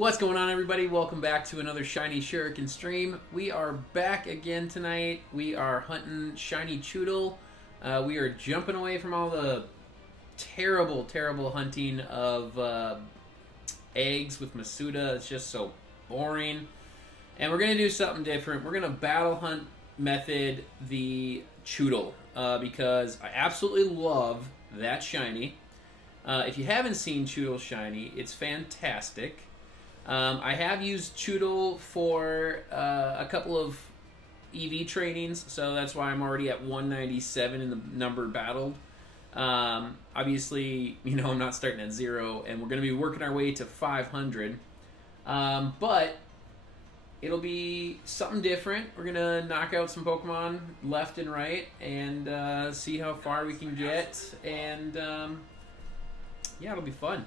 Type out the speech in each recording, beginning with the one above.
What's going on, everybody? Welcome back to another Shiny Shuriken stream. We are back again tonight. We are hunting Shiny Chewtle. We are jumping away from all the terrible, terrible hunting of eggs with Masuda. It's just so boring. And we're going to do something different. We're going to battle hunt method the Chewtle because I absolutely love that Shiny. If you haven't seen Chewtle Shiny, it's fantastic. I have used Chewtle for a couple of EV trainings, so that's why I'm already at 197 in the number battled. Obviously, I'm not starting at 0, and we're going to be working our way to 500. But it'll be something different. We're going to knock out some Pokemon left and right and see how far we can get. And yeah, it'll be fun.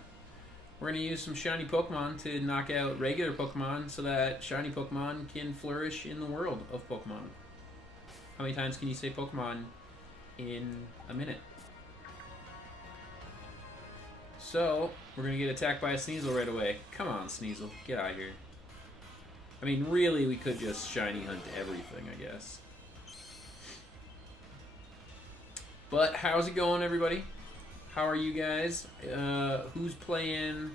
We're going to use some shiny Pokemon to knock out regular Pokemon so that shiny Pokemon can flourish in the world of Pokemon. How many times can you say Pokemon in a minute? So, we're going to get attacked by a Sneasel right away. Come on, Sneasel. Get out of here. I mean, really, we could just shiny hunt everything, I guess. But how's it going, everybody? How are you guys? Who's playing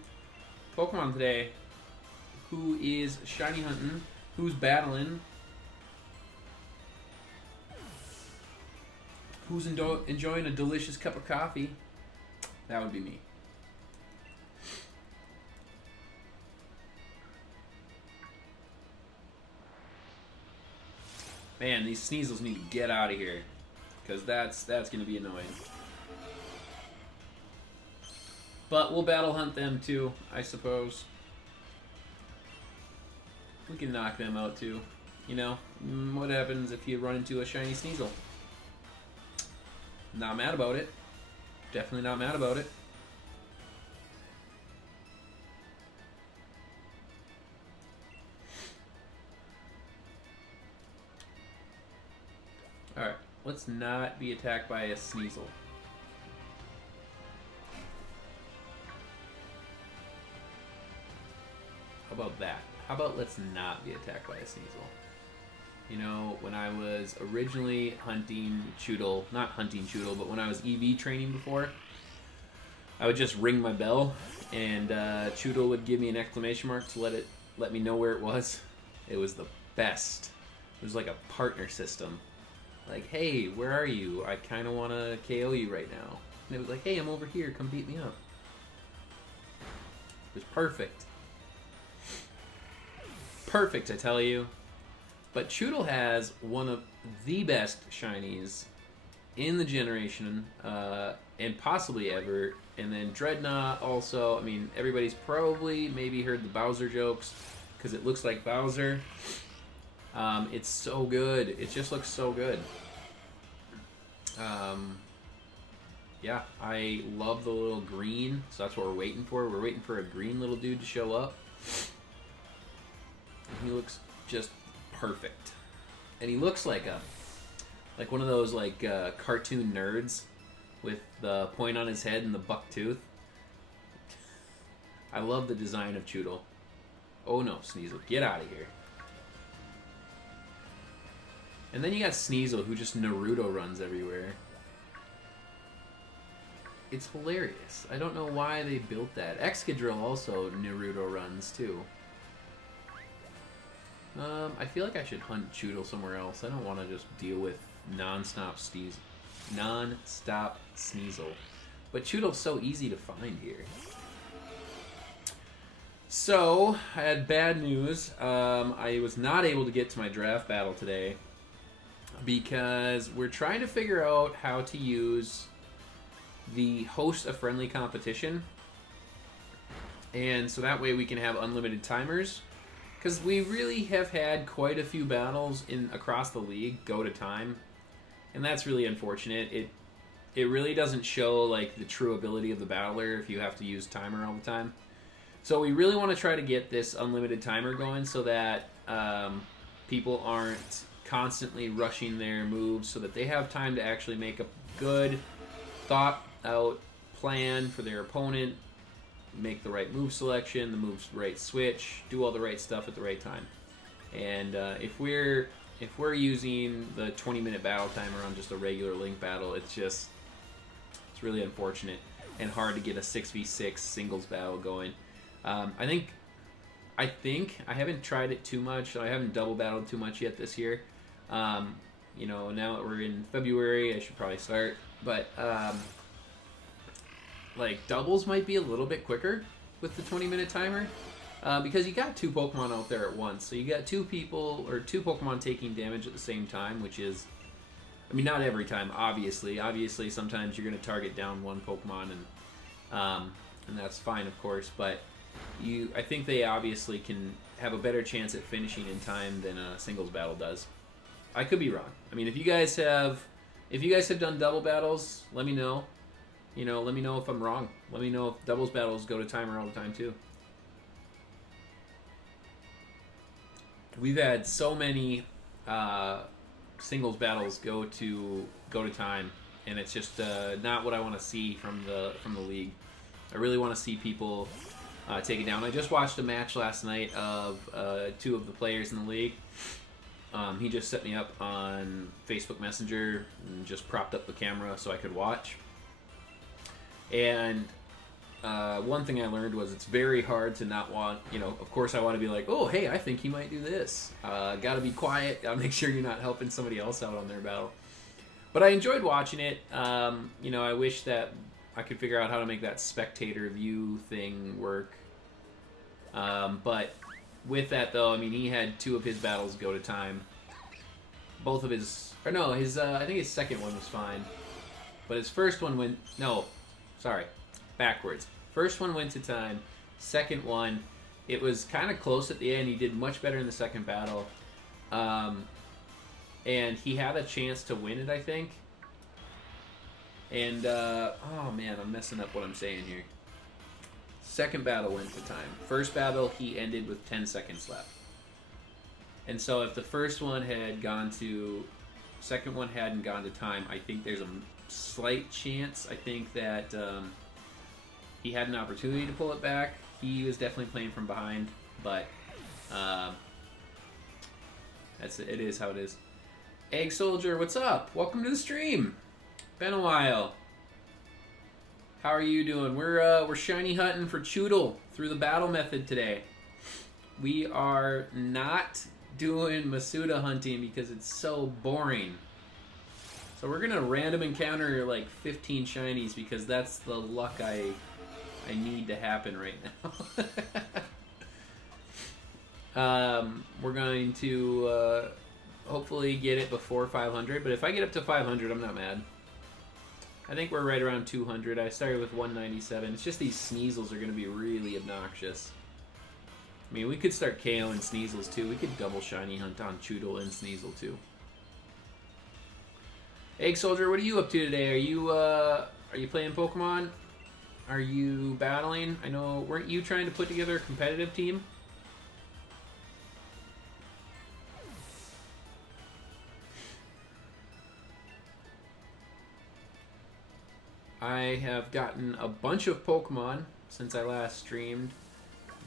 Pokemon today? Who is shiny hunting? Who's battling? Who's enjoying a delicious cup of coffee? That would be me. Man, these Sneasels need to get out of here, because that's going to be annoying. But we'll battle hunt them too, I suppose. We can knock them out too. What happens if you run into a shiny Sneasel? Not mad about it. Definitely not mad about it. Alright, let's not be attacked by a Sneasel. How about that? How about let's not be attacked by a Sneasel? When I was originally hunting Chewtle, not hunting Chewtle, but when I was EV training before, I would just ring my bell, and Chewtle would give me an exclamation mark to let me know where it was. It was the best. It was like a partner system. Like, hey, where are you? I kind of want to KO you right now. And it was like, hey, I'm over here. Come beat me up. It was perfect. Perfect, I tell you. But Chewtle has one of the best shinies in the generation, and possibly ever. And then Dreadnought also. I mean, everybody's probably maybe heard the Bowser jokes, because it looks like Bowser. It's so good. It just looks so good. Yeah, I love the little green, so that's what we're waiting for. We're waiting for a green little dude to show up. He looks just perfect, and he looks like one of those cartoon nerds with the point on his head and the buck tooth. I love the design of Chewtle. Oh no, Sneasel, get out of here! And then you got Sneasel, who just Naruto runs everywhere. It's hilarious. I don't know why they built that. Excadrill also Naruto runs too. I feel like I should hunt Chewtle somewhere else. I don't want to just deal with non-stop Sneasel. But Chewtle's so easy to find here. So, I had bad news. I was not able to get to my draft battle today because we're trying to figure out how to use the host a friendly competition. And so that way we can have unlimited timers. Because we really have had quite a few battles across the league go to time, and that's really unfortunate. It really doesn't show the true ability of the battler if you have to use timer all the time. So we really want to try to get this unlimited timer going so that people aren't constantly rushing their moves, so that they have time to actually make a good, thought out plan for their opponent make the right move selection, the moves right switch, do all the right stuff at the right time. And if we're using the 20-minute battle timer on just a regular Link battle, it's really unfortunate and hard to get a 6v6 singles battle going. I think I haven't tried it too much. I haven't double battled too much yet this year. You know, now that we're in February, I should probably start. But like doubles might be a little bit quicker with the 20-minute timer. Because you got two Pokemon out there at once. So you got two people, or two Pokemon taking damage at the same time, which is, I mean, not every time, obviously. Obviously, sometimes you're going to target down one Pokemon, and that's fine, of course. But I think they obviously can have a better chance at finishing in time than a singles battle does. I could be wrong. I mean, if you guys have done double battles, let me know. You know, let me know if I'm wrong. Let me know if doubles battles go to timer all the time too. We've had so many singles battles go to time, and it's just not what I want to see from the league. I really want to see people take it down. I just watched a match last night of two of the players in the league. He just set me up on Facebook Messenger and just propped up the camera so I could watch. And one thing I learned was it's very hard to not want, you know, of course I want to be like, oh, hey, I think he might do this. Gotta be quiet. Gotta make sure you're not helping somebody else out on their battle. But I enjoyed watching it. You know, I wish that I could figure out how to make that spectator view thing work. But with that, though, I mean, he had two of his battles go to time. Both of his, or no, I think his second one was fine. But his first one went, no, sorry. Backwards. First one went to time. Second one, it was kind of close at the end. He did much better in the second battle. And he had a chance to win it, I think. And, oh man, I'm messing up what I'm saying here. Second battle went to time. First battle, he ended with 10 seconds left. And so if the first one had gone to... Second one hadn't gone to time, I think there's a slight chance. I think that... he had an opportunity to pull it back. He was definitely playing from behind, but it is how it is. Egg Soldier, what's up? Welcome to the stream. Been a while. How are you doing? We're shiny hunting for Chewtle through the battle method today. We are not doing Masuda hunting because it's so boring. So we're gonna random encounter like 15 shinies because that's the luck I need to happen right now. We're going to hopefully get it before 500, but if I get up to 500, I'm not mad. I think we're right around 200. I started with 197. It's just these Sneasels are going to be really obnoxious. I mean, we could start KOing Sneasels too. We could double shiny hunt on Chewtle and Sneasel too. Egg Soldier, what are you up to today? Are you playing Pokemon? Are you battling? I know, weren't you trying to put together a competitive team? I have gotten a bunch of Pokemon since I last streamed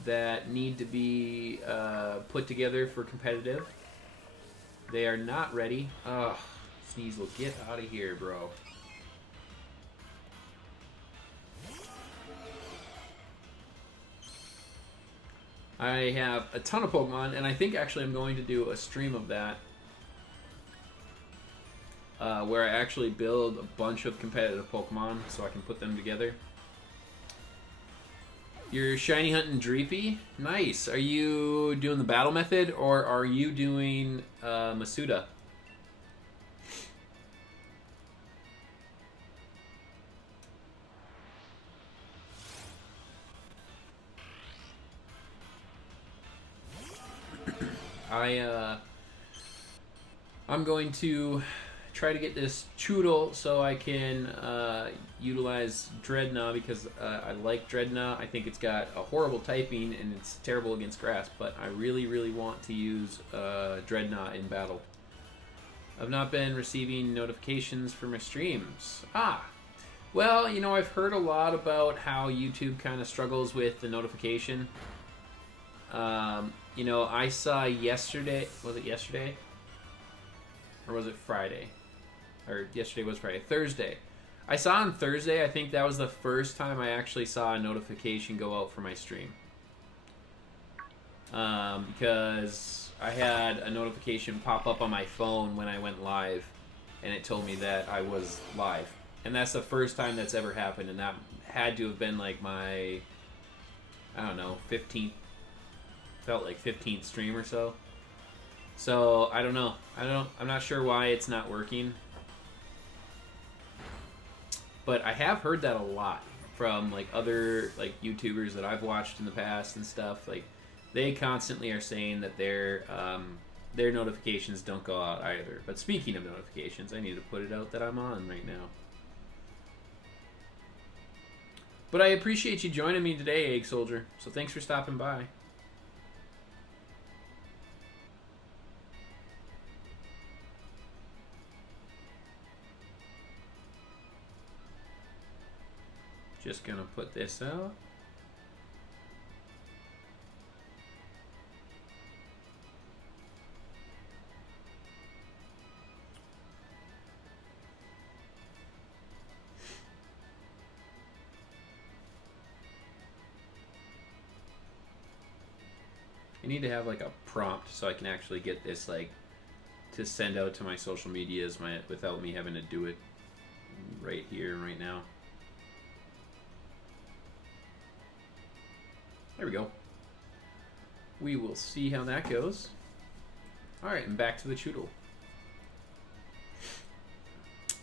that need to be put together for competitive. They are not ready. Ugh, Sneasel, get out of here, bro. I have a ton of Pokemon, and I think actually I'm going to do a stream of that. Where I actually build a bunch of competitive Pokemon so I can put them together. You're shiny hunting Dreepy? Nice. Are you doing the battle method or are you doing Masuda? I'm going to try to get this Chewtle so I can utilize Dreadnought because I like Dreadnought. I think it's got a horrible typing and it's terrible against grass, but I really, really want to use Dreadnought in battle. I've not been receiving notifications for my streams. Well, you know, I've heard a lot about how YouTube kind of struggles with the notification. You know, I saw yesterday, was it yesterday? Or was it Friday? Or yesterday was Friday. Thursday. I saw on Thursday, I think that was the first time I actually saw a notification go out for my stream. Because I had a notification pop up on my phone when I went live, and it told me that I was live. And that's the first time that's ever happened, and that had to have been like my, I don't know, 15th, felt like 15th stream or so. So, I don't know. I'm not sure why it's not working. But I have heard that a lot from like other like YouTubers that I've watched in the past and stuff. Like, they constantly are saying that their notifications don't go out either. But speaking of notifications, I need to put it out that I'm on right now. But I appreciate you joining me today, Egg Soldier. So thanks for stopping by. Just gonna put this out. I need to have like a prompt so I can actually get this like to send out to my social medias without me having to do it right here, right now. There we go. We will see how that goes. Alright, and back to the Chewtle.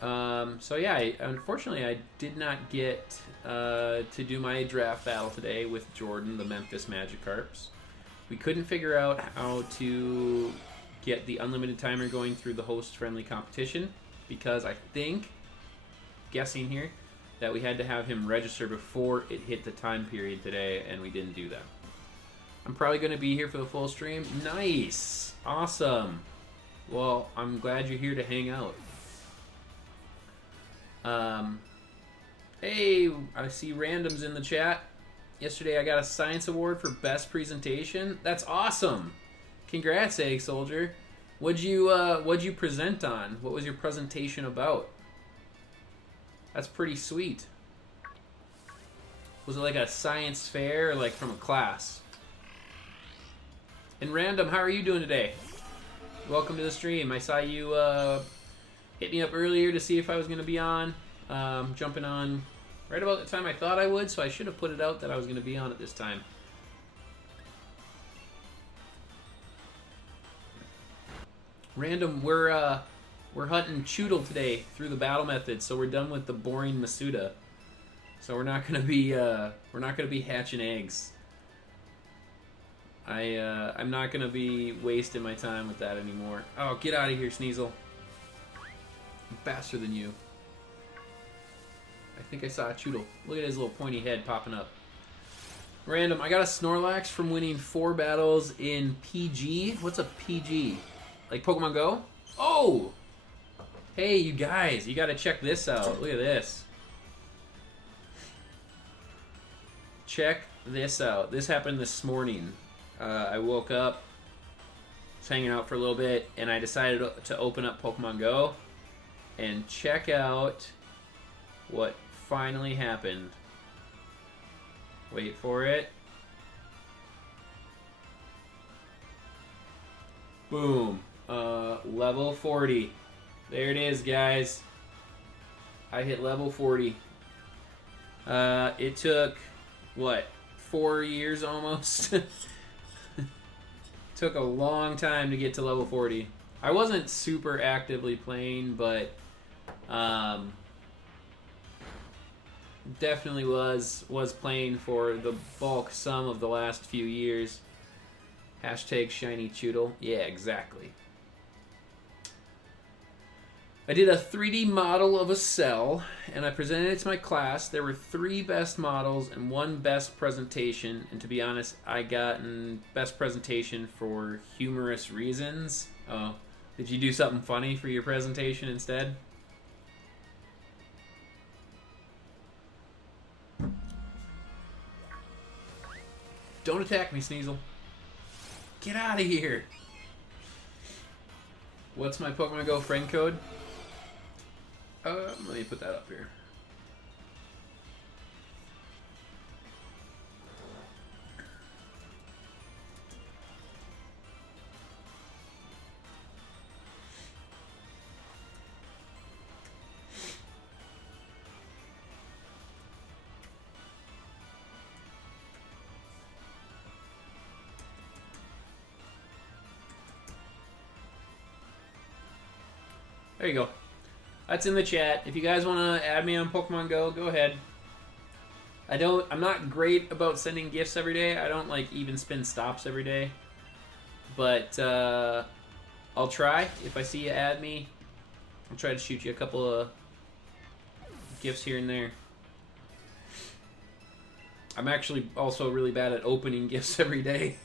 So yeah, unfortunately I did not get to do my draft battle today with Jordan, the Memphis Magikarps. We couldn't figure out how to get the unlimited timer going through the host-friendly competition because I think, guessing here, that we had to have him register before it hit the time period today, and we didn't do that. I'm probably going to be here for the full stream. Nice! Awesome! Well, I'm glad you're here to hang out. Hey, I see randoms in the chat. Yesterday I got a science award for best presentation. That's awesome! Congrats, Egg Soldier. What'd you present on? What was your presentation about? That's pretty sweet. Was it like a science fair or like from a class? And Random, how are you doing today? Welcome to the stream. I saw you hit me up earlier to see if I was going to be on. Jumping on right about the time I thought I would, so I should have put it out that I was going to be on at this time. Random, we're hunting Chewtle today through the battle method, so we're done with the boring Masuda. So we're not gonna be hatching eggs. I'm not gonna be wasting my time with that anymore. Oh, get out of here, Sneasel! I'm faster than you. I think I saw a Chewtle. Look at his little pointy head popping up. Random, I got a Snorlax from winning 4 battles in PG. What's a PG? Like Pokemon Go? Oh! Hey, you guys, you gotta check this out. Look at this. Check this out. This happened this morning. I woke up, was hanging out for a little bit, and I decided to open up Pokemon Go and check out what finally happened. Wait for it. Boom. Level 40. There it is, guys. I hit level 40. It took, what, 4 years almost? Took a long time to get to level 40. I wasn't super actively playing, but definitely was playing for the bulk some of the last few years. Hashtag shiny Chewtle. Yeah, exactly. I did a 3D model of a cell, and I presented it to my class. There were 3 best models and 1 best presentation, and to be honest, I got best presentation for humorous reasons. Oh, did you do something funny for your presentation instead? Don't attack me, Sneasel. Get out of here. What's my Pokemon Go friend code? Let me put that up here. There you go. That's in the chat. If you guys want to add me on Pokemon Go, go ahead. I'm not great about sending gifts every day. I don't like even spin stops every day. But I'll try. If I see you add me, I'll try to shoot you a couple of gifts here and there. I'm actually also really bad at opening gifts every day.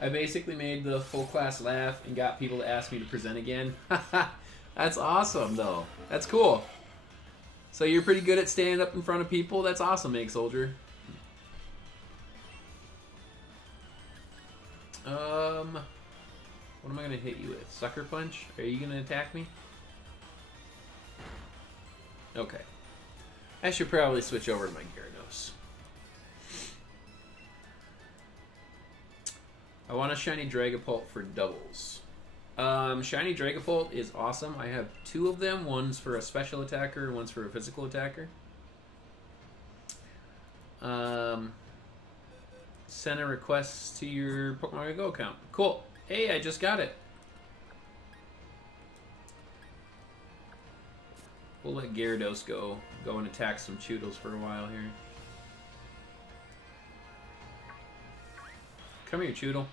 I basically made the full class laugh and got people to ask me to present again. That's awesome, though. That's cool. So you're pretty good at standing up in front of people? That's awesome, Egg Soldier. What am I going to hit you with? Sucker Punch? Are you going to attack me? Okay. I should probably switch over to my Gyarados. I want a shiny Dragapult for doubles. Shiny Dragapult is awesome. I have 2 of them. One's for a special attacker, and one's for a physical attacker. Send a request to your Pokemon Go account. Cool. Hey, I just got it. We'll let Gyarados go and attack some Chewtles for a while here. Come here, Chewtle.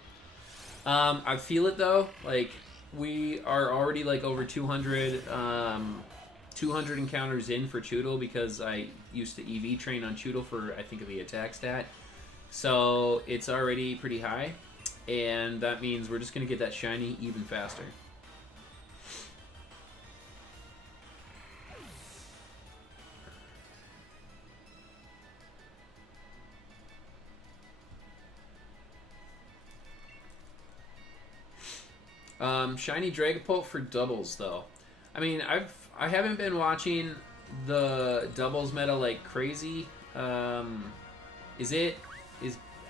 I feel it though. Like we are already like over 200 encounters in for Chewtle because I used to EV train on Chewtle for I think the attack stat. So it's already pretty high, and that means we're just gonna get that shiny even faster. Shiny Dragapult for doubles, though. I mean, I haven't been watching the doubles meta like crazy. Is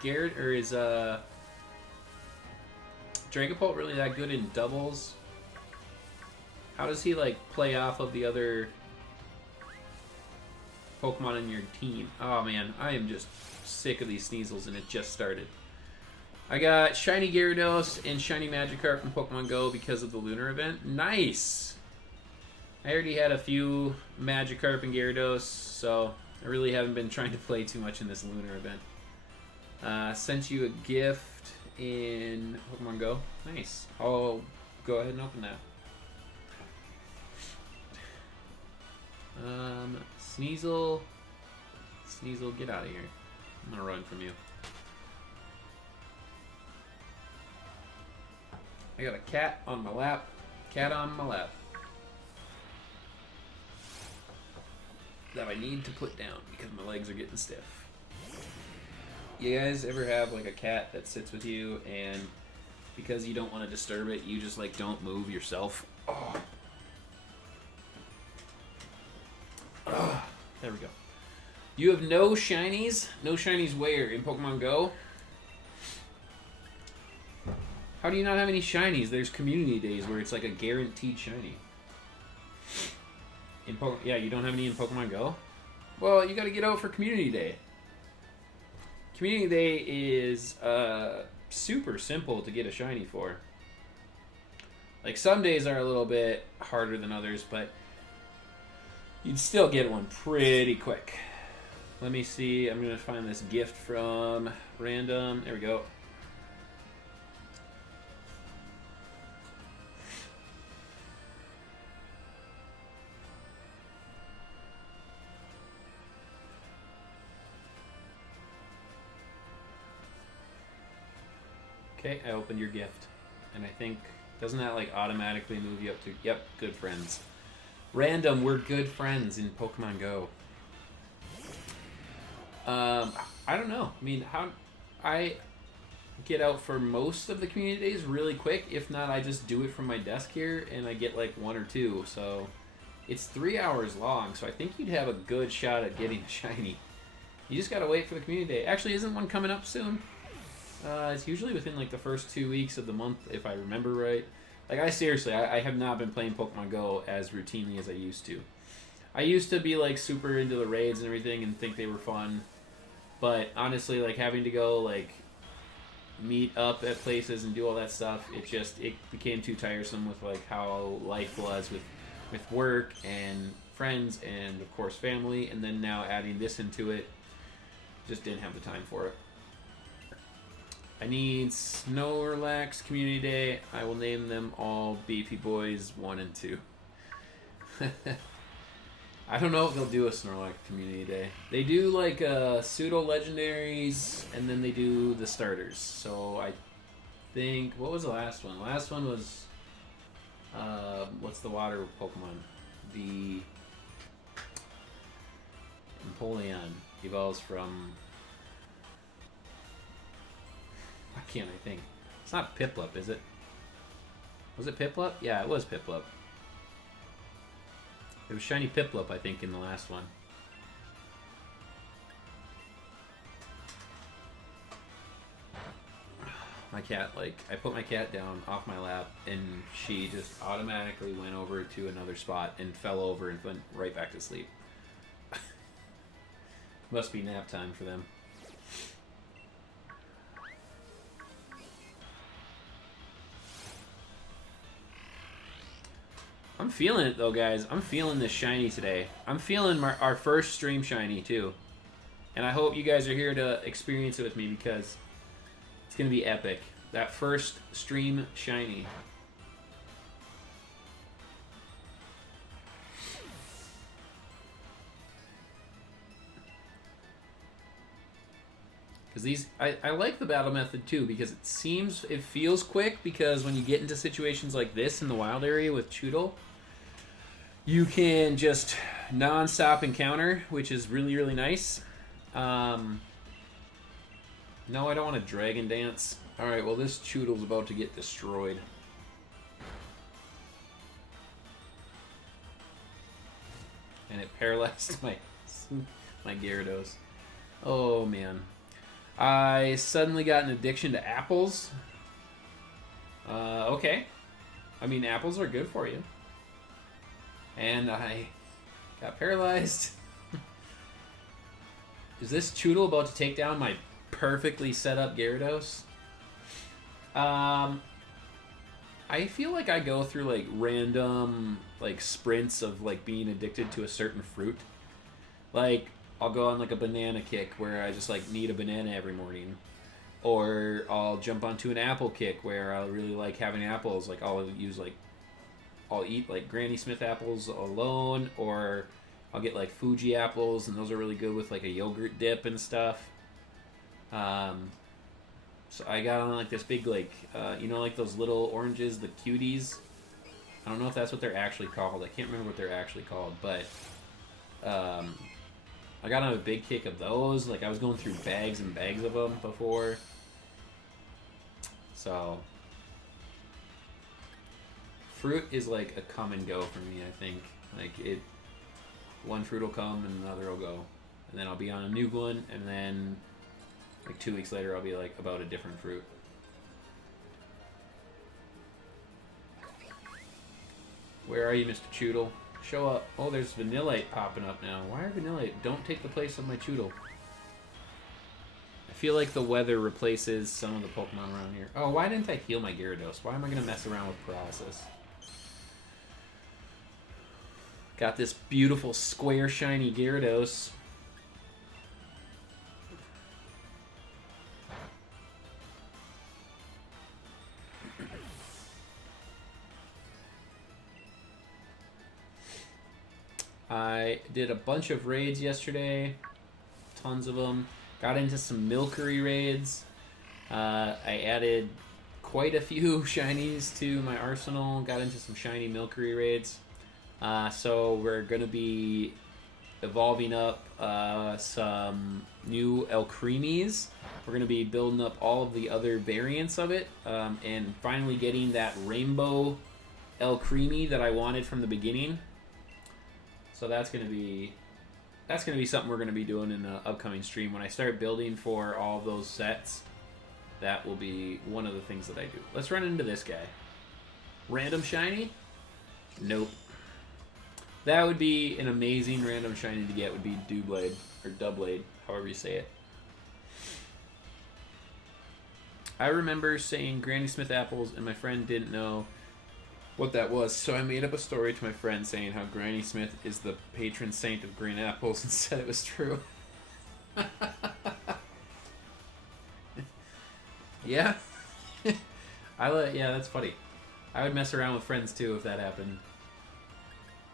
Garrett or is Dragapult really that good in doubles? How does he like play off of the other Pokemon in your team? Oh man, I am just sick of these Sneasels, and it just started. I got Shiny Gyarados and Shiny Magikarp in Pokemon Go because of the Lunar event. Nice! I already had a few Magikarp and Gyarados, so I really haven't been trying to play too much in this Lunar event. Sent you a gift in Pokemon Go. Nice. I'll go ahead and open that. Sneasel, get out of here. I'm gonna run from you. I got a cat on my lap. Cat on my lap. That I need to put down because my legs are getting stiff. You guys ever have like a cat that sits with you and because you don't want to disturb it, you just like don't move yourself? Oh. Oh, there we go. You have no shinies? No shinies where? In Pokemon Go? How do you not have any shinies? There's community days where it's like a guaranteed shiny. Yeah, you don't have any in Pokemon Go? Well, you gotta get out for Community Day. Community Day is super simple to get a shiny for. Like, some days are a little bit harder than others, but you'd still get one pretty quick. Let me see. I'm gonna find this gift from random. There we go. Okay, I opened your gift. And I think, doesn't that like automatically move you up to, yep, good friends. Random, we're good friends in Pokemon Go. I don't know. I mean, I get out for most of the community days really quick. If not, I just do it from my desk here, and I get like 1 or 2. So it's 3 hours long. So I think you'd have a good shot at getting a shiny. You just gotta wait for the community day. Actually, isn't one coming up soon? It's usually within like the first 2 weeks of the month, if I remember right. Like, I have not been playing Pokemon Go as routinely as I used to. I used to be like super into the raids and everything and think they were fun. But honestly, like having to go like meet up at places and do all that stuff, it became too tiresome with like how life was with work and friends and of course family, and then now adding this into it, just didn't have the time for it. I need Snorlax Community Day. I will name them all Beefy Boys 1 and 2. I don't know if they'll do a Snorlax Community Day. They do like pseudo legendaries, and then they do the starters. So I think, what was the last one? The last one was what's the water Pokemon? The Empoleon evolves from. Why can't I think? It's not Piplup, is it? Was it Piplup? Yeah, it was Piplup. It was shiny Piplup, I think, in the last one. My cat, like, I put my cat down off my lap, and she just automatically went over to another spot and fell over and went right back to sleep. Must be nap time for them. I'm feeling it though, guys. I'm feeling this shiny today. I'm feeling our first stream shiny too. And I hope you guys are here to experience it with me because it's going to be epic. That first stream shiny. Because I like the battle method too because it feels quick because when you get into situations like this in the wild area with Chewtle, you can just non-stop encounter, which is really, really nice. No, I don't want to Dragon Dance. Alright, well this Chewtle's about to get destroyed. And it paralyzed my Gyarados. Oh man. I suddenly got an addiction to apples. Okay. I mean, apples are good for you. And I got paralyzed. Is this Chewtle about to take down my perfectly set up Gyarados? I feel like I go through like random like sprints of like being addicted to a certain fruit. Like I'll go on like a banana kick where I just like need a banana every morning. Or I'll jump onto an apple kick where I really like having apples. Like I'll eat like Granny Smith apples alone, or I'll get like Fuji apples, and those are really good with like a yogurt dip and stuff. So I got on like this big like, you know, like those little oranges, the cuties. I don't know if that's what they're actually called. I can't remember what they're actually called, but I got on a big kick of those. Like I was going through bags and bags of them before. So fruit is like a come and go for me, I think. Like one fruit will come and another will go. And then I'll be on a new one, and then like 2 weeks later I'll be like about a different fruit. Where are you, Mr. Chewtle? Show up. Oh, there's Vanillite popping up now. Why are Vanillite? Don't take the place of my Chewtle. I feel like the weather replaces some of the Pokemon around here. Oh, why didn't I heal my Gyarados? Why am I going to mess around with paralysis? Got this beautiful square shiny Gyarados. I did a bunch of raids yesterday. Tons of them. Got into some Milcery raids. I added quite a few shinies to my arsenal. Got into some shiny Milcery raids. So we're going to be evolving up some new Elcremies. We're going to be building up all of the other variants of it, and finally getting that rainbow Elcremie that I wanted from the beginning. So that's going to be something we're going to be doing in the upcoming stream. When I start building for all those sets, that will be one of the things that I do. Let's run into this guy. Random shiny? Nope. That would be an amazing random shiny to get, would be Doublade, or Doublade, however you say it. I remember saying Granny Smith apples, and my friend didn't know what that was, so I made up a story to my friend saying how Granny Smith is the patron saint of green apples and said it was true. Yeah? Yeah, that's funny. I would mess around with friends too if that happened.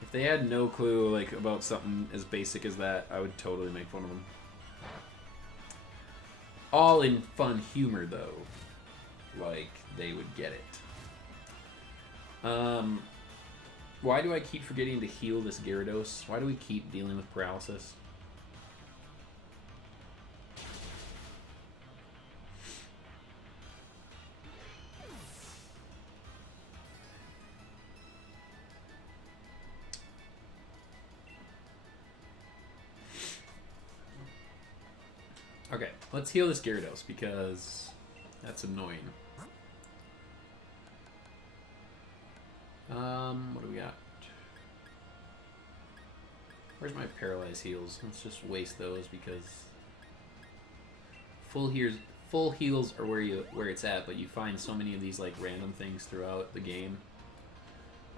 If they had no clue like about something as basic as that, I would totally make fun of them. All in fun humor though. Like they would get it. Why do I keep forgetting to heal this Gyarados? Why do we keep dealing with paralysis? Okay, let's heal this Gyarados because that's annoying. What do we got? Where's my paralyzed heals? Let's just waste those because full heals are where it's at, but you find so many of these like random things throughout the game.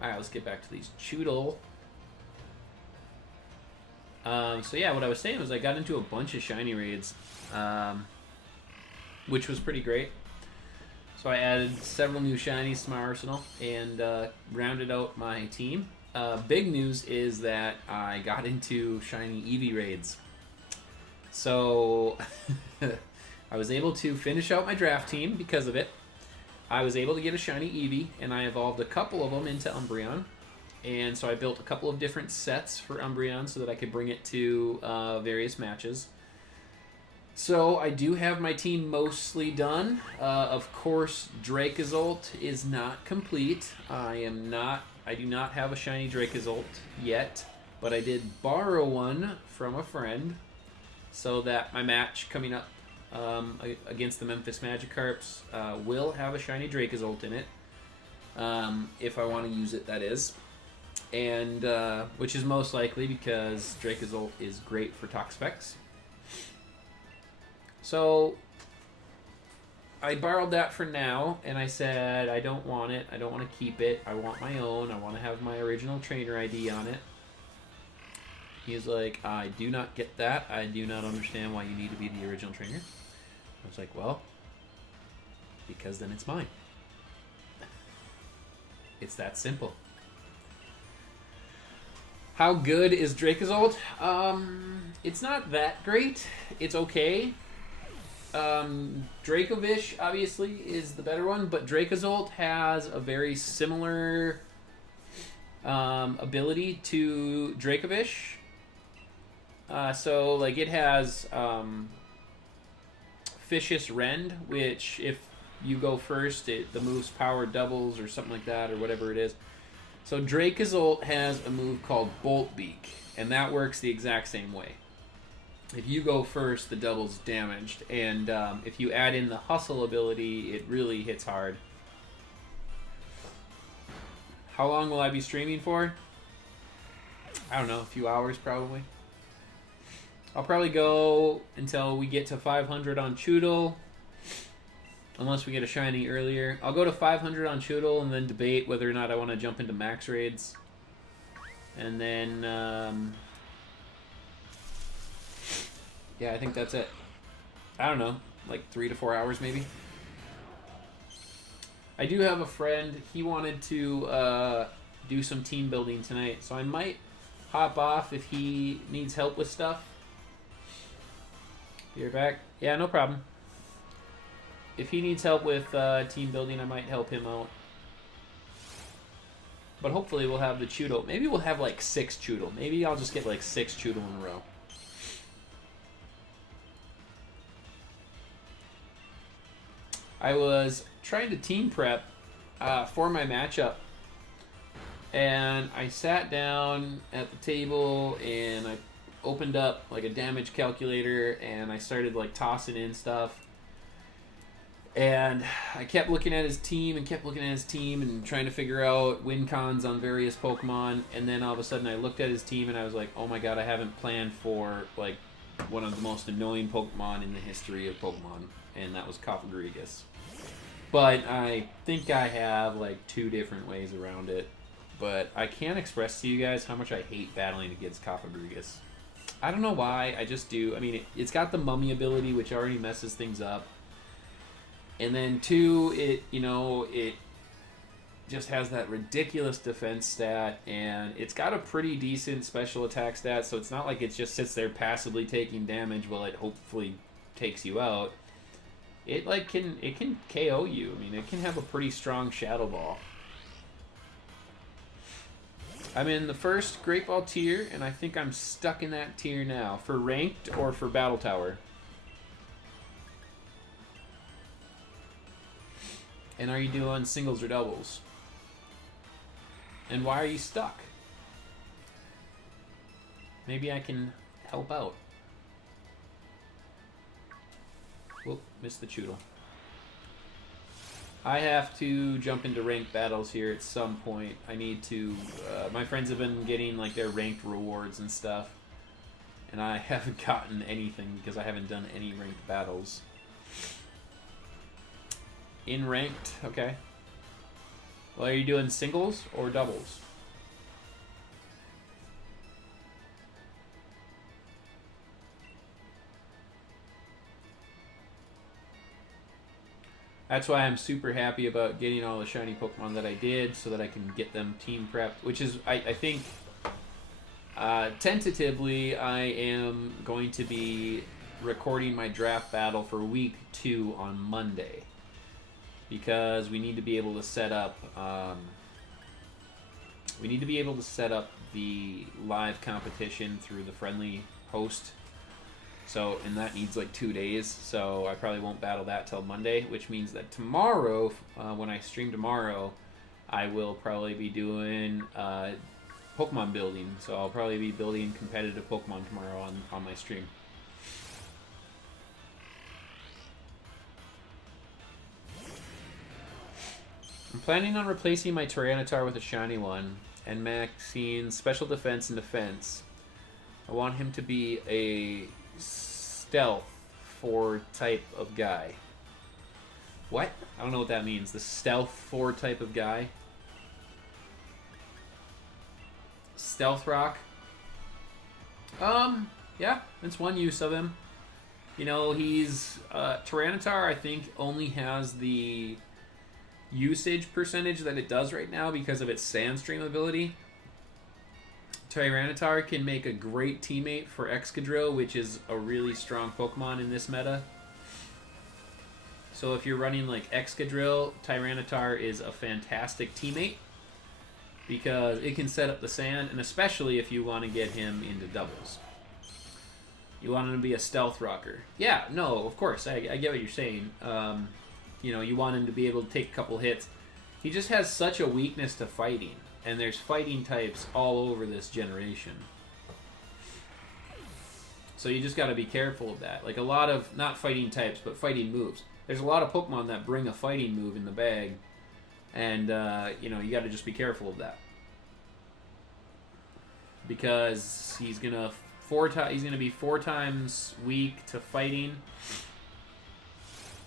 Alright, let's get back to these Chewtle. So yeah, what I was saying was I got into a bunch of shiny raids, which was pretty great. So I added several new shinies to my arsenal and rounded out my team. Big news is that I got into shiny Eevee raids. So I was able to finish out my draft team because of it. I was able to get a shiny Eevee, and I evolved a couple of them into Umbreon. And so I built a couple of different sets for Umbreon so that I could bring it to various matches. So I do have my team mostly done. Of course, Dracozolt is not complete. I do not have a shiny Dracozolt yet, but I did borrow one from a friend so that my match coming up against the Memphis Magikarps will have a shiny Dracozolt in it. If I want to use it, that is. And which is most likely because Dracozolt is great for Toxapex. So I borrowed that for now, and I said I don't want it. I don't want to keep it. I want my own. I want to have my original trainer ID on it. He's like, I do not get that. I do not understand why you need to be the original trainer. I was like, well, because then it's mine. It's that simple. How good is Dracozolt? It's not that great. It's okay. Dracovish obviously is the better one, but Dracozolt has a very similar ability to Dracovish. So like it has Vicious Rend, which if you go first, the move's power doubles or something like that, or whatever it is. So Dracozolt has a move called Bolt Beak, and that works the exact same way. If you go first, the double's damaged, and if you add in the Hustle ability, it really hits hard. How long will I be streaming for? I don't know, a few hours probably. I'll probably go until we get to 500 on Chewtle, unless we get a shiny earlier. I'll go to 500 on Chewtle and then debate whether or not I want to jump into max raids. And then, yeah, I think that's it. I don't know, like 3 to 4 hours maybe. I do have a friend, he wanted to do some team building tonight, so I might hop off if he needs help with stuff. Be right back. Yeah, no problem. If he needs help with team building, I might help him out. But hopefully we'll have the Chewtle. Maybe we'll have like 6 Chewtle. Maybe I'll just get like 6 Chewtle in a row. I was trying to team prep for my matchup. And I sat down at the table and I opened up like a damage calculator and I started like tossing in stuff. And I kept looking at his team and trying to figure out win cons on various Pokemon. And then all of a sudden I looked at his team and I was like, oh my god, I haven't planned for like one of the most annoying Pokemon in the history of Pokemon. And that was Cofagrigus. But I think I have like 2 different ways around it. But I can't express to you guys how much I hate battling against Cofagrigus. I don't know why, I just do. I mean, it's got the mummy ability, which already messes things up. And then 2, it just has that ridiculous defense stat, and it's got a pretty decent special attack stat, so it's not like it just sits there passively taking damage while it hopefully takes you out. It can KO you. I mean, it can have a pretty strong Shadow Ball. I'm in the first Great Ball tier, and I think I'm stuck in that tier now. For Ranked or for Battle Tower? And are you doing singles or doubles? And why are you stuck? Maybe I can help out. Whoop, missed the Chewtle. I have to jump into ranked battles here at some point. I need to... my friends have been getting like their ranked rewards and stuff. And I haven't gotten anything because I haven't done any ranked battles. In ranked, okay. Well, are you doing singles or doubles? That's why I'm super happy about getting all the shiny Pokemon that I did so that I can get them team prepped, which is, I think, tentatively, I am going to be recording my draft battle for week 2 on Monday. Because we need to be able to set up, the live competition through the friendly host. So, and that needs like 2 days, so I probably won't battle that till Monday, which means that tomorrow, when I stream tomorrow, I will probably be doing Pokemon building. So I'll probably be building competitive Pokemon tomorrow on my stream. I'm planning on replacing my Tyranitar with a shiny one, and maxing special defense and defense. I want him to be a stealth 4 type of guy. What? I don't know what that means. The stealth 4 type of guy? Stealth Rock? Yeah, that's one use of him. You know, he's... Tyranitar, I think, only has the usage percentage that it does right now because of its Sandstream ability. Tyranitar can make a great teammate for Excadrill, which is a really strong Pokemon in this meta. So if you're running like Excadrill, Tyranitar is a fantastic teammate because it can set up the sand, and especially if you want to get him into doubles. You want him to be a stealth rocker. Yeah, no, of course, I get what you're saying. You know, you want him to be able to take a couple hits. He just has such a weakness to fighting. And there's fighting types all over this generation. So you just got to be careful of that. Like a lot of, not fighting types, but fighting moves. There's a lot of Pokemon that bring a fighting move in the bag. And, you know, you got to just be careful of that. Because he's going to be 4 times weak to fighting.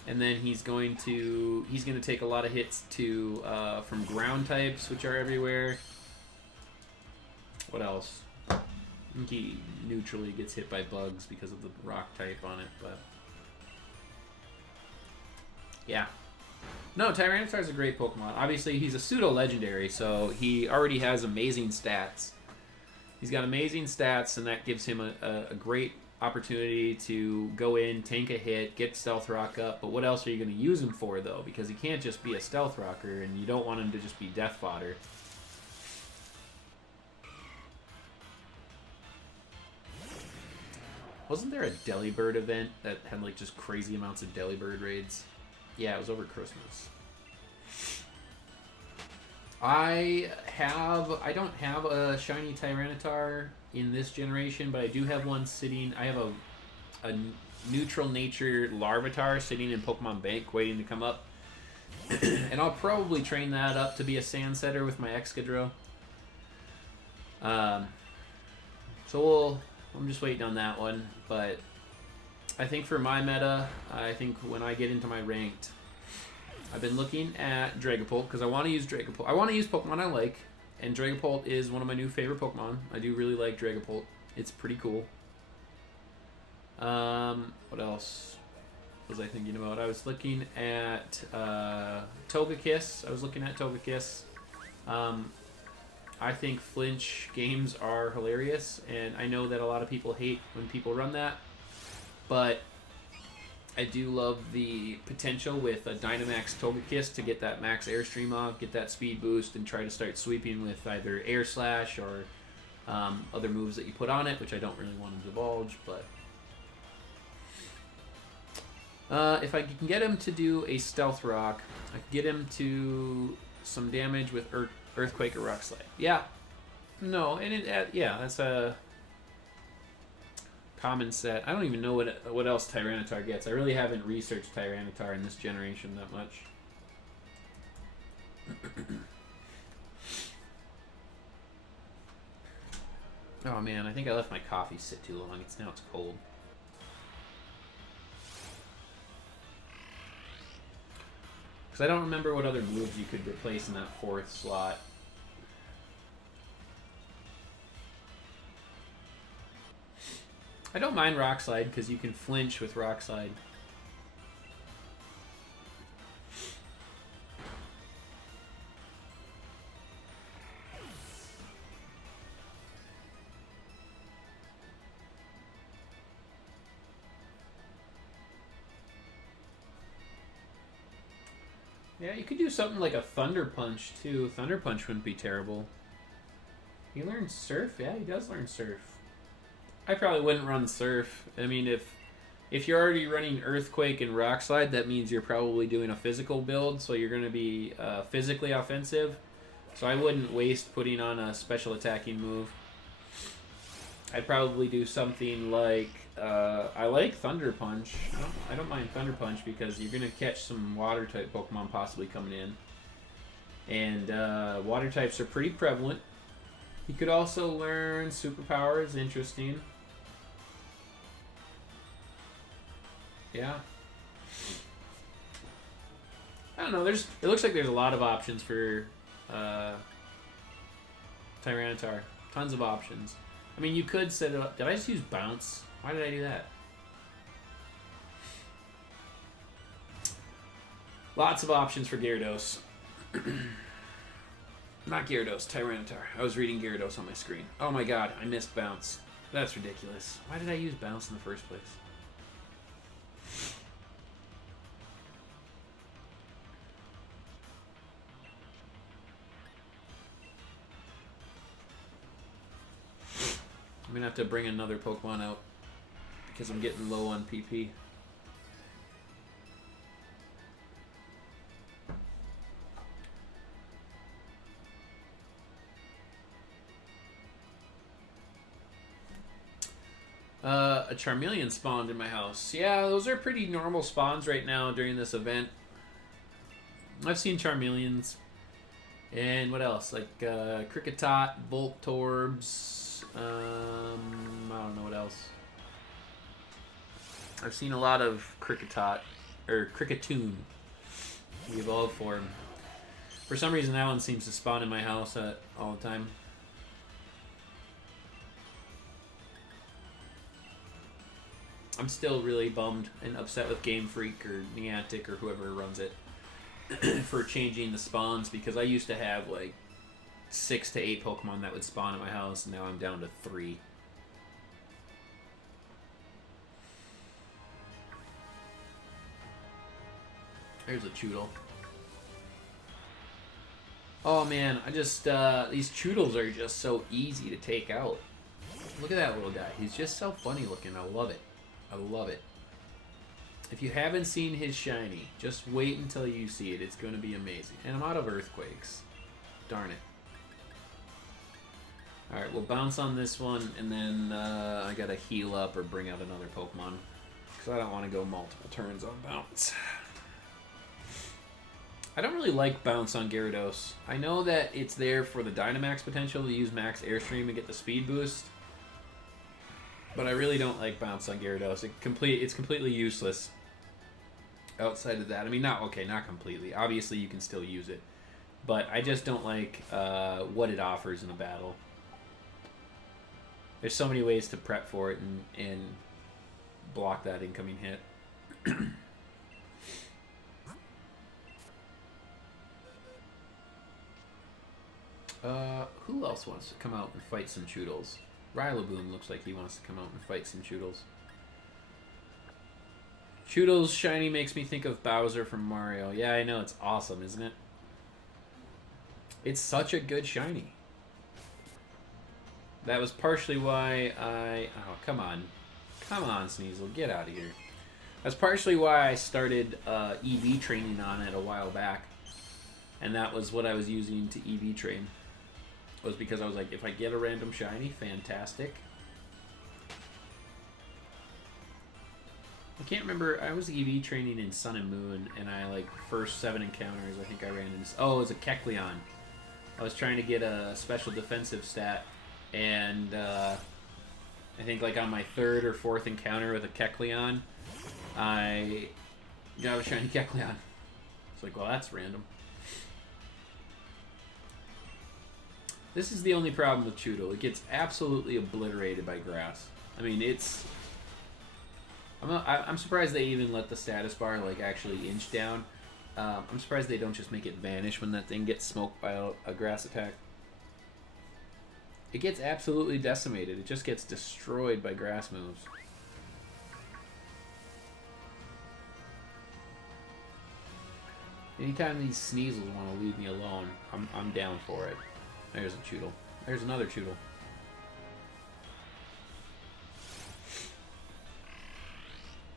And then he's going to take a lot of hits to from ground types, which are everywhere. What else? I think he neutrally gets hit by bugs because of the rock type on it, but yeah. No, Tyranitar is a great Pokemon. Obviously, he's a pseudo-legendary, so he already has amazing stats. He's got amazing stats, and that gives him a great opportunity to go in, tank a hit, get Stealth Rock up, but what else are you going to use him for, though? Because he can't just be a Stealth Rocker, and you don't want him to just be death fodder. Wasn't there a Delibird event that had like just crazy amounts of Delibird raids? Yeah, it was over Christmas. I don't have a shiny Tyranitar in this generation, but I do have one sitting. I have a neutral nature Larvitar sitting in Pokemon Bank waiting to come up. And I'll probably train that up to be a Sand Setter with my Excadrill. So I'm just waiting on that one, but I think for my meta, I think when I get into my ranked, I've been looking at Dragapult because I want to use Dragapult. I want to use Pokemon I like, and Dragapult is one of my new favorite Pokemon. I do really like Dragapult. It's pretty cool. What else was I thinking about? I was looking at Togekiss. I think flinch games are hilarious, and I know that a lot of people hate when people run that, but I do love the potential with a Dynamax Togekiss to get that max airstream off, get that speed boost, and try to start sweeping with either Air Slash or other moves that you put on it, which I don't really want to divulge, but if I can get him to do a Stealth Rock, I can get him to some damage with Earthquake or Rock Slide. Yeah. No, and yeah, that's a common set. I don't even know what else Tyranitar gets. I really haven't researched Tyranitar in this generation that much. Oh man, I think I left my coffee sit too long. Now it's cold. Because I don't remember what other moves you could replace in that 4th slot. I don't mind Rock Slide because you can flinch with Rock Slide. Yeah, you could do something like a Thunder Punch too. Thunder Punch wouldn't be terrible. He learns Surf? Yeah, he does learn Surf. I probably wouldn't run Surf. I mean, if you're already running Earthquake and Rock Slide, that means you're probably doing a physical build, so you're going to be physically offensive. So I wouldn't waste putting on a special attacking move. I'd probably do something like, I like Thunder Punch. I don't mind Thunder Punch because you're going to catch some Water-type Pokemon possibly coming in. And Water types are pretty prevalent. You could also learn Superpowers, interesting. Yeah. I don't know, it looks like there's a lot of options for Tyranitar. Tons of options. I mean, you could set it up. Did I just use Bounce? Why did I do that? Lots of options for Gyarados. Not Gyarados, Tyranitar. I was reading Gyarados on my screen. Oh my god, I missed Bounce. That's ridiculous. Why did I use Bounce in the first place? I'm gonna have to bring another Pokemon out because I'm getting low on PP. A Charmeleon spawned in my house. Yeah, those are pretty normal spawns right now during this event. I've seen Charmeleons. And what else? Like Kricketot, Voltorbs. I don't know what else. I've seen a lot of Kricketot, or Kricketune, the evolved form. For some reason, that one seems to spawn in my house all the time. I'm still really bummed and upset with Game Freak or Niantic or whoever runs it for changing the spawns, because I used to have like 6 to 8 Pokemon that would spawn at my house, and now I'm down to 3. There's a Chewtle. Oh man, I just, these Chewtles are just so easy to take out. Look at that little guy. He's just so funny looking. I love it. I love it. If you haven't seen his shiny, just wait until you see it. It's going to be amazing. And I'm out of earthquakes. Darn it. Alright, we'll bounce on this one, and then I gotta heal up or bring out another Pokemon. Because I don't want to go multiple turns on bounce. I don't really like bounce on Gyarados. I know that it's there for the Dynamax potential to use max Airstream and get the speed boost. But I really don't like bounce on Gyarados. It's completely useless outside of that. I mean, not completely. Obviously, you can still use it. But I just don't like what it offers in a battle. There's so many ways to prep for it and block that incoming hit. Who else wants to come out and fight some Chewtles? Rillaboom looks like he wants to come out and fight some Chewtles. Chewtle's shiny makes me think of Bowser from Mario. Yeah, I know. It's awesome, isn't it? It's such a good shiny. That was partially why I... Oh, come on. Come on, Sneasel. Get out of here. That's partially why I started EV training on it a while back. And that was what I was using to EV train. Was because I was like, if I get a random shiny, fantastic. I can't remember. I was EV training in Sun and Moon, and I, like, first 7 encounters, I think I ran into... Oh, it was a Kecleon. I was trying to get a special defensive stat, and I think, like, on my 3rd or 4th encounter with a Kecleon, I got a shiny Kecleon. It's like, well, that's random. This is the only problem with Chewtle. It gets absolutely obliterated by grass. I mean, it's... I'm surprised they even let the status bar, like, actually inch down. I'm surprised they don't just make it vanish when that thing gets smoked by a grass attack. It gets absolutely decimated. It just gets destroyed by grass moves. Anytime these Sneasels want to leave me alone, I'm down for it. There's a Chewtle. There's another Chewtle.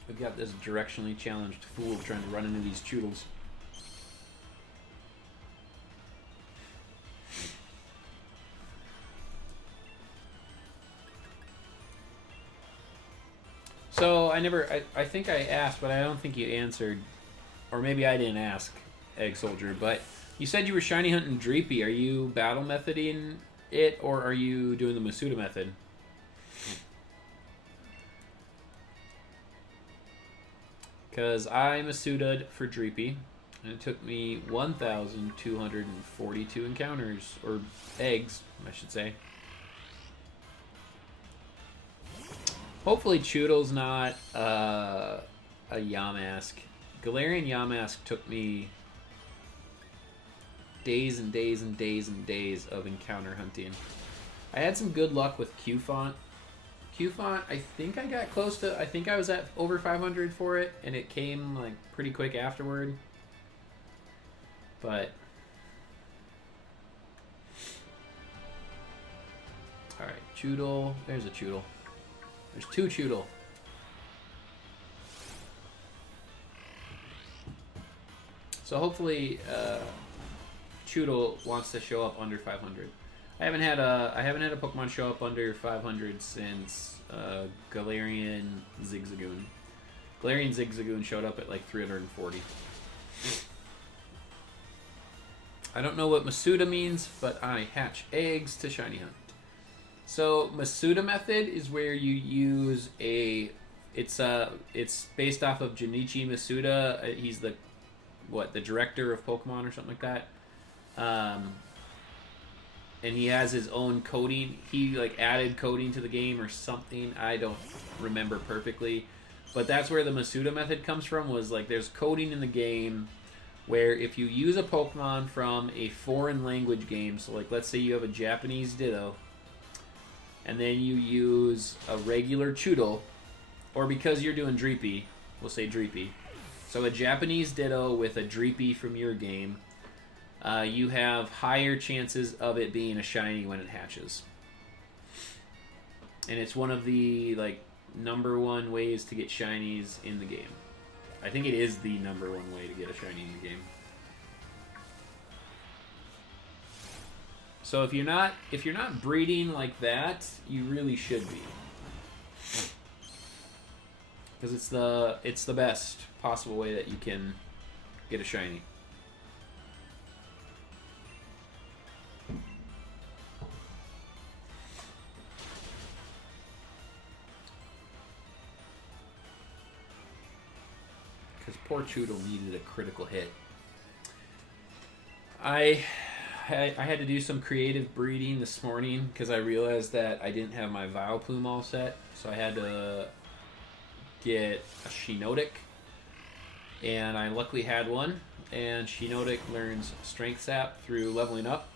We've got this directionally challenged fool trying to run into these Chewtles. So, I think I asked, but I don't think you answered. Or maybe I didn't ask, Egg Soldier, but you said you were shiny hunting Dreepy. Are you battle methoding it, or are you doing the Masuda method? Because I Masuda'd for Dreepy, and it took me 1,242 encounters, or eggs, I should say. Hopefully Chewtle's not a Yamask. Galarian Yamask took me days and days and days and days of encounter hunting. I had some good luck with Q-Font. Q-Font, I think I got close to... I think I was at over 500 for it, and it came, like, pretty quick afterward. But... Alright, Chewtle. There's a Chewtle. There's 2 Chewtle. So hopefully, Chewtle wants to show up under 500. I haven't had a Pokemon show up under 500 since Galarian Zigzagoon. Galarian Zigzagoon showed up at like 340. I don't know what Masuda means, but I hatch eggs to shiny hunt. So Masuda method is where you use a... It's based off of Junichi Masuda. He's the director of Pokemon or something like that. And he has his own coding. He like added coding to the game or something. I don't remember perfectly. But that's where the Masuda method comes from, was like there's coding in the game where if you use a Pokemon from a foreign language game, so like let's say you have a Japanese Ditto, and then you use a regular Chewtle, or because you're doing Dreepy, we'll say Dreepy. So a Japanese Ditto with a Dreepy from your game, you have higher chances of it being a shiny when it hatches. and it's one of the like #1 ways to get shinies in the game. I think it is the #1 way to get a shiny in the game. So if you're not breeding like that, you really should be, because it's the best possible way that you can get a shiny. Because poor Chewtle needed a critical hit. I had to do some creative breeding this morning because I realized that I didn't have my Vileplume all set, so I had to get a Shiinotic, and I luckily had one. And Shiinotic learns Strength Sap through leveling up,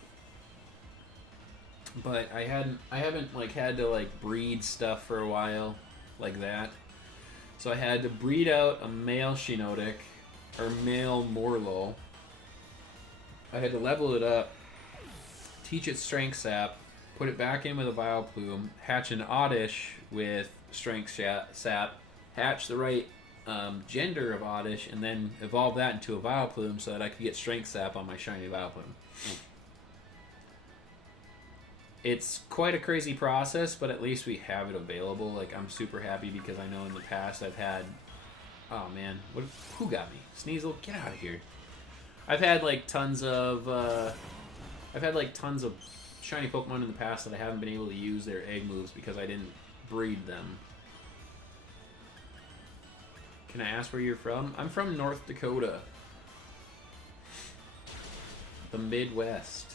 but I haven't like had to like breed stuff for a while like that, so I had to breed out a male Shiinotic or male Morlo. I had to level it up, teach it Strength Sap, put it back in with a Vileplume, hatch an Oddish with Strength Sap, hatch the right gender of Oddish, and then evolve that into a Vileplume so that I could get Strength Sap on my shiny Vileplume. It's quite a crazy process, but at least we have it available. Like, I'm super happy because I know in the past I've had... Oh man, who got me? Sneasel, get out of here. I've had like tons of shiny Pokemon in the past that I haven't been able to use their egg moves because I didn't breed them. Can I ask where you're from? I'm from North Dakota. The Midwest.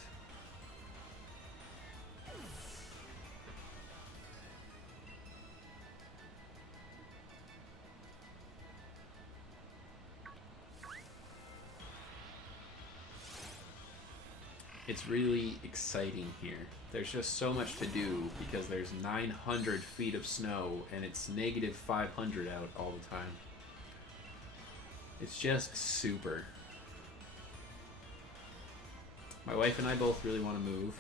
It's really exciting here. There's just so much to do because there's 900 feet of snow and it's negative 500 out all the time. It's just super. My wife and I both really want to move.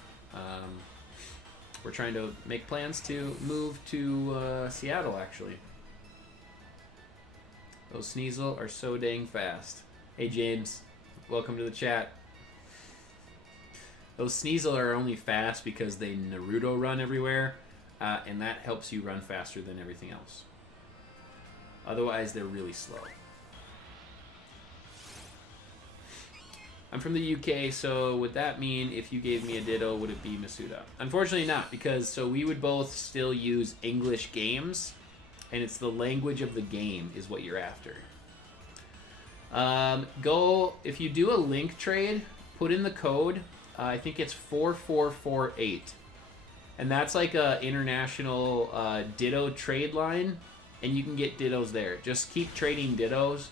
We're trying to make plans to move to Seattle, actually. Those Sneasel are so dang fast. Hey, James. Welcome to the chat. Those Sneasel are only fast because they Naruto run everywhere, and that helps you run faster than everything else. Otherwise, they're really slow. I'm from the UK, so would that mean if you gave me a Ditto, would it be Masuda? Unfortunately not, because so we would both still use English games, and it's the language of the game is what you're after. If you do a link trade, put in the code, I think it's 4448. And that's like a international Ditto trade line, and you can get Dittos there. Just keep trading Dittos.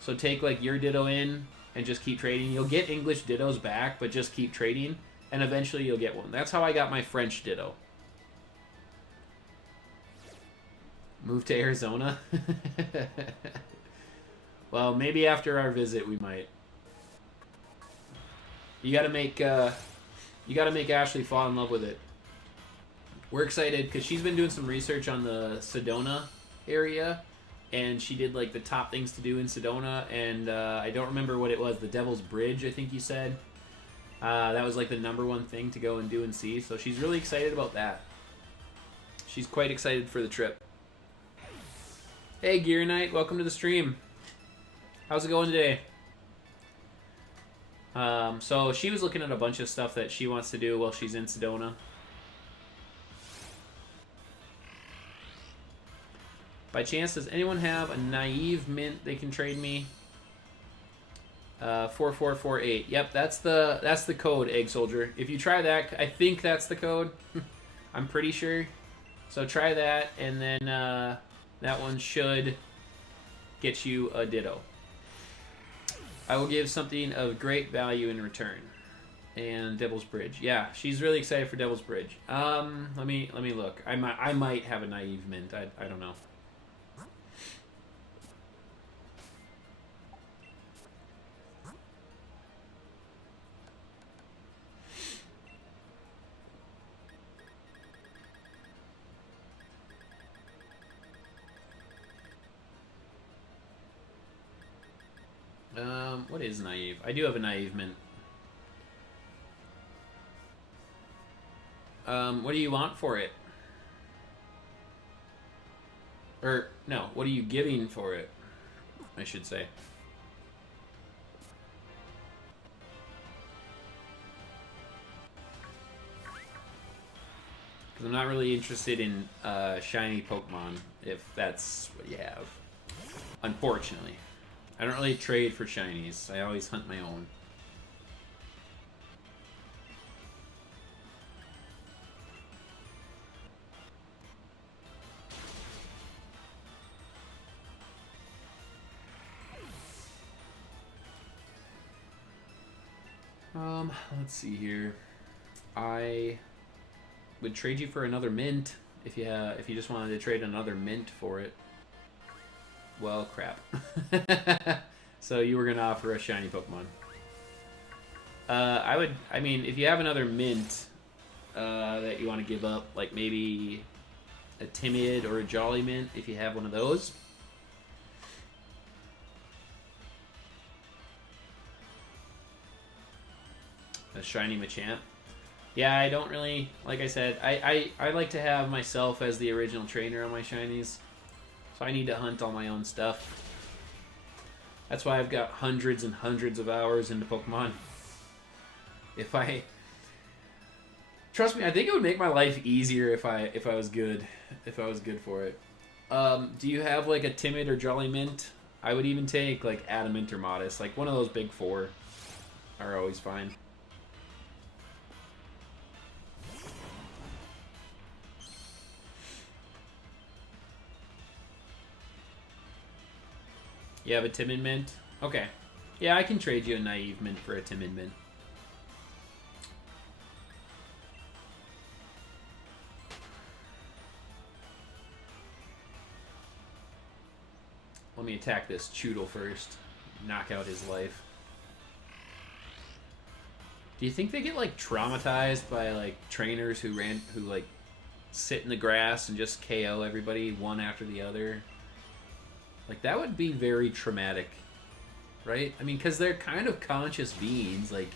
So take like your Ditto in, and just keep trading. You'll get English Dittos back, but just keep trading, and eventually you'll get one. That's how I got my French Ditto. Move to Arizona? Well, maybe after our visit we might. You gotta make Ashley fall in love with it. We're excited because she's been doing some research on the Sedona area, and she did like the top things to do in Sedona, and I don't remember what it was. The Devil's Bridge, I think you said. That was like the #1 thing to go and do and see. So she's really excited about that. She's quite excited for the trip. Hey, Gear Knight, welcome to the stream. How's it going today? So she was looking at a bunch of stuff that she wants to do while she's in Sedona. By chance, does anyone have a naive mint they can trade me? 4448. Yep, that's the code, Egg Soldier. If you try that, I think that's the code. I'm pretty sure. So try that, and then that one should get you a Ditto. I will give something of great value in return. And Devil's Bridge. Yeah, she's really excited for Devil's Bridge. Let me look. I might have a naive mint. I don't know. What is naive? I do have a naive mint. What do you want for it? Or, no, what are you giving for it? I should say. Because I'm not really interested in shiny Pokemon, if that's what you have. Unfortunately. I don't really trade for shinies. I always hunt my own. Let's see here. I would trade you for another mint if you just wanted to trade another mint for it. Well, crap. So you were gonna offer a shiny Pokemon. I mean, if you have another mint that you want to give up, like maybe a timid or a jolly mint, if you have one of those. A shiny Machamp. Yeah, I don't really, like I said, I like to have myself as the original trainer on my shinies. So I need to hunt all my own stuff. That's why I've got hundreds and hundreds of hours into Pokemon. Trust me, I think it would make my life easier if I was good. If I was good for it. Do you have like a timid or jolly mint? I would even take like adamant or modest. Like one of those big four are always fine. You have a timid mint? Okay. Yeah, I can trade you a naive mint for a timid mint. Let me attack this Chewtle first. Knock out his life. Do you think they get like traumatized by like trainers who like sit in the grass and just KO everybody one after the other? Like, that would be very traumatic, right? I mean, because they're kind of conscious beings. Like,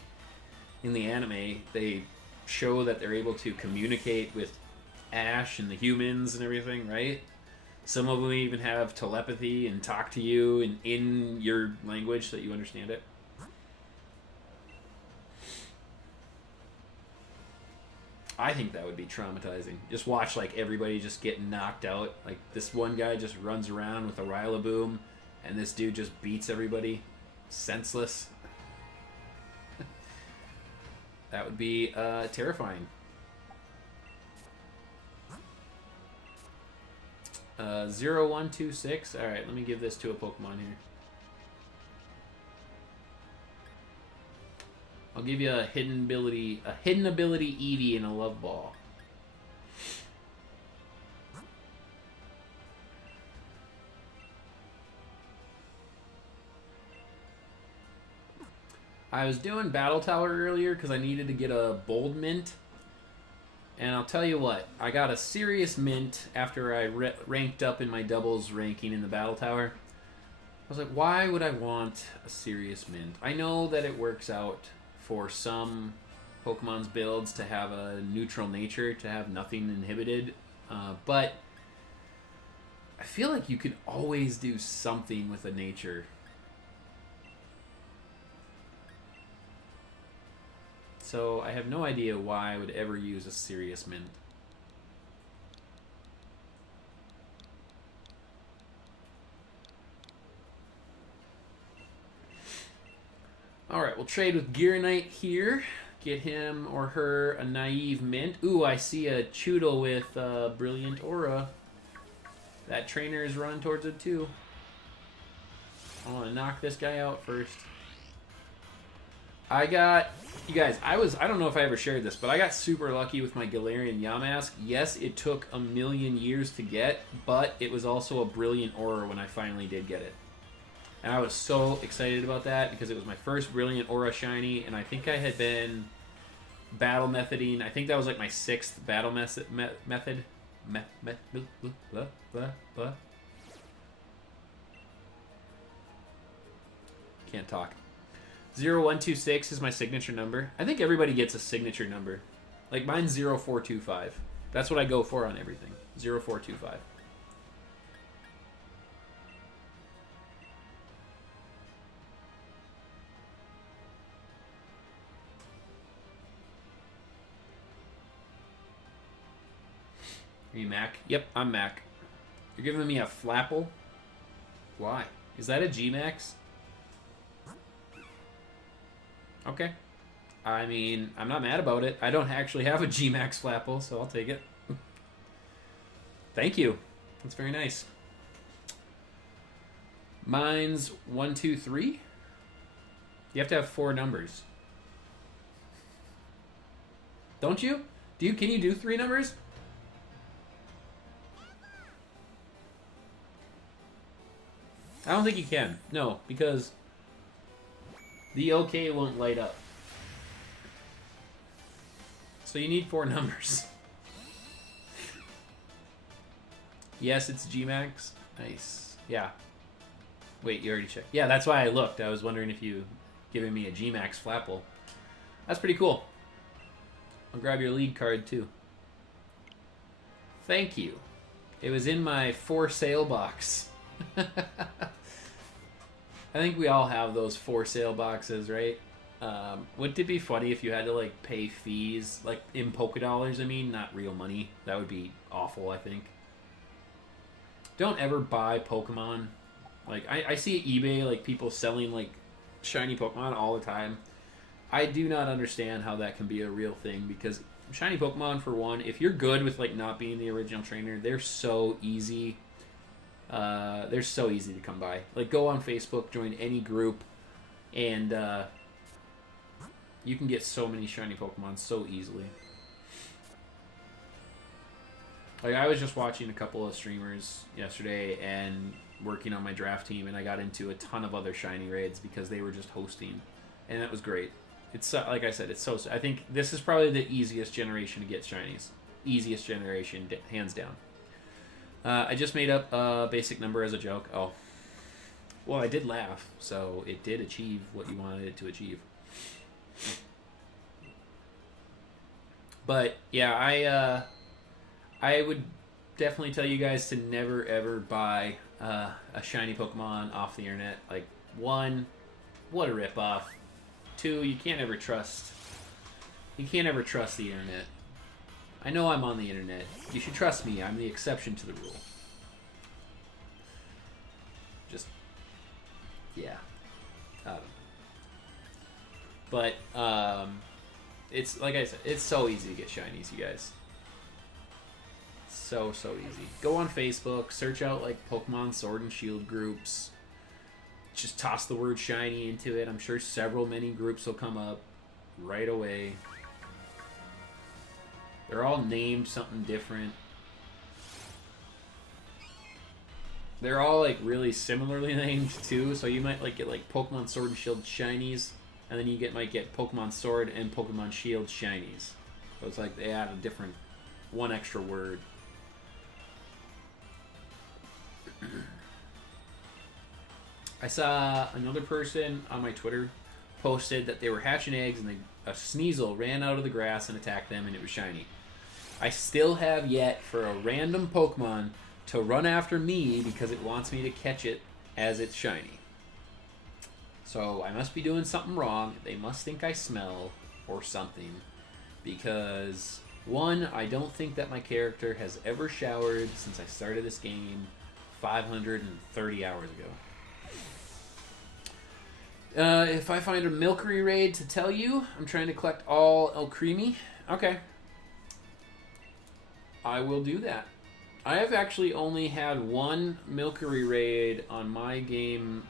in the anime, they show that they're able to communicate with Ash and the humans and everything, right? Some of them even have telepathy and talk to you in your language so that you understand it. I think that would be traumatizing. Just watch like everybody just get knocked out. Like this one guy just runs around with a Rillaboom, and this dude just beats everybody, senseless. That would be terrifying. 0126. All right, let me give this to a Pokemon here. I'll give you a hidden ability Eevee and a Love Ball. I was doing Battle Tower earlier because I needed to get a Bold Mint. And I'll tell you what, I got a serious mint after I ranked up in my doubles ranking in the Battle Tower. I was like, why would I want a serious mint? I know that it works out for some Pokemon's builds to have a neutral nature, to have nothing inhibited, but I feel like you could always do something with a nature. So I have no idea why I would ever use a serious mint. Alright, we'll trade with Gearnite here. Get him or her a naive mint. Ooh, I see a Chewtle with Brilliant Aura. That trainer is running towards it too. I want to knock this guy out first. I got... You guys, I don't know if I ever shared this, but I got super lucky with my Galarian Yamask. Yes, it took a million years to get, but it was also a Brilliant Aura when I finally did get it. And I was so excited about that because it was my first Brilliant Aura shiny, and I think I had been battle methoding. I think that was like my 6th battle method. Can't talk. 0126 is my signature number. I think everybody gets a signature number. Like mine's 0425. That's what I go for on everything. 0425. Are you Mac? Yep, I'm Mac. You're giving me a Flapple? Why? Is that a G-Max? Okay. I mean, I'm not mad about it. I don't actually have a G-Max Flapple, so I'll take it. Thank you. That's very nice. Mine's 123. You have to have 4 numbers. Don't you? Can you do 3 numbers? I don't think you can. No, because the OK won't light up. So you need 4 numbers. Yes, it's G-Max. Nice. Yeah. Wait, you already checked. Yeah, that's why I looked. I was wondering if you giving me a G-Max Flapple. That's pretty cool. I'll grab your lead card too. Thank you. It was in my for sale box. I think we all have those for sale boxes, right? Wouldn't it be funny if you had to like pay fees, like in Pokédollars? I mean, not real money. That would be awful. I think. Don't ever buy Pokemon. Like I see at eBay like people selling like shiny Pokemon all the time. I do not understand how that can be a real thing because shiny Pokemon, for one, if you're good with like not being the original trainer, they're so easy. They're so easy to come by. Like, go on Facebook, join any group, and you can get so many shiny Pokemon so easily. Like, I was just watching a couple of streamers yesterday and working on my draft team, and I got into a ton of other shiny raids because they were just hosting, and that was great. It's like I said, it's so. I think this is probably the easiest generation to get shinies. Easiest generation, hands down. I just made up a basic number as a joke. Oh. Well, I did laugh, so it did achieve what you wanted it to achieve. But, yeah, I would definitely tell you guys to never, ever buy a shiny Pokemon off the internet. Like, 1, what a ripoff. 2, you can't ever trust the internet. I know I'm on the internet. You should trust me. I'm the exception to the rule. Just, yeah. But, it's, like I said, it's so easy to get shinies, you guys. So easy. Go on Facebook, search out, like, Pokemon Sword and Shield groups. Just toss the word shiny into it. I'm sure many groups will come up right away. They're all named something different. They're all like really similarly named too, so you might like get like Pokemon Sword and Shield shinies, and then you might get Pokemon Sword and Pokemon Shield shinies. So it's like they add one extra word. I saw another person on my Twitter posted that they were hatching eggs and a Sneasel ran out of the grass and attacked them, and it was shiny. I still have yet for a random Pokemon to run after me because it wants me to catch it as it's shiny. So I must be doing something wrong. They must think I smell or something. Because, 1, I don't think that my character has ever showered since I started this game 530 hours ago. If I find a Milcery raid to tell you, I'm trying to collect all El Creamy. Okay. I will do that. I have actually only had one Milcery raid on my game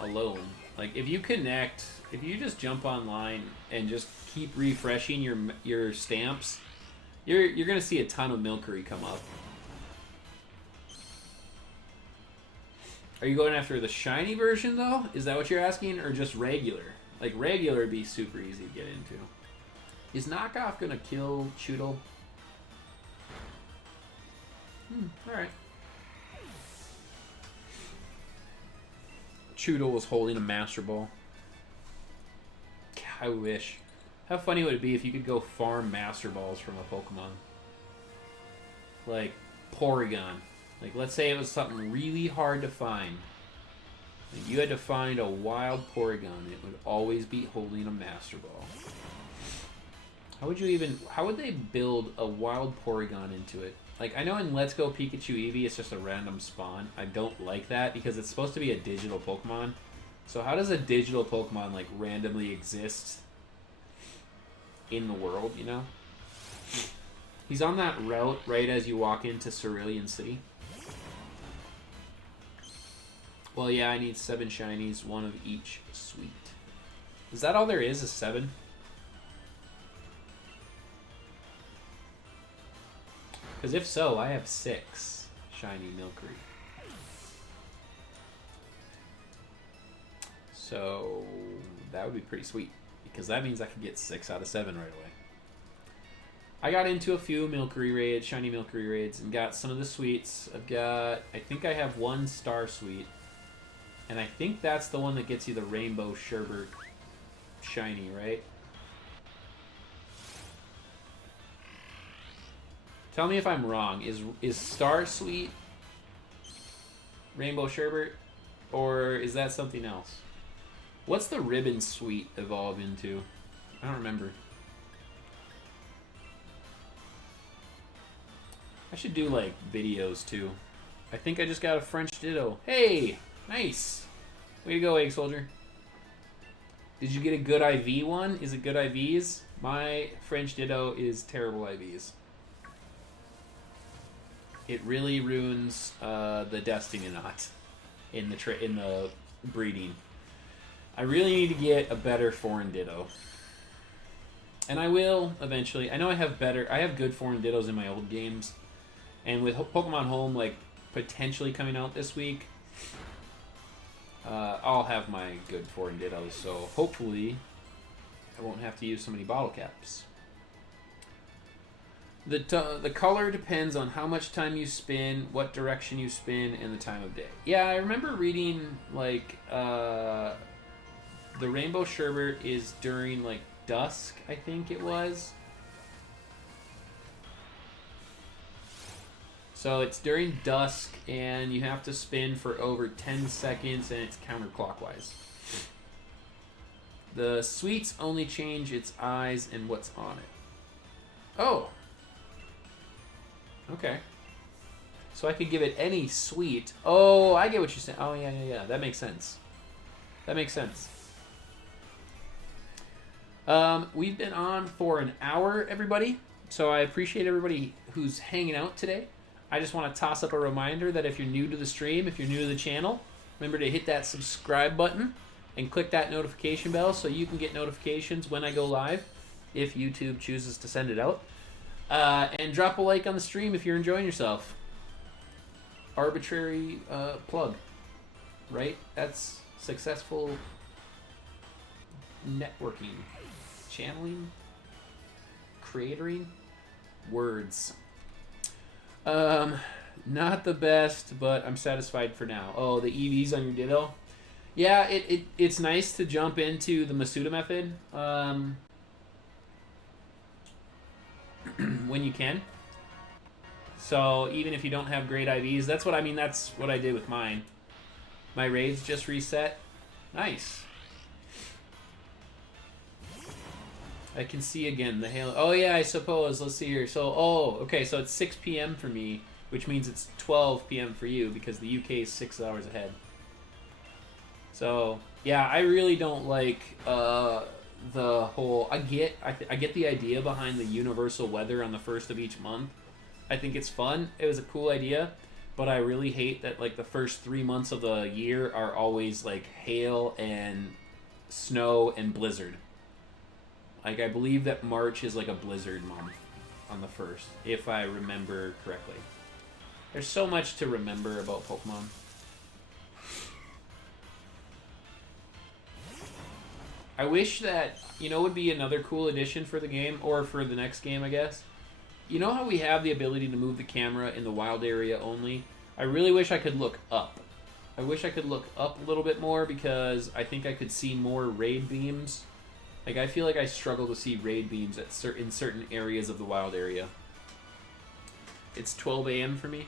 alone. Like, if you just jump online and just keep refreshing your stamps, you're gonna see a ton of Milcery come up. Are you going after the shiny version, though? Is that what you're asking? Or just regular? Like, regular would be super easy to get into. Is Knockoff going to kill Chewtle? Alright. Chewtle was holding a Master Ball. I wish. How funny would it be if you could go farm Master Balls from a Pokemon? Like, Porygon. Like, let's say it was something really hard to find. Like, you had to find a wild Porygon. It would always be holding a Master Ball. How would they build a wild Porygon into it? Like, I know in Let's Go Pikachu Eevee, it's just a random spawn. I don't like that because it's supposed to be a digital Pokemon. So how does a digital Pokemon, like, randomly exist in the world, you know? He's on that route right as you walk into Cerulean City. Well, yeah, I need 7 shinies, 1 of each. Sweet. Is that all there is 7? Because if so, I have 6 shiny Milcery. So that would be pretty sweet, because that means I could get 6 out of 7 right away. I got into a few Milcery raids, shiny Milcery raids, and got some of the sweets. I think I have 1 Star Sweet, and I think that's the one that gets you the Rainbow Sherbet shiny, right? Tell me if I'm wrong. Is Star Sweet Rainbow Sherbet, or is that something else? What's the Ribbon Sweet evolve into? I don't remember. I should do, like, videos, too. I think I just got a French Ditto. Hey! Nice! Way to go, Egg Soldier. Did you get a good IV one? Is it good IVs? My French Ditto is terrible IVs. It really ruins the Destiny Knot in the breeding. I really need to get a better foreign Ditto. And I will eventually. I know I have good foreign Dittos in my old games. And with Pokemon Home, like, potentially coming out this week, I'll have my good foreign Dittos. So hopefully I won't have to use so many bottle caps. The color depends on how much time you spin, what direction you spin, and the time of day. Yeah, I remember reading, like, the Rainbow Sherbet is during, like, dusk, I think it was. So it's during dusk, and you have to spin for over 10 seconds, and it's counterclockwise. The sweets only change its eyes and what's on it. Oh! Okay. So I could give it any sweet. Oh, I get what you're saying. Oh, yeah. That makes sense. That makes sense. We've been on for an hour, everybody. So I appreciate everybody who's hanging out today. I just want to toss up a reminder that if you're new to the stream, if you're new to the channel, remember to hit that subscribe button and click that notification bell so you can get notifications when I go live, if YouTube chooses to send it out. And drop a like on the stream if you're enjoying yourself. Arbitrary plug, right? That's successful networking, channeling, creatoring, words. Not the best, but I'm satisfied for now. Oh, the EVs on your Ditto? Yeah, it's nice to jump into the Masuda method when you can. So even if you don't have great IVs, that's what I did with mine. My raids just reset. Nice. I can see again the Halo. Oh yeah, I suppose. Let's see here. So, okay. So it's 6 p.m. for me, which means it's 12 p.m. for you because the UK is 6 hours ahead. So yeah, I really don't like the whole. I get the idea behind the universal weather on the first of each month. I think it's fun. It was a cool idea, but I really hate that like the first 3 months of the year are always like hail and snow and blizzard. Like, I believe that March is like a blizzard month on the 1st, if I remember correctly. There's so much to remember about Pokemon. I wish that, would be another cool addition for the game, or for the next game, I guess. You know how we have the ability to move the camera in the wild area only? I really wish I could look up. I wish I could look up a little bit more because I think I could see more raid beams Like, I feel like I struggle to see raid beams at in certain areas of the wild area. It's 12 a.m. for me.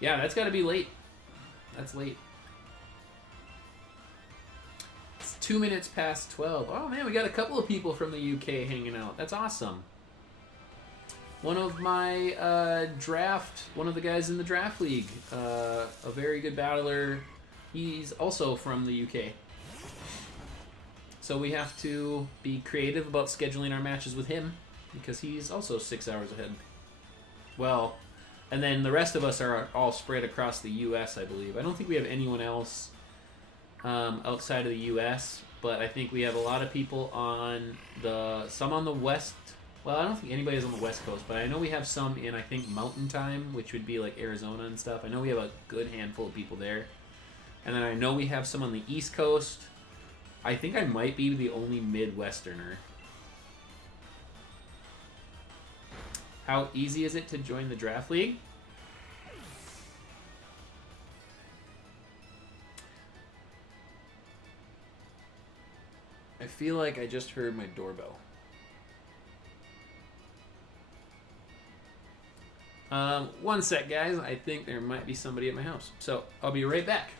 Yeah, that's got to be late. That's late. It's 2 minutes past 12. Oh, man, we got a couple of people from the UK hanging out. That's awesome. One of my one of the guys in the draft league, a very good battler. He's also from the UK. So we have to be creative about scheduling our matches with him because he's also 6 hours ahead. Well, and then the rest of us are all spread across the U.S., I believe. I don't think we have anyone else outside of the U.S., but I think we have a lot of people on some on the West. Well, I don't think anybody's on the West Coast, but I know we have some in, I think, Mountain Time, which would be like Arizona and stuff. I know we have a good handful of people there. And then I know we have some on the East Coast. I think I might be the only Midwesterner. How easy is it to join the draft league? I feel like I just heard my doorbell. One sec, guys. I think there might be somebody at my house. So I'll be right back.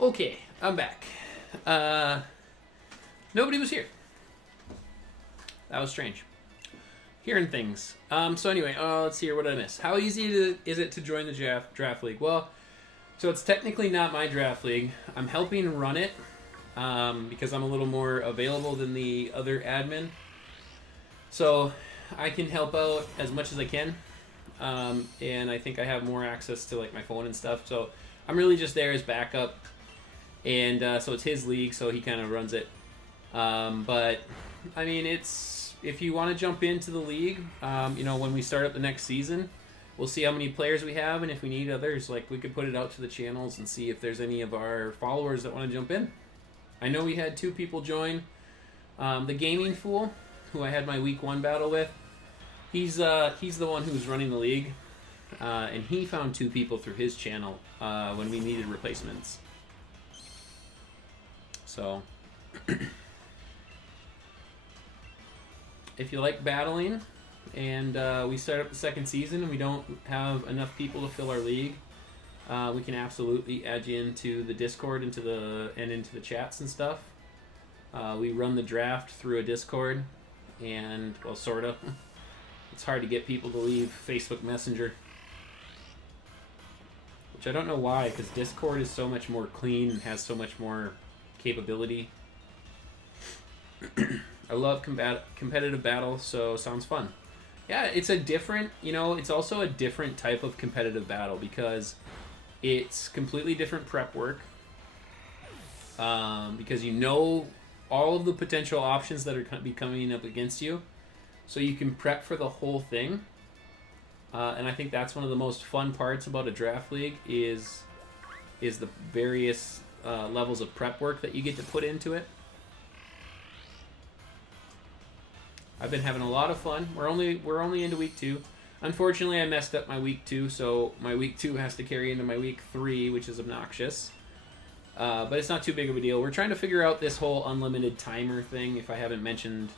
Okay, I'm back. Nobody was here. That was strange. Hearing things. So anyway, let's see here. What did I miss? How easy is it to join the draft league? Well, so it's technically not my draft league. I'm helping run it because I'm a little more available than the other admin. So I can help out as much as I can. And I think I have more access to like my phone and stuff. So I'm really just there as backup. And so it's his league, so he kind of runs it. But I mean, if you want to jump into the league, when we start up the next season, we'll see how many players we have, and if we need others, like we could put it out to the channels and see if there's any of our followers that want to jump in. I know we had 2 people join. The Gaming Fool, who I had my week 1 battle with, he's the one who's running the league, and he found 2 people through his channel when we needed replacements. So, if you like battling, and we start up the 2nd season and we don't have enough people to fill our league, we can absolutely add you into the Discord, into the chats and stuff. We run the draft through a Discord, and well, sorta. It's hard to get people to leave Facebook Messenger, which I don't know why, because Discord is so much more clean and has so much more capability. I love competitive battle, so sounds fun. Yeah, it's a different, it's also a different type of competitive battle because it's completely different prep work. Because all of the potential options that are be coming up against you, so you can prep for the whole thing. And I think that's one of the most fun parts about a draft league is the various levels of prep work that you get to put into it. I've been having a lot of fun. We're only into week 2. Unfortunately, I messed up my week 2, so my week 2 has to carry into my week 3, which is obnoxious. But it's not too big of a deal. We're trying to figure out this whole unlimited timer thing. If I haven't mentioned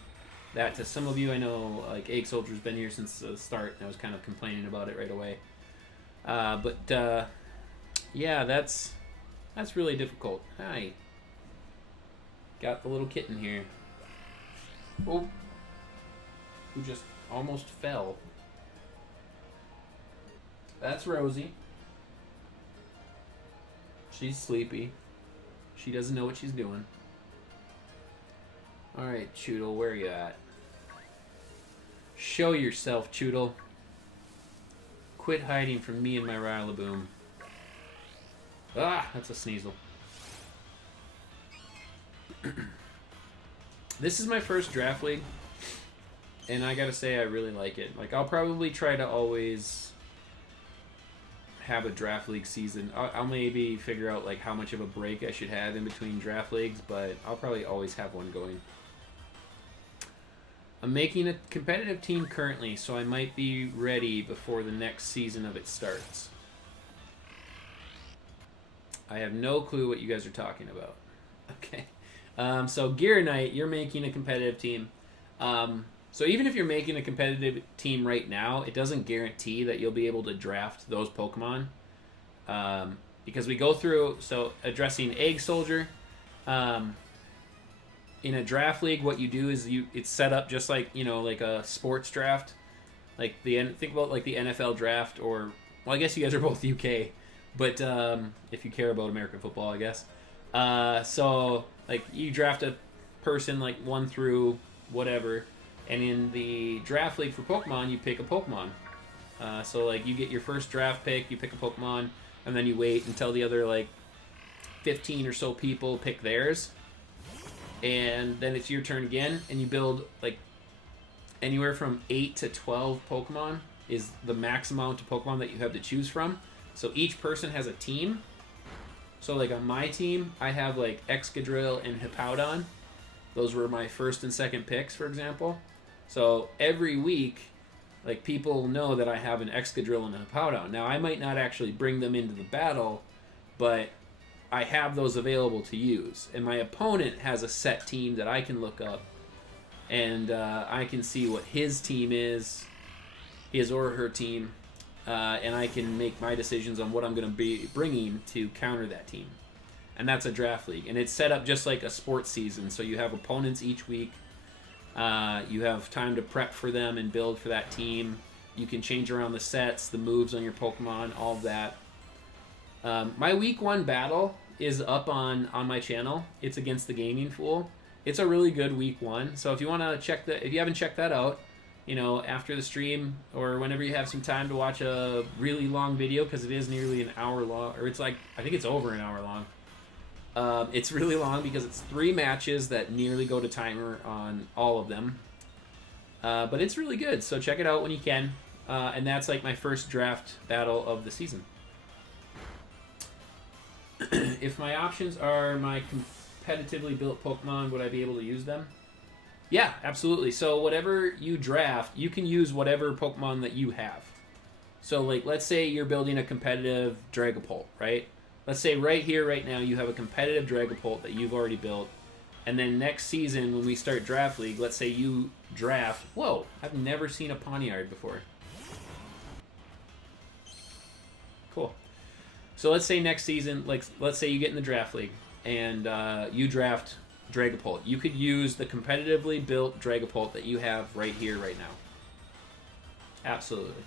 that to some of you, I know like Egg Soldier's been here since the start, and I was kind of complaining about it right away. Yeah, that's really difficult. Hi. Got the little kitten here. Oh. Who just almost fell. That's Rosie. She's sleepy. She doesn't know what she's doing. Alright, Chewtle, where are you at? Show yourself, Chewtle. Quit hiding from me and my Rillaboom. Ah, that's a Sneasel. This is my first draft league, and I gotta say I really like it. Like, I'll probably try to always have a draft league season. I'll maybe figure out like how much of a break I should have in between draft leagues, but I'll probably always have one going. I'm making a competitive team currently, so I might be ready before the next season of it starts. I have no clue what you guys are talking about. Okay. So Gear Knight, you're making a competitive team. So even if you're making a competitive team right now, it doesn't guarantee that you'll be able to draft those Pokemon. Because we go through, so addressing Egg Soldier, in a draft league, what you do is it's set up just like, you know, like a sports draft. Like think about like the NFL draft, or, well, I guess you guys are both UK, but if you care about American football, I guess. So like you draft a person like 1 through whatever, and in the draft league for Pokemon, you pick a Pokemon. So like you get your first draft pick, you pick a Pokemon, and then you wait until the other like 15 or so people pick theirs, and then it's your turn again, and you build like anywhere from 8 to 12 Pokemon is the max amount of Pokemon that you have to choose from. So each person has a team. So like on my team, I have like Excadrill and Hippowdon. Those were my first and second picks, for example. So every week, like, people know that I have an Excadrill and a Hippowdon. Now, I might not actually bring them into the battle, but I have those available to use. And my opponent has a set team that I can look up, and I can see what his team is, his or her team, and I can make my decisions on what I'm going to be bringing to counter that team. And that's a draft league. And it's set up just like a sports season. So you have opponents each week. You have time to prep for them and build for that team. You can change around the sets, the moves on your Pokemon, all of that. My week 1 battle is up on my channel. It's against the Gaming Fool. It's a really good week 1. So if you want to check that, if you haven't checked that out, you know, after the stream or whenever you have some time to watch a really long video, because it is nearly an hour long, or it's like, I think it's over an hour long. It's really long because it's 3 matches that nearly go to timer on all of them. But it's really good, so check it out when you can. And that's like my first draft battle of the season. If my options are my competitively built Pokemon, would I be able to use them? Yeah, absolutely. So whatever you draft, you can use whatever Pokemon that you have. So like, let's say you're building a competitive Dragapult, right? Let's say right here, right now, you have a competitive Dragapult that you've already built. And then next season, when we start Draft League, let's say you draft... Whoa, I've never seen a Pawniard before. Cool. So let's say next season, like, let's say you get in the Draft League, and you draft Dragapult. You could use the competitively built Dragapult that you have right here, right now. Absolutely.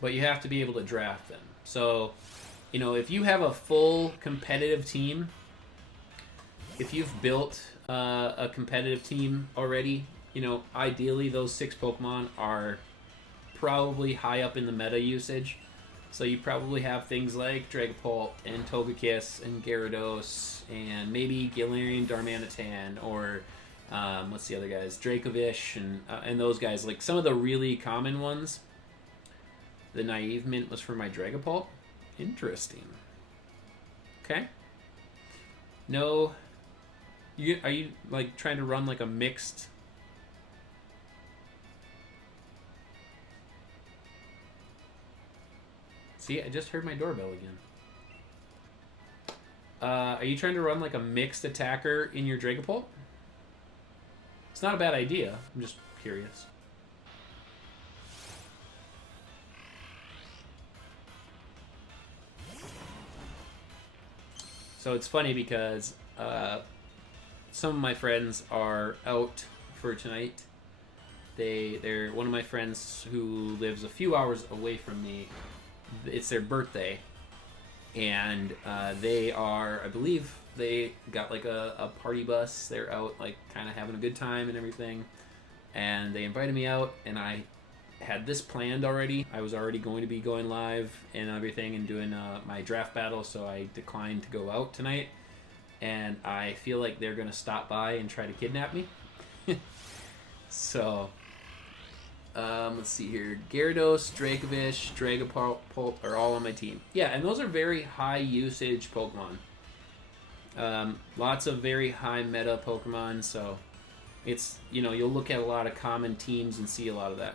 But you have to be able to draft them. So, you know, if you have a full competitive team, if you've built a competitive team already, you know, ideally those 6 Pokemon are probably high up in the meta usage. So you probably have things like Dragapult and Togekiss and Gyarados and maybe Galarian Darmanitan, or what's the other guys? Dracovish and those guys. Like some of the really common ones. The Naive Mint was for my Dragapult. Interesting. Okay. No. Are you like trying to run like a mixed? See, I just heard my doorbell again. Are you trying to run like a mixed attacker in your Dragapult? It's not a bad idea. I'm just curious. So it's funny because some of my friends are out for tonight. They're one of my friends who lives a few hours away from me. It's their birthday, and they are, I believe, they got like a party bus. They're out like kind of having a good time and everything, and they invited me out, and I had this planned already. I was already going to be going live and everything and doing my draft battle, so I declined to go out tonight, and I feel like they're going to stop by and try to kidnap me. So let's see here. Gyarados, Dracovish, Dragapult are all on my team. Yeah, and those are very high usage Pokemon. Lots of very high meta Pokemon, so it's, you know, you'll look at a lot of common teams and see a lot of that.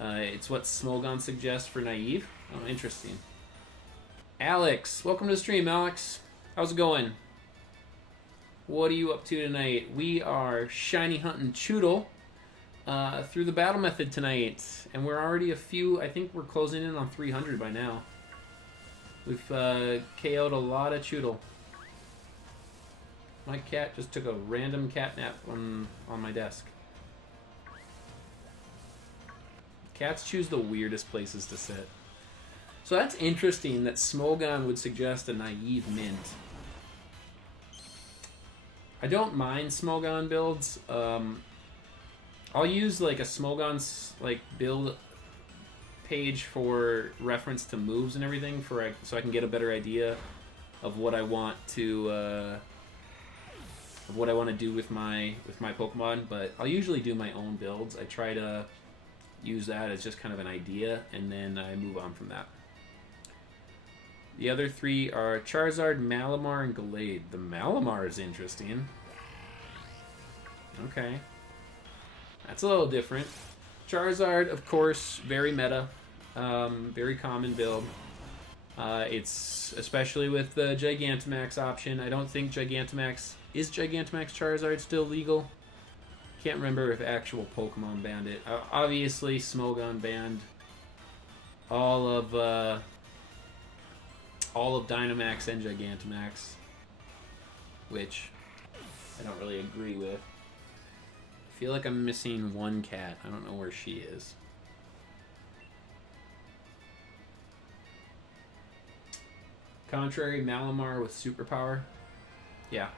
It's what Smogon suggests for Naive. Oh, interesting. Alex, welcome to the stream, Alex. How's it going? What are you up to tonight? We are shiny hunting Chewtle through the battle method tonight, and we're already I think we're closing in on 300 by now. We've KO'd a lot of Chewtle. My cat just took a random cat nap on my desk. Cats choose the weirdest places to sit. So that's interesting that Smogon would suggest a Naive Mint. I don't mind Smogon builds. I'll use like a Smogon's like build page for reference to moves and everything so I can get a better idea of what I want to do with my Pokemon. But I'll usually do my own builds. I try to use that as just kind of an idea, and then I move on from that. The other three are Charizard, Malamar, and Gallade. The Malamar is interesting. Okay. That's a little different. Charizard, of course, very meta. Very common build. It's especially with the Gigantamax option. I don't think Gigantamax... Is Gigantamax Charizard still legal? Can't remember if actual Pokemon banned it. Obviously, Smogon banned all of Dynamax and Gigantamax, which I don't really agree with. I feel like I'm missing one cat. I don't know where she is. Contrary, Malamar with superpower. Yeah.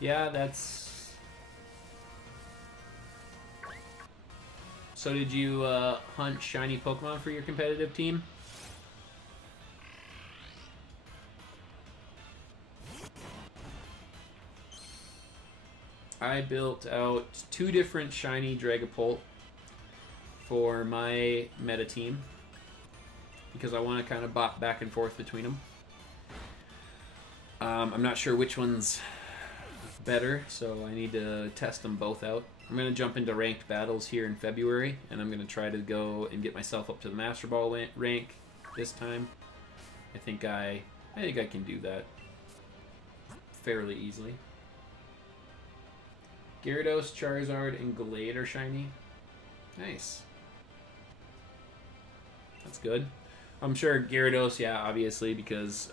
Yeah, that's... So did you hunt shiny Pokemon for your competitive team? I built out 2 different shiny Dragapult for my meta team because I want to kind of bop back and forth between them. I'm not sure which one's better, so I need to test them both out. I'm going to jump into ranked battles here in February, and I'm going to try to go and get myself up to the Master Ball rank this time. I think I can do that fairly easily. Gyarados, Charizard, and Gallade are shiny. Nice. That's good. I'm sure Gyarados, yeah, obviously, because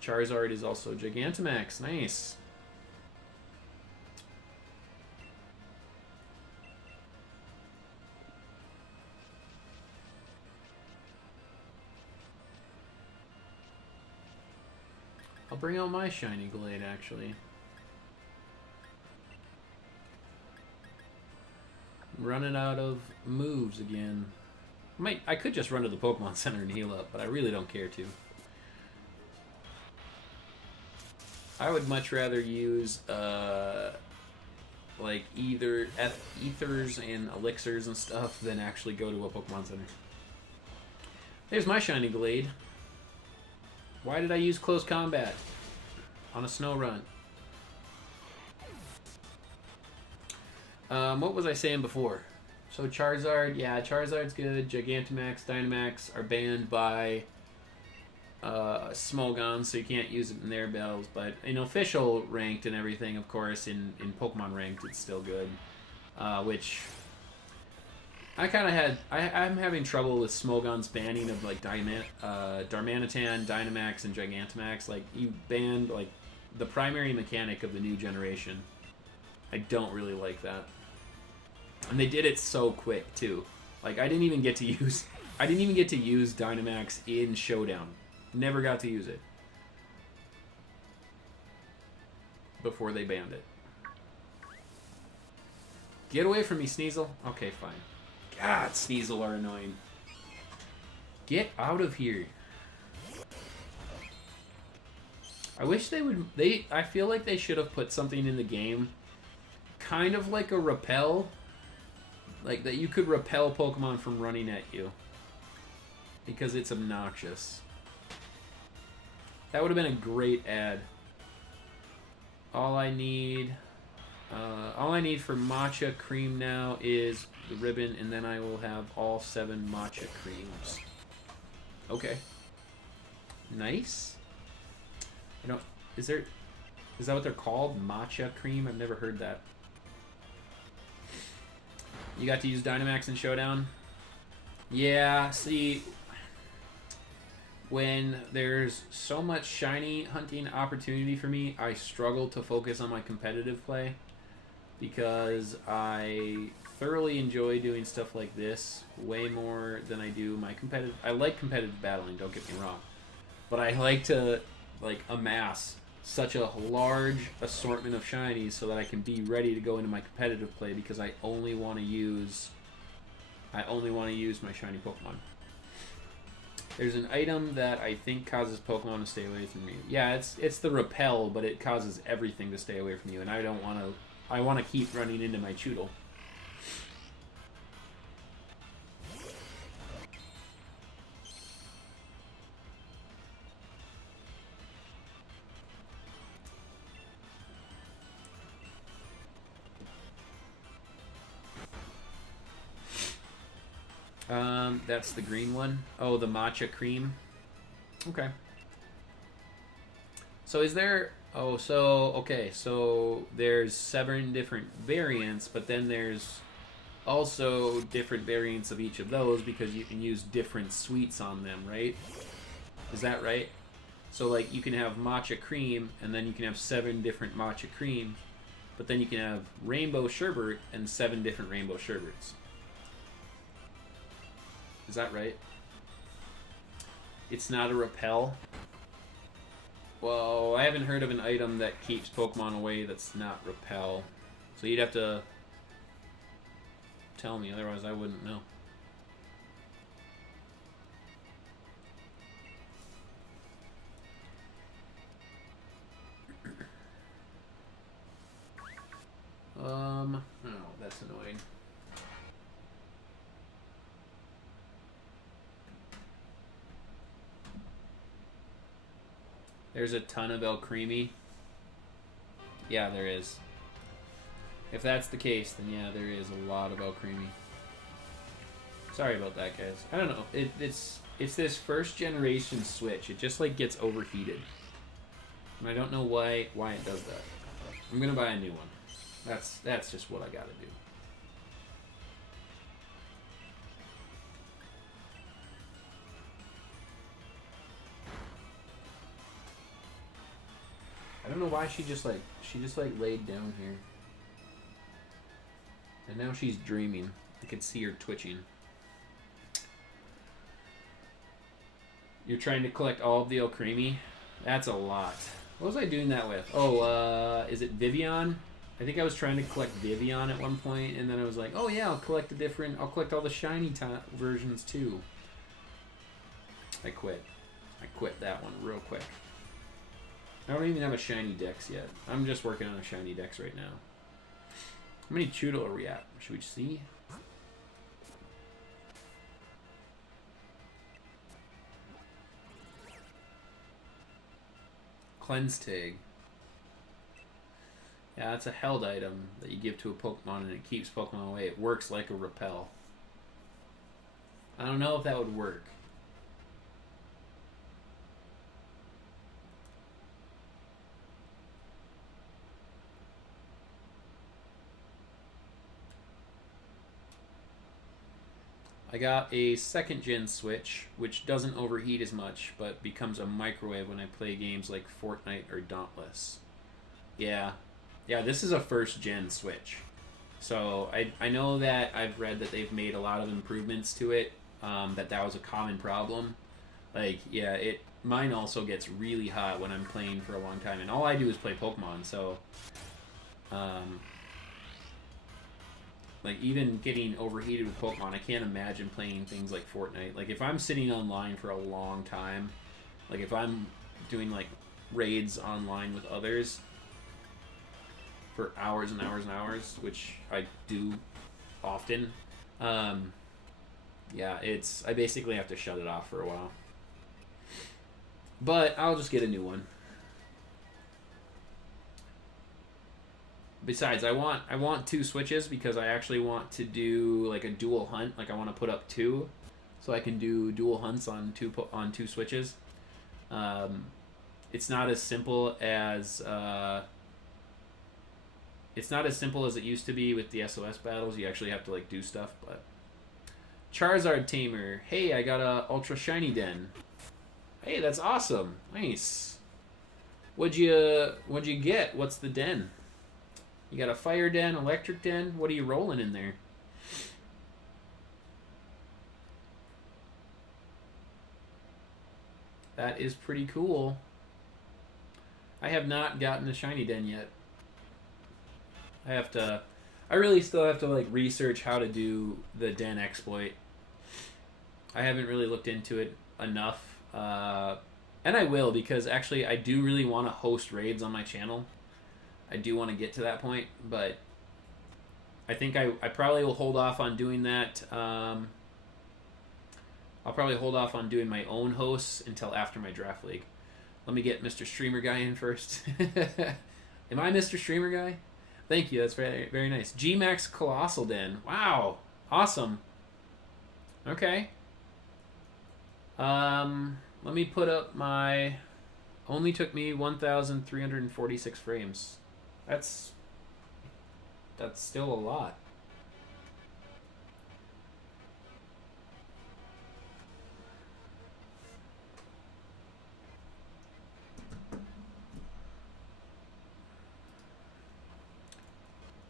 Charizard is also Gigantamax. Nice. I'll bring out my shiny Gallade, actually. I'm running out of moves again. I could just run to the Pokemon Center and heal up, but I really don't care to. I would much rather use like either ethers and elixirs and stuff than actually go to a Pokemon Center. There's my shiny Gallade. Why did I use close combat on a snow run? What was I saying before? So Charizard, yeah, Charizard's good. Gigantamax, Dynamax are banned by Smogon, so you can't use it in their battles. But in official ranked and everything, of course, in Pokemon ranked, it's still good. Which I kind of had. I'm having trouble with Smogon's banning of like Darmanitan, Dynamax, and Gigantamax. Like you banned like the primary mechanic of the new generation. I don't really like that. And they did it so quick too. Like I didn't even get to use Dynamax in Showdown. Never got to use it before they banned it. Get away from me, Sneasel. Okay, fine. God, Sneasel are annoying. Get out of here. I wish they would. I feel like they should have put something in the game, kind of like a repel. Like that you could repel Pokemon from running at you. Because it's obnoxious. That would have been a great ad. All I need for matcha cream now is the ribbon, and then I will have all 7 matcha creams. Okay. Nice. I don't. Is that what they're called? Matcha cream? I've never heard that. You got to use Dynamax in Showdown? Yeah, see, when there's so much shiny hunting opportunity for me, I struggle to focus on my competitive play because I thoroughly enjoy doing stuff like this way more than I do my competitive. I like competitive battling, don't get me wrong, but I like to like amass such a large assortment of shinies so that I can be ready to go into my competitive play because I only want to use my shiny Pokemon. There's an item that I think causes Pokemon to stay away from you. Yeah, it's the repel, but it causes everything to stay away from you, and I don't want to. I want to keep running into my Chewtle. That's the green one. Oh, the matcha cream. Okay. So is there... Oh, so... Okay, so there's 7 different variants, but then there's also different variants of each of those because you can use different sweets on them, right? Is that right? So, like, you can have matcha cream, and then you can have 7 different matcha creams, but then you can have rainbow sherbet and 7 different rainbow sherbets. Is that right? It's not a repel? Well, I haven't heard of an item that keeps Pokemon away that's not repel. So you'd have to tell me, otherwise I wouldn't know. Oh, that's annoying. There's a ton of Alcremie. Yeah, there is. If that's the case, then yeah, there is a lot of Alcremie. Sorry about that, guys. I don't know. It's this first generation Switch. It just like gets overheated, and I don't know why it does that. I'm gonna buy a new one. That's just what I gotta do. I don't know why she just laid down here. And now she's dreaming. I can see her twitching. You're trying to collect all of the Alcremie? That's a lot. What was I doing that with? Oh, is it Vivian? I think I was trying to collect Vivian at one point, and then I was like, oh yeah, I'll collect all the shiny versions too. I quit. I quit that one real quick. I don't even have a shiny dex yet. I'm just working on a shiny dex right now. How many Chewtle are we at? Should we see? Cleanse Tag. Yeah, it's a held item that you give to a Pokemon and it keeps Pokemon away. It works like a repel. I don't know if that would work. I got a second gen Switch, which doesn't overheat as much, but becomes a microwave when I play games like Fortnite or Dauntless. Yeah. Yeah, this is a first gen Switch. So I know that I've read that they've made a lot of improvements to it, that was a common problem. Like, yeah, mine also gets really hot when I'm playing for a long time, and all I do is play Pokemon, so um, like even getting overheated with Pokemon, I can't imagine playing things like Fortnite. Like if I'm sitting online for a long time, like if I'm doing like raids online with others for hours and hours and hours, which I do often, yeah, I basically have to shut it off for a while. But I'll just get a new one. Besides, I want two Switches because I actually want to do like a dual hunt. Like I want to put up two, so I can do dual hunts on two Switches. It's not as simple as it used to be with the SOS battles. You actually have to like do stuff. But Charizard Tamer. Hey, I got a Ultra Shiny Den. Hey, that's awesome. Nice. What'd you get? What's the den? You got a fire den, electric den. What are you rolling in there? That is pretty cool. I have not gotten a shiny den yet. I really still have to like research how to do the den exploit. I haven't really looked into it enough. And I will, because actually I do really want to host raids on my channel. I do want to get to that point, but I think I probably will hold off on doing that. I'll probably hold off on doing my own hosts until after my draft league. Let me get Mr. Streamer Guy in first. Am I Mr. Streamer Guy? Thank you. That's very, very nice. G-Max Colossal Den. Wow. Awesome. Okay. Let me put up my... Only took me 1,346 frames. That's still a lot.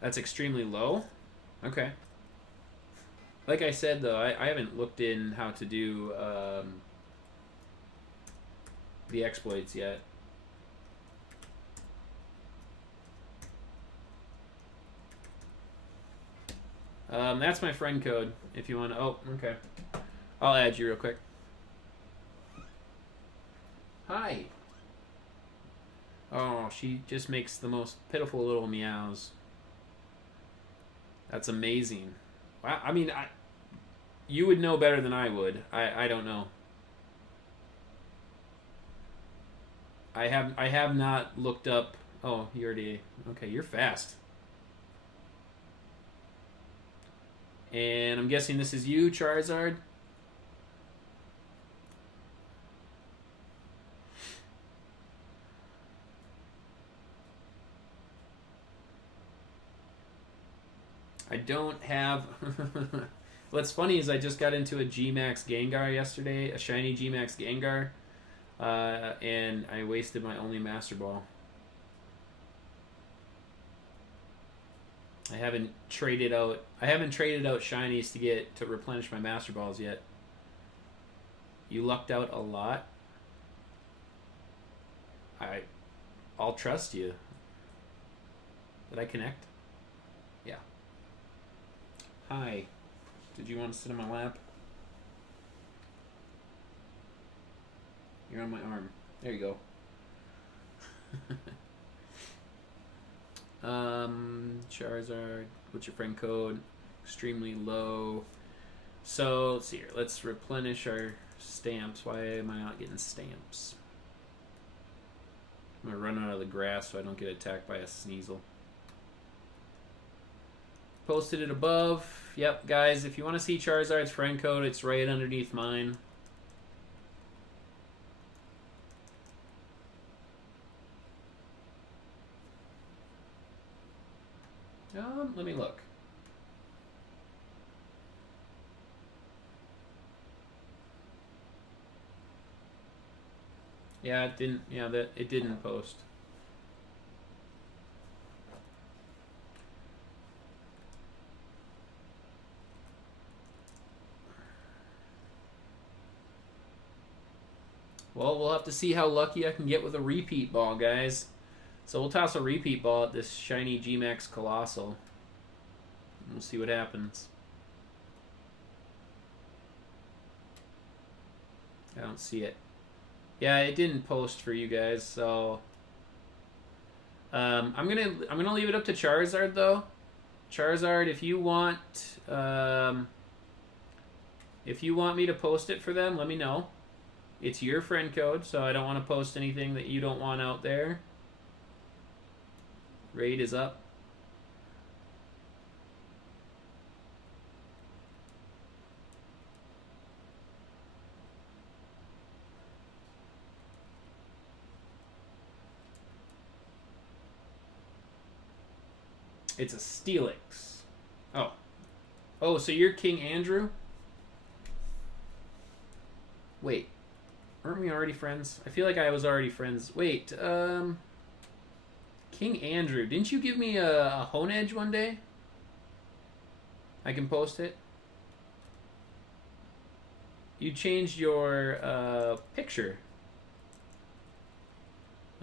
That's extremely low? Okay. Like I said, though, I haven't looked in how to do the exploits yet. That's my friend code, if you want to... Oh, okay. I'll add you real quick. Hi. Oh, she just makes the most pitiful little meows. That's amazing. I mean, you would know better than I would. I don't know. I have not looked up... Oh, you already... Okay, you're fast. And I'm guessing this is you, Charizard? I don't have... What's funny is I just got into a G-Max Gengar yesterday, a shiny G-Max Gengar, and I wasted my only Master Ball. I haven't traded out shinies to replenish my Master Balls yet. You lucked out a lot. I'll trust you. Did I connect? Yeah. Hi. Did you want to sit on my lap? You're on my arm. There you go. Charizard, what's your friend code? Extremely low. So, let's see here. Let's replenish our stamps. Why am I not getting stamps? I'm gonna run out of the grass so I don't get attacked by a Sneasel. Posted it above. Yep, guys, if you want to see Charizard's friend code, it's right underneath mine. Let me look. Yeah, it didn't. Yeah, it didn't post. Well, we'll have to see how lucky I can get with a repeat ball, guys. So we'll toss a repeat ball at this shiny G-Max Colossal. We'll see what happens. I don't see it. Yeah, it didn't post for you guys, so I'm gonna leave it up to Charizard though. Charizard, if you want me to post it for them, let me know. It's your friend code, so I don't want to post anything that you don't want out there. Raid is up. It's a Steelix. Oh. Oh, so you're King Andrew? Wait. Aren't we already friends? I feel like I was already friends. Wait, King Andrew. Didn't you give me a Honedge one day? I can post it. You changed your picture.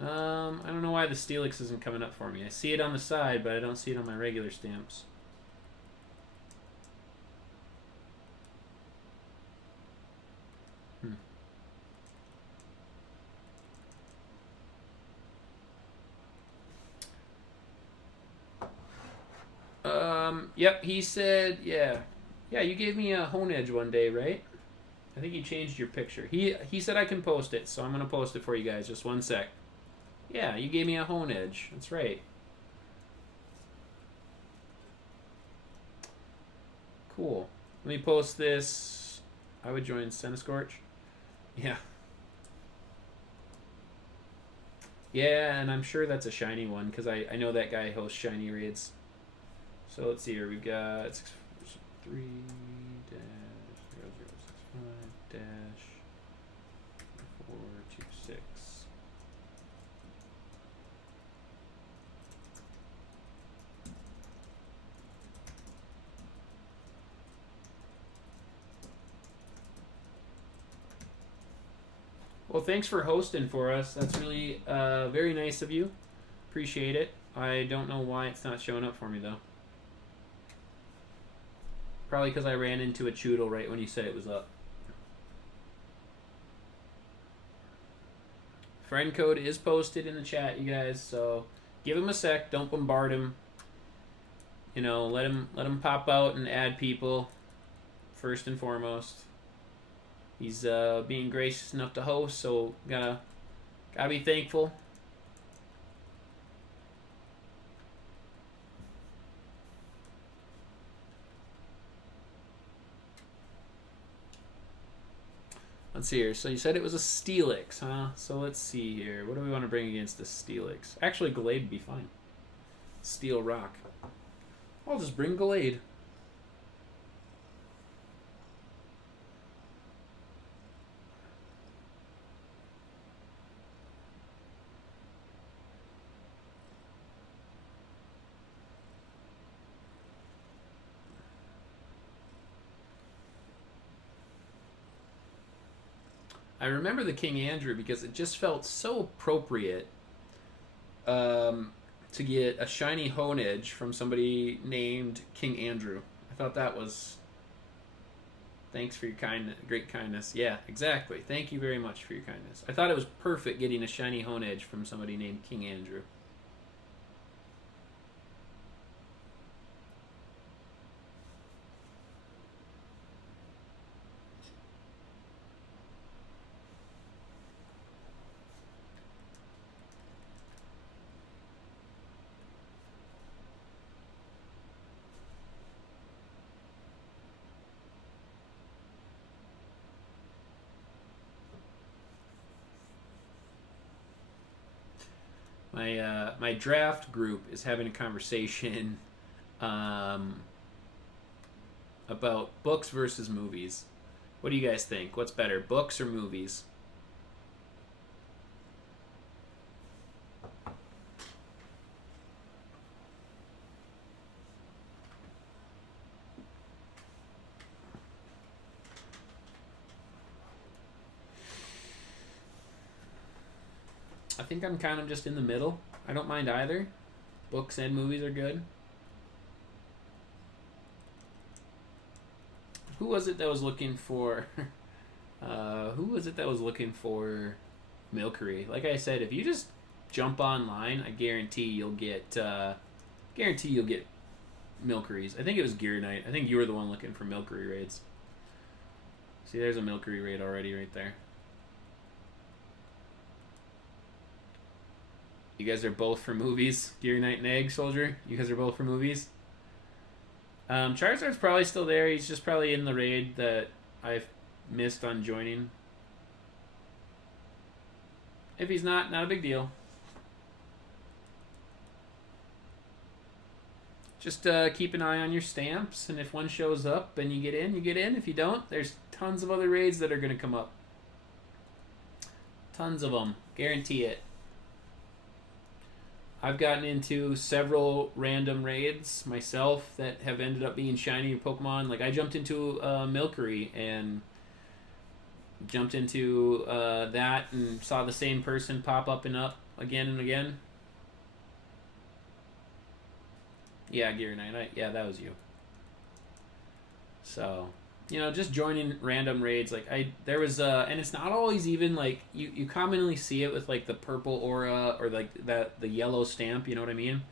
I don't know why the Steelix isn't coming up for me. I see it on the side, but I don't see it on my regular stamps. Yep, he said, yeah. Yeah, you gave me a Honedge one day, right? I think you changed your picture. He said I can post it, so I'm going to post it for you guys. Just one sec. Yeah, you gave me a Honedge. That's right. Cool. Let me post this. I would join Centiskorch. Yeah. Yeah, and I'm sure that's a shiny one, because I know that guy hosts shiny raids. So let's see here. We've got 3 -0065 -426. Well, thanks for hosting for us. That's really very nice of you. Appreciate it. I don't know why it's not showing up for me, though. Probably because I ran into a Chewtle right when you said it was up. Friend code is posted in the chat, you guys, so give him a sec. Don't bombard him. You know, let him pop out and add people first and foremost. He's being gracious enough to host, so gotta be thankful. Let's see here. So you said it was a Steelix, huh? So let's see here. What do we want to bring against the Steelix? Actually, Gallade would be fine. Steel Rock. I'll just bring Gallade. I remember the King Andrew because it just felt so appropriate to get a shiny Honedge from somebody named King Andrew. I thought that was... Thanks for your great kindness. Yeah, exactly. Thank you very much for your kindness. I thought it was perfect getting a shiny Honedge from somebody named King Andrew. My draft group is having a conversation about books versus movies. What do you guys think? What's better, books or movies? I think I'm kind of just in the middle. I don't mind either. Books and movies are good. Who was it that was looking for? Who was it that was looking for Milkery? Like I said, if you just jump online, I guarantee you'll get Milkeries. I think it was Gear Knight. I think you were the one looking for Milkery raids. See, there's a Milkery raid already right there. You guys are both for movies. Gear Knight and Egg Soldier. You guys are both for movies. Charizard's probably still there. He's just probably in the raid that I've missed on joining. If he's not a big deal. Just keep an eye on your stamps, and if one shows up and you get in, you get in. If you don't, there's tons of other raids that are going to come up. Tons of them. Guarantee it. I've gotten into several random raids myself that have ended up being shiny Pokemon. Like I jumped into Milkery and jumped into that and saw the same person pop up and up again and again. Yeah, Gear Knight. Yeah, that was you. So, you know, just joining random raids. Like there was and it's not always even like you commonly see it with like the purple aura or like the yellow stamp. You know what I mean?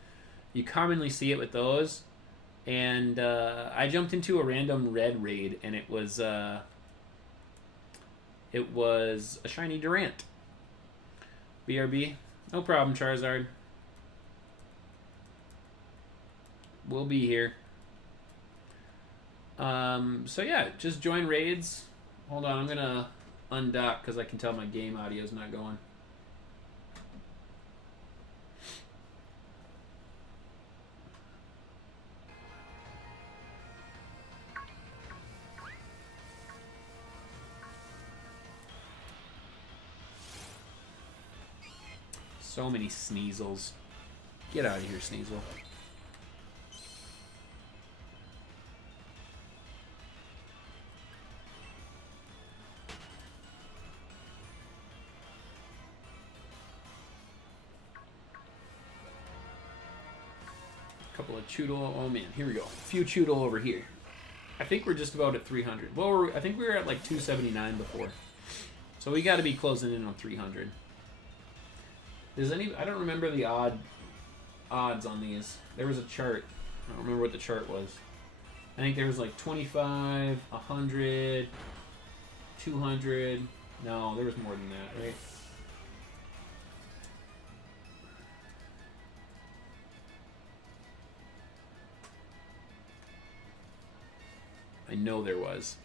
You commonly see it with those. And I jumped into a random red raid, and it was a shiny Durant. BRB, no problem, Charizard. We'll be here. So yeah, just join raids. Hold on, I'm gonna undock because I can tell my game audio's not going. So many Sneasels. Get out of here, Sneasel. Couple of Chewtle. Oh man, here we go. A few Chewtle over here. I think we're just about at 300. Well, I think we were at like 279 before. So we got to be closing in on 300. I don't remember the odds on these. There was a chart. I don't remember what the chart was. I think there was like 25, 100, 200. No, there was more than that, right? I know there was.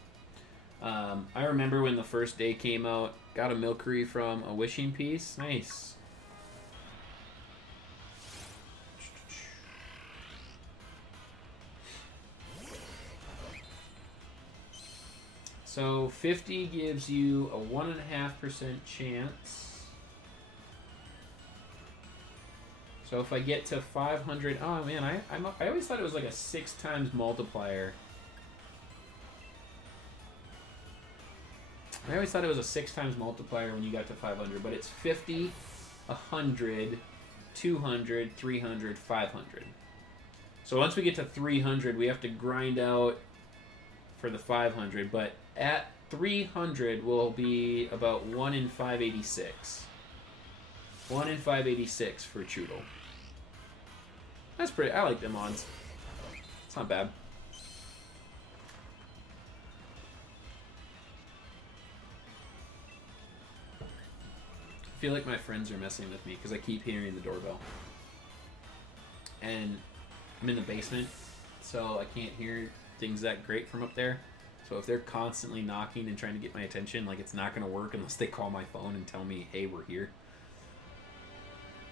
I remember when the first day came out, got a Milkery from a wishing piece. Nice. So 50 gives you a 1.5% chance. So if I get to 500, oh man, I always thought it was like a 6 times multiplier. I always thought it was a 6 times multiplier when you got to 500, but it's 50, 100, 200, 300, 500. So once we get to 300, we have to grind out for the 500, but at 300 will be about 1 in 586. 1 in 586 for Chewtle. That's pretty, I like them odds. It's not bad. I feel like my friends are messing with me because I keep hearing the doorbell. And I'm in the basement, so I can't hear things that great from up there. So if they're constantly knocking and trying to get my attention, like it's not going to work unless they call my phone and tell me, hey, we're here.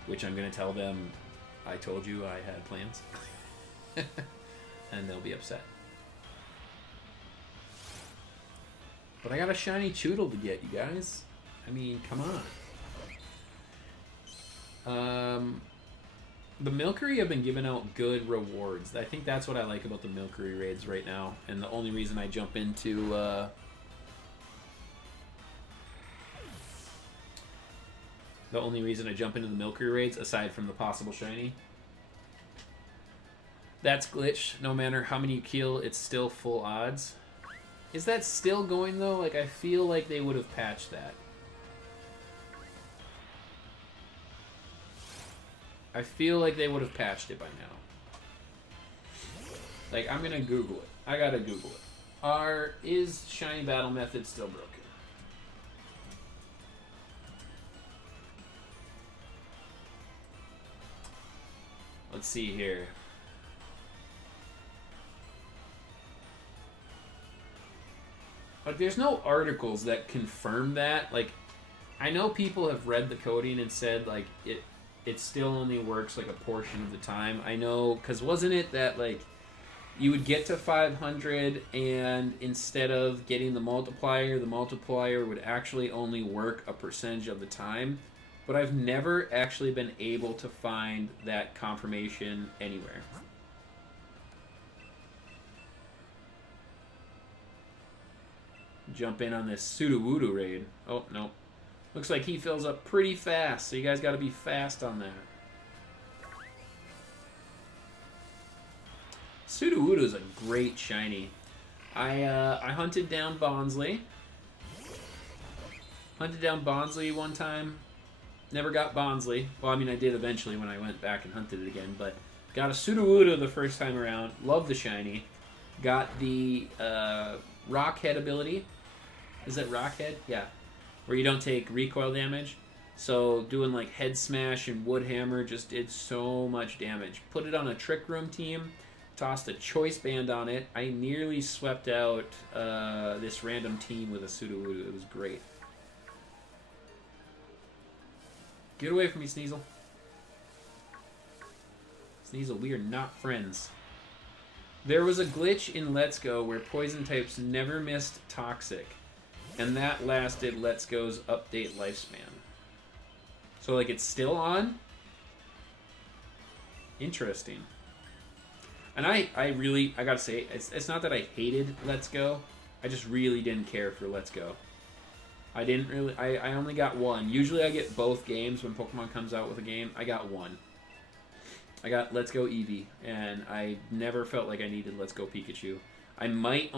which I'm going to tell them I told you I had plans. And they'll be upset. But I got a shiny Chewtle to get, you guys. I mean, come on. The Milcery have been giving out good rewards. I think that's what I like about the Milcery raids right now. And the only reason I jump into... the only reason I jump into the Milcery raids, aside from the possible shiny... That's glitched. No matter how many you kill, it's still full odds. Is that still going, though? Like, I feel like they would have patched that. I feel like they would have patched it by now. Like, I'm gonna Google it. I gotta Google it. Is shiny battle method still broken? Let's see here. Like, there's no articles that confirm that. Like, I know people have read the coding and said, like, it still only works, like, a portion of the time. I know, because wasn't it that, like, you would get to 500, and instead of getting the multiplier would actually only work a percentage of the time. But I've never actually been able to find that confirmation anywhere. Jump in on this Sudowoodo raid. Oh, no. Looks like he fills up pretty fast, so you guys got to be fast on that. Sudowoodo is a great shiny. I hunted down Bonsly. Hunted down Bonsly one time. Never got Bonsly. Well, I mean, I did eventually when I went back and hunted it again, but got a Sudowoodo the first time around. Love the shiny. Got the Rock Head ability. Is that Rock Head? Yeah. Where you don't take recoil damage. So doing like Head Smash and Wood Hammer just did so much damage. Put it on a Trick Room team. Tossed a Choice Band on it. I nearly swept out this random team with a Sudowoodo. It was great. Get away from me, Sneasel. Sneasel, we are not friends. There was a glitch in Let's Go where poison types never missed Toxic. And that lasted Let's Go's update lifespan. So, like, it's still on? Interesting. And I gotta say, it's not that I hated Let's Go. I just really didn't care for Let's Go. I only got one. Usually I get both games when Pokemon comes out with a game. I got one. I got Let's Go Eevee, and I never felt like I needed Let's Go Pikachu. I might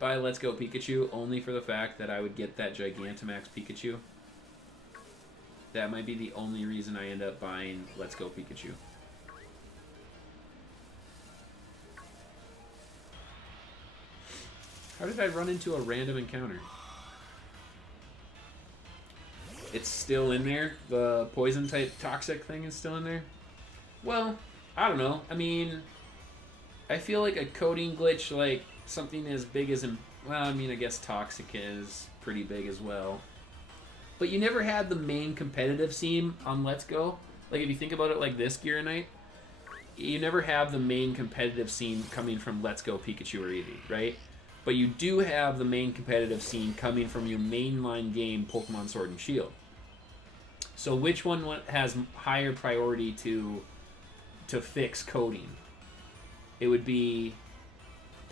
buy Let's Go Pikachu only for the fact that I would get that Gigantamax Pikachu. That might be the only reason I end up buying Let's Go Pikachu. How did I run into a random encounter? It's still in there? The poison type toxic thing is still in there? Well, I don't know. I mean, I feel like a coding glitch, like something as big as... Well, I mean, I guess toxic is pretty big as well. But you never had the main competitive scene on Let's Go. Like, if you think about it like this, Gear Knight, you never have the main competitive scene coming from Let's Go Pikachu or Eevee, right? But you do have the main competitive scene coming from your mainline game, Pokemon Sword and Shield. So which one has higher priority to fix coding? It would be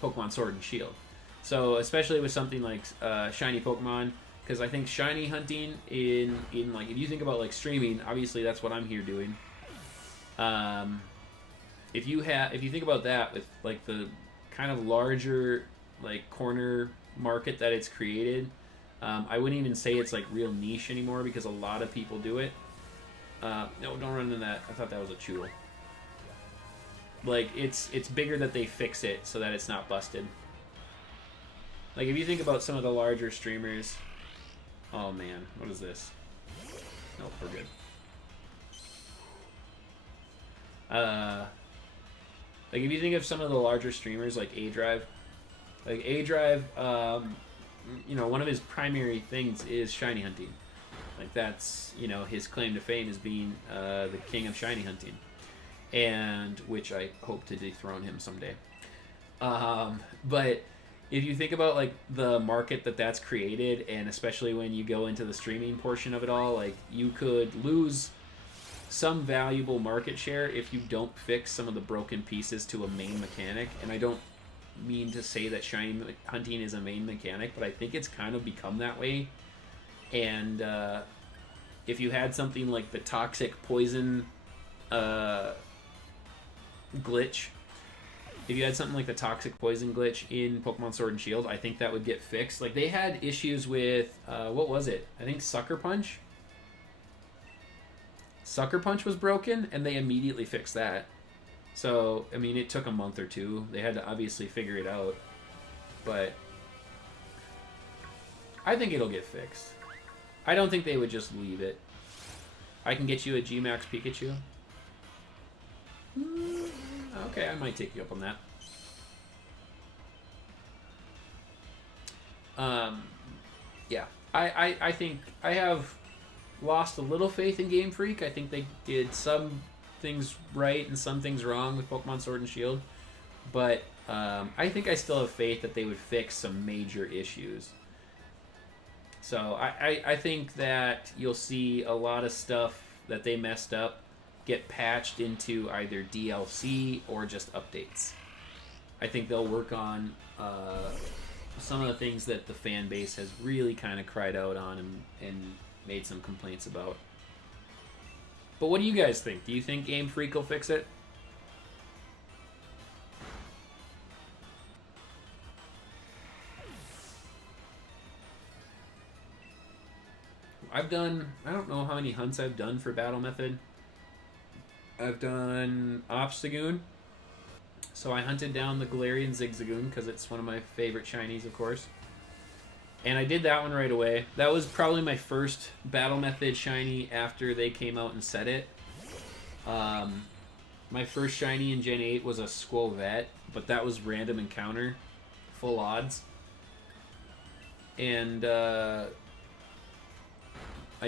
Pokemon Sword and Shield. So especially with something like shiny Pokemon, because I think shiny hunting in like, if you think about like streaming, obviously that's what I'm here doing. If you think about that with like the kind of larger like corner market that it's created, I wouldn't even say it's like real niche anymore because a lot of people do it. No, don't run into that. I thought that was a Chewtle. Like, it's bigger that they fix it so that it's not busted. Like, if you think about some of the larger streamers... Oh, man. What is this? Nope, we're good. Like, if you think of some of the larger streamers, like A-Drive... Like, A-Drive, you know, one of his primary things is shiny hunting. Like that's, you know, his claim to fame as being the king of shiny hunting, and which I hope to dethrone him someday. But if you think about like the market that's created, and especially when you go into the streaming portion of it all, like you could lose some valuable market share if you don't fix some of the broken pieces to a main mechanic. And I don't mean to say that shiny hunting is a main mechanic, but I think it's kind of become that way. And if you had something like the toxic poison glitch, if you had something like the toxic poison glitch in Pokemon Sword and Shield, I think that would get fixed. Like they had issues with what was it? I think Sucker Punch. Sucker Punch was broken, and they immediately fixed that. So, I mean, it took a month or two. They had to obviously figure it out. But I think it'll get fixed. I don't think they would just leave it. I can get you a G-Max Pikachu. Okay, I might take you up on that. Yeah. I think I have lost a little faith in Game Freak. I think they did some things right and some things wrong with Pokemon Sword and Shield. But I think I still have faith that they would fix some major issues. So I think that you'll see a lot of stuff that they messed up get patched into either DLC or just updates. I think they'll work on some of the things that the fan base has really kind of cried out on and made some complaints about. But what do you guys think? Do you think Game Freak will fix it? I don't know how many hunts I've done for Battle Method. I've done Obstagoon. So I hunted down the Galarian Zigzagoon because it's one of my favorite shinies, of course. And I did that one right away. That was probably my first Battle Method shiny after they came out and said it. My first shiny in Gen 8 was a Squovette, but that was random encounter, full odds. And I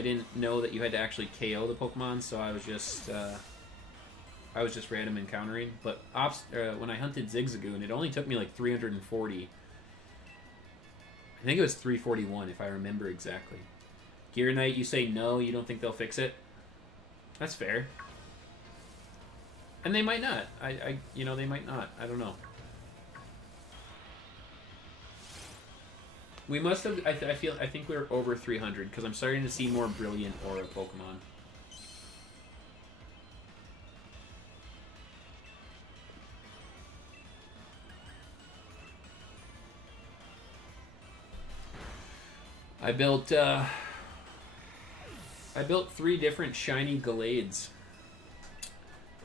didn't know that you had to actually KO the Pokemon, so I was just random encountering. But when I hunted Zigzagoon, it only took me like 340. I think it was 341 if I remember exactly. Gear Knight, you say no, you don't think they'll fix it? That's fair. And they might not. They might not. I don't know. We must have. I think we're over 300 because I'm starting to see more brilliant aura Pokemon. I built 3 different shiny Gallades.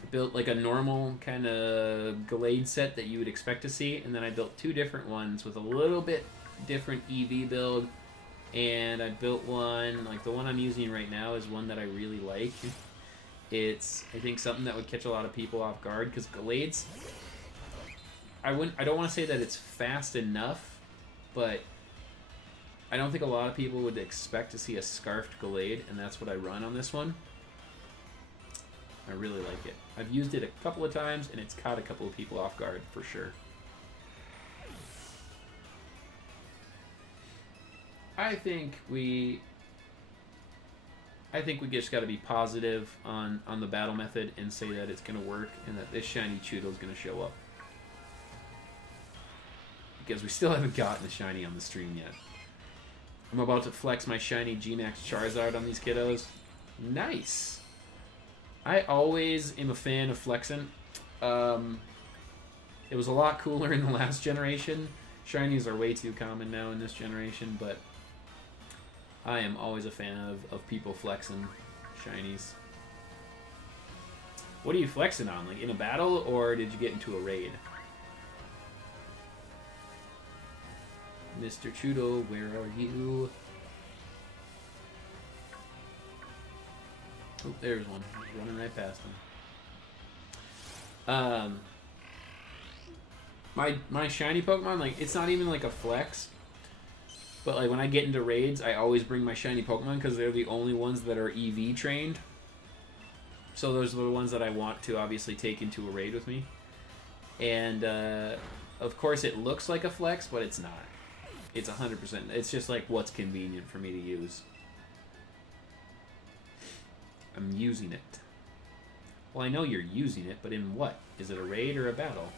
I built like a normal kind of Gallade set that you would expect to see, and then I built 2 different ones with a little bit different EV build, and I built one, like the one I'm using right now is one that I really like. It's, I think, something that would catch a lot of people off guard, because Gallades, I don't want to say that it's fast enough, but I don't think a lot of people would expect to see a Scarfed Gallade, and that's what I run on this one. I really like it. I've used it a couple of times, and it's caught a couple of people off guard, for sure. I think we just got to be positive on the battle method and say that it's going to work and that this shiny Chewtle is going to show up. Because we still haven't gotten a shiny on the stream yet. I'm about to flex my shiny G-Max Charizard on these kiddos. Nice! I always am a fan of flexing. It was a lot cooler in the last generation. Shinies are way too common now in this generation, but I am always a fan of people flexing shinies. What are you flexing on? Like in a battle, or did you get into a raid? Mr. Chewtle, where are you? Oh, there's one. He's running right past him. My shiny Pokemon, like, it's not even like a flex. But like when I get into raids, I always bring my shiny Pokemon because they're the only ones that are EV trained. So those are the ones that I want to obviously take into a raid with me. And of course it looks like a flex, but it's not. It's 100%. It's just like what's convenient for me to use. I'm using it. Well, I know you're using it, but in what? Is it a raid or a battle?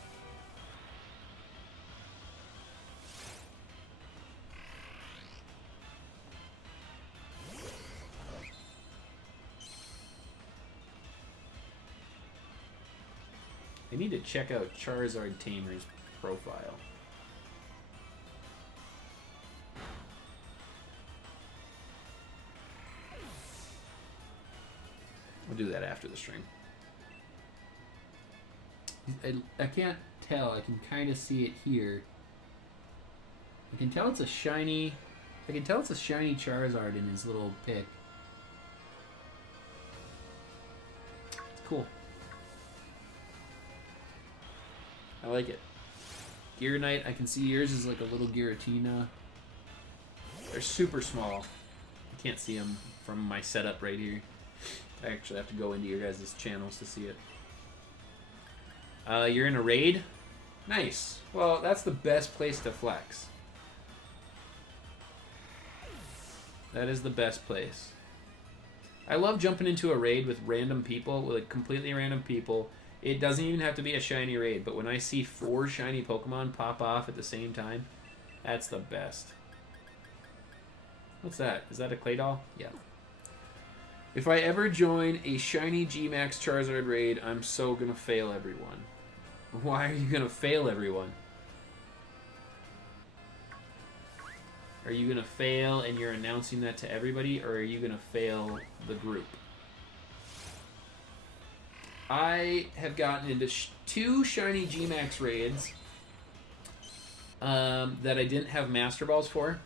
I need to check out Charizard Tamer's profile. I'll do that after the stream. I can't tell. I can kind of see it here. I can tell it's a shiny... I can tell it's a shiny Charizard in his little pick. It's cool. I like it. Gear Knight, I can see yours is like a little Giratina. They're super small. I can't see them from my setup right here. I actually have to go into your guys' channels to see it. You're in a raid? Nice. Well, that's the best place to flex. That is the best place. I love jumping into a raid with random people, with like completely random people. It doesn't even have to be a shiny raid, but when I see 4 shiny Pokemon pop off at the same time, that's the best. What's that? Is that a Claydol? Yeah. If I ever join a shiny G-Max Charizard raid, I'm so gonna fail everyone. Why are you gonna fail everyone? Are you gonna fail and you're announcing that to everybody, or are you gonna fail the group? I have gotten into 2 shiny G-Max raids that I didn't have Master Balls for.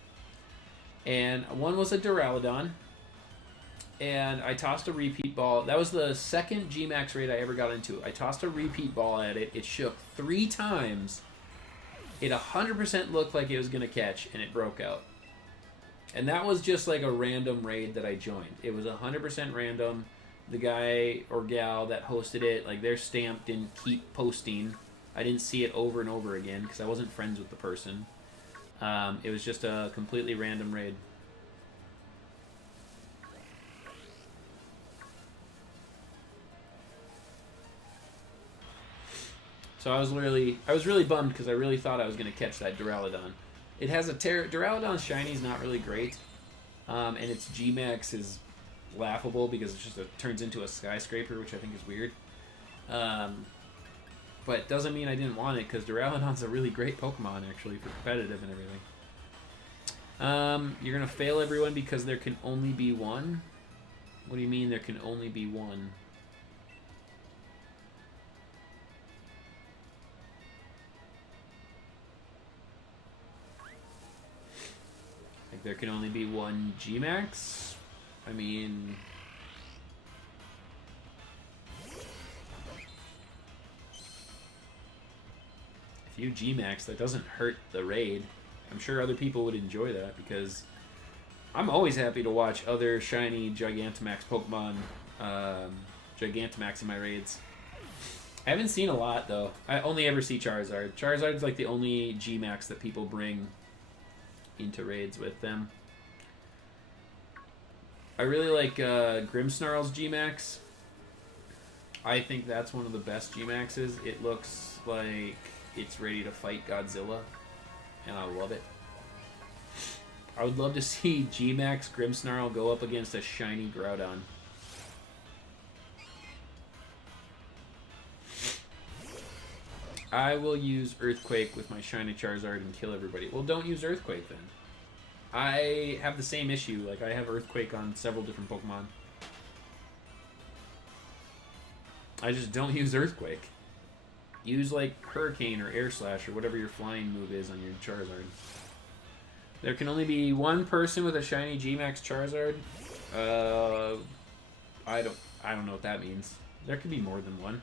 And one was a Duraludon. And I tossed a repeat ball. That was the second G-Max raid I ever got into. I tossed a repeat ball at it. It shook 3 times. It 100% looked like it was going to catch, and it broke out. And that was just like a random raid that I joined. It was 100% random. The guy or gal that hosted it, like their stamp didn't keep posting. I didn't see it over and over again because I wasn't friends with the person. It was just a completely random raid. So I was really bummed because I really thought I was going to catch that Duraludon. It has a Duraludon's shiny is not really great, and its G-Max is laughable because it just turns into a skyscraper, which I think is weird. But it doesn't mean I didn't want it because Duraludon's a really great Pokemon actually for competitive and everything. You're gonna fail everyone because there can only be one. What do you mean there can only be one? Like there can only be one G-Max? I mean... If you G-Max, that doesn't hurt the raid. I'm sure other people would enjoy that because I'm always happy to watch other shiny Gigantamax Pokemon Gigantamax in my raids. I haven't seen a lot though. I only ever see Charizard. Charizard's like the only G-Max that people bring into raids with them. I really like Grimmsnarl's G-Max. I think that's one of the best G-Maxes. It looks like it's ready to fight Godzilla, and I love it. I would love to see G-Max Grimmsnarl go up against a shiny Groudon. I will use Earthquake with my shiny Charizard and kill everybody. Well, don't use Earthquake then. I have the same issue. Like, I have Earthquake on several different Pokemon. I just don't use Earthquake. Use, like, Hurricane or Air Slash or whatever your flying move is on your Charizard. There can only be one person with a shiny G-Max Charizard. I don't know what that means. There could be more than one.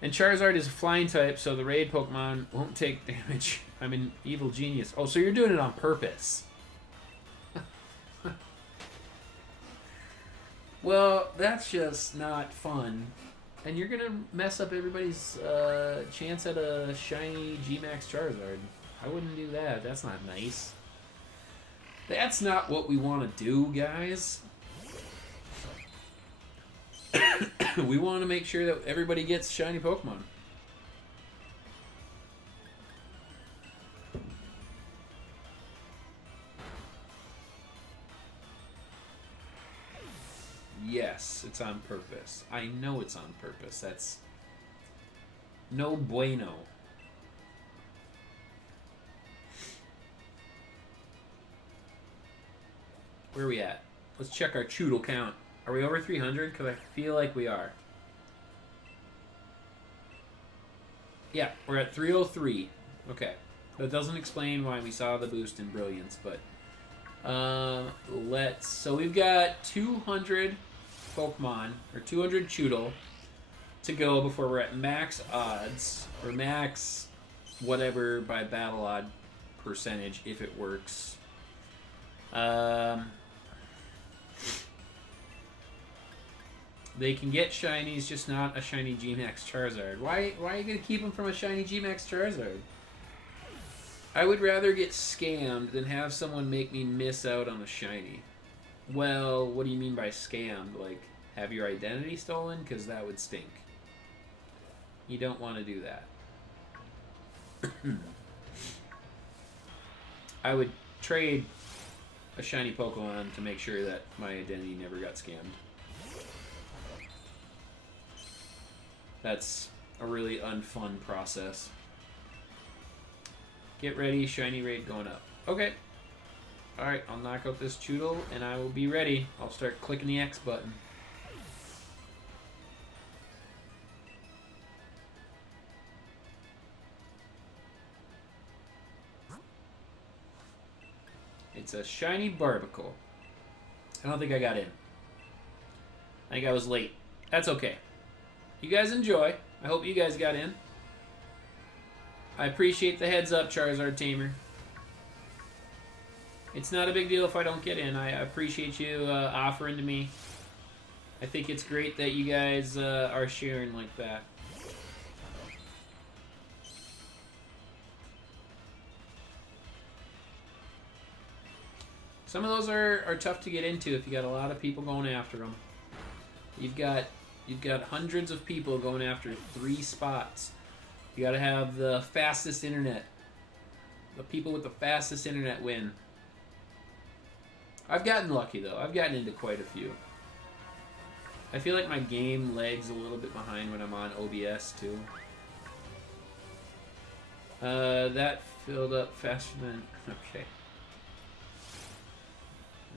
And Charizard is a flying type, so the raid Pokemon won't take damage. I'm an evil genius. Oh, so you're doing it on purpose. Well, that's just not fun. And you're gonna mess up everybody's chance at a shiny G-Max Charizard. I wouldn't do that. That's not nice. That's not what we want to do, guys. We want to make sure that everybody gets shiny Pokemon. Yes, it's on purpose. I know it's on purpose. That's no bueno. Where are we at? Let's check our Chewtle count. Are we over 300? Because I feel like we are. Yeah, we're at 303. Okay. That doesn't explain why we saw the boost in Brilliance, but... So we've got 200 Pokemon, or 200 Chewtle, to go before we're at max odds, or max whatever by battle odd percentage, if it works. They can get shinies, just not a shiny G-Max Charizard. Why are you going to keep them from a shiny G-Max Charizard? I would rather get scammed than have someone make me miss out on a shiny. Well, what do you mean by scammed? Like, have your identity stolen? Because that would stink. You don't want to do that. I would trade a shiny Pokemon to make sure that my identity never got scammed. That's a really unfun process. Get ready, shiny raid going up. Okay. Alright, I'll knock out this Chewtle and I will be ready. I'll start clicking the X button. It's a shiny Barbicle. I don't think I got in. I think I was late. That's okay. You guys enjoy. I hope you guys got in. I appreciate the heads up, Charizard Tamer. It's not a big deal if I don't get in. I appreciate you offering to me. I think it's great that you guys are sharing like that. Some of those are tough to get into if you got a lot of people going after them. You've got hundreds of people going after 3 spots. You gotta have the fastest internet. The people with the fastest internet win. I've gotten lucky though. I've gotten into quite a few. I feel like my game lags a little bit behind when I'm on OBS too. That filled up faster than... Okay.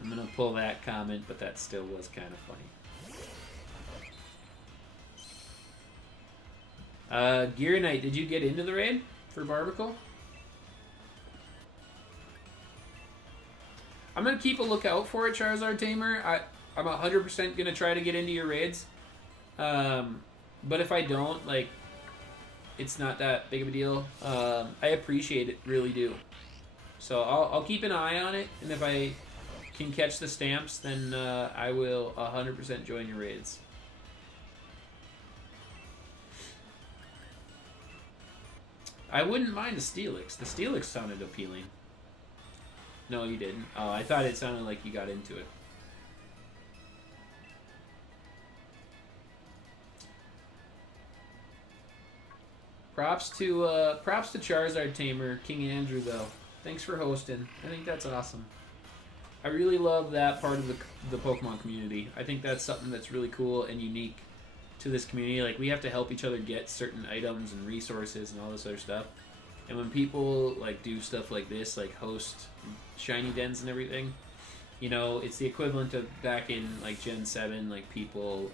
I'm gonna pull that comment, but that still was kind of funny. Gear Knight, did you get into the raid for Barbicle? I'm going to keep a lookout for it, Charizard Tamer. I'm 100% going to try to get into your raids. But if I don't, like, it's not that big of a deal. I appreciate it, really do. So I'll keep an eye on it, and if I can catch the stamps, then I will 100% join your raids. I wouldn't mind a Steelix. The Steelix sounded appealing. No, you didn't. Oh, I thought it sounded like you got into it. Props to Charizard Tamer, King Andrew though. Thanks for hosting. I think that's awesome. I really love that part of the Pokemon community. I think that's something that's really cool and unique to this community. Like, we have to help each other get certain items and resources and all this other stuff. And when people like do stuff like this, like host shiny dens and everything, you know, it's the equivalent of back in like Gen 7, like people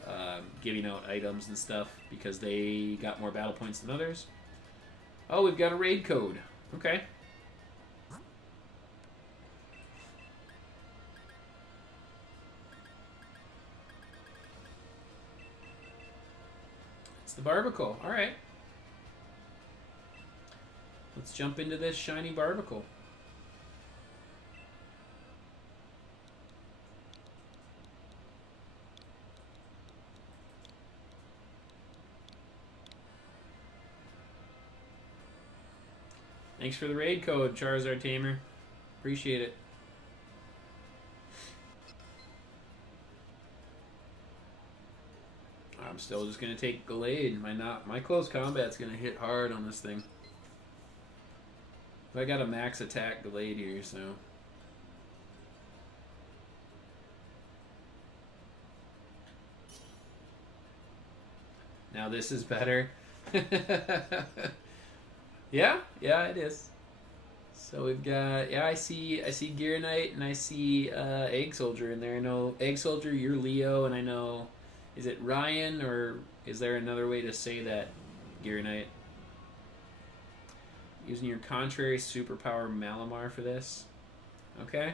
giving out items and stuff because they got more battle points than others. Oh, we've got a raid code. Okay. It's the Barbicle. Alright. Let's jump into this shiny Barbicle. Thanks for the raid code, Charizard Tamer. Appreciate it. I'm still just gonna take Gallade. My close combat's gonna hit hard on this thing. I got a max attack Gallade here, so. Now this is better. Yeah, it is. So we've got, I see Gear Knight and I see Egg Soldier in there. I know Egg Soldier, you're Leo, and I know, is it Ryan, or is there another way to say that, Gear Knight? Using your contrary superpower Malamar for this. Okay.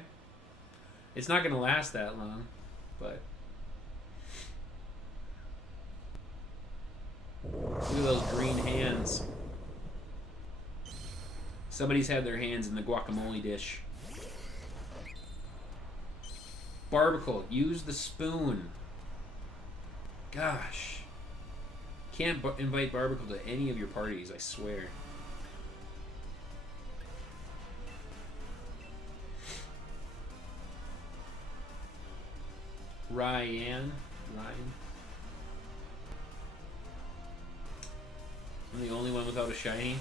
It's not going to last that long, but... Look at those green hands. Somebody's had their hands in the guacamole dish. Barbacle, use the spoon. Gosh. Can't invite Barbacle to any of your parties, I swear. Ryan. I'm the only one without a shiny?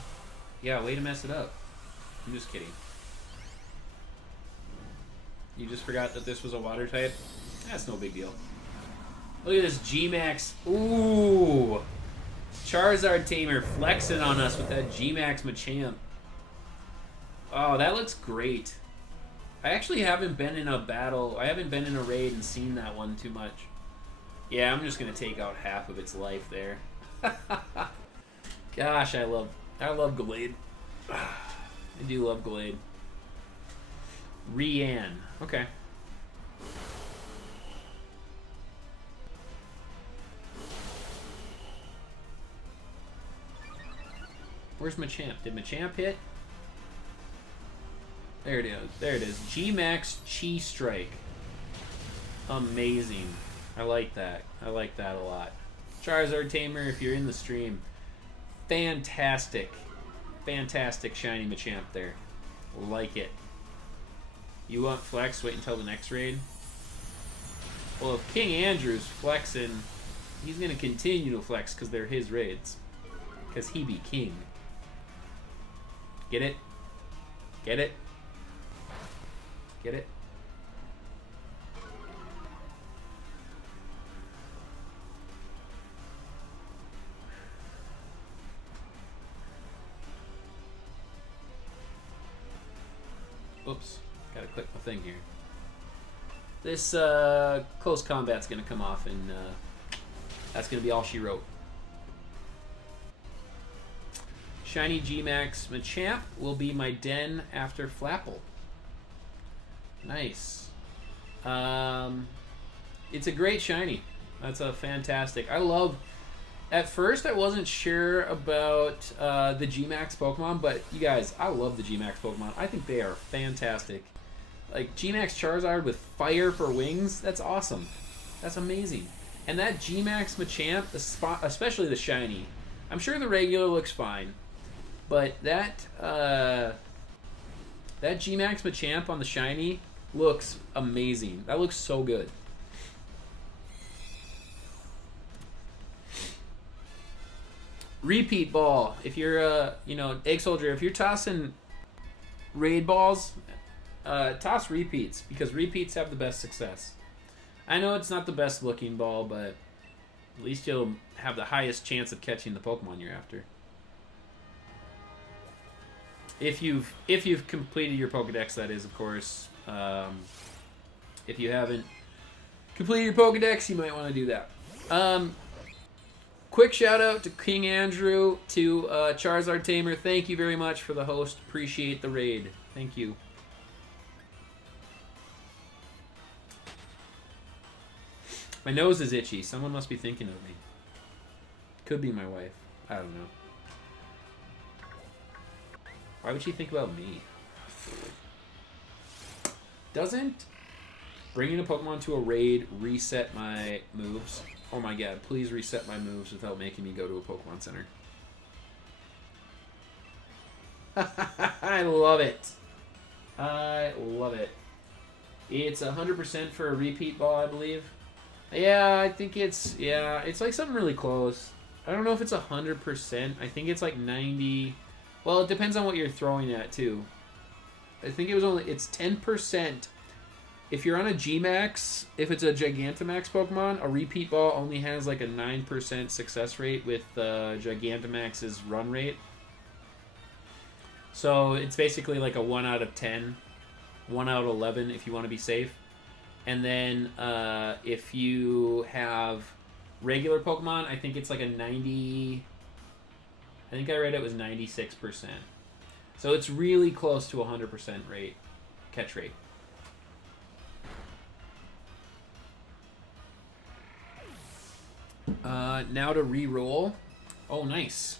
Yeah, way to mess it up. I'm just kidding. You just forgot that this was a water type? That's no big deal. Look at this G-Max. Ooh! Charizard Tamer flexing on us with that G-Max Machamp. Oh, that looks great. I actually haven't been in a battle. I haven't been in a raid and seen that one too much. Yeah, I'm just going to take out half of its life there. Gosh, I love Gallade. I do love Gallade. Rian. Okay. Where's Machamp? Did Machamp hit? There it is. There it is. G-Max Chi Strike. Amazing. I like that. I like that a lot. Charizard Tamer, if you're in the stream, fantastic. Fantastic shiny Machamp there. Like it. You want flex? Wait until the next raid? Well, if King Andrew's flexing, he's going to continue to flex because they're his raids. Because he be king. Get it? Get it? Get it? Oops. Gotta click my thing here. This close combat's gonna come off, and that's gonna be all she wrote. Shiny G-Max Machamp will be my den after Flapple. Nice. It's a great shiny. That's a fantastic. I love... At first, I wasn't sure about the G-Max Pokemon, but you guys, I love the G-Max Pokemon. I think they are fantastic. Like, G-Max Charizard with fire for wings, that's awesome. That's amazing. And that G-Max Machamp, especially the shiny, I'm sure the regular looks fine, but that G-Max Machamp on the shiny looks amazing. That looks so good. Repeat ball. If you're Egg Soldier, if you're tossing raid balls, toss repeats, because repeats have the best success. I know it's not the best looking ball, but at least you'll have the highest chance of catching the Pokemon you're after. If you've completed your Pokedex, that is, of course. If you haven't completed your Pokedex, you might want to do that. Quick shout out to King Andrew, to Charizard Tamer. Thank you very much for the host. Appreciate the raid. Thank you. My nose is itchy. Someone must be thinking of me. Could be my wife. I don't know. Why would she think about me? Doesn't bringing a Pokemon to a raid reset my moves? Oh my god, please reset my moves without making me go to a Pokemon Center. I love it. I love it. It's 100% for a repeat ball, I believe. Yeah, I think it's like something really close. I don't know if it's 100%. I think it's like 90. Well, it depends on what you're throwing at too. I think it's 10%. If you're on a G-Max, if it's a Gigantamax Pokemon, a repeat ball only has like a 9% success rate with Gigantamax's run rate. So it's basically like a 1 out of 10, 1 out of 11 if you want to be safe. And then if you have regular Pokemon, I think it's like a 90... I think I read it was 96%. So it's really close to 100% catch rate. Now to re-roll. Oh, nice.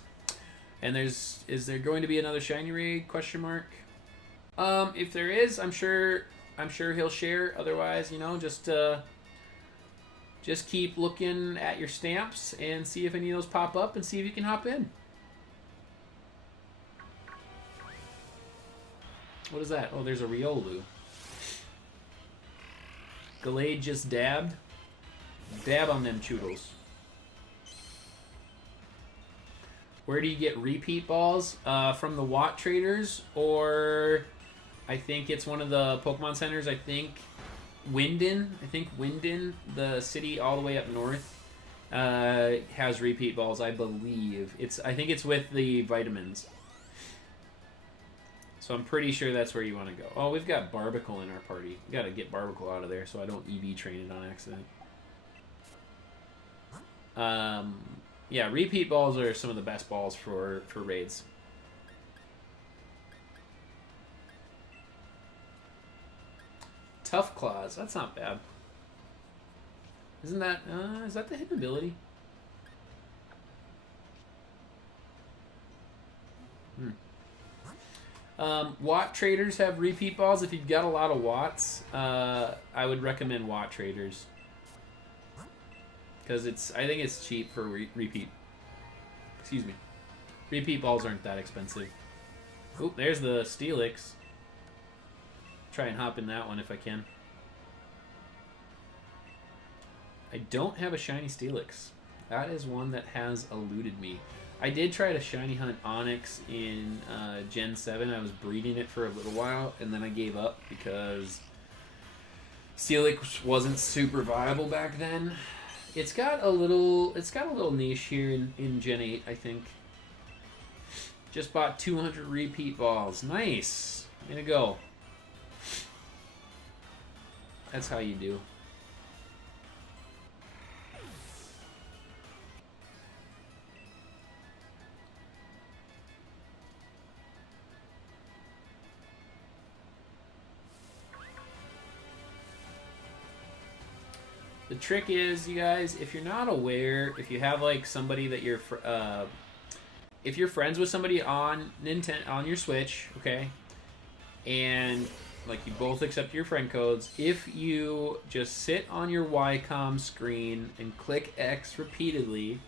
And is there going to be another shiny raid? Question mark. If there is, I'm sure he'll share. Otherwise, just keep looking at your stamps and see if any of those pop up and see if you can hop in. What is that? Oh, there's a Riolu. Gallade just dabbed. Dab on them Chewtles. Where do you get repeat balls? From the Watt Traders, or I think it's one of the Pokemon centers. I think Winden, the city all the way up north, has repeat balls, I believe. I think it's with the vitamins. So I'm pretty sure that's where you want to go. Oh, we've got Barbicle in our party. We got to get Barbicle out of there so I don't EV train it on accident. Yeah, repeat balls are some of the best balls for raids. Tough Claws, that's not bad. Isn't that, is that the hidden ability? Watt Traders have repeat balls. If you've got a lot of watts, I would recommend Watt Traders. Because I think it's cheap for repeat. Excuse me. Repeat balls aren't that expensive. Oop, there's the Steelix. Try and hop in that one if I can. I don't have a shiny Steelix. That is one that has eluded me. I did try to shiny hunt Onyx in Gen 7. I was breeding it for a little while, and then I gave up because Steelix wasn't super viable back then. It's got a little niche here in Gen 8, I think. Just bought 200 repeat balls. Nice. Way to go. That's how you do. The trick is, you guys, if you're not aware, if you have like somebody that you're, if you're friends with somebody on your Switch, okay, and like you both accept your friend codes, if you just sit on your Ycom screen and click X repeatedly,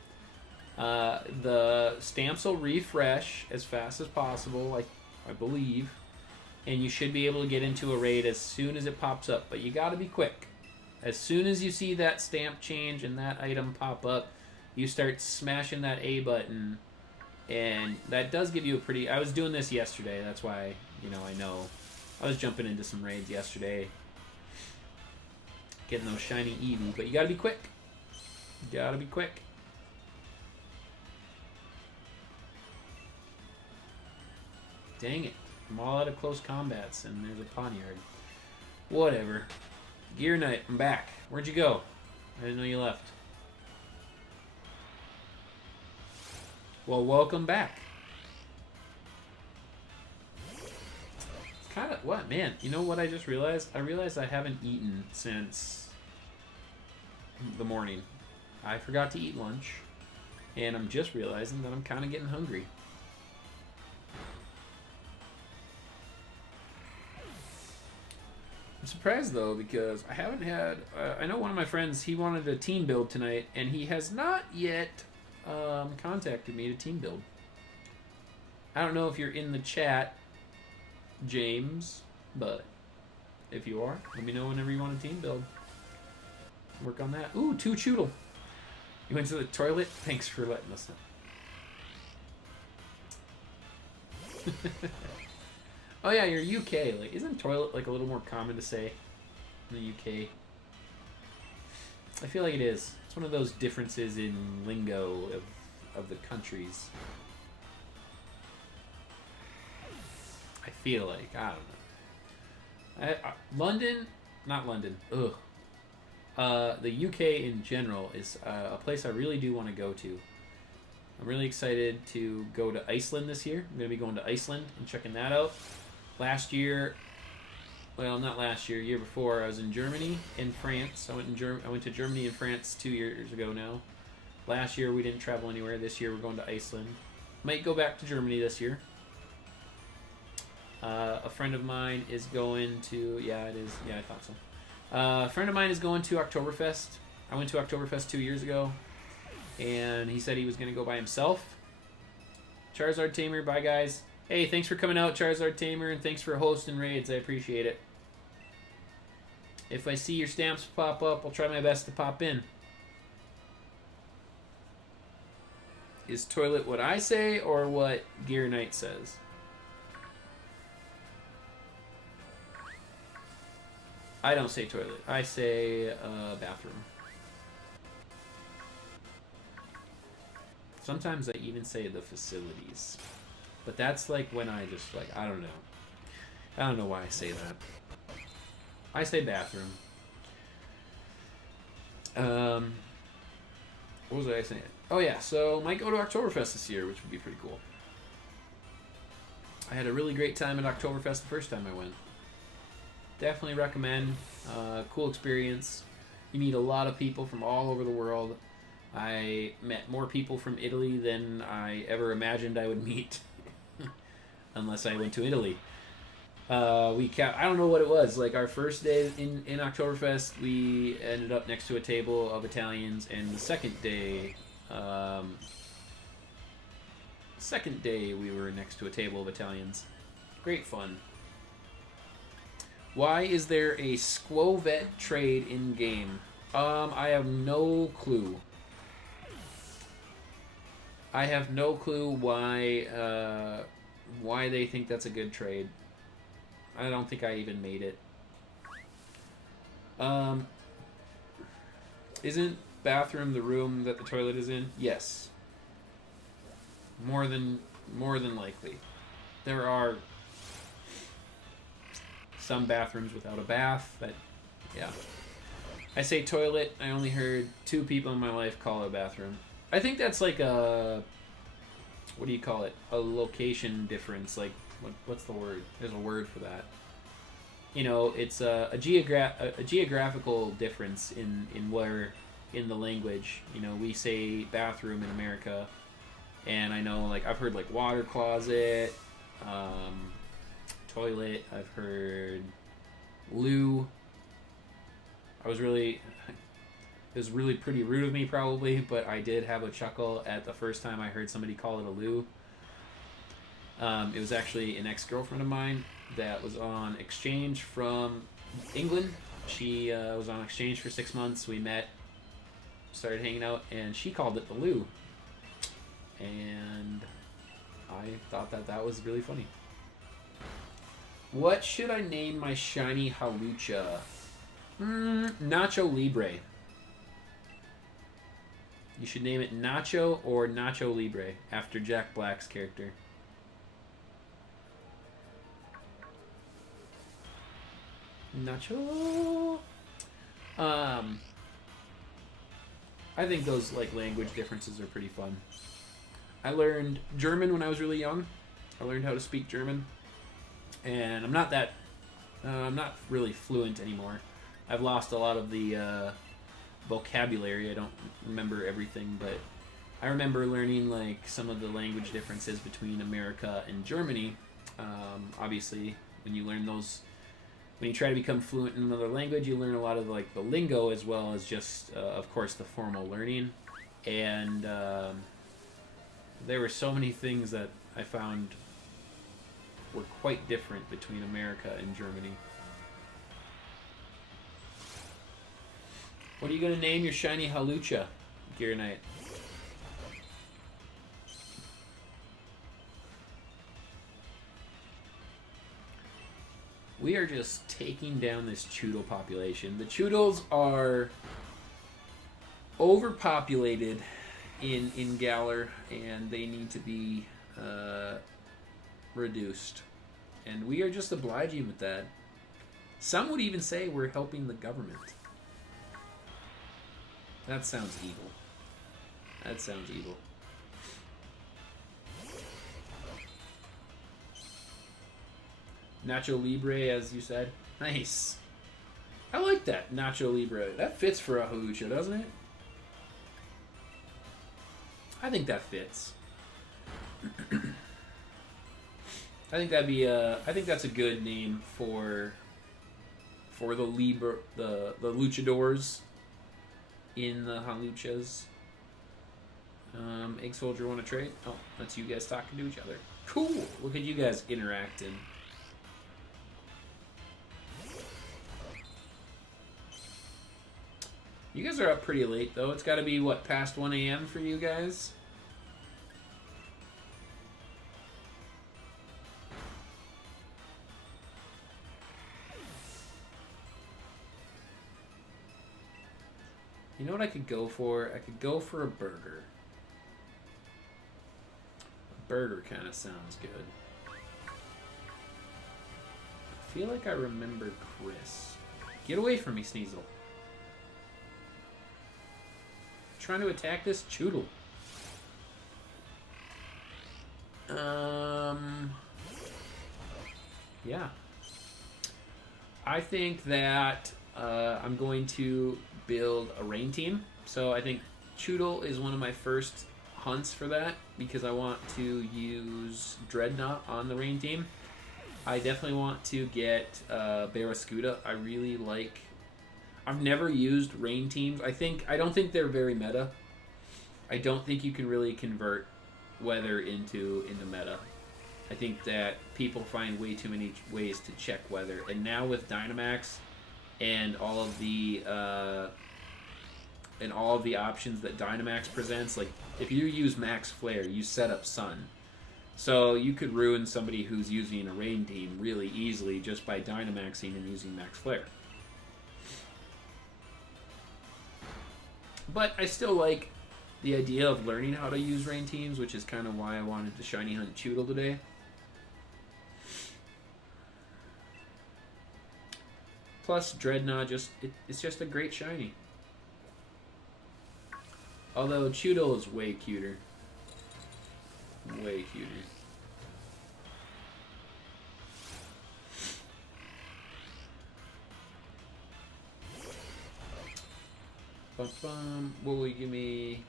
the stamps will refresh as fast as possible, I believe, and you should be able to get into a raid as soon as it pops up. But you got to be quick. As soon as you see that stamp change and that item pop up, you start smashing that A button, and that does give you a pretty... I was doing this yesterday, that's why, I know. I was jumping into some raids yesterday, getting those shiny Eevee, but you gotta be quick. You gotta be quick. Dang it. I'm all out of close combats, and there's a Poniard. Whatever. Gear Knight, I'm back. Where'd you go? I didn't know you left. Well, welcome back. It's kind of... What? Man, you know what I just realized? I realized I haven't eaten since the morning. I forgot to eat lunch, and I'm just realizing that I'm kind of getting hungry. I'm surprised though, because I haven't had... I know one of my friends, he wanted a team build tonight, and he has not yet contacted me to team build. I don't know if you're in the chat, James, but if you are, let me know whenever you want a team build. Work on that. Ooh, 2 Chewtle. You went to the toilet? Thanks for letting us know. Oh yeah, you're UK. Like, isn't toilet like a little more common to say in the UK? I feel like it is. It's one of those differences in lingo of the countries. I feel like, I don't know. London, not London. Ugh. The UK in general is a place I really do want to go to. I'm really excited to go to Iceland this year. I'm going to be going to Iceland and checking that out. Last year, well, not last year, year before, I was in Germany and France. I went to Germany and France 2 years ago now. Last year we didn't travel anywhere. This year we're going to Iceland. Might go back to Germany this year. A friend of mine is going to... Yeah, it is. Yeah, I thought so. A friend of mine is going to Oktoberfest. I went to Oktoberfest 2 years ago, and he said he was going to go by himself. Charizard Tamer, bye guys. Hey, thanks for coming out, Charizard Tamer, and thanks for hosting raids. I appreciate it. If I see your stamps pop up, I'll try my best to pop in. Is toilet what I say or what Gear Knight says? I don't say toilet. I say bathroom. Sometimes I even say the facilities. But that's like when I just like, I don't know. I don't know why I say that. I say bathroom. What was I saying? Oh yeah, so might go to Oktoberfest this year, which would be pretty cool. I had a really great time at Oktoberfest the first time I went. Definitely recommend. Cool experience. You meet a lot of people from all over the world. I met more people from Italy than I ever imagined I would meet. Unless I went to Italy. I don't know what it was. Like our first day in Oktoberfest, we ended up next to a table of Italians, and the second day we were next to a table of Italians. Great fun. Why is there a Squovet trade in game? I have no clue. I have no clue why they think that's a good trade. I don't think I even made it. Isn't bathroom the room that the toilet is in? Yes. More than likely. There are some bathrooms without a bath, but yeah. I say toilet. I only heard 2 people in my life call it a bathroom. I think that's like a... What do you call it? A location difference. Like, what's the word? There's a word for that. You know, it's a geographical difference in where in the language. You know, we say bathroom in America, and I know like I've heard like water closet, toilet. I've heard loo. It was really pretty rude of me probably, but I did have a chuckle at the first time I heard somebody call it a loo. It was actually an ex-girlfriend of mine that was on exchange from England. She was on exchange for 6 months. We met, started hanging out, and she called it the loo. And I thought that was really funny. What should I name my shiny Halucha? Nacho Libre. You should name it Nacho or Nacho Libre after Jack Black's character. Nacho. I think those like language differences are pretty fun. I learned German when I was really young. I learned how to speak German, and I'm not really fluent anymore. I've lost a lot of the vocabulary. I don't remember everything, but I remember learning like some of the language differences between America and Germany. Obviously, when you learn those, when you try to become fluent in another language, you learn a lot of like the lingo as well as just, of course, the formal learning. And there were so many things that I found were quite different between America and Germany. What are you going to name your shiny Halucha, Gear Knight? We are just taking down this Chewtle population. The Chewtles are overpopulated in Galar, and they need to be reduced. And we are just obliging with that. Some would even say we're helping the government. That sounds evil. That sounds evil. Nacho Libre, as you said. Nice. I like that, Nacho Libre. That fits for a Halucha, doesn't it? I think that fits. I think that'd be I think that's a good name for the luchadors in the Haluchas. Egg Soldier want to trade? Oh, that's you guys talking to each other. Cool. Look at you guys interacting. You guys are up pretty late, though. It's got to be, what, past 1 a.m. for you guys? You know what I could go for? I could go for a burger. A burger kind of sounds good. I feel like I remember Chris. Get away from me, Sneasel. Trying to attack this Chewtle. Yeah. I think that I'm going to build a rain team. So I think Chewtle is one of my first hunts for that because I want to use Dreadnought on the rain team. I definitely want to get Barraskewda. I really like... I've never used rain teams. I don't think they're very meta. I don't think you can really convert weather into meta. I think that people find way too many ways to check weather. And now with Dynamax and all of the options that Dynamax presents, like if you use Max Flare, you set up Sun. So you could ruin somebody who's using a rain team really easily just by Dynamaxing and using Max Flare. But I still like the idea of learning how to use rain teams, which is kind of why I wanted to shiny hunt Chewtle today. Plus, Dreadnought, it's just a great shiny. Although Chewtle is way cuter. Way cuter. What will you give me?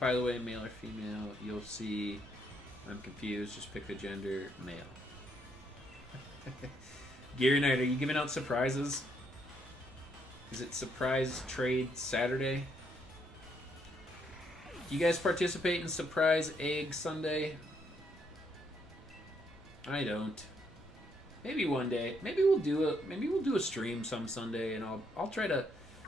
By the way, male or female, you'll see. I'm confused. Just pick the gender. Male. Gear Knight, are you giving out surprises? Is it Surprise Trade Saturday? Do you guys participate in Surprise Egg Sunday? I don't. Maybe one day. Maybe we'll do a stream some Sunday, and I'll try to.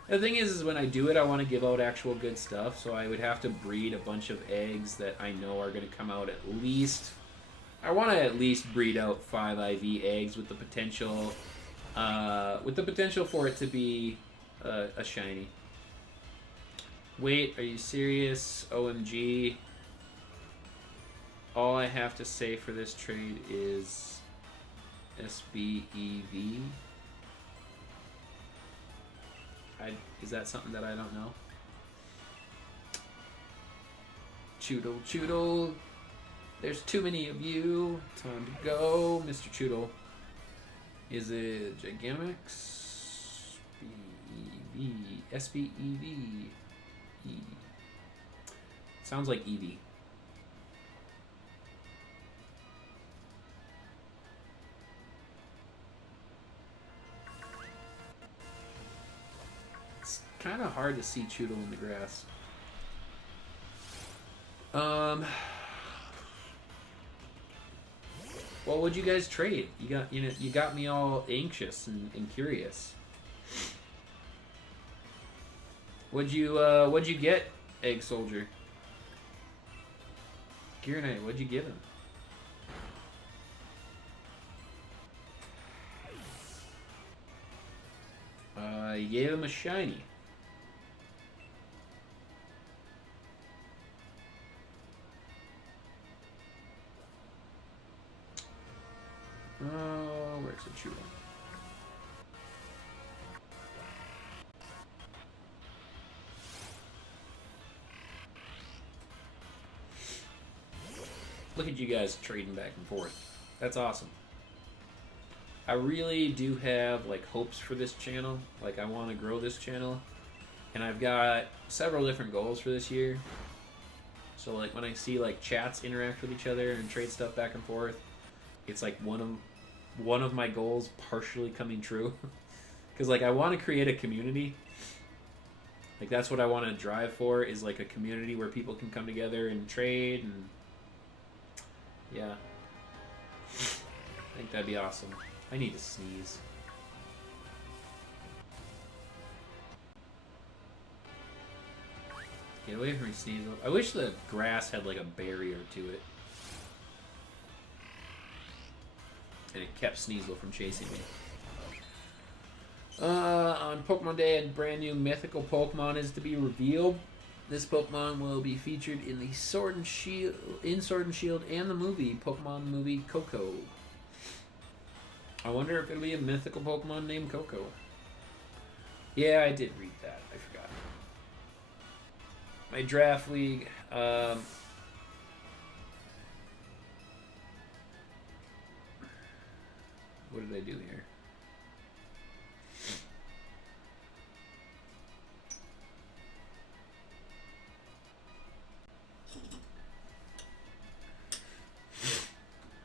The thing is when I do it, I want to give out actual good stuff, so I would have to breed a bunch of eggs that I know are going to come out at least... I want to at least breed out 5 IV eggs with the potential for it to be a shiny. Wait, are you serious? OMG. All I have to say for this trade is SBEV. Is that something that I don't know? Chewtle. There's too many of you. Time to go. Mr. Chewtle. Is it Gigantamax? SBEV. Sounds like Eevee. It's kind of hard to see Chewtle in the grass. Well, what'd you guys trade? You got me all anxious and curious. What'd you get, Egg Soldier? Gear Knight, what'd you give him? You gave him a shiny. Oh, where's the Chewtle? Look at you guys trading back and forth. That's awesome. I really do have like hopes for this channel. Like I want to grow this channel, and I've got several different goals for this year. So like when I see like chats interact with each other and trade stuff back and forth, it's like one of my goals partially coming true. Because like I want to create a community. Like that's what I want to drive for, is like a community where people can come together and trade, and yeah, I think that'd be awesome. I need to sneeze. Get away from me, Sneasel. I wish the grass had like a barrier to it. And it kept Sneasel from chasing me. On Pokemon Day, a brand new mythical Pokemon is to be revealed. This Pokemon will be featured in the Sword and Shield and the movie, Pokemon movie Coco. I wonder if it'll be a mythical Pokemon named Coco. Yeah, I did read that. I forgot. My draft league. What did I do here?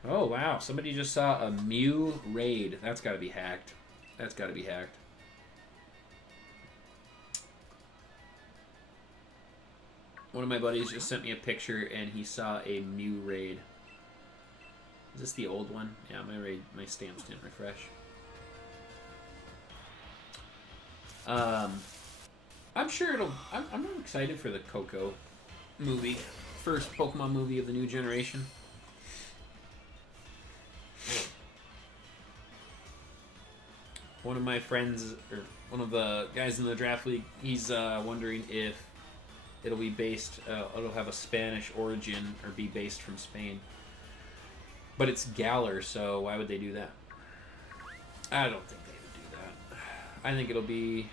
Oh, wow. Somebody just saw a Mew raid. That's got to be hacked. That's got to be hacked. One of my buddies just sent me a picture, and he saw a Mew raid. Is this the old one? Yeah, my stamps didn't refresh. I'm sure it'll... I'm excited for the Coco movie. First Pokemon movie of the new generation. One of my friends, or one of the guys in the draft league, he's wondering if it'll be based, it'll have a Spanish origin or be based from Spain. But it's Galar, so why would they do that? I don't think they would do that. I think it'll be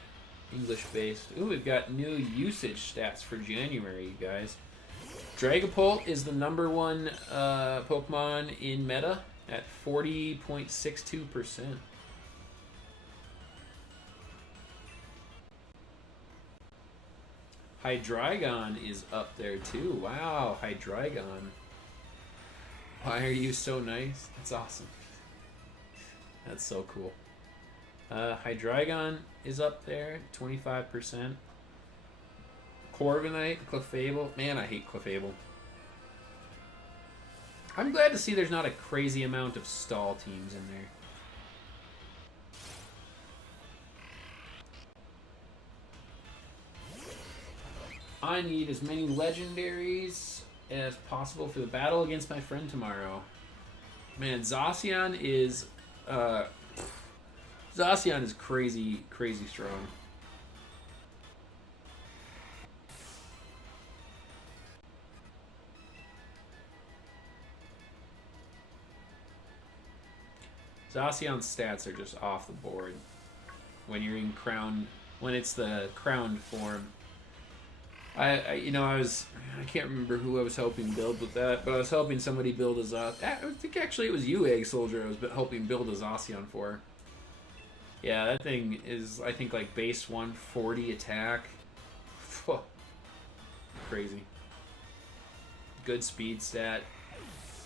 English-based. Ooh, we've got new usage stats for January, you guys. Dragapult is the #1 Pokemon in meta at 40.62%. Hydreigon is up there too. Wow, Hydreigon. Why are you so nice? That's awesome. That's so cool. Hydreigon is up there, 25%. Corviknight, Clefable. Man, I hate Clefable. I'm glad to see there's not a crazy amount of stall teams in there. I need as many legendaries as possible for the battle against my friend tomorrow. Man, Zacian is crazy, crazy strong. Zacian's stats are just off the board when you're in crown, when it's the crowned form. I can't remember who I was helping build with that, but I was helping somebody build a I think actually it was you, Egg Soldier, I was helping build a Zacian for. Yeah, that thing is, I think, like base 140 attack. Crazy. Good speed stat.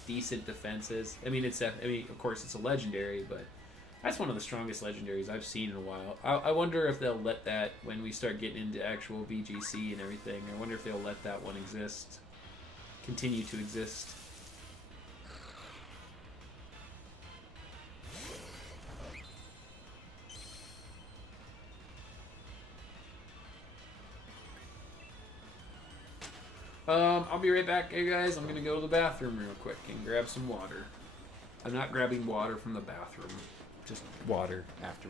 Decent defenses. I mean, of course, it's a legendary, but that's one of the strongest legendaries I've seen in a while. I wonder if they'll let that, when we start getting into actual VGC and everything, I wonder if they'll let that one exist. Continue to exist. I'll be right back, hey guys. I'm gonna go to the bathroom real quick and grab some water. I'm not grabbing water from the bathroom, just water after.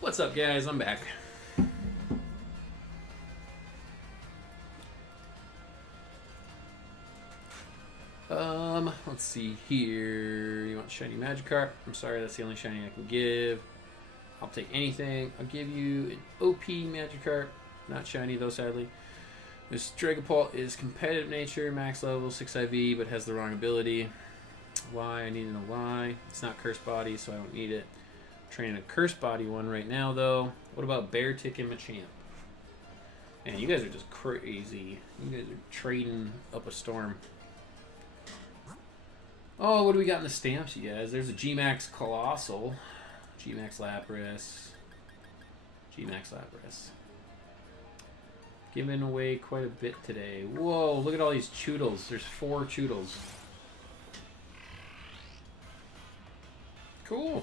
What's up, guys? I'm back. Let's see here. You want shiny Magikarp? I'm sorry, that's the only shiny I can give. I'll take anything. I'll give you an OP Magikarp. Not shiny, though, sadly. This Dragapult is competitive nature, max level, 6 IV, but has the wrong ability. Why? I need to know why. It's not Curse Body, so I don't need it. I'm training a Curse Body one right now, though. What about Beartick and Machamp? Man, you guys are just crazy. You guys are trading up a storm. Oh, what do we got in the stamps, you guys? There's a G-Max Colossal. G-Max Lapras. G-Max Lapras. Giving away quite a bit today. Whoa, look at all these Chewtles. There's 4 Chewtles. Cool.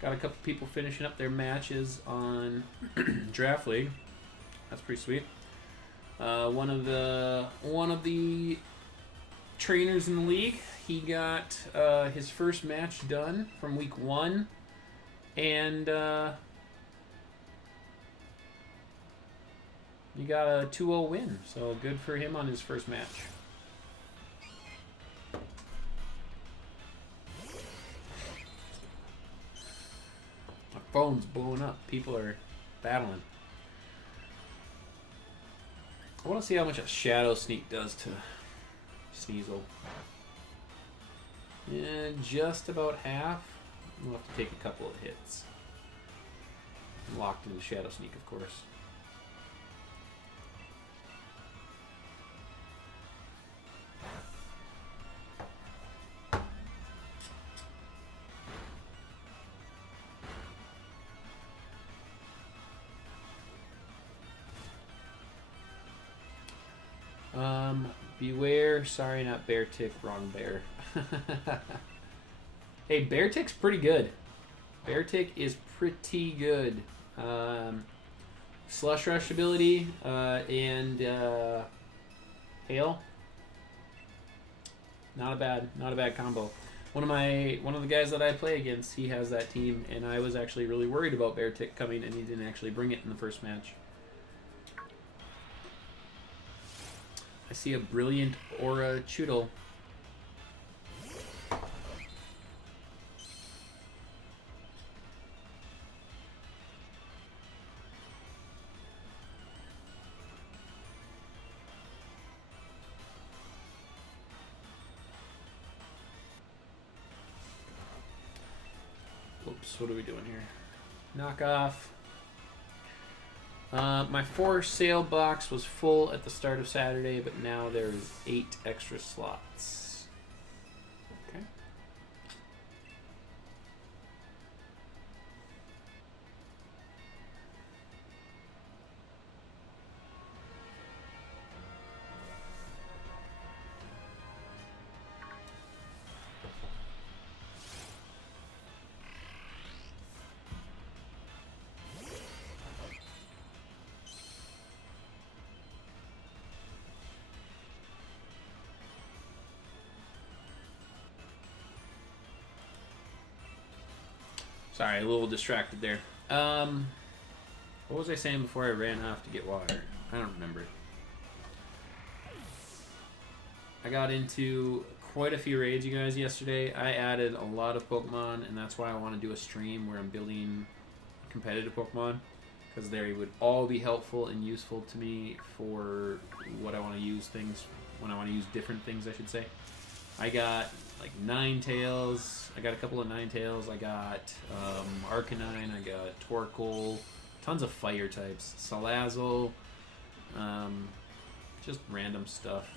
Got a couple people finishing up their matches on Draft League. That's pretty sweet. One of the trainers in the league, he got his first match done from week 1, and he got a 2-0 win. So good for him on his first match. My phone's blowing up. People are battling. I want to see how much a Shadow Sneak does to Sneasel. Yeah, just about half. We'll have to take a couple of hits. I'm locked into Shadow Sneak, of course. Beware. Sorry, not Beartick. Wrong bear. Hey, Beartick's pretty good. Beartick is pretty good. Slush Rush ability and Hail. Not a bad combo. One of the guys that I play against, he has that team, and I was actually really worried about Beartick coming, and he didn't actually bring it in the first match. I see a brilliant Aura Chewtle. Oops, what are we doing here? Knockoff. My 4 sale box was full at the start of Saturday, but now there's 8 extra slots. Okay. Sorry, a little distracted there. What was I saying before I ran off to get water? I don't remember. I got into quite a few raids, you guys, yesterday. I added a lot of Pokemon, and that's why I want to do a stream where I'm building competitive Pokemon, because they would all be helpful and useful to me for what I want to use things, when I want to use different things, I should say. I got like Ninetales. I got a couple of Ninetales. I got Arcanine. I got Torkoal. Tons of fire types. Salazzle. Just random stuff.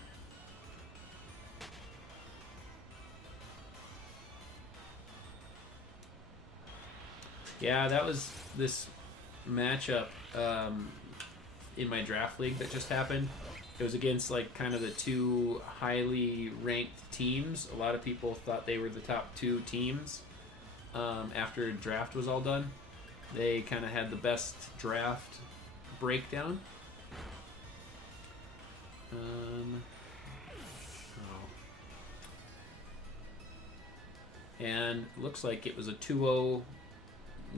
Yeah, that was this matchup in my draft league that just happened. It was against like kind of the 2 highly ranked teams. A lot of people thought they were the top 2 teams after draft was all done. They kind of had the best draft breakdown. And looks like it was a 2-0.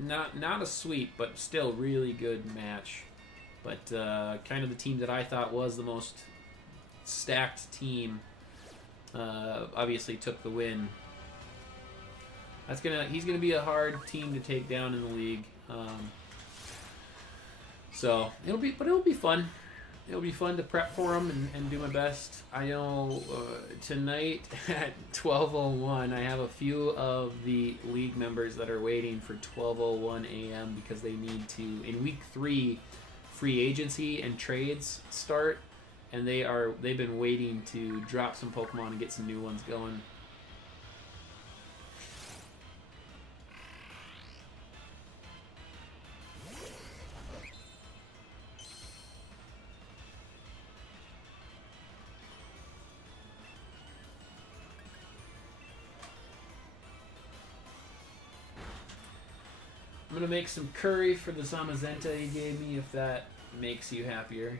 Not a sweep, but still really good match. But kind of the team that I thought was the most stacked team obviously took the win. He's gonna be a hard team to take down in the league. So it'll be fun. It'll be fun to prep for him and do my best. I know tonight at 12:01, I have a few of the league members that are waiting for 12:01 a.m. because they need to, in week 3, free agency and trades start, and they've been waiting to drop some Pokemon and get some new ones going. I'm gonna make some curry for the Zamazenta he gave me, if that makes you happier.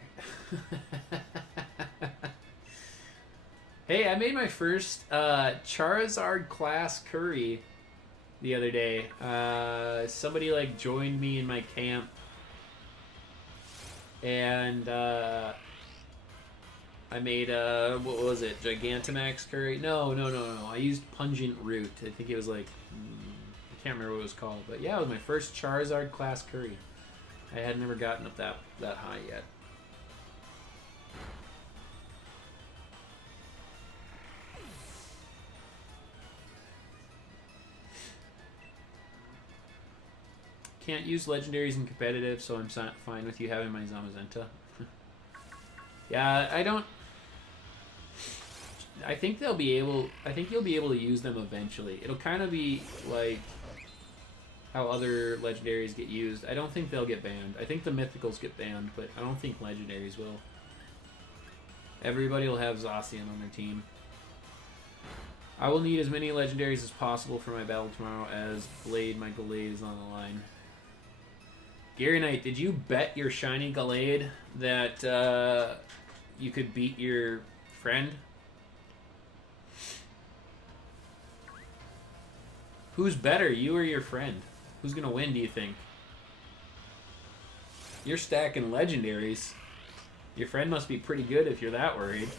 Hey, I made my first Charizard class curry the other day. Somebody like joined me in my camp, and I made what was it? Gigantamax curry? No. I used Pungent Root. I think it was like I can't remember what it was called, but yeah, it was my first Charizard class curry. I had never gotten up that high yet. Can't use legendaries in competitive, so I'm fine with you having my Zamazenta. Yeah, I don't. I think they'll be able. I think you'll be able to use them eventually. It'll kind of be like how other legendaries get used. I don't think they'll get banned. I think the mythicals get banned, but I don't think legendaries will. Everybody will have Zacian on their team. I will need as many legendaries as possible for my battle tomorrow, as my Gallade is on the line. Gary Knight, did you bet your shiny Gallade that you could beat your friend? Who's better, you or your friend? Who's gonna win, do you think? You're stacking legendaries. Your friend must be pretty good if you're that worried.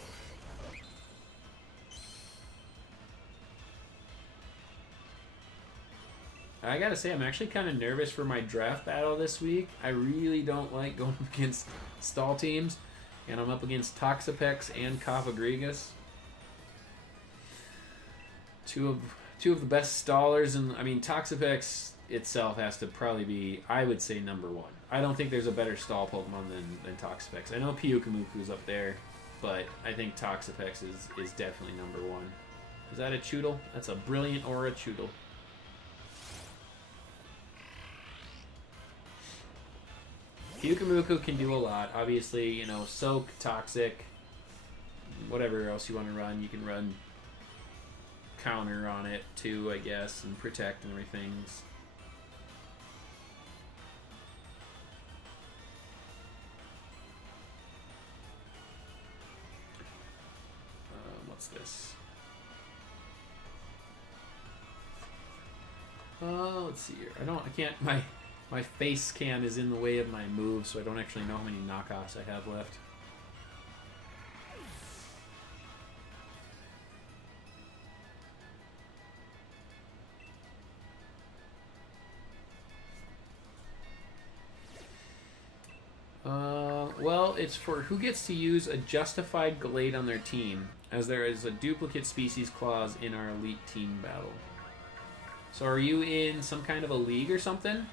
I gotta say, I'm actually kind of nervous for my draft battle this week. I really don't like going up against stall teams, and I'm up against Toxapex and Cofagrigus. Two of the best stallers, and I mean Toxapex itself has to probably be, I would say, number one. I don't think there's a better stall Pokemon than Toxapex. I know Pyukumuku's up there, but I think Toxapex is definitely number one. Is that a Chewtle? That's a Brilliant Aura Chewtle. Pyukumuku can do a lot. Obviously, you know, Soak, Toxic, whatever else you want to run. You can run Counter on it too, I guess, and Protect and everything. What's this? Let's see here. I can't. My face cam is in the way of my moves, so I don't actually know how many knockoffs I have left. Well, it's for who gets to use a justified Glade on their team, as there is a duplicate species clause in our elite team battle. So are you in some kind of a league or something?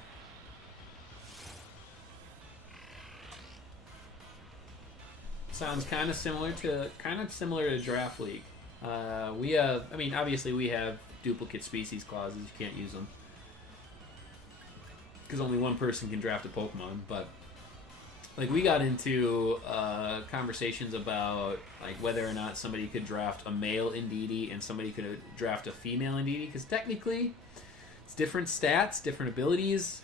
Sounds kind of similar to Draft League. We have, I mean, obviously we have duplicate species clauses. You can't use them because only one person can draft a Pokemon. But like we got into conversations about like whether or not somebody could draft a male Indeedee and somebody could draft a female Indeedee, because technically it's different stats, different abilities.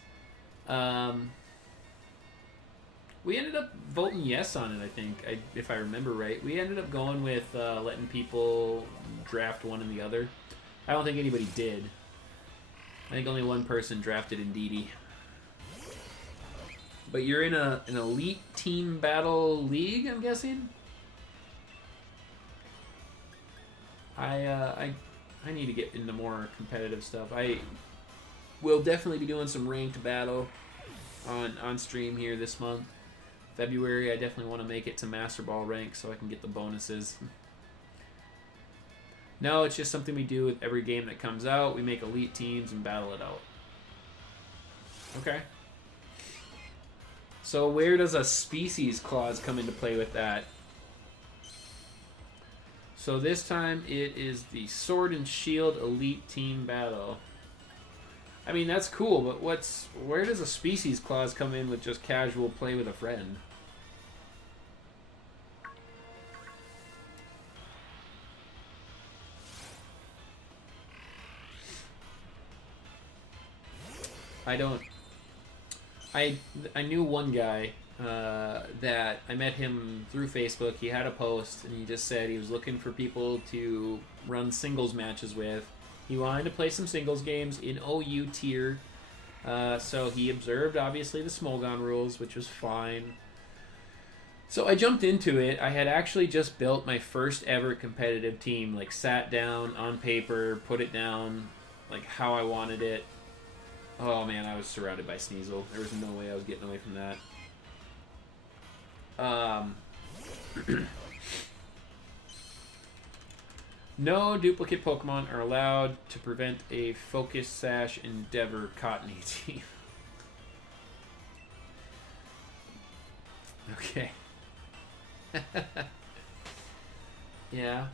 We ended up voting yes on it, I think, if I remember right. We ended up going with letting people draft one and the other. I don't think anybody did. I think only one person drafted Indeedee. But you're in an elite team battle league, I'm guessing? I need to get into more competitive stuff. I will definitely be doing some ranked battle on stream here this month. February, I definitely want to make it to Master Ball rank so I can get the bonuses. No, it's just something we do with every game that comes out. We make elite teams and battle it out. Okay. So where does a species clause come into play with that? So this time it is the Sword and Shield Elite Team Battle. I mean, that's cool, but where does a species clause come in with just casual play with a friend? I knew one guy that I met him through Facebook. He had a post, and he just said he was looking for people to run singles matches with. He wanted to play some singles games in OU tier, so he observed, obviously, the Smolgon rules, which was fine. So I jumped into it. I had actually just built my first ever competitive team, like sat down on paper, put it down, like how I wanted it. Oh man, I was surrounded by Sneasel. There was no way I was getting away from that. No duplicate Pokemon are allowed to prevent a Focus Sash Endeavor Cottony team. Okay. Yeah.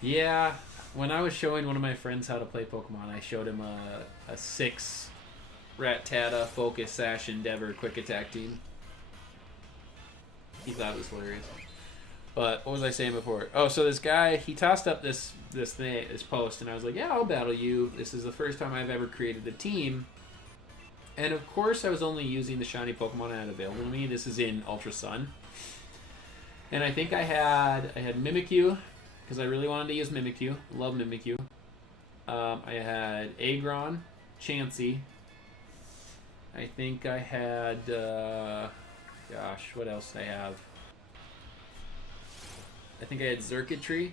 Yeah. When I was showing one of my friends how to play Pokemon, I showed him a 6 Rattata Focus Sash Endeavor Quick Attack team. He thought it was hilarious. But what was I saying before? Oh, so this guy, he tossed up this post, and I was like, yeah, I'll battle you. This is the first time I've ever created a team. And of course, I was only using the shiny Pokemon I had available to me. This is in Ultra Sun. And I think I had Mimikyu, because I really wanted to use Mimikyu. Love Mimikyu. I had Aggron, Chansey. I think I had, gosh, what else did I have? I think I had Xurkitree.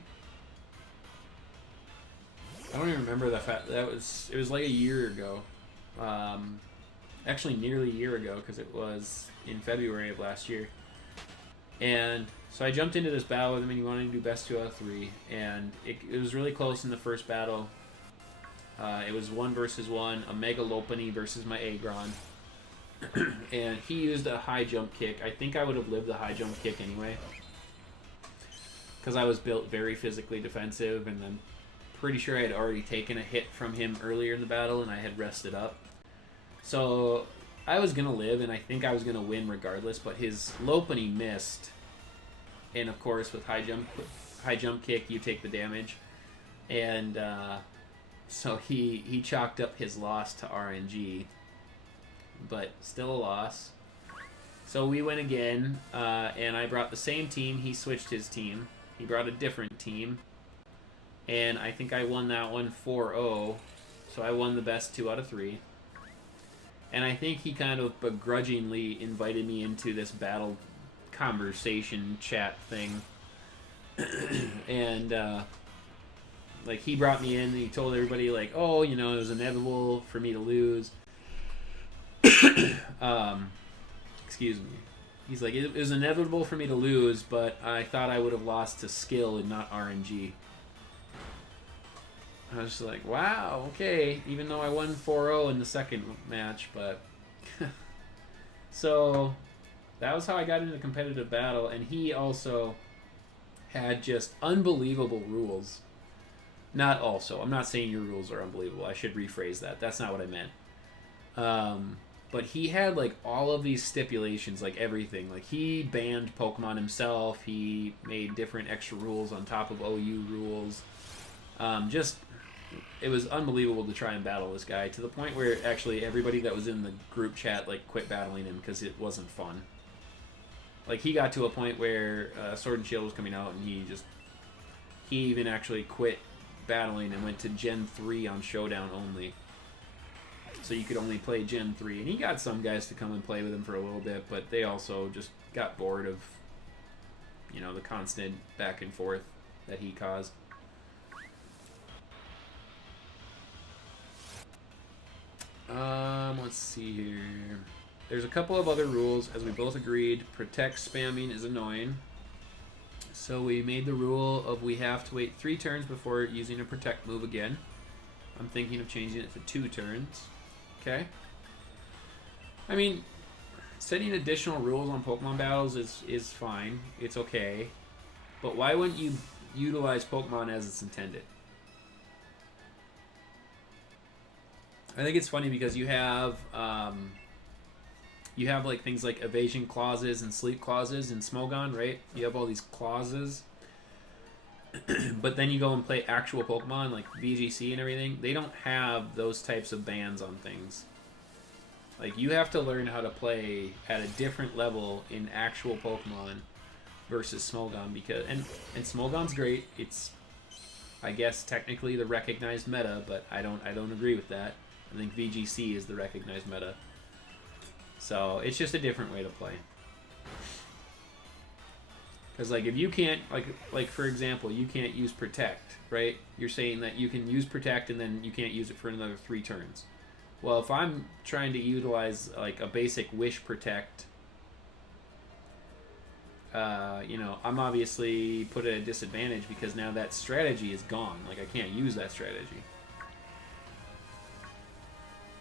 I don't even remember that fact. It was like a year ago. Actually, nearly a year ago, because it was in February of last year. And so I jumped into this battle with him, and he wanted to do best 2 out of 3. And it was really close in the first battle. It was 1 versus 1, a Mega Lopunny versus my Aggron. And he used a high jump kick. I think I would have lived the high jump kick anyway, because I was built very physically defensive, and I'm pretty sure I had already taken a hit from him earlier in the battle, and I had rested up. So I was going to live, and I think I was going to win regardless, but his Lopunny missed. And of course, with high jump kick, you take the damage. And so he chalked up his loss to RNG, but still a loss. So we went again, and I brought the same team. He switched his team. He brought a different team. And I think I won that one 4-0. So I won the best 2 out of 3. And I think he kind of begrudgingly invited me into this battle conversation chat thing. And like, he brought me in and he told everybody, like, oh, you know, it was inevitable for me to lose. Excuse me. He's like, it was inevitable for me to lose, but I thought I would have lost to skill and not RNG. I was just like, wow, okay, even though I won 4-0 in the second match, but... So, that was how I got into competitive battle, and he also had just unbelievable rules. Not also. I'm not saying your rules are unbelievable. I should rephrase that. That's not what I meant. But he had, like, all of these stipulations, like, everything. Like, he banned Pokemon himself. He made different extra rules on top of OU rules. It was unbelievable to try and battle this guy, to the point where actually everybody that was in the group chat, like, quit battling him because it wasn't fun. Like, he got to a point where Sword and Shield was coming out, and he even actually quit battling and went to Gen 3 on Showdown only. So you could only play Gen 3. And he got some guys to come and play with him for a little bit, but they also just got bored of, you know, the constant back and forth that he caused. Let's see here. There's a couple of other rules, as we both agreed. Protect spamming is annoying. So we made the rule of we have to wait 3 turns before using a protect move again. I'm thinking of changing it to 2 turns. Okay? I mean, setting additional rules on Pokemon battles is fine. It's okay. But why wouldn't you utilize Pokemon as it's intended? I think it's funny because you have like things like evasion clauses and sleep clauses in Smogon, right? You have all these clauses. But then you go and play actual Pokemon like VGC and everything. They don't have those types of bans on things. Like, you have to learn how to play at a different level in actual Pokemon versus Smogon, because and Smogon's great. It's, I guess, technically the recognized meta, but I don't agree with that. I think VGC is the recognized meta. So it's just a different way to play. Because, like, if you can't, like for example, you can't use Protect, right? You're saying that you can use Protect and then you can't use it for another 3 turns. Well, if I'm trying to utilize, like, a basic Wish Protect, you know, I'm obviously put at a disadvantage because now that strategy is gone. Like, I can't use that strategy.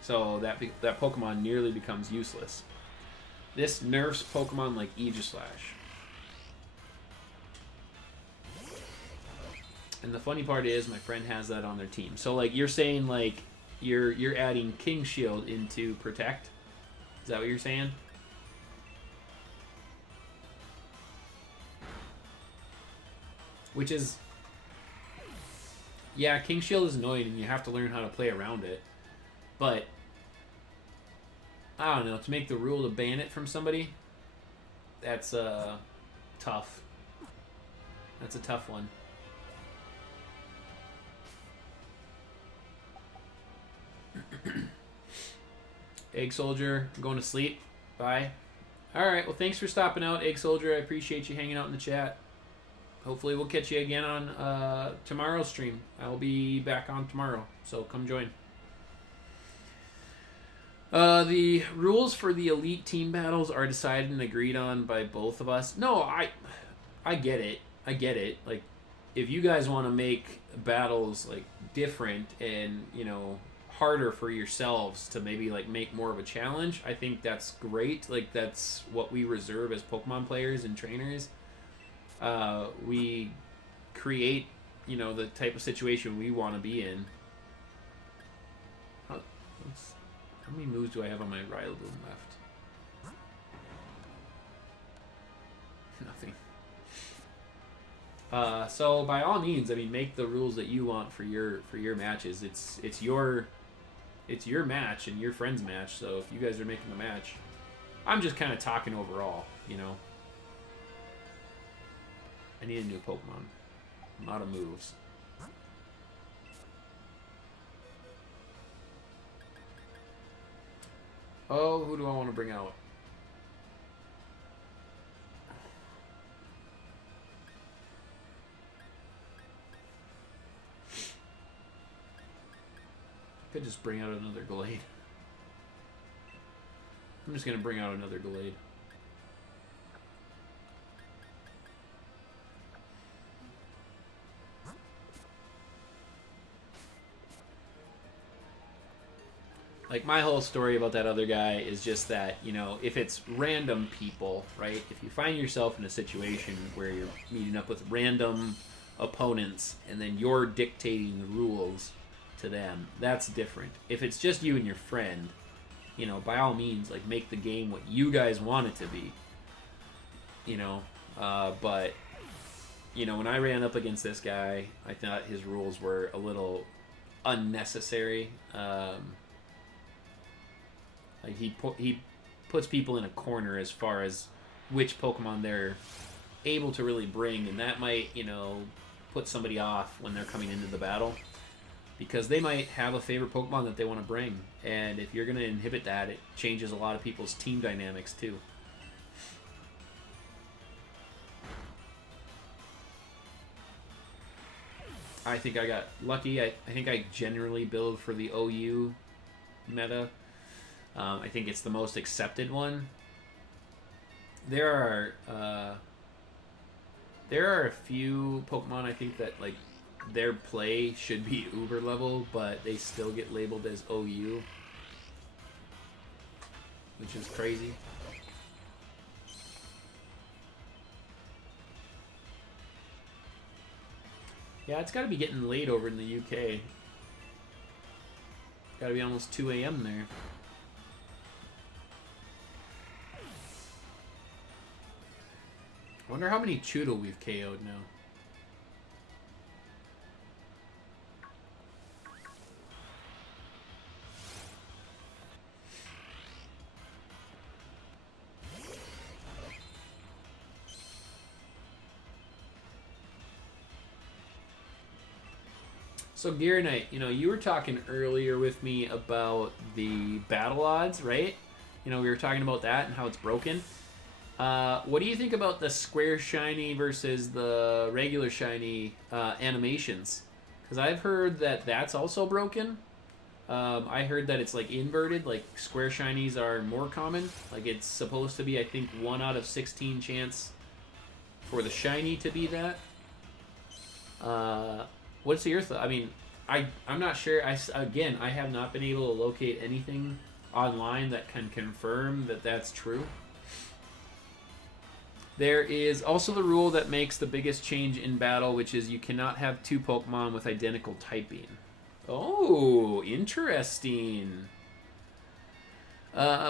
So that Pokemon nearly becomes useless. This nerfs Pokemon like Aegislash. And the funny part is, my friend has that on their team. So, like, you're saying, like, you're adding King Shield into Protect? Is that what you're saying? Which is... Yeah, King Shield is annoying and you have to learn how to play around it. But... I don't know, to make the rule to ban it from somebody, that's tough. That's a tough one. Egg Soldier, I'm going to sleep. Bye. Alright, well, thanks for stopping out, Egg Soldier. I appreciate you hanging out in the chat. Hopefully we'll catch you again on tomorrow's stream. I'll be back on tomorrow, so come join. The rules for the elite team battles are decided and agreed on by both of us. No, I get it. I get it. Like, if you guys want to make battles like different and harder for yourselves to maybe like make more of a challenge, I think that's great. Like that's what we reserve as Pokemon players and trainers. We create the type of situation we want to be in. How many moves do I have on my Rillaboom left? Nothing. So by all means, I mean, make the rules that you want for your matches. It's your match and your friend's match. So if you guys are making the match, I'm just kind of talking overall. I need a new Pokemon. I'm out of moves. Oh, who do I want to bring out? Could just bring out another Glade. I'm just going to bring out another Glade. Like, my whole story about that other guy is just that, if it's random people, right? If you find yourself in a situation where you're meeting up with random opponents and then you're dictating the rules to them, that's different. If it's just you and your friend, by all means, like, make the game what you guys want it to be. But, when I ran up against this guy, I thought his rules were a little unnecessary. Like he puts people in a corner as far as which Pokemon they're able to really bring, and that might, put somebody off when they're coming into the battle because they might have a favorite Pokemon that they want to bring, and if you're going to inhibit that, it changes a lot of people's team dynamics too. I think I got lucky. I think I generally build for the OU meta. I think it's the most accepted one. There are a few Pokemon I think that like their play should be Uber level, but they still get labeled as OU, which is crazy. Yeah, it's got to be getting late over in the UK. Got to be almost 2 a.m. there. I wonder how many Chewtle we've KO'd now. So Gear Knight, you were talking earlier with me about the battle odds, right? We were talking about that and how it's broken. What do you think about the square shiny versus the regular shiny animations? Because I've heard that that's also broken. I heard that it's like inverted, like square shinies are more common. Like it's supposed to be, I think, 1 out of 16 chance for the shiny to be that. What's your thought? I mean, I'm not sure. I have not been able to locate anything online that can confirm that that's true. There is also the rule that makes the biggest change in battle, which is you cannot have 2 Pokemon with identical typing. Oh, interesting.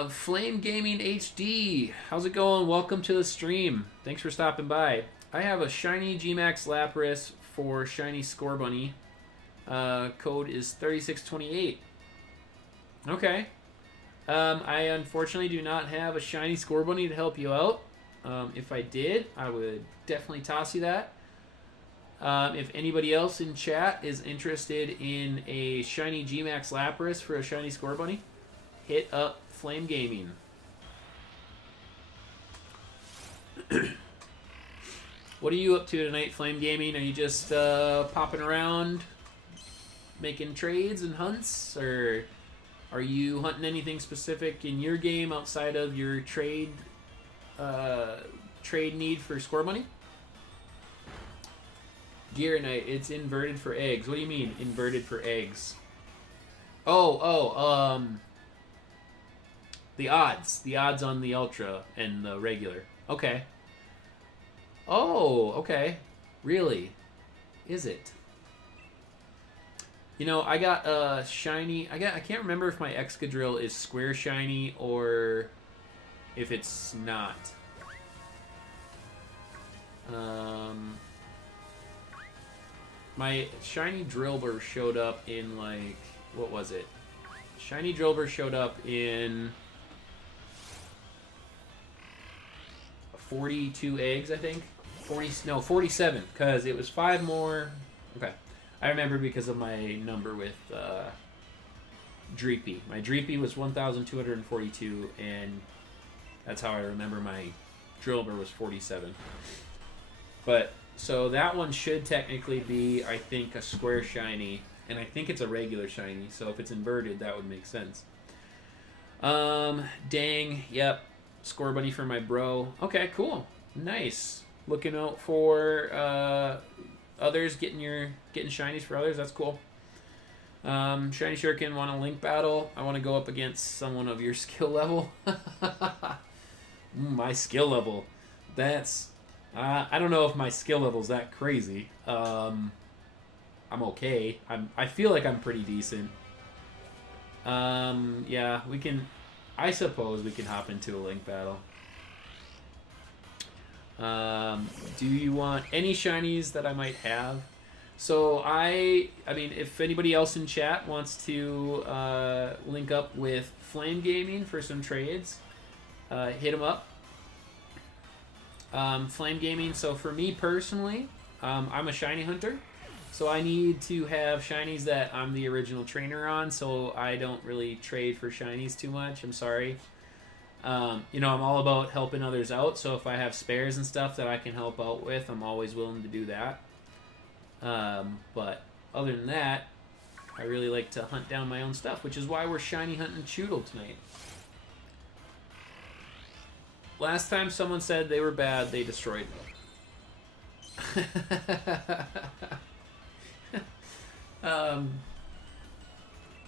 Flame Gaming HD, how's it going? Welcome to the stream. Thanks for stopping by. I have a shiny Gmax Lapras for shiny Scorbunny. Code is 3628. Okay. I unfortunately do not have a shiny Scorbunny to help you out. If I did, I would definitely toss you that. If anybody else in chat is interested in a shiny Gmax Lapras for a shiny Scorbunny, hit up Flame Gaming. What are you up to tonight, Flame Gaming? Are you just popping around, making trades and hunts, or are you hunting anything specific in your game outside of your trade need for Scorbunny? Gear Knight, it's inverted for eggs. What do you mean, inverted for eggs? The odds. The odds on the Ultra and the regular. Okay. Oh, okay. Really? Is it? You know, I got a shiny... I can't remember if my Excadrill is square shiny or if it's not. My shiny Drillbur showed up in, like... What was it? Shiny Drillbur showed up in 42 eggs, I think. 47, because it was 5 more. Okay. I remember because of my number with Dreepy. My Dreepy was 1,242, and that's how I remember my Drillbur was 47. But, so that one should technically be, I think, a square shiny, and I think it's a regular shiny, so if it's inverted, that would make sense. Dang, yep. Score bunny for my bro. Okay, cool. Nice. Looking out for others, getting shinies for others. That's cool. Shiny Shuriken, want a link battle? I want to go up against someone of your skill level. My skill level. That's... I don't know if my skill level's that crazy. I'm okay. I feel like I'm pretty decent. Yeah, we can... I suppose we can hop into a link battle. Do you want any shinies that I might have? So I mean, if anybody else in chat wants to link up with Flame Gaming for some trades, hit them up. Flame Gaming. So for me personally, I'm a shiny hunter. So I need to have shinies that I'm the original trainer on, so I don't really trade for shinies too much. I'm sorry. You know, I'm all about helping others out, so if I have spares and stuff that I can help out with, I'm always willing to do that. But other than that, I really like to hunt down my own stuff, which is why we're shiny hunting Chewtle tonight. Last time someone said they were bad, they destroyed them.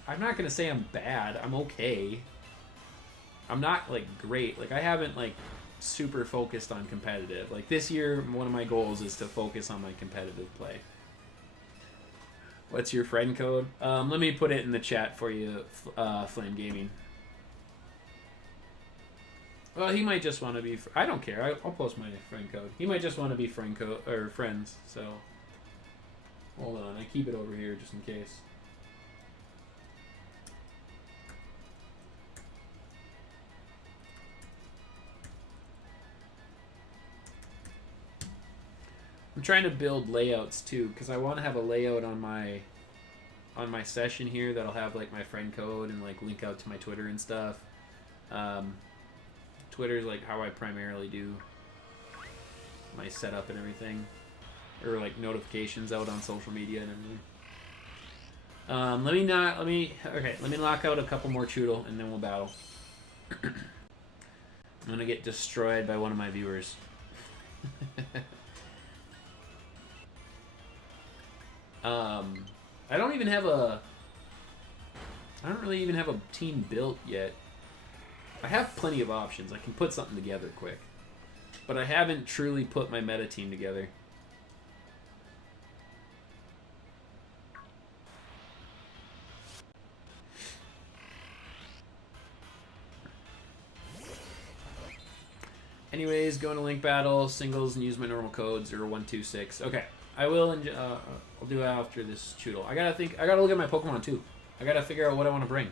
I'm not gonna say I'm bad. I'm okay. I'm not, like, great. Like, I haven't, like, super focused on competitive. Like, this year, one of my goals is to focus on my competitive play. What's your friend code? Let me put it in the chat for you, Flame Gaming. Well, he might just want to be... I don't care. I'll post my friend code. He might just want to be friend code or friends, so... Hold on. I keep it over here just in case. I'm trying to build layouts too, because I want to have a layout on my session here that'll have like my friend code and like link out to my Twitter and stuff. Twitter is like how I primarily do my setup and everything, or like notifications out on social media and everything. Let me lock out a couple more Chewtle and then we'll battle. I'm gonna get destroyed by one of my viewers. I don't really even have a team built yet. I have plenty of options. I can put something together quick. But I haven't truly put my meta team together. Anyways, going to link battle, singles, and use my normal codes, or 126. Okay. I will, I'll do it after this Chewtle. I gotta look at my Pokemon too. I gotta figure out what I want to bring.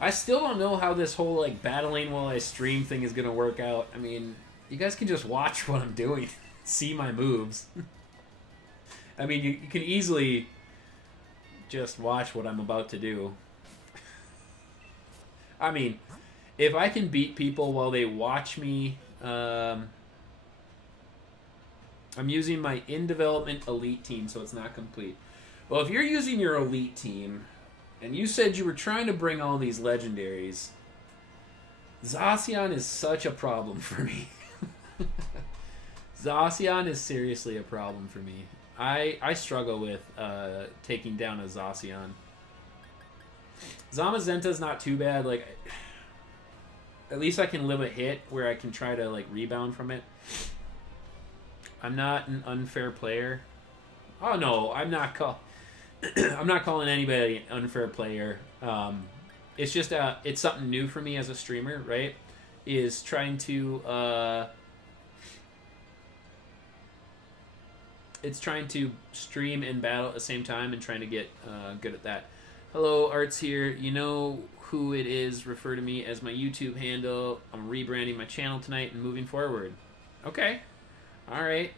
I still don't know how this whole, like, battling while I stream thing is gonna work out. I mean, you guys can just watch what I'm doing. See my moves. I mean, you can easily just watch what I'm about to do. I mean, if I can beat people while they watch me, I'm using my in-development elite team, so it's not complete. Well, if you're using your elite team, and you said you were trying to bring all these legendaries, Zacian is such a problem for me. Zacian is seriously a problem for me. I struggle with taking down a Zacian. Zamazenta's not too bad. Like, at least I can live a hit where I can try to like rebound from it. I'm not an unfair player. Oh no, I'm not I'm not calling anybody an unfair player. It's just it's something new for me as a streamer, right? Is trying to it's trying to stream and battle at the same time and trying to get good at that. Hello, Arts here. You know who it is. Refer to me as my YouTube handle. I'm rebranding my channel tonight and moving forward. Okay. All right.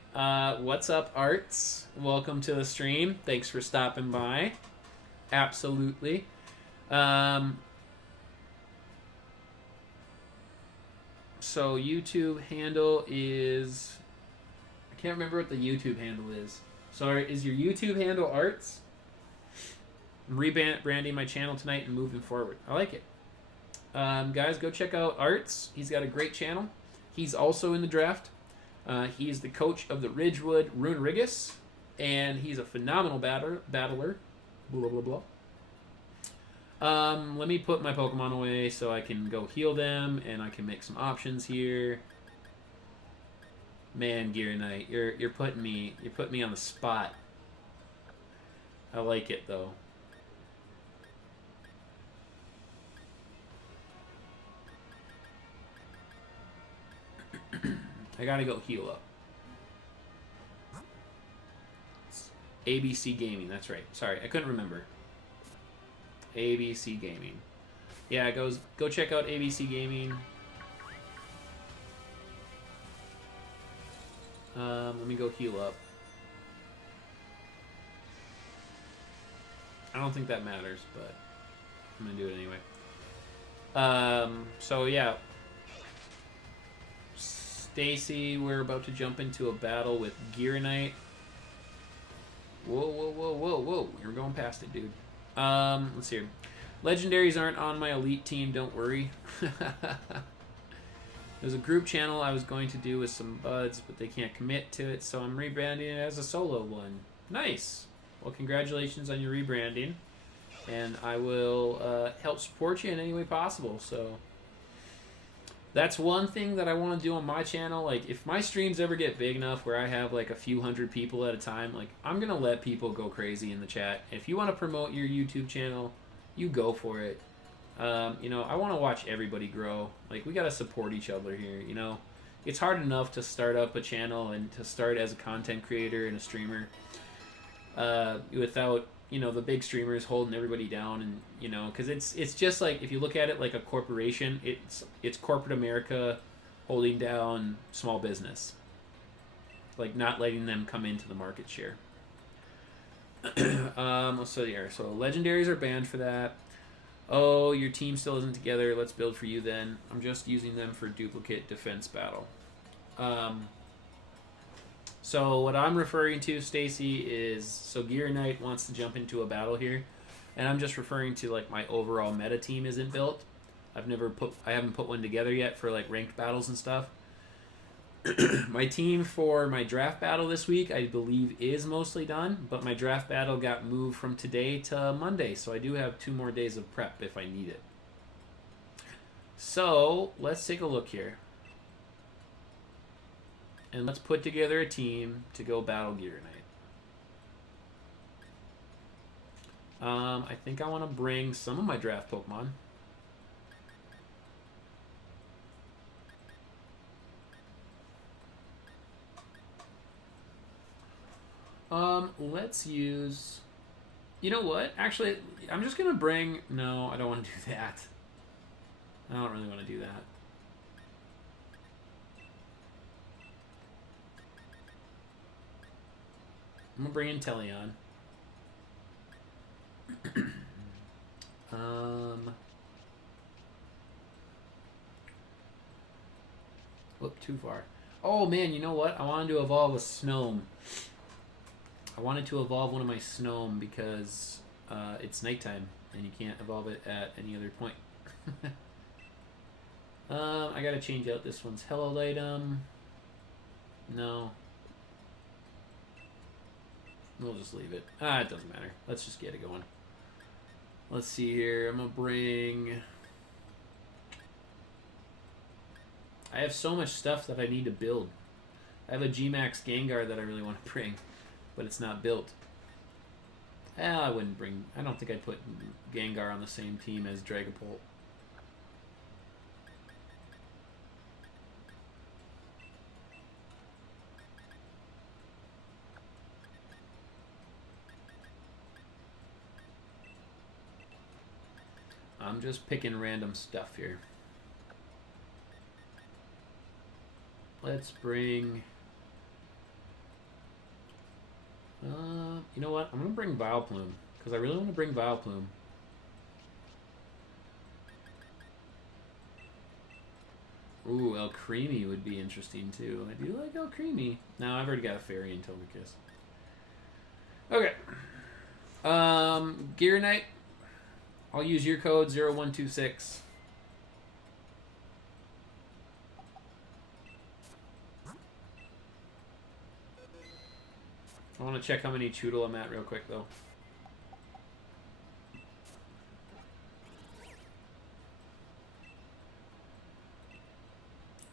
What's up, Arts? Welcome to the stream. Thanks for stopping by. Absolutely. So YouTube handle is... I can't remember what the YouTube handle is. So is your YouTube handle Arts? I'm rebranding my channel tonight and moving forward. I like it. Guys, go check out Arts. He's got a great channel. He's also in the draft. He's the coach of the Ridgewood Runerigus, and he's a phenomenal battler. Blah, blah, blah. Let me put my Pokemon away so I can go heal them, and I can make some options here. Man, Gear Knight, you're putting me on the spot. I like it though. I gotta go heal up. ABC Gaming, that's right. Sorry, I couldn't remember. ABC Gaming. Yeah, go check out ABC Gaming. Let me go heal up. I don't think that matters, but I'm gonna do it anyway. So yeah. Stacy, we're about to jump into a battle with Gearonite. Whoa, whoa, whoa, whoa, whoa. You're going past it, dude. Let's see. Legendaries aren't on my elite team, don't worry. There's a group channel I was going to do with some buds, but they can't commit to it, so I'm rebranding it as a solo one. Nice. Well, congratulations on your rebranding. And I will help support you in any way possible, so... That's one thing that I want to do on my channel. Like, if my streams ever get big enough where I have, like, a few hundred people at a time, like, I'm going to let people go crazy in the chat. If you want to promote your YouTube channel, you go for it. You know, I want to watch everybody grow. Like, we got to support each other here, you know? It's hard enough to start up a channel and to start as a content creator and a streamer without, you know, the big streamers holding everybody down, and, you know, because it's just like, if you look at it like a corporation, it's corporate America holding down small business, like not letting them come into the market share. So yeah, so legendaries are banned for that. Oh, your team still isn't together. Let's build for you then. I'm just using them for duplicate defense battle. So what I'm referring to, Stacy, is so Gear Knight wants to jump into a battle here, and I'm just referring to like my overall meta team isn't built. I haven't put one together yet for like ranked battles and stuff. My team for my draft battle this week, I believe, is mostly done, but my draft battle got moved from today to Monday, so I do have 2 more days of prep if I need it. So let's take a look here. And let's put together a team to go battle Gear Knight. I think I want to bring some of my draft Pokemon. Let's use... You know what? Actually, I'm just going to bring... No, I don't want to do that. I don't really want to do that. I'm going to bring in Teleon. Whoop, too far. Oh, man, you know what? I wanted to evolve a Snome. I wanted to evolve one of my Snome because it's nighttime and you can't evolve it at any other point. I gotta change out this one's held item. No. We'll just leave it. Ah, it doesn't matter. Let's just get it going. Let's see here. I'm going to bring... I have so much stuff that I need to build. I have a G-Max Gengar that I really want to bring, but it's not built. I wouldn't bring... I don't think I'd put Gengar on the same team as Dragapult. I'm just picking random stuff here. Let's bring... you know what? I'm going to bring Vileplume, because I really want to bring Vileplume. Ooh, El Creamy would be interesting, too. I do like El Creamy. No, I've already got a Fairy and Togekiss. Okay. Gear Knight. I'll use your code 0126. I want to check how many Chewtle I'm at real quick, though.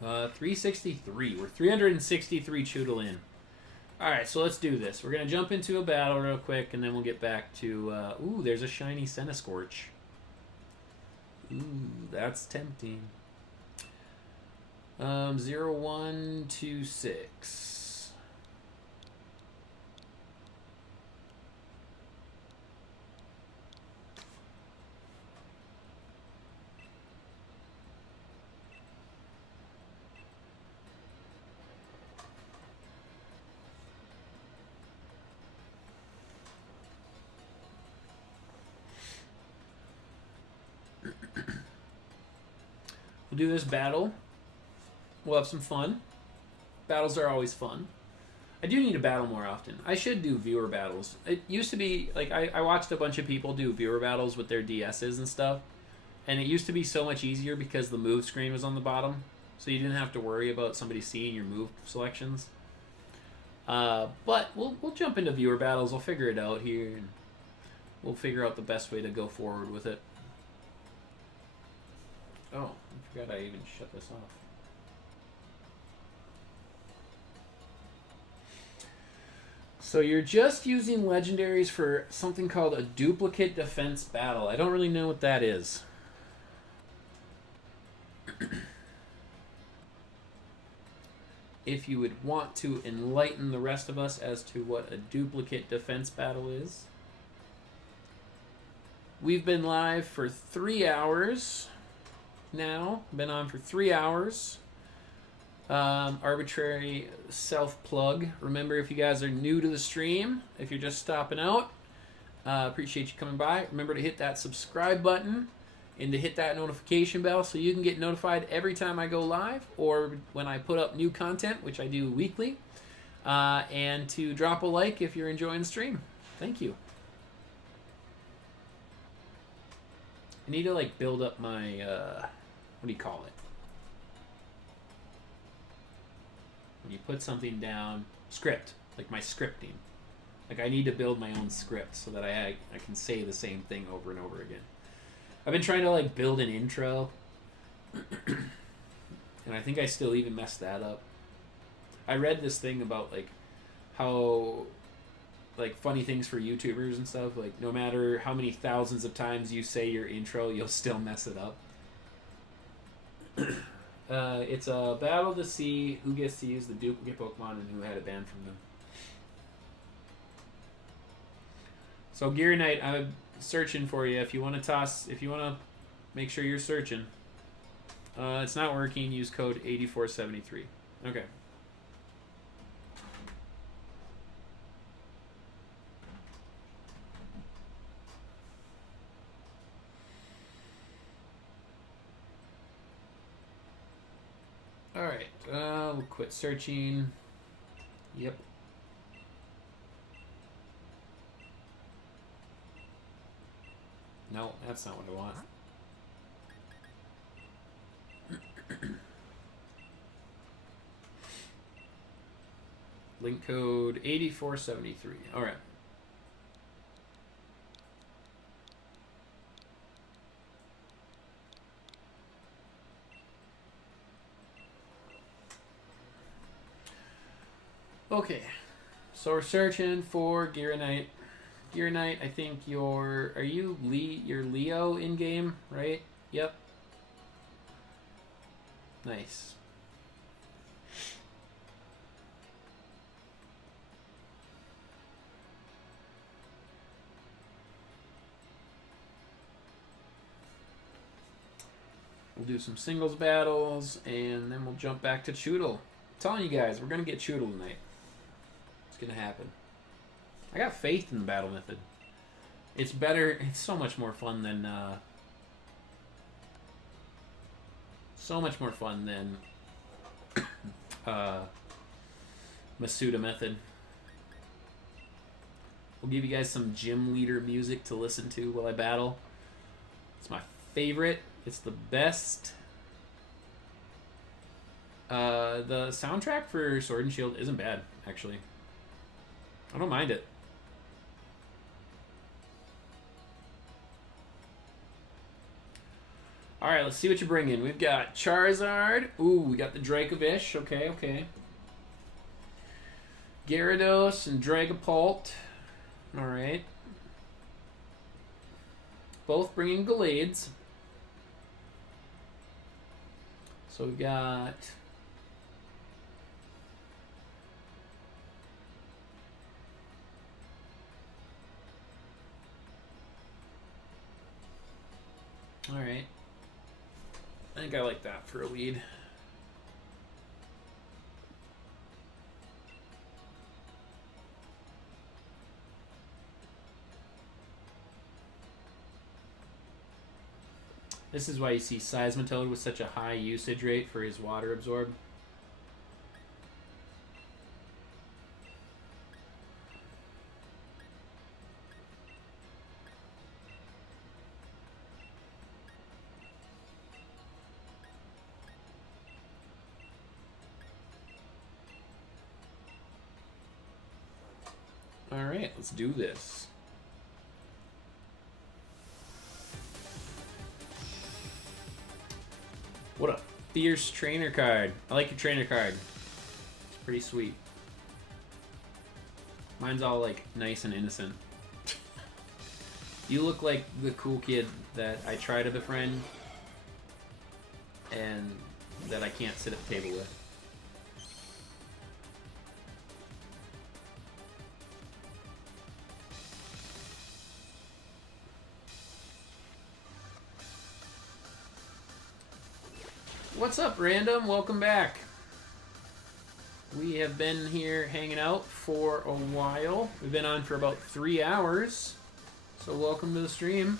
Uh, 363. We're 363 Chewtle in. Alright, so let's do this. We're going to jump into a battle real quick, and then we'll get back to... ooh, there's a shiny Centiskorch. Ooh, that's tempting. 0126. We'll do this battle. We'll have some fun. Battles are always fun. I do need to battle more often. I should do viewer battles. It used to be, like, I watched a bunch of people do viewer battles with their DSs and stuff. And it used to be so much easier because the move screen was on the bottom. So you didn't have to worry about somebody seeing your move selections. But we'll jump into viewer battles. We'll figure it out here. And we'll figure out the best way to go forward with it. Oh, I forgot I even shut this off. So you're just using legendaries for something called a duplicate defense battle. I don't really know what that is. If you would want to enlighten the rest of us as to what a duplicate defense battle is. We've been live for 3 hours now. Been on for 3 hours. Arbitrary self-plug. Remember, if you guys are new to the stream, if you're just stopping out, appreciate you coming by. Remember to hit that subscribe button and to hit that notification bell so you can get notified every time I go live or when I put up new content, which I do weekly. And to drop a like if you're enjoying the stream. Thank you. I need to, like, build up my, what do you call it? When you put something down, script, like my scripting. Like, I need to build my own script so that I can say the same thing over and over again. I've been trying to, like, build an intro, and I think I still even messed that up. I read this thing about, like, how, like, funny things for YouTubers and stuff, like, no matter how many thousands of times you say your intro, you'll still mess it up. It's a battle to see who gets to use the duplicate Pokemon and who had it banned from them. So Gear Knight, I'm searching for you. If you want to make sure you're searching. It's not working. Use code 8473. Okay. Alright, we'll quit searching. Yep. No, that's not what I want. Link code 8473. All right. Okay, so we're searching for Gearonite. Gearonite, I think you're Leo in game, right? Yep. Nice. We'll do some singles battles, and then we'll jump back to Chewtle. I'm telling you guys, we're going to get Chewtle tonight. It's going to happen. I got faith in the battle method. It's better. It's so much more fun than... Masuda method. We'll give you guys some gym leader music to listen to while I battle. It's my favorite. It's the best. The soundtrack for Sword and Shield isn't bad, actually. I don't mind it. Alright, let's see what you bring in. We've got Charizard. Ooh, we got the Dracovish. Okay, okay. Gyarados and Dragapult. Alright. Both bringing Gallades. So we've got... Alright. I think I like that for a lead. This is why you see Seismitoad with such a high usage rate for his water absorb. Alright, let's do this. What a fierce trainer card. I like your trainer card. It's pretty sweet. Mine's all like nice and innocent. You look like the cool kid that I try to befriend and that I can't sit at the table with. What's up, Random? Welcome back. We have been here hanging out for a while. We've been on for about 3 hours. So welcome to the stream.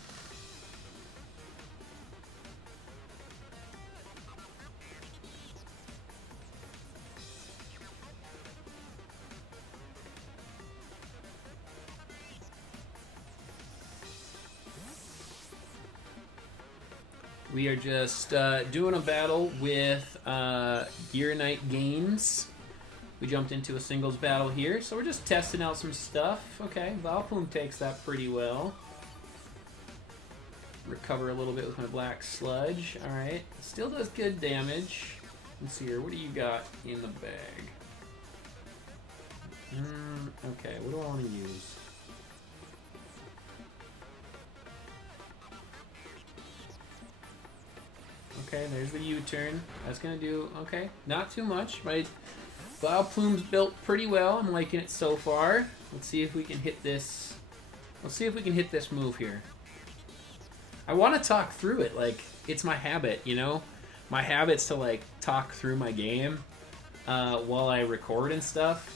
We are just doing a battle with Gearonite Games. We jumped into a singles battle here, so we're just testing out some stuff. Okay, Valplume takes that pretty well. Recover a little bit with my Black Sludge. Alright, still does good damage. Let's see here, what do you got in the bag? Okay, what do I want to use? Okay, there's the U-turn. That's gonna do okay. Not too much. My Vileplume's built pretty well. I'm liking it so far. Let's see if we can hit this. Let's see if we can hit this move here. I want to talk through it. Like, it's my habit, you know? My habit's to, like, talk through my game while I record and stuff.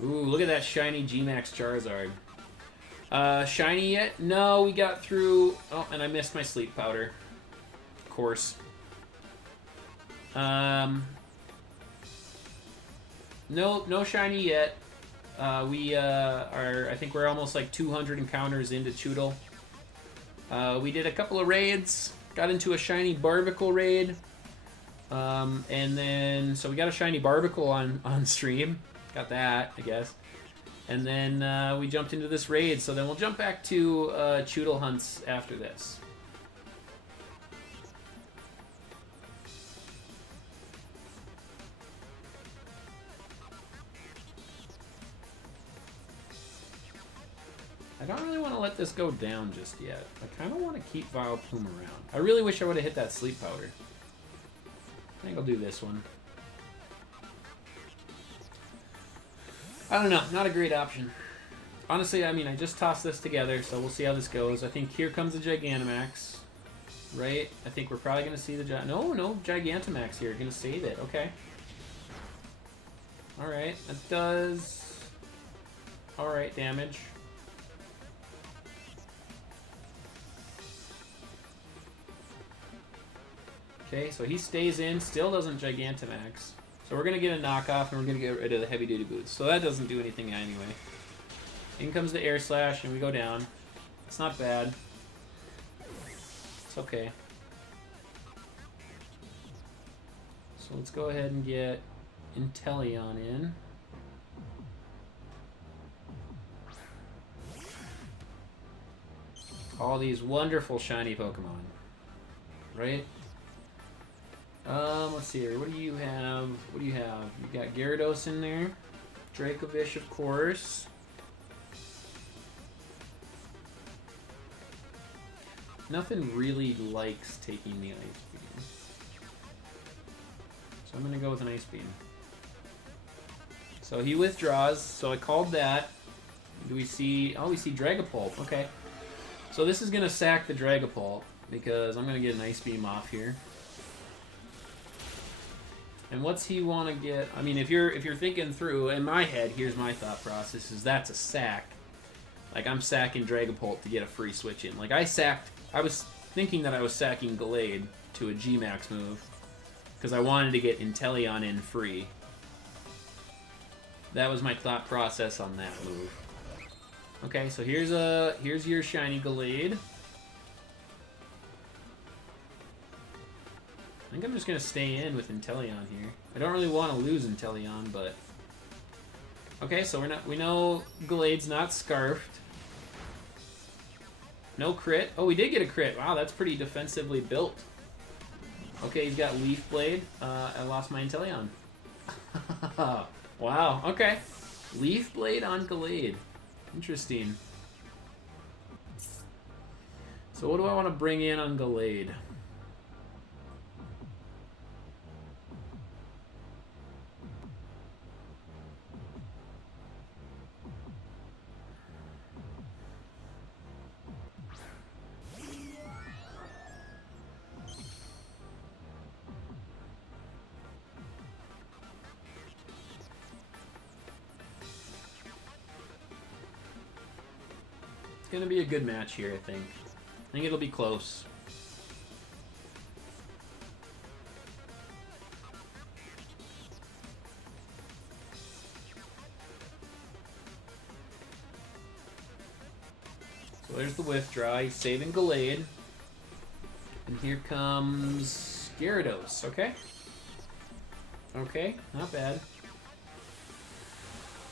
Ooh, look at that shiny G-Max Charizard. Shiny yet? No, we got through... Oh, and I missed my sleep powder. Of course. No shiny yet. We are, I think we're almost like 200 encounters into Chewtle. We did a couple of raids. Got into a shiny Barbicle raid. And then, so we got a shiny Barbicle on stream. Got that, I guess. And then we jumped into this raid, so then we'll jump back to Chewtle hunts after this. I don't really want to let this go down just yet. I kind of want to keep Vileplume around. I really wish I would have hit that Sleep Powder. I think I'll do this one. I don't know. Not a great option. Honestly, I mean, I just tossed this together, so we'll see how this goes. I think here comes the Gigantamax. Right? I think we're probably going to see the... No, Gigantamax here. Going to save it. Okay. Alright. That does... Alright, damage. Okay, so he stays in, still doesn't Gigantamax. So we're going to get a knockoff, and we're going to get rid of the Heavy Duty Boots. So that doesn't do anything anyway. In comes the Air Slash, and we go down. It's not bad. It's okay. So let's go ahead and get Inteleon in. All these wonderful shiny Pokemon. Right? Let's see here. What do you have? What do you have? You got Gyarados in there. Dracovish, of course. Nothing really likes taking the Ice Beam. So I'm going to go with an Ice Beam. So he withdraws. So I called that. Do we see... Oh, we see Dragapult. Okay. So this is going to sack the Dragapult because I'm going to get an Ice Beam off here. And what's he want to get? I mean, if you're thinking through, in my head, here's my thought process: is that's a sack. Like I'm sacking Dragapult to get a free switch in. Like I was thinking that I was sacking Gallade to a G-Max move because I wanted to get Inteleon in free. That was my thought process on that move. Okay, so here's your shiny Gallade. I think I'm just going to stay in with Inteleon here. I don't really want to lose Inteleon, but... Okay, so we know Gallade's not Scarfed. No crit. Oh, we did get a crit. Wow, that's pretty defensively built. Okay, he's got Leaf Blade. I lost my Inteleon. Wow, okay. Leaf Blade on Gallade. Interesting. So what do I want to bring in on Gallade? It's going to be a good match here, I think. I think it'll be close. So there's the withdraw. He's saving Gallade. And here comes Gyarados. Okay. Okay, not bad.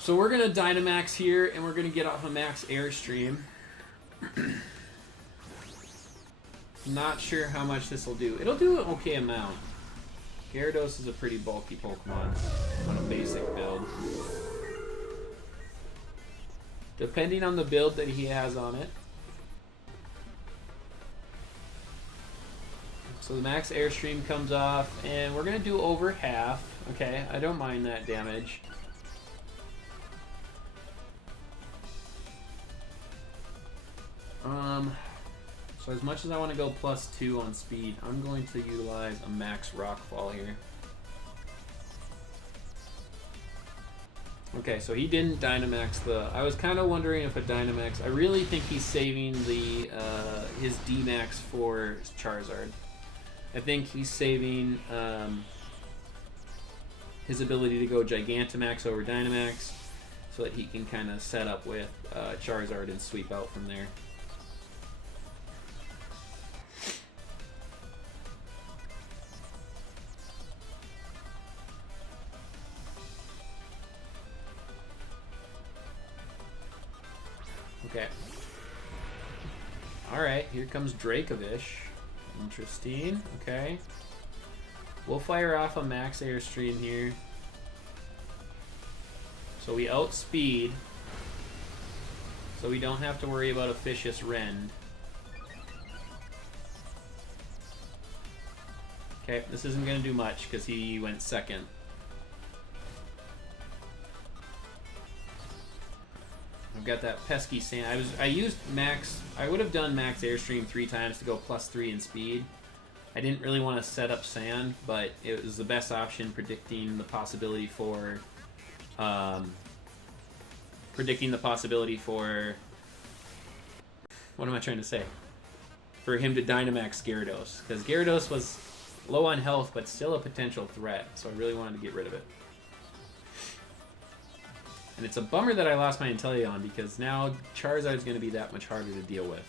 So we're going to Dynamax here, and we're going to get off a max Airstream. Not sure how much this will do. It'll do an okay amount. Gyarados is a pretty bulky Pokemon on a basic build. Depending on the build that he has on it. So the max Airstream comes off, and we're going to do over half. Okay, I don't mind that damage. So as much as I want to go +2 on speed, I'm going to utilize a max Rockfall here. Okay, so he didn't Dynamax the... I was kind of wondering if a Dynamax... I really think he's saving the his D-Max for Charizard. I think he's saving his ability to go Gigantamax over Dynamax so that he can kind of set up with Charizard and sweep out from there. Okay. Alright, here comes Dracovish. Interesting. Okay. We'll fire off a max airstream here. So we outspeed. So we don't have to worry about a Vicious Rend. Okay, this isn't going to do much because he went second. I've got that pesky sand. I used max. I would have done max airstream 3 times to go +3 in speed. I didn't really want to set up sand, but it was the best option, predicting the possibility for what am I trying to say? For him to Dynamax Gyarados, because Gyarados was low on health, but still a potential threat. So I really wanted to get rid of it. And it's a bummer that I lost my Inteleon, because now Charizard is going to be that much harder to deal with.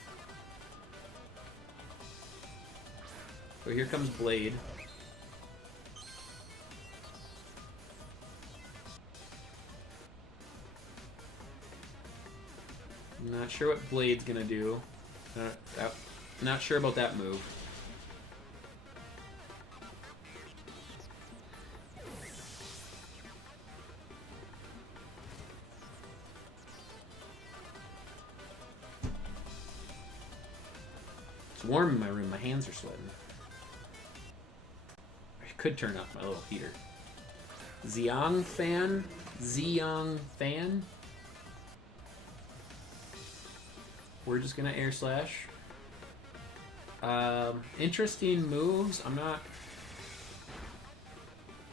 So here comes Blade. I'm not sure what Blade's going to do. Not sure about that move. It's warm in my room. My hands are sweating. I could turn up my little heater. Ziyang Fan? We're just gonna Air Slash. Interesting moves. I'm not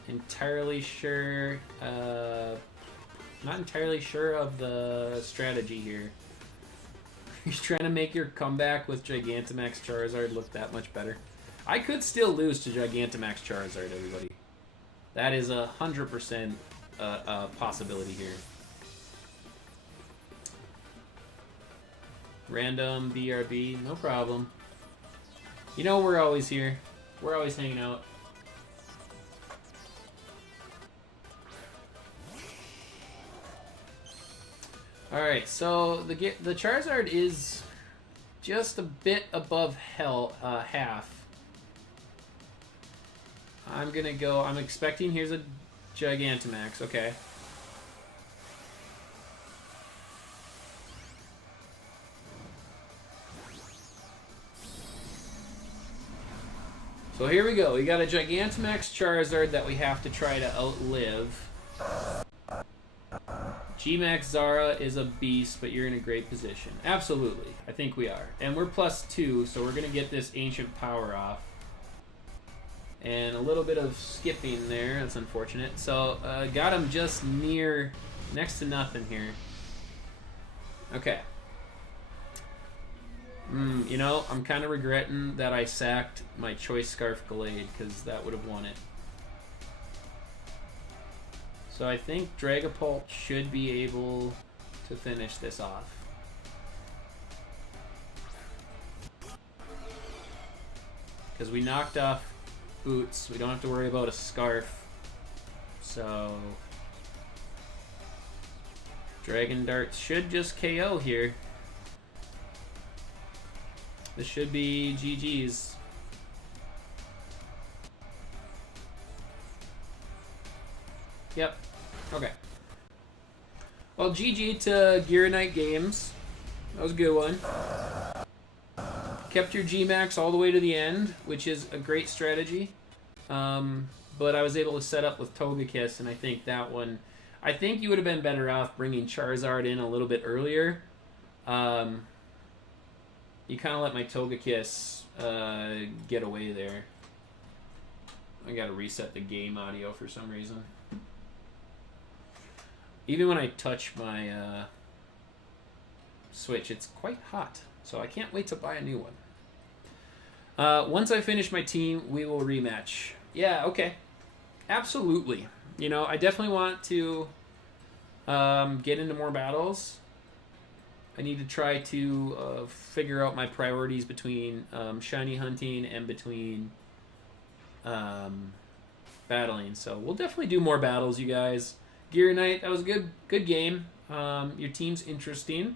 entirely sure. Not entirely sure of the strategy here. He's trying to make your comeback with Gigantamax Charizard look that much better. I could still lose to Gigantamax Charizard, everybody. That is 100% a possibility here. Random BRB, no problem. You know we're always here. We're always hanging out. Alright, so the Charizard is just a bit above half. I'm gonna go, I'm expecting, here's a Gigantamax, okay. So here we go, we got a Gigantamax Charizard that we have to try to outlive. G-Max Zara is a beast, but you're in a great position. Absolutely, I think we are. And we're +2, so we're going to get this Ancient Power off. And a little bit of skipping there, that's unfortunate. So, got him just next to nothing here. Okay. You know, I'm kind of regretting that I sacked my Choice Scarf Gallade, because that would have won it. So I think Dragapult should be able to finish this off. Because we knocked off Boots, we don't have to worry about a Scarf. So Dragon Darts should just KO here. This should be GG's. Yep. Okay. Well, GG to Gearonite Games. That was a good one. Kept your G-Max all the way to the end, which is a great strategy. But I was able to set up with Togekiss, and I think that one... I think you would have been better off bringing Charizard in a little bit earlier. You kind of let my Togekiss get away there. I gotta reset the game audio for some reason. Even when I touch my Switch, it's quite hot. So I can't wait to buy a new one. Once I finish my team, we will rematch. Yeah, okay. Absolutely. You know, I definitely want to get into more battles. I need to try to figure out my priorities between shiny hunting and between battling. So we'll definitely do more battles, you guys. Gear Knight, that was a good game. Your team's interesting.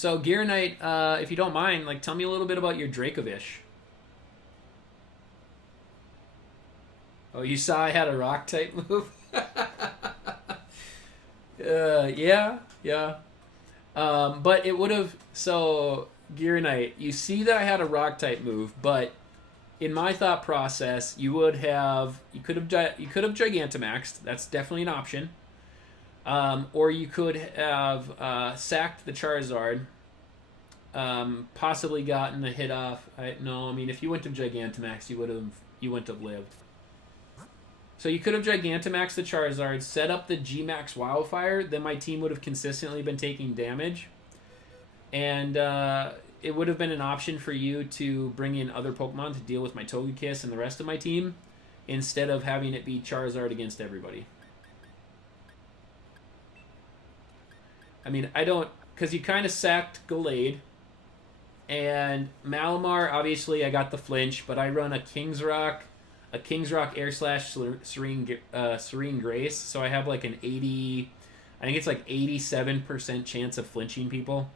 So, Gear Knight, if you don't mind, like, tell me a little bit about your Dracovish. Oh, you saw I had a rock type move? Yeah. But it would have... So, Gear Knight, you see that I had a rock type move, but in my thought process, you could have Gigantamaxed. That's definitely an option. Or you could have sacked the Charizard, possibly gotten a hit off. I mean, if you went to Gigantamax, you wouldn't have lived. So you could have Gigantamaxed the Charizard, set up the G-Max Wildfire, then my team would have consistently been taking damage. And it would have been an option for you to bring in other Pokemon to deal with my Togekiss and the rest of my team, instead of having it be Charizard against everybody. I mean, I don't... Because you kind of sacked Gallade. And Malamar, obviously, I got the flinch, but I run a King's Rock Air Slash Serene Grace, so I have like an 80... I think it's like 87% chance of flinching people.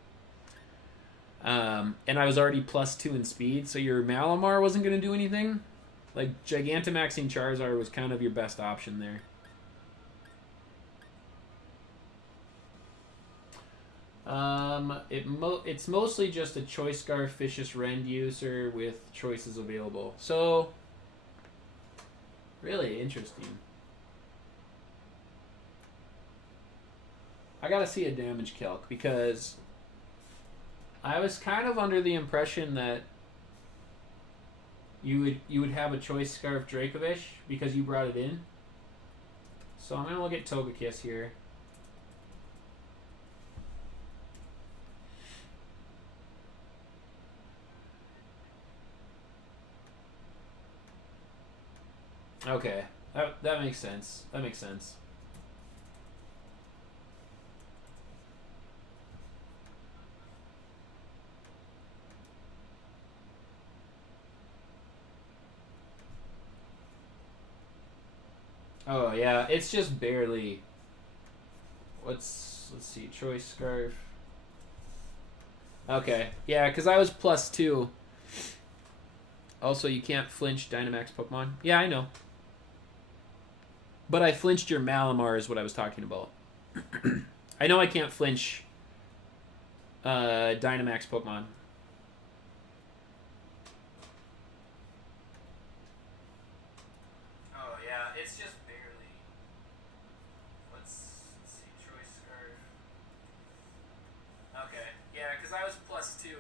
And I was already +2 in speed, so your Malamar wasn't going to do anything. Like, Gigantamaxing Charizard was kind of your best option there. It's mostly just a Choice Scarf Vicious Rend user with choices available. So, really interesting. I gotta see a damage calc, because I was kind of under the impression that you would have a Choice Scarf Dracovish because you brought it in. So I'm gonna look at Togekiss here. Okay, that makes sense. That makes sense. Oh yeah, it's just barely. Let's see, Choice Scarf. Okay, yeah, because I was +2. Also, you can't flinch Dynamax Pokemon. Yeah, I know. But I flinched your Malamar is what I was talking about. I know I can't flinch Dynamax Pokemon. Oh, yeah, it's just barely. Let's see, Choice Scarf. Okay, yeah, because I was +2.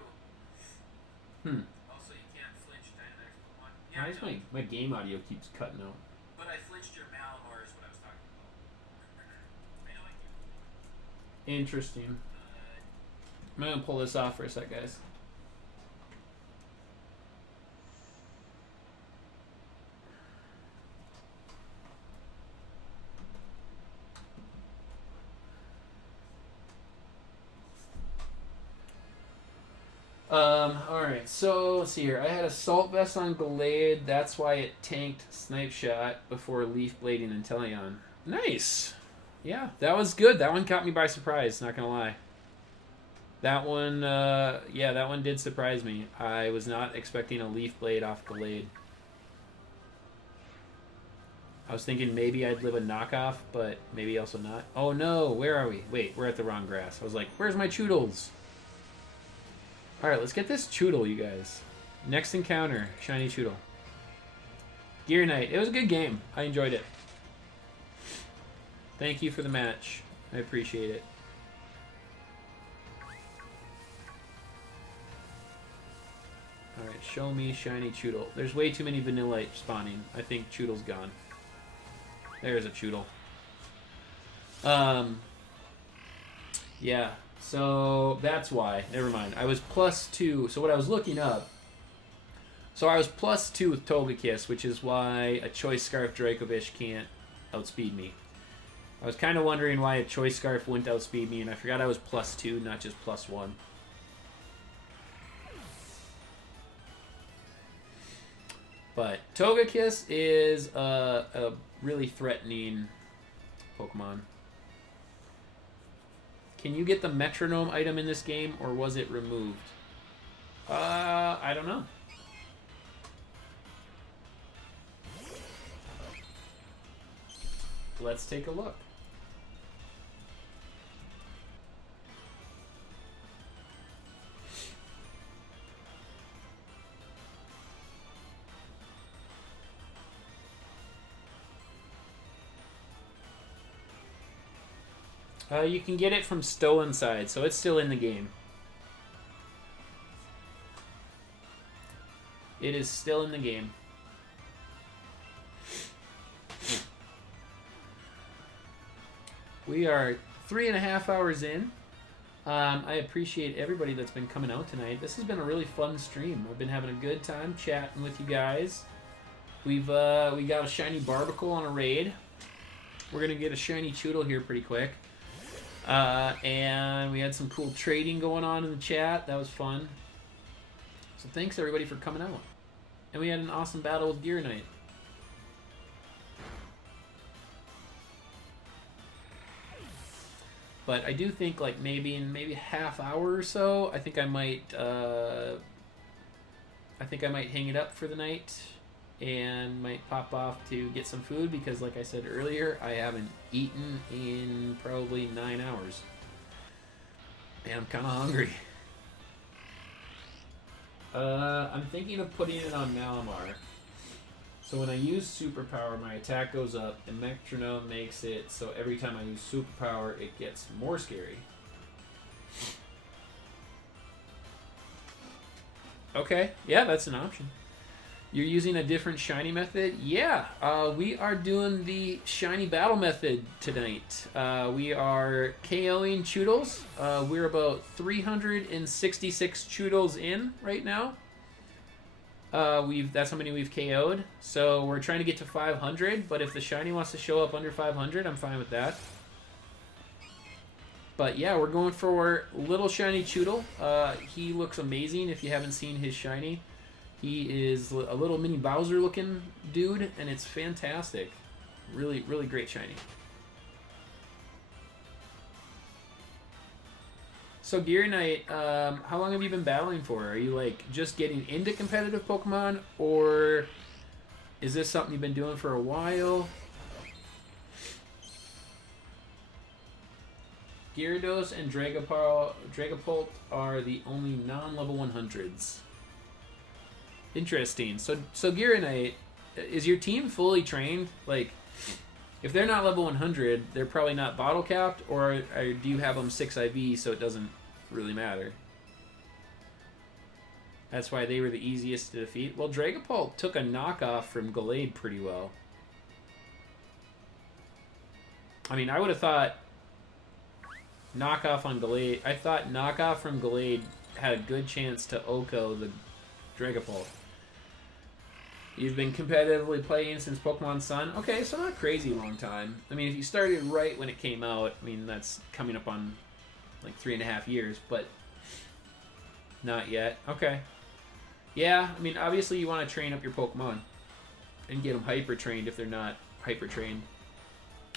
Also, you can't flinch Dynamax Pokemon. Yeah, why is my game audio keeps cutting out? But I flinched your Malamar is what I was talking about. I know I do. Interesting. I'm going to pull this off for a sec, guys. Alright, so let's see here. I had Assault Vest on Gallade. That's why it tanked Snipe Shot before Leaf Blading and Inteleon. Nice! Yeah, that was good. That one caught me by surprise, not gonna lie. That one, yeah, that one did surprise me. I was not expecting a Leaf Blade off Gallade. I was thinking maybe I'd live a knockoff, but maybe also not. Oh no, where are we? Wait, we're at the wrong grass. I was like, where's my Chewtles? Alright, let's get this Chewtle, you guys. Next encounter, Shiny Chewtle. Gear Knight. It was a good game. I enjoyed it. Thank you for the match. I appreciate it. Alright, show me Shiny Chewtle. There's way too many Vanillite spawning. I think Chewtle's gone. There's a Chewtle. Yeah. So that's why. Never mind. I was +2. So what I was looking up. So I was +2 with Togekiss, which is why a Choice Scarf Dracovish can't outspeed me. I was kind of wondering why a Choice Scarf wouldn't outspeed me, and I forgot I was +2, not just +1. But Togekiss is a really threatening Pokemon. Can you get the metronome item in this game, or was it removed? I don't know. Let's take a look. You can get it from Stolen Side, so it's still in the game. It is still in the game. We are 3.5 hours in. I appreciate everybody that's been coming out tonight. This has been a really fun stream. I've been having a good time chatting with you guys. We got a shiny Barbacle on a raid. We're gonna get a shiny Chewtle here pretty quick. And we had some cool trading going on in the chat. That was fun. So thanks everybody for coming out. And we had an awesome battle with Gear Knight. But I do think like maybe in a half hour or so, I think I might hang it up for the night and might pop off to get some food because like I said earlier, I haven't eaten in probably 9 hours. And I'm kind of hungry. I'm thinking of putting it on Malamar. So when I use Superpower, my attack goes up, and Metronome makes it so every time I use Superpower, it gets more scary. Okay, yeah, that's an option. You're using a different shiny method? Yeah, we are doing the shiny battle method tonight. We are KOing Chewtles. We're about 366 Chewtles in right now. That's how many we've KO'd. So we're trying to get to 500, but if the shiny wants to show up under 500, I'm fine with that. But yeah, we're going for little shiny Chewtle. He looks amazing if you haven't seen his shiny. He is a little mini Bowser looking dude, and it's fantastic. Really, really great shiny. So Gear Knight, how long have you been battling for? Are you like just getting into competitive Pokemon, or is this something you've been doing for a while? Gyarados and Dragapult are the only non-level 100s. Interesting. So Gear Knight, is your team fully trained? Like, if they're not level 100, they're probably not bottle capped, or do you have them 6 IV so it doesn't really matter? That's why they were the easiest to defeat. Well, Dragapult took a knockoff from Gallade pretty well. I mean, I would have thought knockoff on Gallade. I thought knockoff from Gallade had a good chance to OHKO the Dragapult. You've been competitively playing since Pokemon Sun? Okay, so not a crazy long time. I mean, if you started right when it came out, I mean, that's coming up on like 3.5 years, but not yet. Okay. Yeah, I mean, obviously you want to train up your Pokemon and get them hyper trained if they're not hyper trained.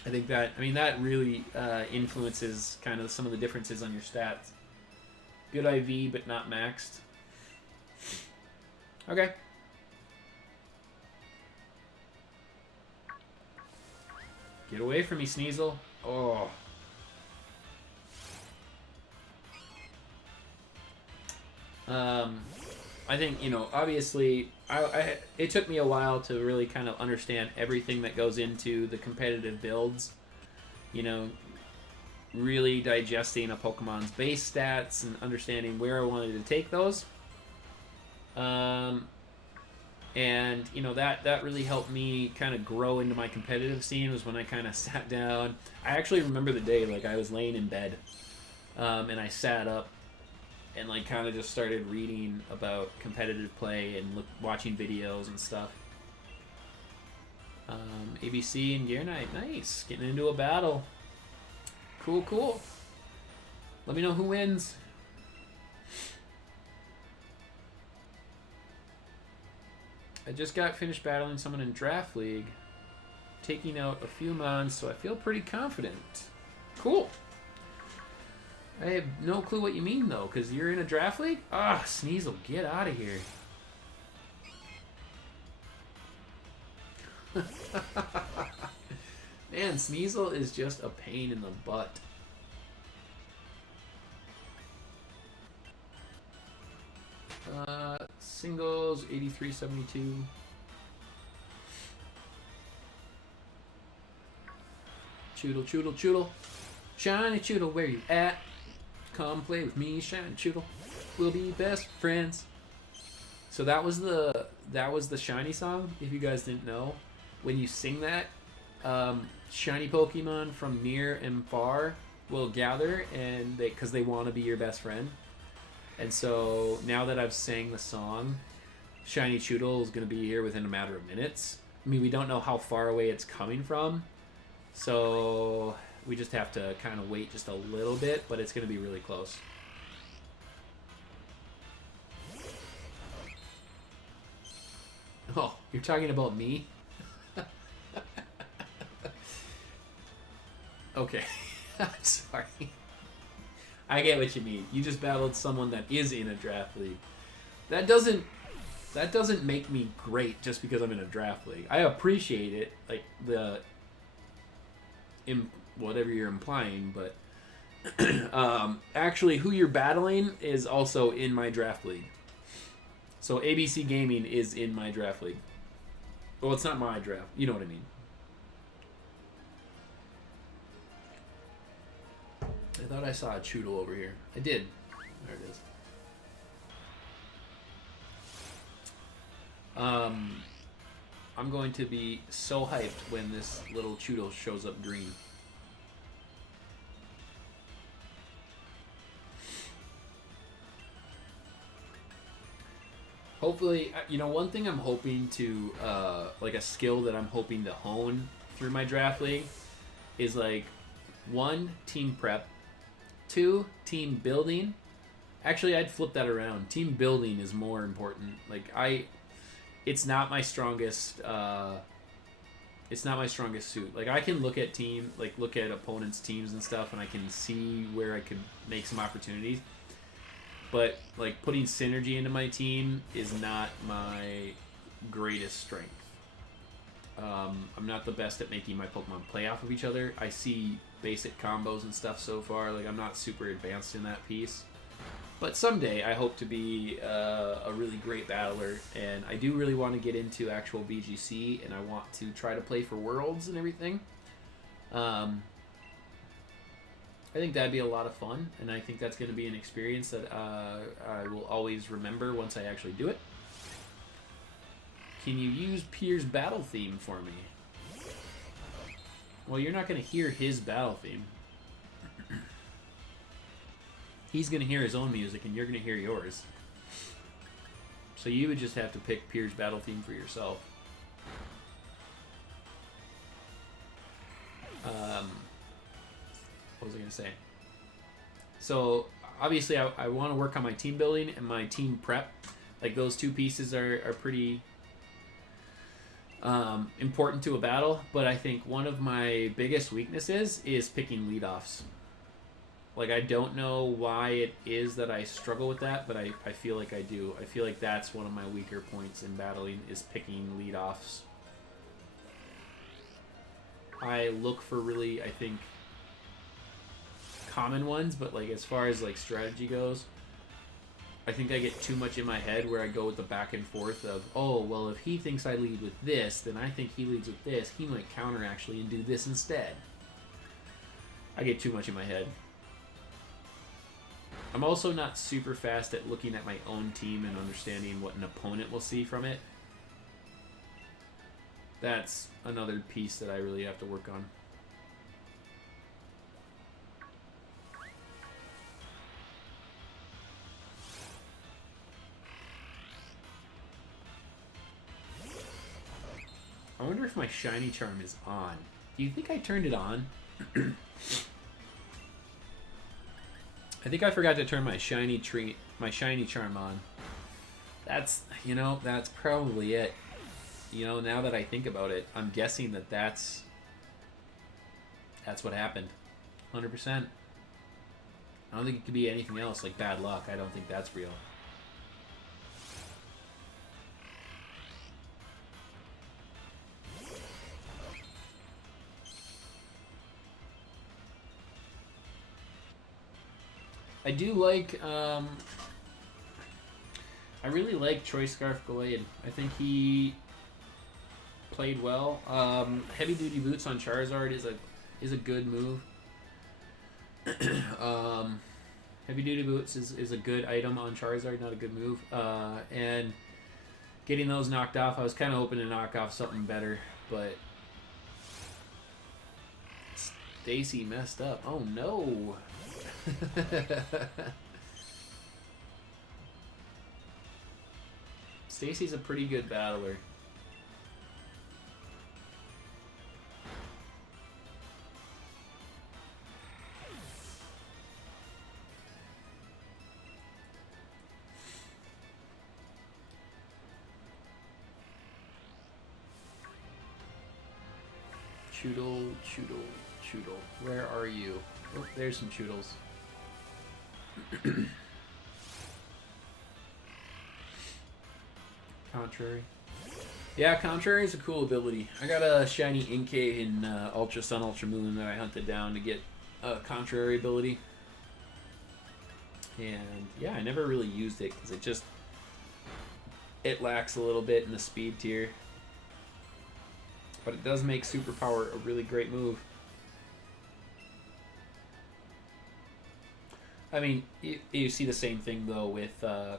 I think that, I mean, that really influences kind of some of the differences on your stats. Good IV, but not maxed. Okay. Get away from me, Sneasel. Oh. I think, you know, obviously, it took me a while to really kind of understand everything that goes into the competitive builds. You know, really digesting a Pokemon's base stats and understanding where I wanted to take those. And, you know, that really helped me kind of grow into my competitive scene, was when I kind of sat down. I actually remember the day, like, I was laying in bed, and I sat up and, like, kind of just started reading about competitive play and watching videos and stuff. ABC and Gear Knight, nice. Getting into a battle. Cool, cool. Let me know who wins. I just got finished battling someone in Draft League, taking out a few mons, so I feel pretty confident. Cool. I have no clue what you mean, though, because you're in a draft league? Ah, Sneasel, get out of here. Man, Sneasel is just a pain in the butt. Singles, 83.72. Chewtle, Chewtle, Chewtle. Shiny Chewtle, where you at? Come play with me, Shiny Chewtle. We'll be best friends. So that was the shiny song. If you guys didn't know, when you sing that, shiny Pokemon from near and far will gather, and because they want to be your best friend. And so now that I've sang the song, Shiny Chewtle is going to be here within a matter of minutes. I mean, we don't know how far away it's coming from, so we just have to kind of wait just a little bit, but it's going to be really close. Oh, you're talking about me? Okay. I'm sorry. I get what you mean. You just battled someone that is in a draft league. That doesn't make me great just because I'm in a draft league. I appreciate it, like whatever you're implying, but actually who you're battling is also in my draft league. So ABC Gaming is in my draft league. Well, it's not my draft. You know what I mean. I thought I saw a Chewtle over here. I did. There it is. I'm going to be so hyped when this little Chewtle shows up green. Hopefully, you know, one thing I'm hoping to, like a skill that I'm hoping to hone through my draft league is like 1, team prep, 2, team building. Actually, I'd flip that around. Team building is more important. Like it's not my strongest. It's not my strongest suit. Like I can look at look at opponents' teams and stuff, and I can see where I could make some opportunities. But like putting synergy into my team is not my greatest strength. I'm not the best at making my Pokemon play off of each other. I see basic combos and stuff so far. Like I'm not super advanced in that piece. But someday I hope to be a really great battler, and I do really want to get into actual VGC, and I want to try to play for Worlds and everything. I think that'd be a lot of fun, and I think that's going to be an experience that I will always remember once I actually do it. Can you use Pierre's battle theme for me? Well, you're not going to hear his battle theme. He's going to hear his own music, and you're going to hear yours. So you would just have to pick Pierre's battle theme for yourself. What was I going to say? So, obviously, I want to work on my team building and my team prep. Like, those two pieces are pretty important to a battle. But I think one of my biggest weaknesses is picking leadoffs. Like, I don't know why it is that I struggle with that, but I feel like I do. I feel like that's one of my weaker points in battling, is picking leadoffs. I look for really, I think, common ones, but like as far as like strategy goes, I think I get too much in my head where I go with the back and forth of, oh, well, if he thinks I lead with this, then I think he leads with this. He might counter actually and do this instead. I get too much in my head. I'm also not super fast at looking at my own team and understanding what an opponent will see from it. That's another piece that I really have to work on. I wonder if my shiny charm is on. Do you think I turned it on? I think I forgot to turn my shiny charm on. That's, you know, that's probably it. You know, now that I think about it, I'm guessing that that's what happened. 100%. I don't think it could be anything else, like bad luck. I don't think that's real. I do like, I really like Choice Scarf Gallade. I think he played well. Heavy Duty Boots on Charizard is a good move. Heavy Duty Boots is a good item on Charizard, not a good move. And getting those knocked off, I was kind of hoping to knock off something better, but Stacy messed up. Oh no! Stacy's a pretty good battler. Chewtle, where are you? Oh, there's some Chewtles. Contrary. Yeah, Contrary is a cool ability. I got a shiny Inkay in Ultra Sun, Ultra Moon that I hunted down to get a Contrary ability. And yeah, I never really used it because it lacks a little bit in the speed tier. But it does make Superpower a really great move. I mean, you see the same thing, though, with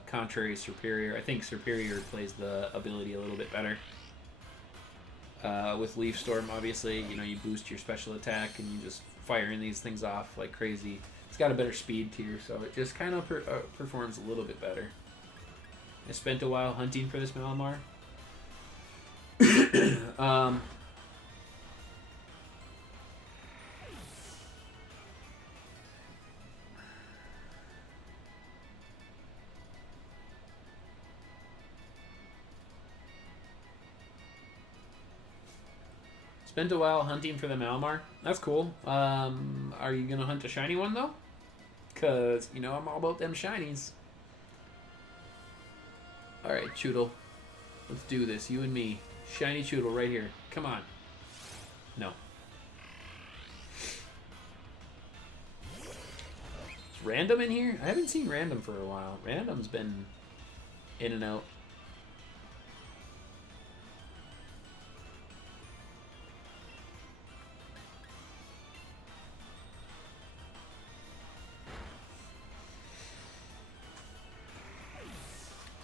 Contrary Superior. I think Superior plays the ability a little bit better. With Leaf Storm, obviously, you know, you boost your special attack and you just firing these things off like crazy. It's got a better speed tier, so it just kind of performs a little bit better. I spent a while hunting for this Malamar. Spent a while hunting for the Malamar. That's cool. Are you going to hunt a shiny one, though? Because, you know, I'm all about them shinies. Alright, Chewtle. Let's do this. You and me. Shiny Chewtle right here. Come on. No. Is Random in here? I haven't seen Random for a while. Random's been in and out.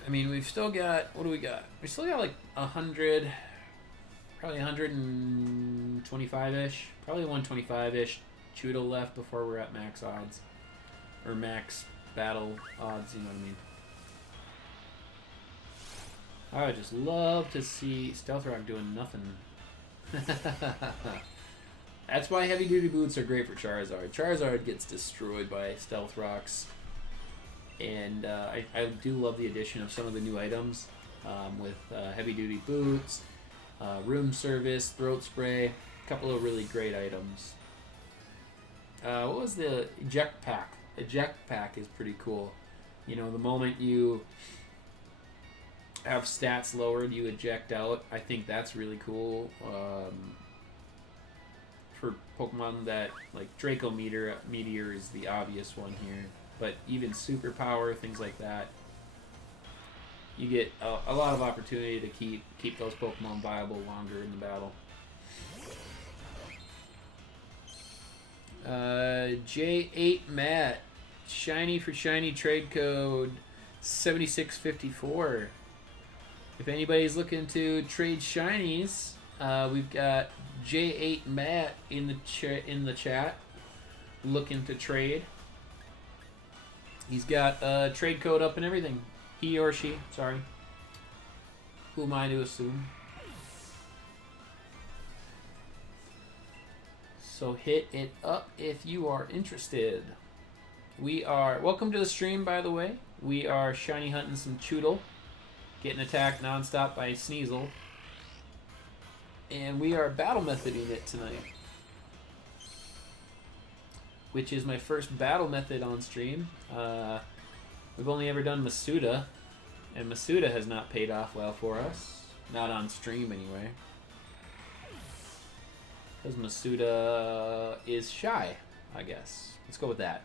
I mean, we've still got, what do we got? We still got like 100, probably 125-ish, probably 125-ish Chewtle left before we're at max odds. Or max battle odds, you know what I mean. I would just love to see Stealth Rock doing nothing. That's why Heavy Duty Boots are great for Charizard. Charizard gets destroyed by Stealth Rocks. And I do love the addition of some of the new items with Heavy Duty Boots, Room Service, Throat Spray, a couple of really great items. What was the Eject Pack? Eject Pack is pretty cool. You know, the moment you have stats lowered, you eject out. I think that's really cool. For Pokemon that, like Draco Meteor is the obvious one here. But even Superpower, things like that, you get a lot of opportunity to keep those Pokemon viable longer in the battle. J8 Matt, shiny for shiny trade code 7654. If anybody's looking to trade shinies, we've got J8 Matt in the chat looking to trade. He's got a trade code up and everything. He or she, sorry. Who am I to assume? So hit it up if you are interested. Welcome to the stream, by the way. We are shiny hunting some Chewtle, getting attacked nonstop by Sneasel. And we are battle methoding it tonight. which is my first battle method on stream. We've only ever done Masuda, and Masuda has not paid off well for us. Not on stream, anyway. Because Masuda is shy, I guess. Let's go with that.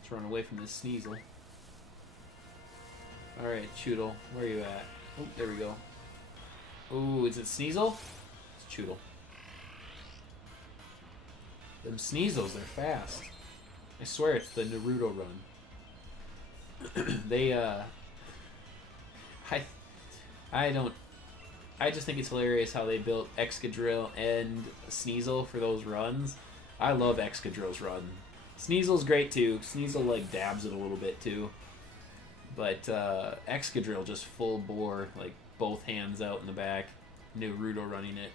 Let's run away from this Sneasel. Alright, Chewtle, where are you at? Oh, there we go. Ooh, is it Sneasel? It's Chewtle. Them Sneasels, they're fast. I swear it's the Naruto run. They, I just think it's hilarious how they built Excadrill and Sneasel for those runs. I love Excadrill's run. Sneasel's great too. Sneasel, like, dabs it a little bit too. But, Excadrill just full bore, like, both hands out in the back. Naruto running it.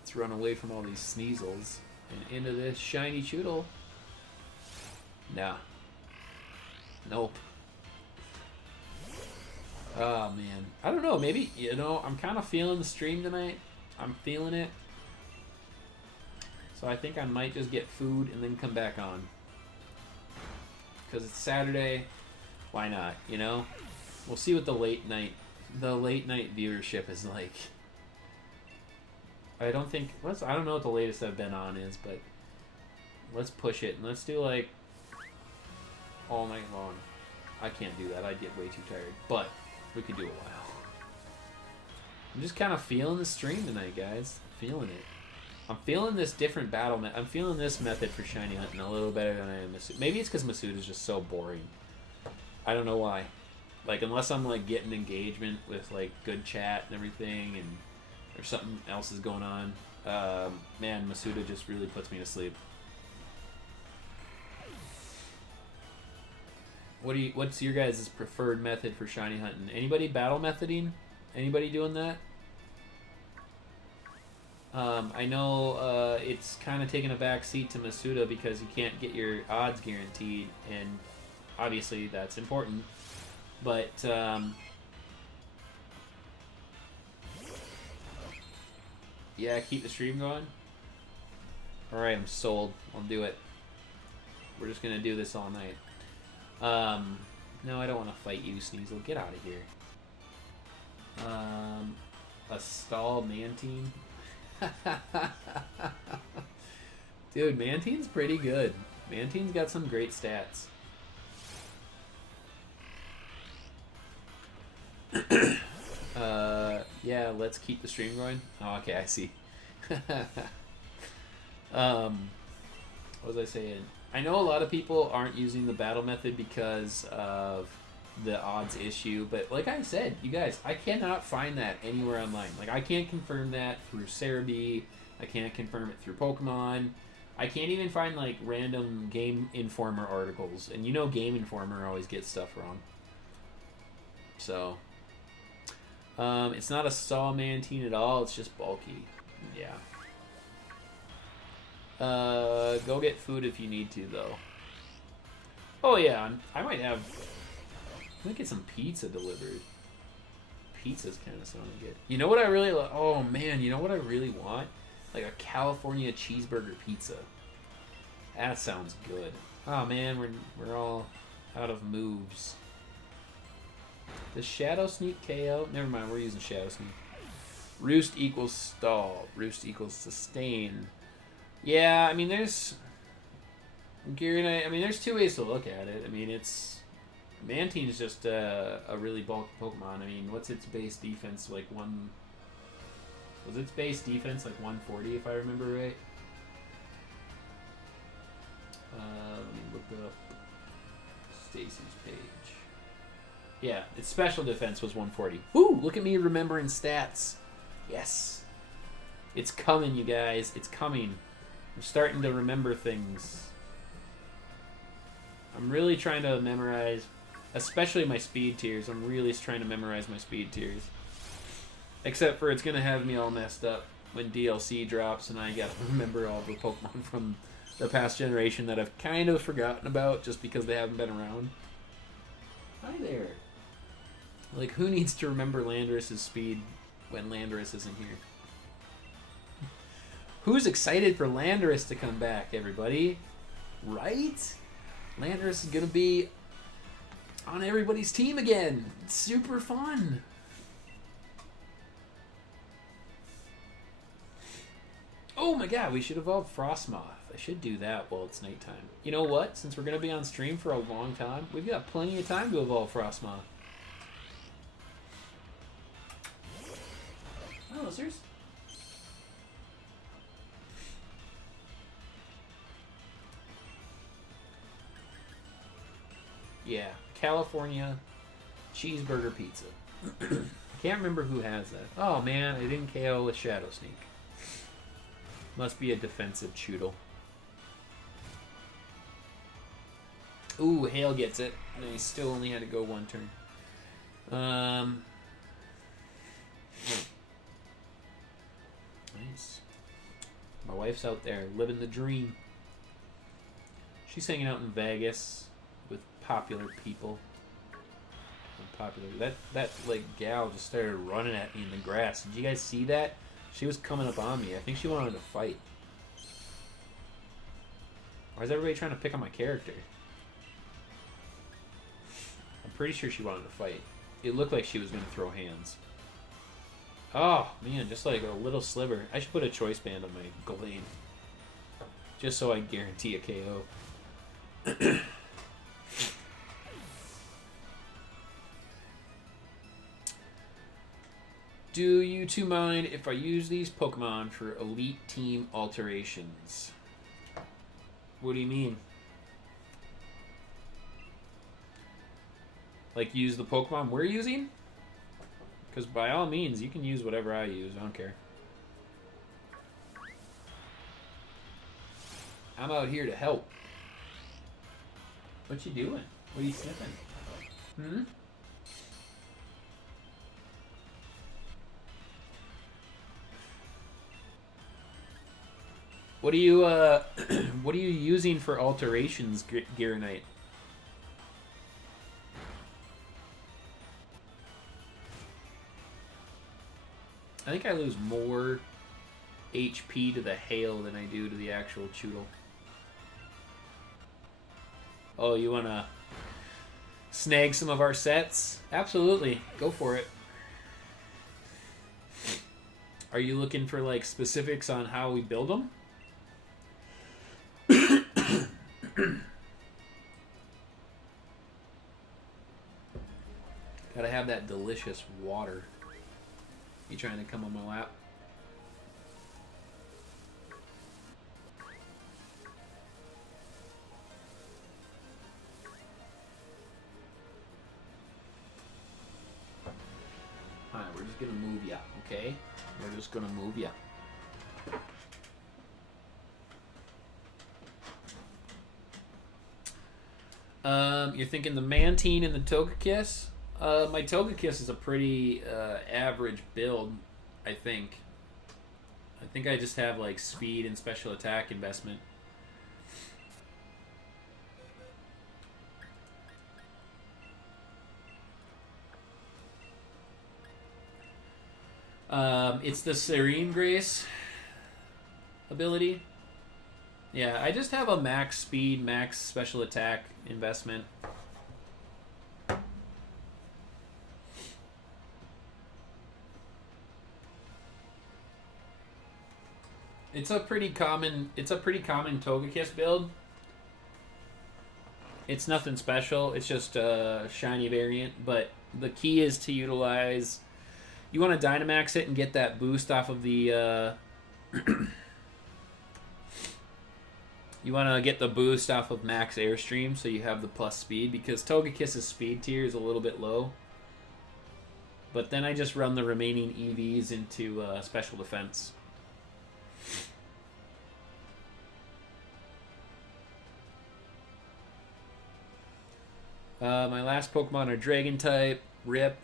Let's run away from all these Sneasels and into this shiny Chewtle. Nah. Nope. Oh, man. I don't know. Maybe, you know, I'm kind of feeling the stream tonight. I'm feeling it. So I think I might just get food and then come back on. Because it's Saturday. Why not, you know? We'll see what the late night viewership is like. I don't know what the latest I've been on is, but let's push it and let's do like all night long. I can't do that. I'd get way too tired, but we could do a while. I'm just kind of feeling the stream tonight, guys. Feeling it. I'm feeling this different battle. I'm feeling this method for shiny hunting a little better than I am Masuda. Maybe it's because Masuda is just so boring. I don't know why. Like, unless I'm like getting engagement with like good chat and everything, and or something else is going on. Man, Masuda just really puts me to sleep. What's your guys' preferred method for shiny hunting? Anybody battle methoding? Anybody doing that? I know it's kind of taking a back seat to Masuda because you can't get your odds guaranteed, and obviously that's important. But yeah, keep the stream going. Alright, I'm sold. I'll do it. We're just gonna do this all night. No, I don't want to fight you, Sneasel. Get out of here. A stall Mantine. Dude, Mantine's pretty good. Mantine's got some great stats. Yeah, let's keep the stream going. Oh, okay, I see. What was I saying? I know a lot of people aren't using the battle method because of the odds issue, but like I said, you guys, I cannot find that anywhere online. Like, I can't confirm that through Cerebi. I can't confirm it through Pokemon. I can't even find like random Game Informer articles, and you know Game Informer always gets stuff wrong. So it's not a stall Mantine at all. It's just bulky. Yeah. Go get food if you need to, though. Oh yeah, I might get some pizza delivered. Pizza's kind of sounding good. You know what I really oh man, you know what I really want? Like a California cheeseburger pizza. That sounds good. Oh man, we're all out of moves. Does Shadow Sneak KO? Never mind, we're using Shadow Sneak. Roost equals stall. Roost equals sustain. Yeah, I mean, there's two ways to look at it. I mean, Mantine's just a really bulky Pokemon. I mean, what's its base defense? Like was its base defense like 140 if I remember right? Let me look up Stacy's page. Yeah, its special defense was 140. Woo! Look at me remembering stats. Yes. It's coming, you guys. It's coming. I'm starting to remember things. I'm really trying to memorize, especially my speed tiers. I'm really trying to memorize my speed tiers. Except for it's going to have me all messed up when DLC drops and I got to remember all the Pokemon from the past generation that I've kind of forgotten about just because they haven't been around. Hi there. Like, who needs to remember Landorus's speed when Landorus isn't here. Who's excited for Landorus to come back, everybody? Right? Landorus is going to be on everybody's team again. It's super fun. Oh my god, we should evolve Frostmoth. I should do that while it's nighttime. You know what? Since we're going to be on stream for a long time, we've got plenty of time to evolve Frostmoth. Oh, serious? Yeah, California cheeseburger pizza. I can't remember who has that. Oh man, I didn't KO a Shadow Sneak. Must be a defensive Chewtle. Ooh, Hale gets it. And he still only had to go one turn. Nice. My wife's out there living the dream. She's hanging out in Vegas with popular people. That like gal just started running at me in the grass. Did you guys see that? She was coming up on me. I think she wanted to fight. Why is everybody trying to pick on my character? I'm pretty sure she wanted to fight. It looked like she was going to throw hands. Oh, man, just like a little sliver. I should put a choice band on my Gallade. Just so I guarantee a KO. Do you two mind if I use these Pokemon for Elite Team alterations? What do you mean? Like use the Pokemon we're using? Because by all means, you can use whatever I use. I don't care. I'm out here to help. What you doing? What are you sniffing? Hmm? What are you what are you using for alterations, Gearonite? I think I lose more HP to the hail than I do to the actual Chewtle. Oh, you wanna snag some of our sets? Absolutely, go for it. Are you looking for like specifics on how we build them? Gotta have that delicious water. You trying to come on my lap? Alright, we're just gonna move ya, okay? We're just gonna move ya. You're thinking the Mantine and the Togekiss? My Togekiss is a pretty average build, I think. I think I just have like speed and special attack investment. It's the Serene Grace ability. Yeah, I just have a max speed, max special attack investment. It's a pretty common Togekiss build. It's nothing special. It's just a shiny variant, but the key is to utilize. You want to Dynamax it and get that boost off of the. You want to get the boost off of max airstream, so you have the plus speed, because Togekiss's speed tier is a little bit low. But then I just run the remaining EVs into special defense. My last Pokemon are Dragon type. RIP.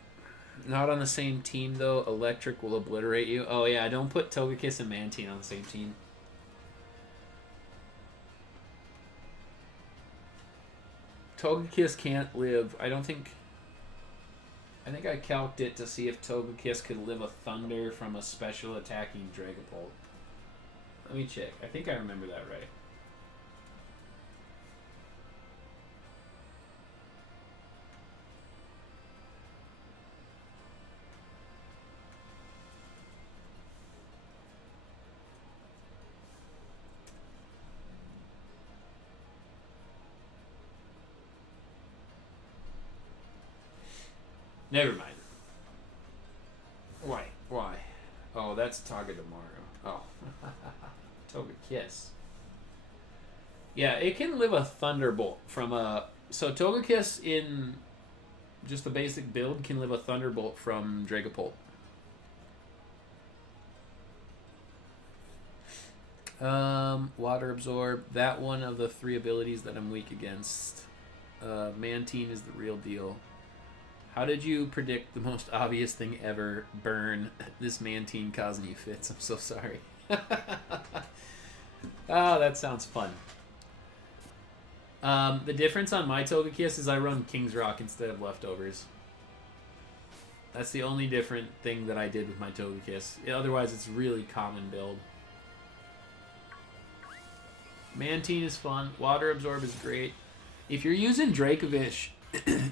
Not on the same team though. Electric will obliterate you. Oh yeah, don't put Togekiss and Mantine on the same team. Togekiss can't live. I don't think. I think I calced it to see if Togekiss could live a Thunder from a special attacking Dragapult. Let me check. I think I remember that right. Never mind. Why? Why? Oh, that's Togedemaru. Oh. Togekiss. Yeah, it can live a Thunderbolt from a... So Togekiss in just the basic build can live a Thunderbolt from Dragapult. Water Absorb. That one of the 3 abilities that I'm weak against. Mantine is the real deal. How did you predict the most obvious thing ever? Burn. This Mantine causing you fits. I'm so sorry. Oh, that sounds fun. The difference on my Togekiss is I run King's Rock instead of Leftovers. That's the only different thing that I did with my Togekiss. Otherwise, it's really common build. Mantine is fun. Water Absorb is great. If you're using Dracovish...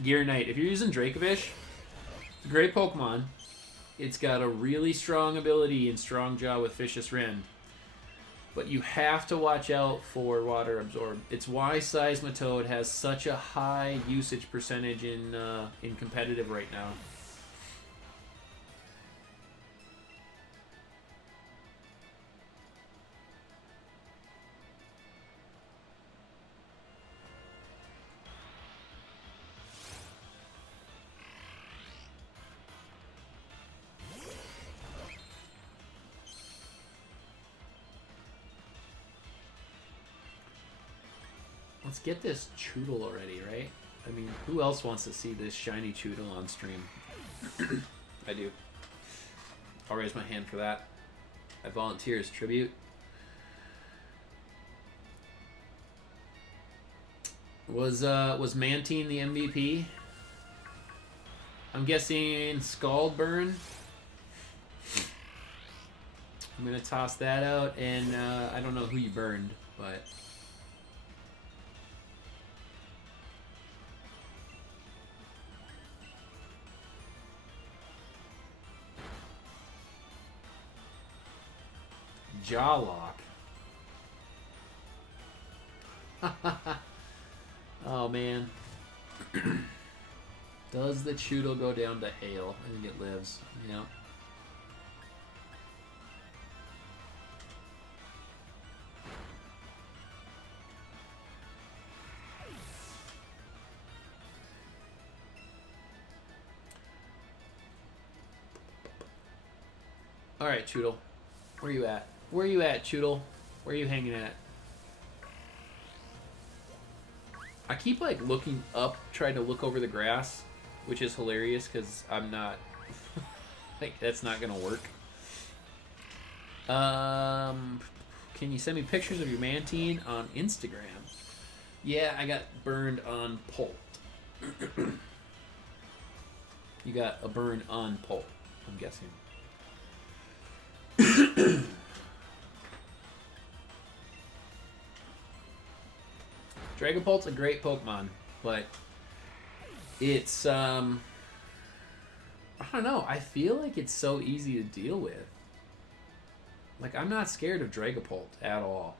Gear Knight. If you're using Dracovish, it's a great Pokemon. It's got a really strong ability in Strong Jaw with Vicious Rend. But you have to watch out for Water Absorb. It's why Seismitoad has such a high usage percentage in competitive right now. Let's get this Chewtle already, right? I mean, who else wants to see this shiny Chewtle on stream? I do. I'll raise my hand for that. I volunteer as tribute. Was Mantine the MVP? I'm guessing Scald Burn. I'm gonna toss that out, and I don't know who you burned, but. Jawlock. Oh man. Does the Chewtle go down to Hail? I think it lives. Yeah. Alright, Chewtle. Where you at? Where you at, Chewtle? Where are you hanging at? I keep like looking up, trying to look over the grass, which is hilarious because I'm not like that's not gonna work. Can you send me pictures of your Mantine on Instagram? Yeah, I got burned on Pult. You got a burn on Pult, I'm guessing. Dragapult's a great Pokemon, but it's I don't know, I feel like it's so easy to deal with. Like, I'm not scared of Dragapult at all.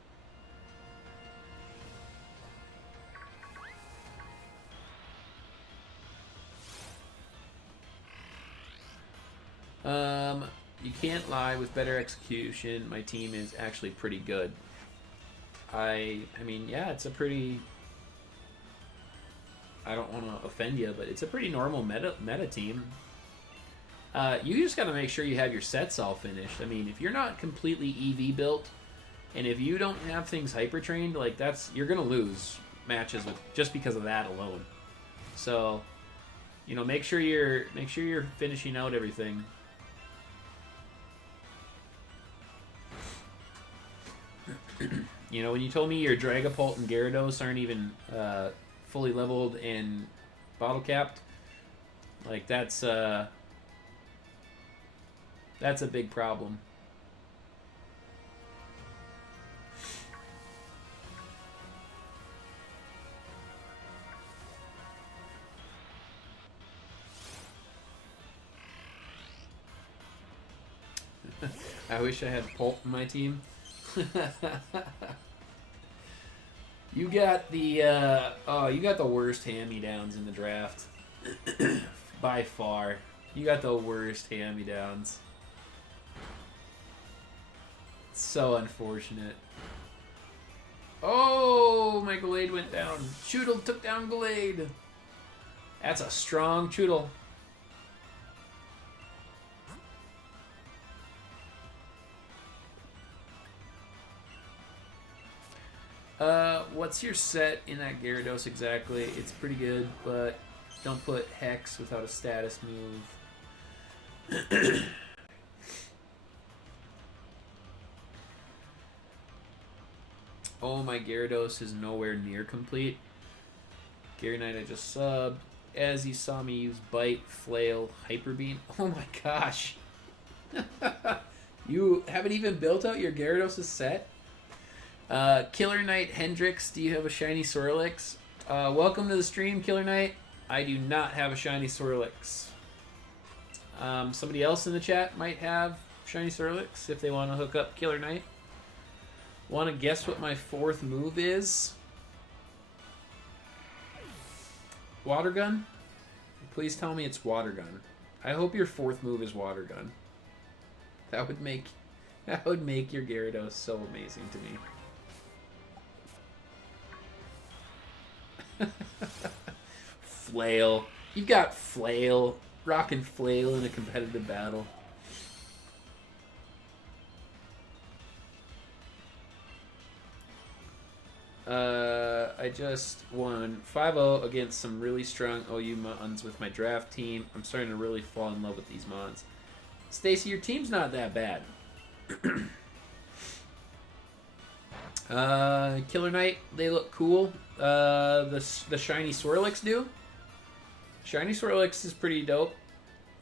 You can't lie, with better execution, my team is actually pretty good. I mean, yeah, it's a pretty... I don't want to offend you, but it's a pretty normal meta team. You just got to make sure you have your sets all finished. I mean, if you're not completely EV built, and if you don't have things hyper trained, like you're gonna lose matches with just because of that alone. So, you know, make sure you're finishing out everything. You know, when you told me your Dragapult and Gyarados aren't even fully leveled and bottle capped, Like, that's a big problem. I wish I had Pulp in my team. You got the you got the worst hand-me-downs in the draft. By far. You got the worst hand-me-downs. So unfortunate. Oh, my Gallade went down. Chewtle took down Gallade. That's a strong Chewtle. What's your set in that Gyarados exactly? It's pretty good, but don't put Hex without a status move. Oh, my Gyarados is nowhere near complete. Gary Knight, I just subbed. As you saw me use Bite, Flail, Hyper Beam. Oh my gosh. You haven't even built out your Gyarados' set? Killer Knight Hendrix, do you have a shiny Swirlix? Welcome to the stream, Killer Knight. I do not have a shiny Swirlix. Somebody else in the chat might have shiny Swirlix if they want to hook up Killer Knight. Want to guess what my fourth move is? Water Gun? Please tell me it's Water Gun. I hope your fourth move is Water Gun. That would make your Gyarados so amazing to me. Flail. You've got Flail. Rockin' Flail in a competitive battle. I just won 5-0 against some really strong OU Mons with my draft team. I'm starting to really fall in love with these Mons. Stacy, your team's not that bad. Killer Knight, they look cool. The shiny Swirlix do. Shiny Swirlix is pretty dope.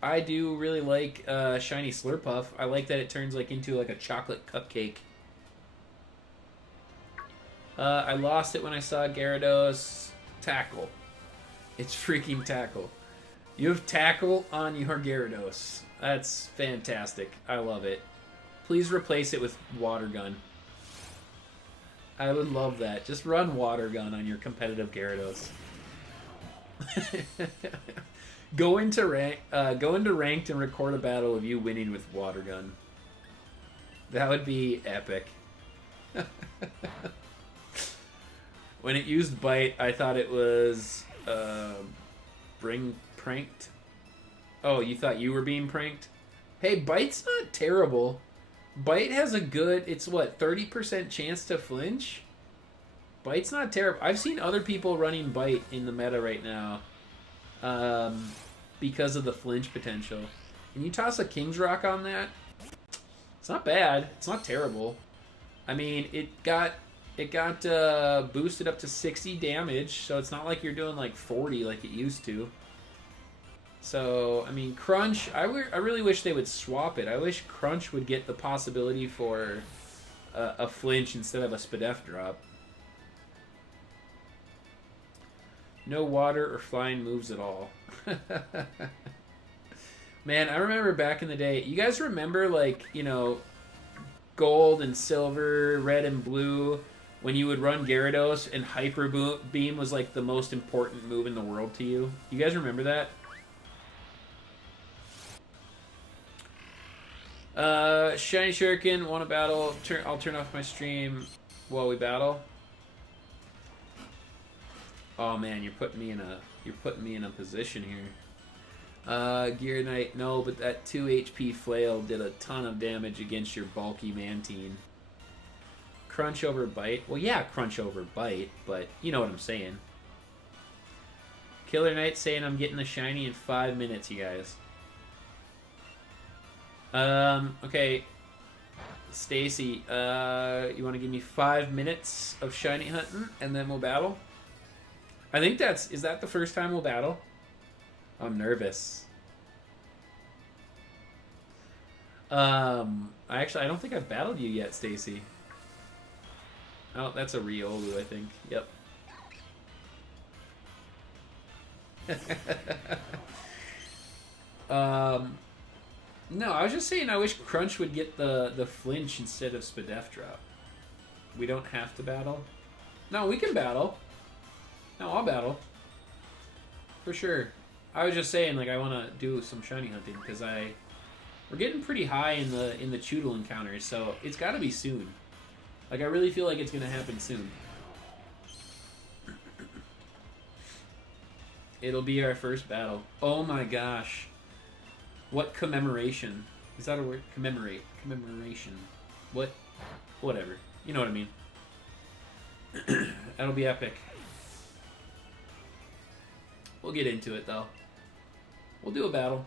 I do really like shiny Slurpuff. I like that it turns like into like a chocolate cupcake. I lost it when I saw Gyarados. Tackle. It's freaking Tackle. You have Tackle on your Gyarados. That's fantastic. I love it. Please replace it with Water Gun. I would love that. Just run Water Gun on your competitive Gyarados. Go into ranked and record a battle of you winning with Water Gun. That would be epic. When it used Bite, I thought it was pranked. Oh, you thought you were being pranked? Hey, Bite's not terrible. Bite has a good, it's what, 30% chance to flinch? Bite's not terrible. I've seen other people running Bite in the meta right now because of the flinch potential. Can you toss a King's Rock on that? It's not bad. It's not terrible. I mean, it got boosted up to 60 damage, so it's not like you're doing like 40 like it used to. So, I mean, Crunch, I really wish they would swap it. I wish Crunch would get the possibility for a flinch instead of a Spadef drop. No water or flying moves at all. Man, I remember back in the day, you guys remember, like, you know, gold and silver, red and blue, when you would run Gyarados and Hyper Beam was like the most important move in the world to you? You guys remember that? Shiny Shuriken, want to battle? I'll turn off my stream while we battle. Oh man, you're putting me in a position here. Gear Knight, no, but that 2 HP Flail did a ton of damage against your bulky Mantine. Crunch over Bite. Well, yeah, Crunch over Bite, but you know what I'm saying. Killer Knight saying I'm getting the shiny in 5 minutes, you guys. Okay. Stacy, you want to give me 5 minutes of shiny hunting, and then we'll battle? I think is that the first time we'll battle? I'm nervous. I don't think I've battled you yet, Stacy. Oh, that's a Riolu, I think. Yep. No, I was just saying I wish Crunch would get the flinch instead of Spadef drop. We don't have to battle. No, we can battle. No, I'll battle. For sure. I was just saying, like, I want to do some shiny hunting because we're getting pretty high in the Chewtle encounters, so it's got to be soon. Like, I really feel like it's going to happen soon. It'll be our first battle. Oh my gosh. What commemoration? Is that a word? Commemorate. Commemoration. What? Whatever. You know what I mean. That'll be epic. We'll get into it, though. We'll do a battle.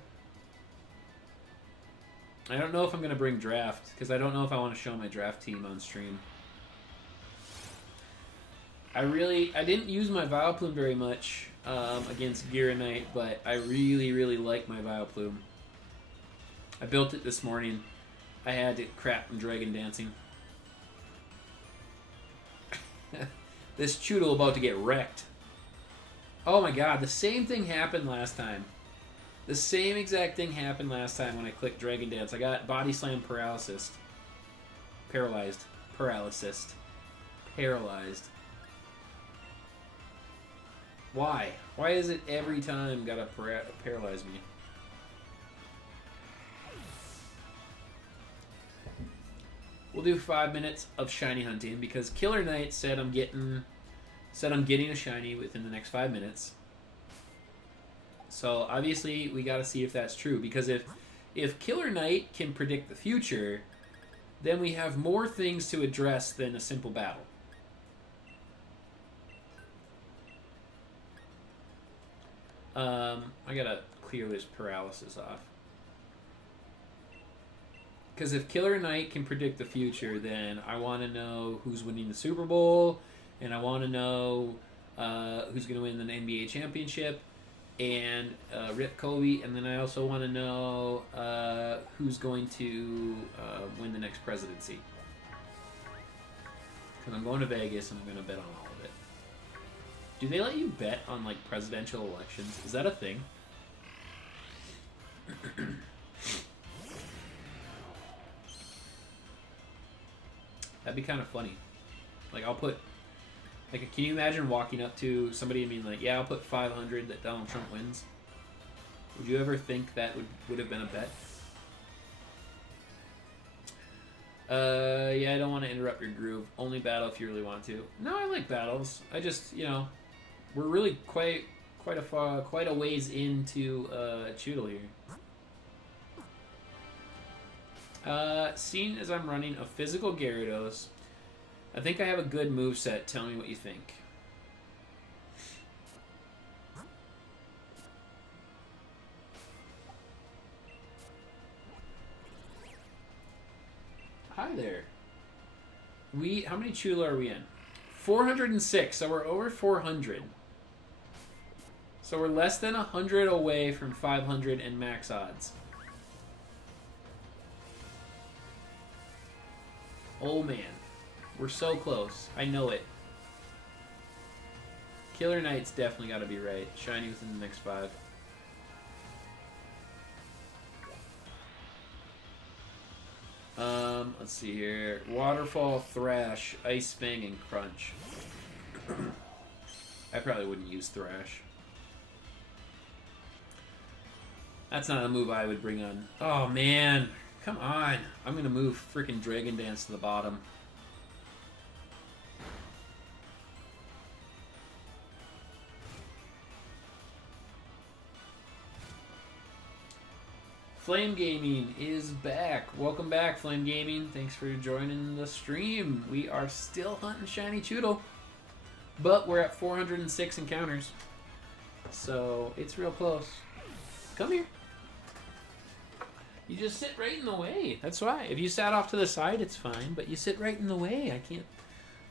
I don't know if I'm going to bring draft, because I don't know if I want to show my draft team on stream. I didn't use my Vileplume very much against Giranite, but I really like my Vileplume. I built it this morning. I had it crap from Dragon Dancing. This Chewtle about to get wrecked. Oh my god, the same thing happened last time. The same exact thing happened last time when I clicked Dragon Dance. I got Body Slam Paralysis. Paralyzed. Paralysis. Paralyzed. Why? Why is it every time gotta paralyze me? We'll do 5 minutes of shiny hunting because Killer Knight said I'm getting a shiny within the next 5 minutes. So obviously we got to see if that's true, because if Killer Knight can predict the future, then we have more things to address than a simple battle. I gotta clear this paralysis off. Because if Killer Knight can predict the future, then I want to know who's winning the Super Bowl, and I want to know who's going to win the NBA championship, and Rip Kobe, and then I also want to know who's going to win the next presidency. Because I'm going to Vegas, and I'm going to bet on all of it. Do they let you bet on, like, presidential elections? Is that a thing? That'd be kind of funny. Like, I'll put... Like, can you imagine walking up to somebody and being like, yeah, I'll put 500 that Donald Trump wins? Would you ever think that would have been a bet? Yeah, I don't want to interrupt your groove. Only battle if you really want to. No, I like battles. I just, you know, we're really quite a ways into Chewtle here. Seeing as I'm running a physical Gyarados, I think I have a good moveset. Tell me what you think. Hi there. How many Chewtle are we in? 406, so we're over 400. So we're less than 100 away from 500 and max odds. Oh man, we're so close. I know it. Killer Knight's definitely got to be right. Shiny within the next 5. Let's see here. Waterfall, Thrash, Ice Fang, and Crunch. I probably wouldn't use Thrash. That's not a move I would bring on. Oh man, come on. I'm gonna move freaking Dragon Dance to the bottom. Flame Gaming is back. Welcome back, Flame Gaming. Thanks for joining the stream. We are still hunting shiny Chewtle, but we're at 406 encounters, so it's real close. Come here. You just sit right in the way. That's why. If you sat off to the side, it's fine, but you sit right in the way. I can't...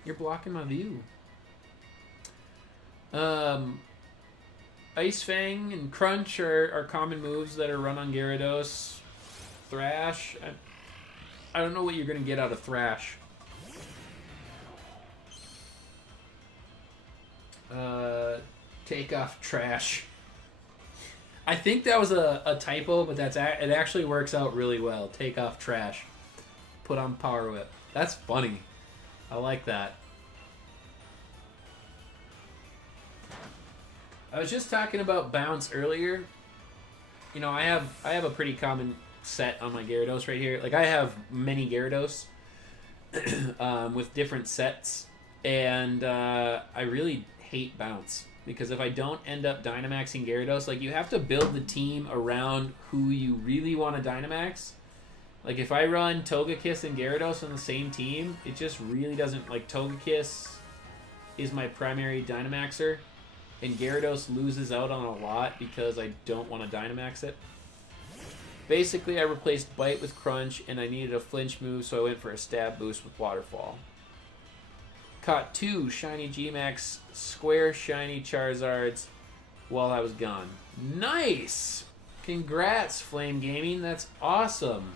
You're blocking my view. Ice Fang and Crunch are common moves that are run on Gyarados. Thrash. I don't know what you're going to get out of Thrash. Take off Trash. I think that was a typo, but it actually works out really well. Take off Trash. Put on Power Whip. That's funny. I like that. I was just talking about bounce earlier. You know, I have a pretty common set on my Gyarados right here. Like, I have many Gyarados with different sets, and I really hate bounce because if I don't end up Dynamaxing Gyarados, like, you have to build the team around who you really want to Dynamax. Like, if I run Togekiss and Gyarados on the same team, it just really doesn't... Like, Togekiss is my primary Dynamaxer, and Gyarados loses out on a lot because I don't want to Dynamax it. Basically, I replaced Bite with Crunch, and I needed a flinch move, so I went for a stab boost with Waterfall. Caught 2 shiny G-Max square shiny Charizards while I was gone. Nice! Congrats, Flame Gaming. That's awesome.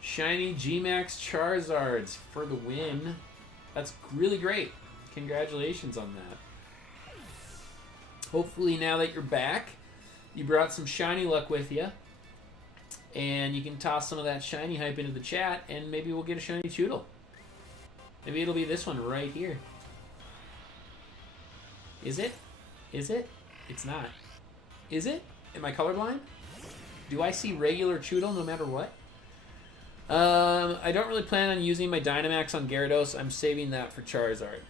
Shiny G-Max Charizards for the win. That's really great. Congratulations on that. Hopefully now that you're back, you brought some shiny luck with you. And you can toss some of that shiny hype into the chat, and maybe we'll get a shiny Chewtle. Maybe it'll be this one right here. Is it? Is it? It's not. Is it? Am I colorblind? Do I see regular Chewtle no matter what? I don't really plan on using my Dynamax on Gyarados. I'm saving that for Charizard.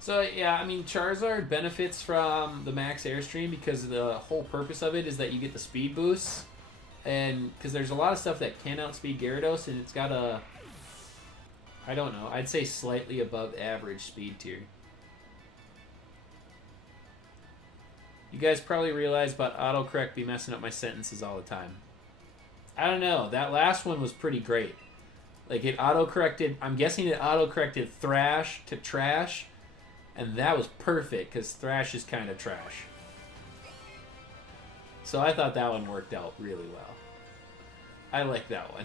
So, yeah, I mean, Charizard benefits from the Max Airstream because the whole purpose of it is that you get the speed boosts. And because there's a lot of stuff that can outspeed Gyarados, and it's got a, I don't know, I'd say slightly above average speed tier. You guys probably realize about autocorrect be messing up my sentences all the time. I don't know. That last one was pretty great. Like, it autocorrected, I'm guessing it autocorrected Thrash to Trash, and that was perfect because Thrash is kind of trash. So I thought that one worked out really well. I like that one.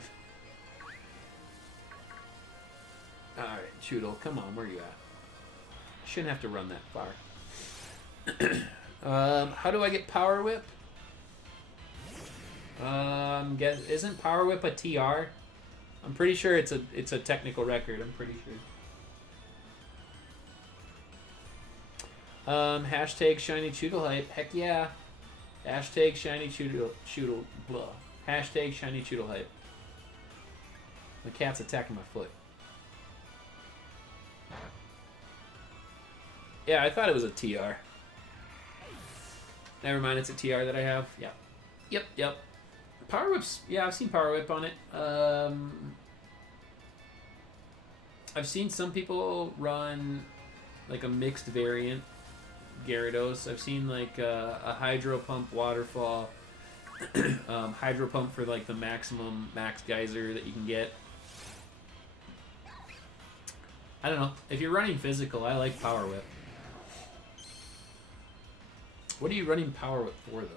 Alright, Chewtle, come on, where are you at? Shouldn't have to run that far. How do I get Power Whip? Isn't Power Whip a TR? I'm pretty sure it's a technical record. I'm pretty sure. Hashtag shiny Chewtle hype. Heck yeah. Hashtag shiny Chewtle. Blah. Hashtag shiny Chewtle hype. The cat's attacking my foot. Yeah, I thought it was a TR. Never mind, it's a TR that I have. Yeah. Yep. Power Whips, yeah, I've seen Power Whip on it. I've seen some people run like a mixed variant Gyarados. I've seen like a Hydro Pump Waterfall, Hydro Pump for like the maximum max geyser that you can get. I don't know. If you're running physical, I like Power Whip. What are you running Power Whip for, though?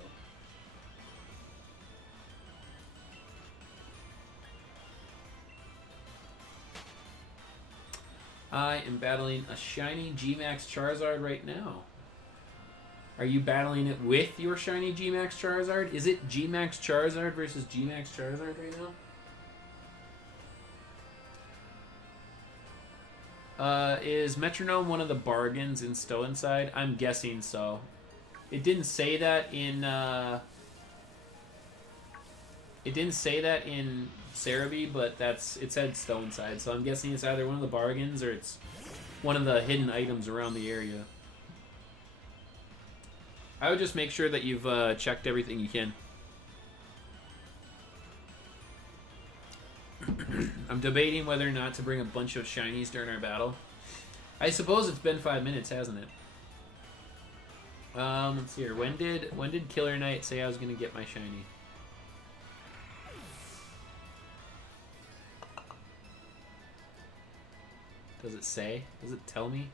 I am battling a shiny G-Max Charizard right now. Are you battling it with your shiny G-Max Charizard? Is it G-Max Charizard versus G-Max Charizard right now? Is Metronome one of the bargains in Stow Inside? I'm guessing so. It didn't say that in Cerebi, but it said Stow Inside, so I'm guessing it's either one of the bargains or it's one of the hidden items around the area. I would just make sure that you've checked everything you can. I'm debating whether or not to bring a bunch of shinies during our battle. I suppose it's been 5 minutes, hasn't it? Let's see here. When did Killer Knight say I was gonna get my shiny? Does it say? Does it tell me?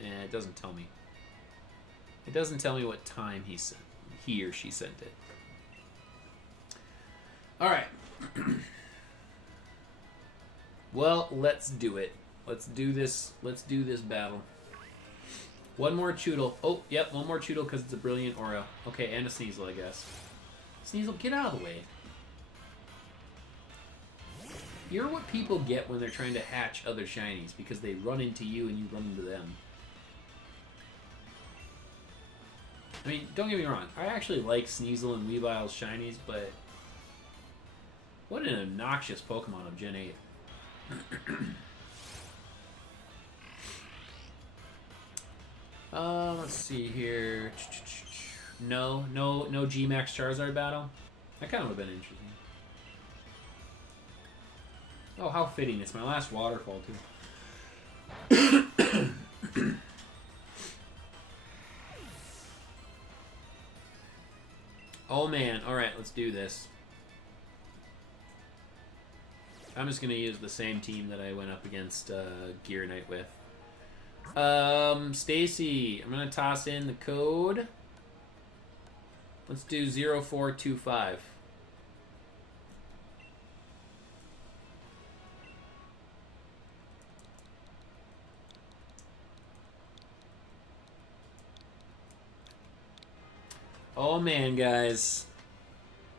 It doesn't tell me. It doesn't tell me what time he or she sent it. All right. Well, let's do it. Let's do this. Let's do this battle. One more Chewtle. Oh, yep, one more Chewtle because it's a brilliant aura. Okay, and a Sneasel, I guess. Sneasel, get out of the way. You're what people get when they're trying to hatch other shinies, because they run into you and you run into them. I mean, don't get me wrong. I actually like Sneasel and Weevile's shinies, but what an obnoxious Pokemon of Gen 8. Let's see here. No G-Max Charizard battle. That kind of would have been interesting. Oh, how fitting. It's my last waterfall, too. Oh, man. Alright, let's do this. I'm just going to use the same team that I went up against Gear Knight with. Stacy, I'm going to toss in the code. Let's do 0425. Oh man, guys.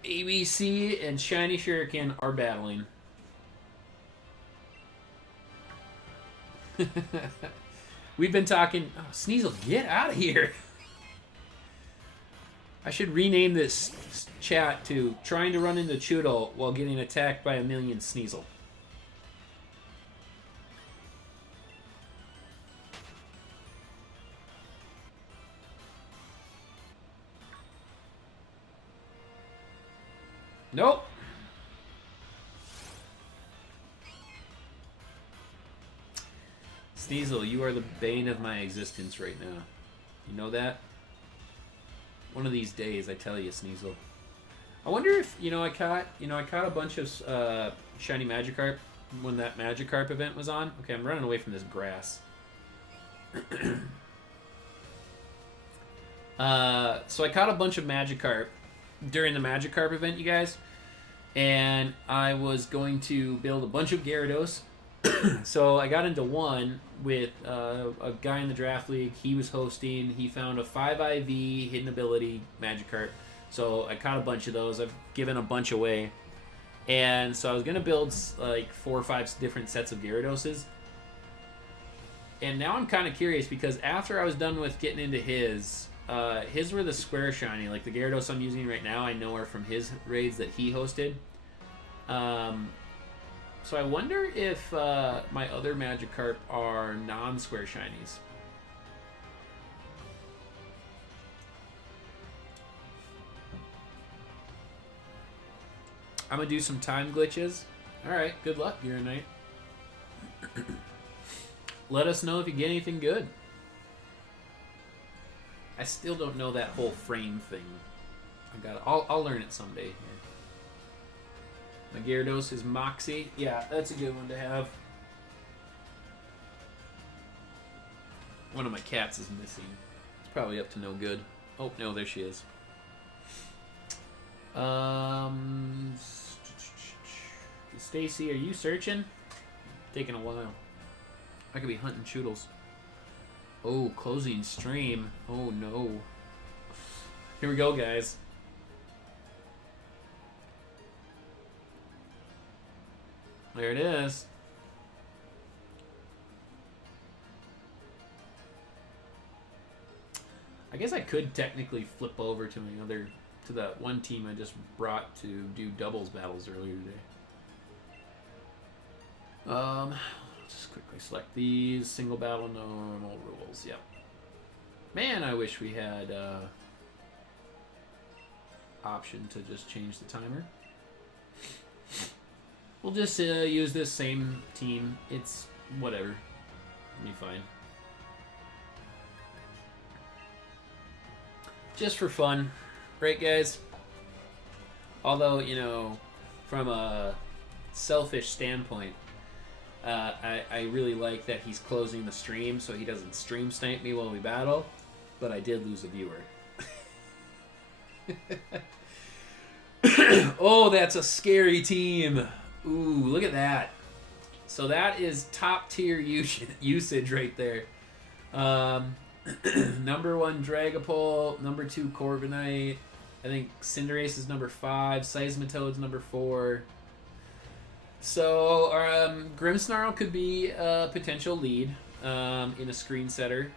ABC and Shiny Shuriken are battling. We've been talking... Oh, Sneasel, get out of here. I should rename this chat to trying to run into Chewtle while getting attacked by a million Sneasel. Nope. Sneasel, you are the bane of my existence right now. You know that? One of these days, I tell you, Sneasel. I wonder if, I caught a bunch of shiny Magikarp when that Magikarp event was on. Okay, I'm running away from this grass. So I caught a bunch of Magikarp during the Magikarp event, you guys. And I was going to build a bunch of Gyarados. So I got into one with a guy in the draft league. He was hosting. He found a 5IV hidden ability Magikarp. So I caught a bunch of those. I've given a bunch away. And so I was going to build like 4 or 5 different sets of Gyaradoses. And now I'm kind of curious because after I was done with getting into his were the square shiny. Like the Gyarados I'm using right now, I know are from his raids that he hosted. So I wonder if my other Magikarp are non-square shinies. I'm going to do some time glitches. Alright, good luck, Gear Knight. Let us know if you get anything good. I still don't know that whole frame thing. I'll learn it someday here. My Gyarados is Moxie. Yeah, that's a good one to have. One of my cats is missing. It's probably up to no good. Oh, no, there she is. Stacy, are you searching? Taking a while. I could be hunting Chewtles. Oh, closing stream. Oh, no. Here we go, guys. There it is. I guess I could technically flip over to that one team I just brought to do doubles battles earlier today. Just quickly select these. Single battle, normal rules. Yep. Man, I wish we had option to just change the timer. We'll just use this same team. It's whatever. It'll be fine. Just for fun. Right, guys? Although, from a selfish standpoint, I really like that he's closing the stream so he doesn't stream snipe me while we battle, but I did lose a viewer. Oh, that's a scary team. Ooh, look at that. So that is top tier usage right there. Number 1 Dragapult, number 2 Corviknight. I think Cinderace is number 5, Seismitoad's number 4. So Grimmsnarl could be a potential lead in a screen setter.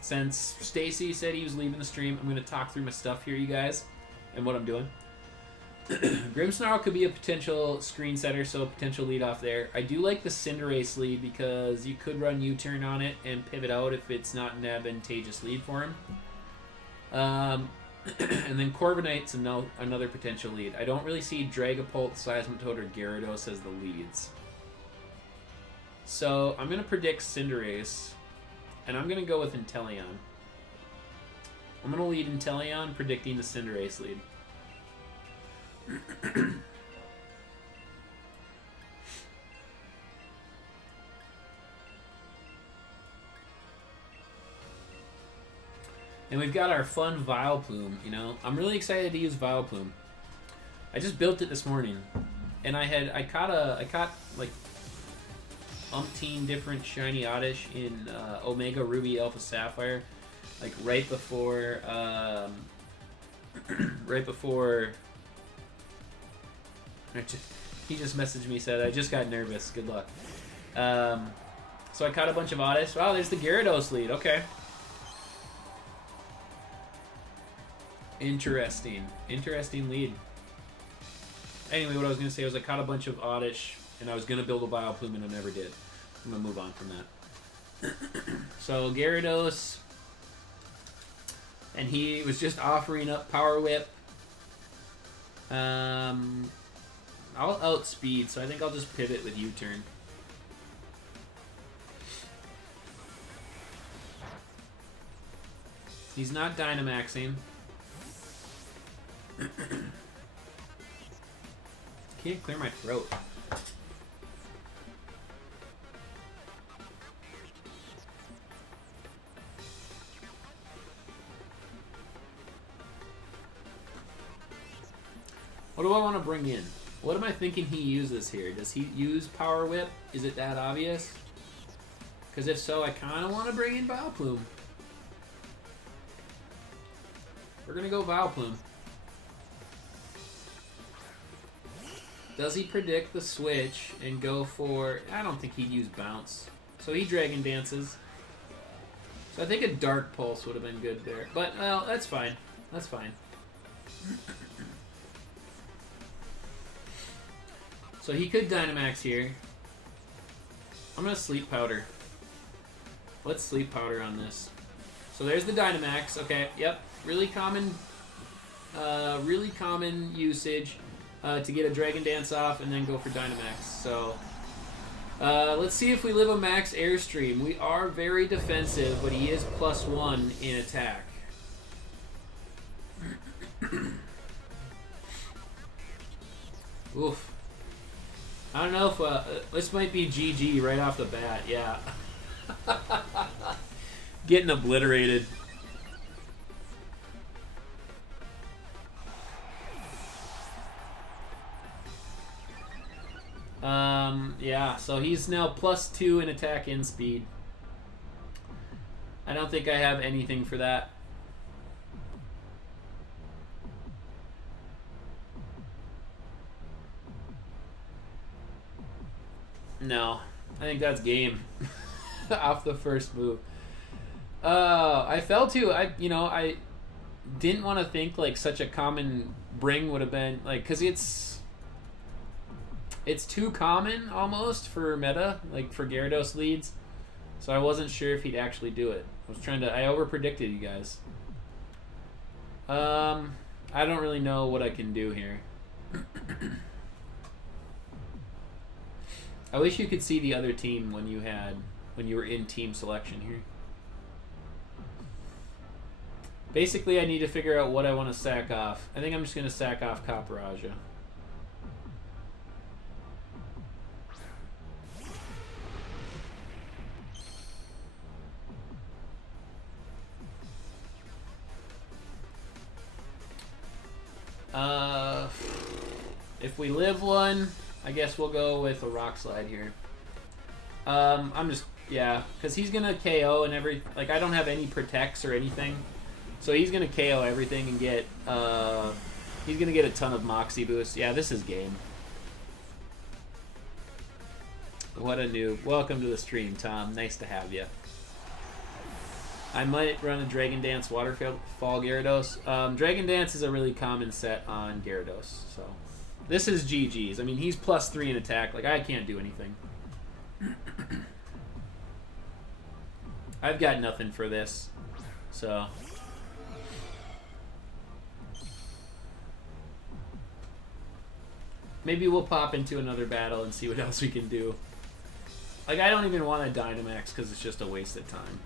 Since Stacy said he was leaving the stream, I'm going to talk through my stuff here, you guys, and what I'm doing. Grimmsnarl could be a potential screen setter, so a potential lead off there. I do like the Cinderace lead because you could run U-turn on it and pivot out if it's not an advantageous lead for him. And then Corviknight's another potential lead. I don't really see Dragapult, Seismitoad, or Gyarados as the leads. So I'm going to predict Cinderace, and I'm going to go with Inteleon. I'm going to lead Inteleon, predicting the Cinderace lead. And we've got our fun Vileplume, you know. I'm really excited to use Vileplume. I just built it this morning, and I caught like umpteen different shiny Oddish in Omega Ruby Alpha Sapphire, like right before he just messaged me, said I just got nervous. Good luck. So I caught a bunch of Oddish. Wow, there's the Gyarados lead. Okay. Interesting lead. Anyway, what I was going to say was I caught a bunch of Oddish, and I was going to build a Vileplume, and I never did. I'm going to move on from that. So, Gyarados, and he was just offering up Power Whip. I'll outspeed, so I think I'll just pivot with U-turn. He's not Dynamaxing. Can't clear my throat. What do I want to bring in? What am I thinking he uses here? Does he use Power Whip? Is it that obvious? Because if so, I kind of want to bring in Vileplume. We're going to go Vileplume. Does he predict the switch and go for... I don't think he'd use Bounce. So he Dragon Dances. So I think a Dark Pulse would have been good there. But, well, that's fine. That's fine. So he could Dynamax here. I'm going to Sleep Powder. Let's Sleep Powder on this. So there's the Dynamax. Okay, yep. Really common usage. To get a Dragon Dance off and then go for Dynamax. So, let's see if we live a max Airstream. We are very defensive, but he is +1 in attack. Oof. I don't know if this might be GG right off the bat. Yeah. Getting obliterated. Yeah, so he's now +2 in attack and speed. I don't think I have anything for that. No, I think that's game. Off the first move. I fell to, I didn't want to think like such a common bring would have been, like, because it's too common almost for meta, like for Gyarados leads. So I wasn't sure if he'd actually do it. I over predicted you guys. I don't really know what I can do here. I wish you could see the other team when you were in team selection here. Basically, I need to figure out what I want to sack off. I think I'm just going to sack off Caparajah. Uh, if we live one, I guess we'll go with a Rock Slide here. I'm just, yeah, because he's going to KO and like, I don't have any protects or anything. So he's going to KO everything and get, he's going to get a ton of Moxie boost. Yeah, this is game. What a noob. Welcome to the stream, Tom. Nice to have you. I might run a Dragon Dance Waterfall Gyarados. Dragon Dance is a really common set on Gyarados. So this is GG's. I mean, he's +3 in attack. Like, I can't do anything. I've got nothing for this. So maybe we'll pop into another battle and see what else we can do. Like, I don't even want a Dynamax because it's just a waste of time.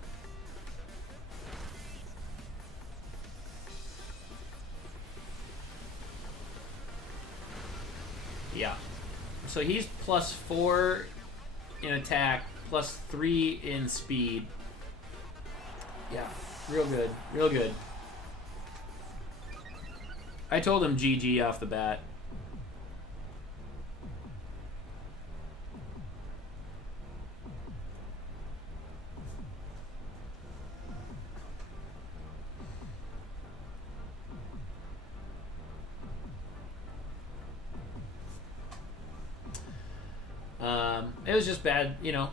Yeah. So he's +4 in attack, +3 in speed. Yeah, real good, real good. I told him GG off the bat. It was just bad, you know,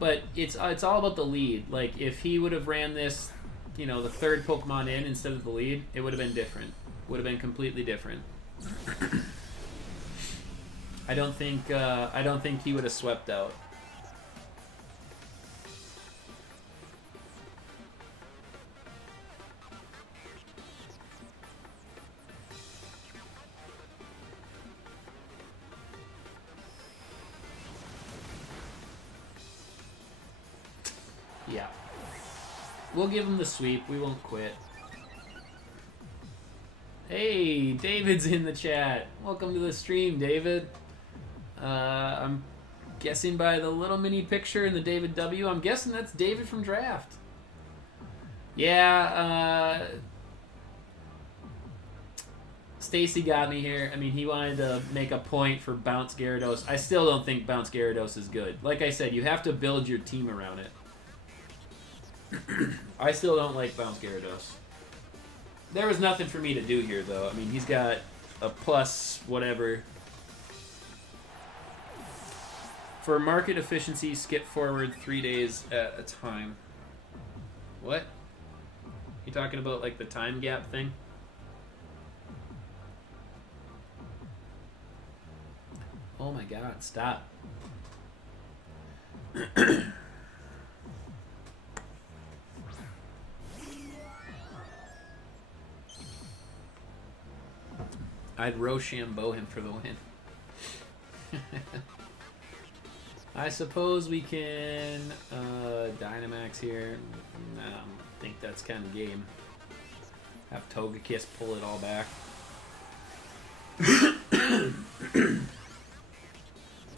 but it's all about the lead. Like, if he would have ran this, you know, the third Pokemon in instead of the lead, it would have been different. Would have been completely different. I don't think he would have swept out. Yeah. We'll give him the sweep. We won't quit. Hey, David's in the chat. Welcome to the stream, David. I'm guessing by the little mini picture in the David W, I'm guessing that's David from Draft. Yeah, Stacy got me here. I mean, he wanted to make a point for Bounce Gyarados. I still don't think Bounce Gyarados is good. Like I said, you have to build your team around it. I still don't like Bounce Gyarados. There was nothing for me to do here, though. I mean, he's got a plus whatever. For market efficiency, skip forward 3 days at a time. What? You talking about, like, the time gap thing? Oh my god, stop. I'd Rochambeau him for the win. I suppose we can Dynamax here. I don't think that's kind of game. Have Togekiss pull it all back.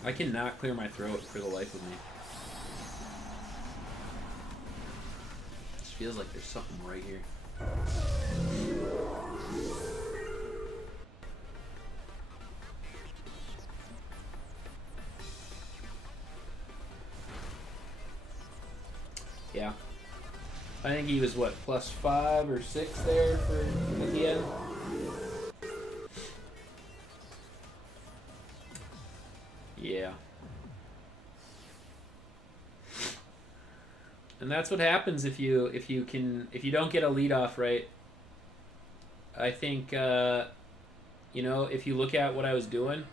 I cannot clear my throat for the life of me. This feels like there's something right here. Yeah. I think he was, what, +5 or 6 there for at the end? Yeah. And that's what happens if you don't get a lead off right. I think you know, if you look at what I was doing,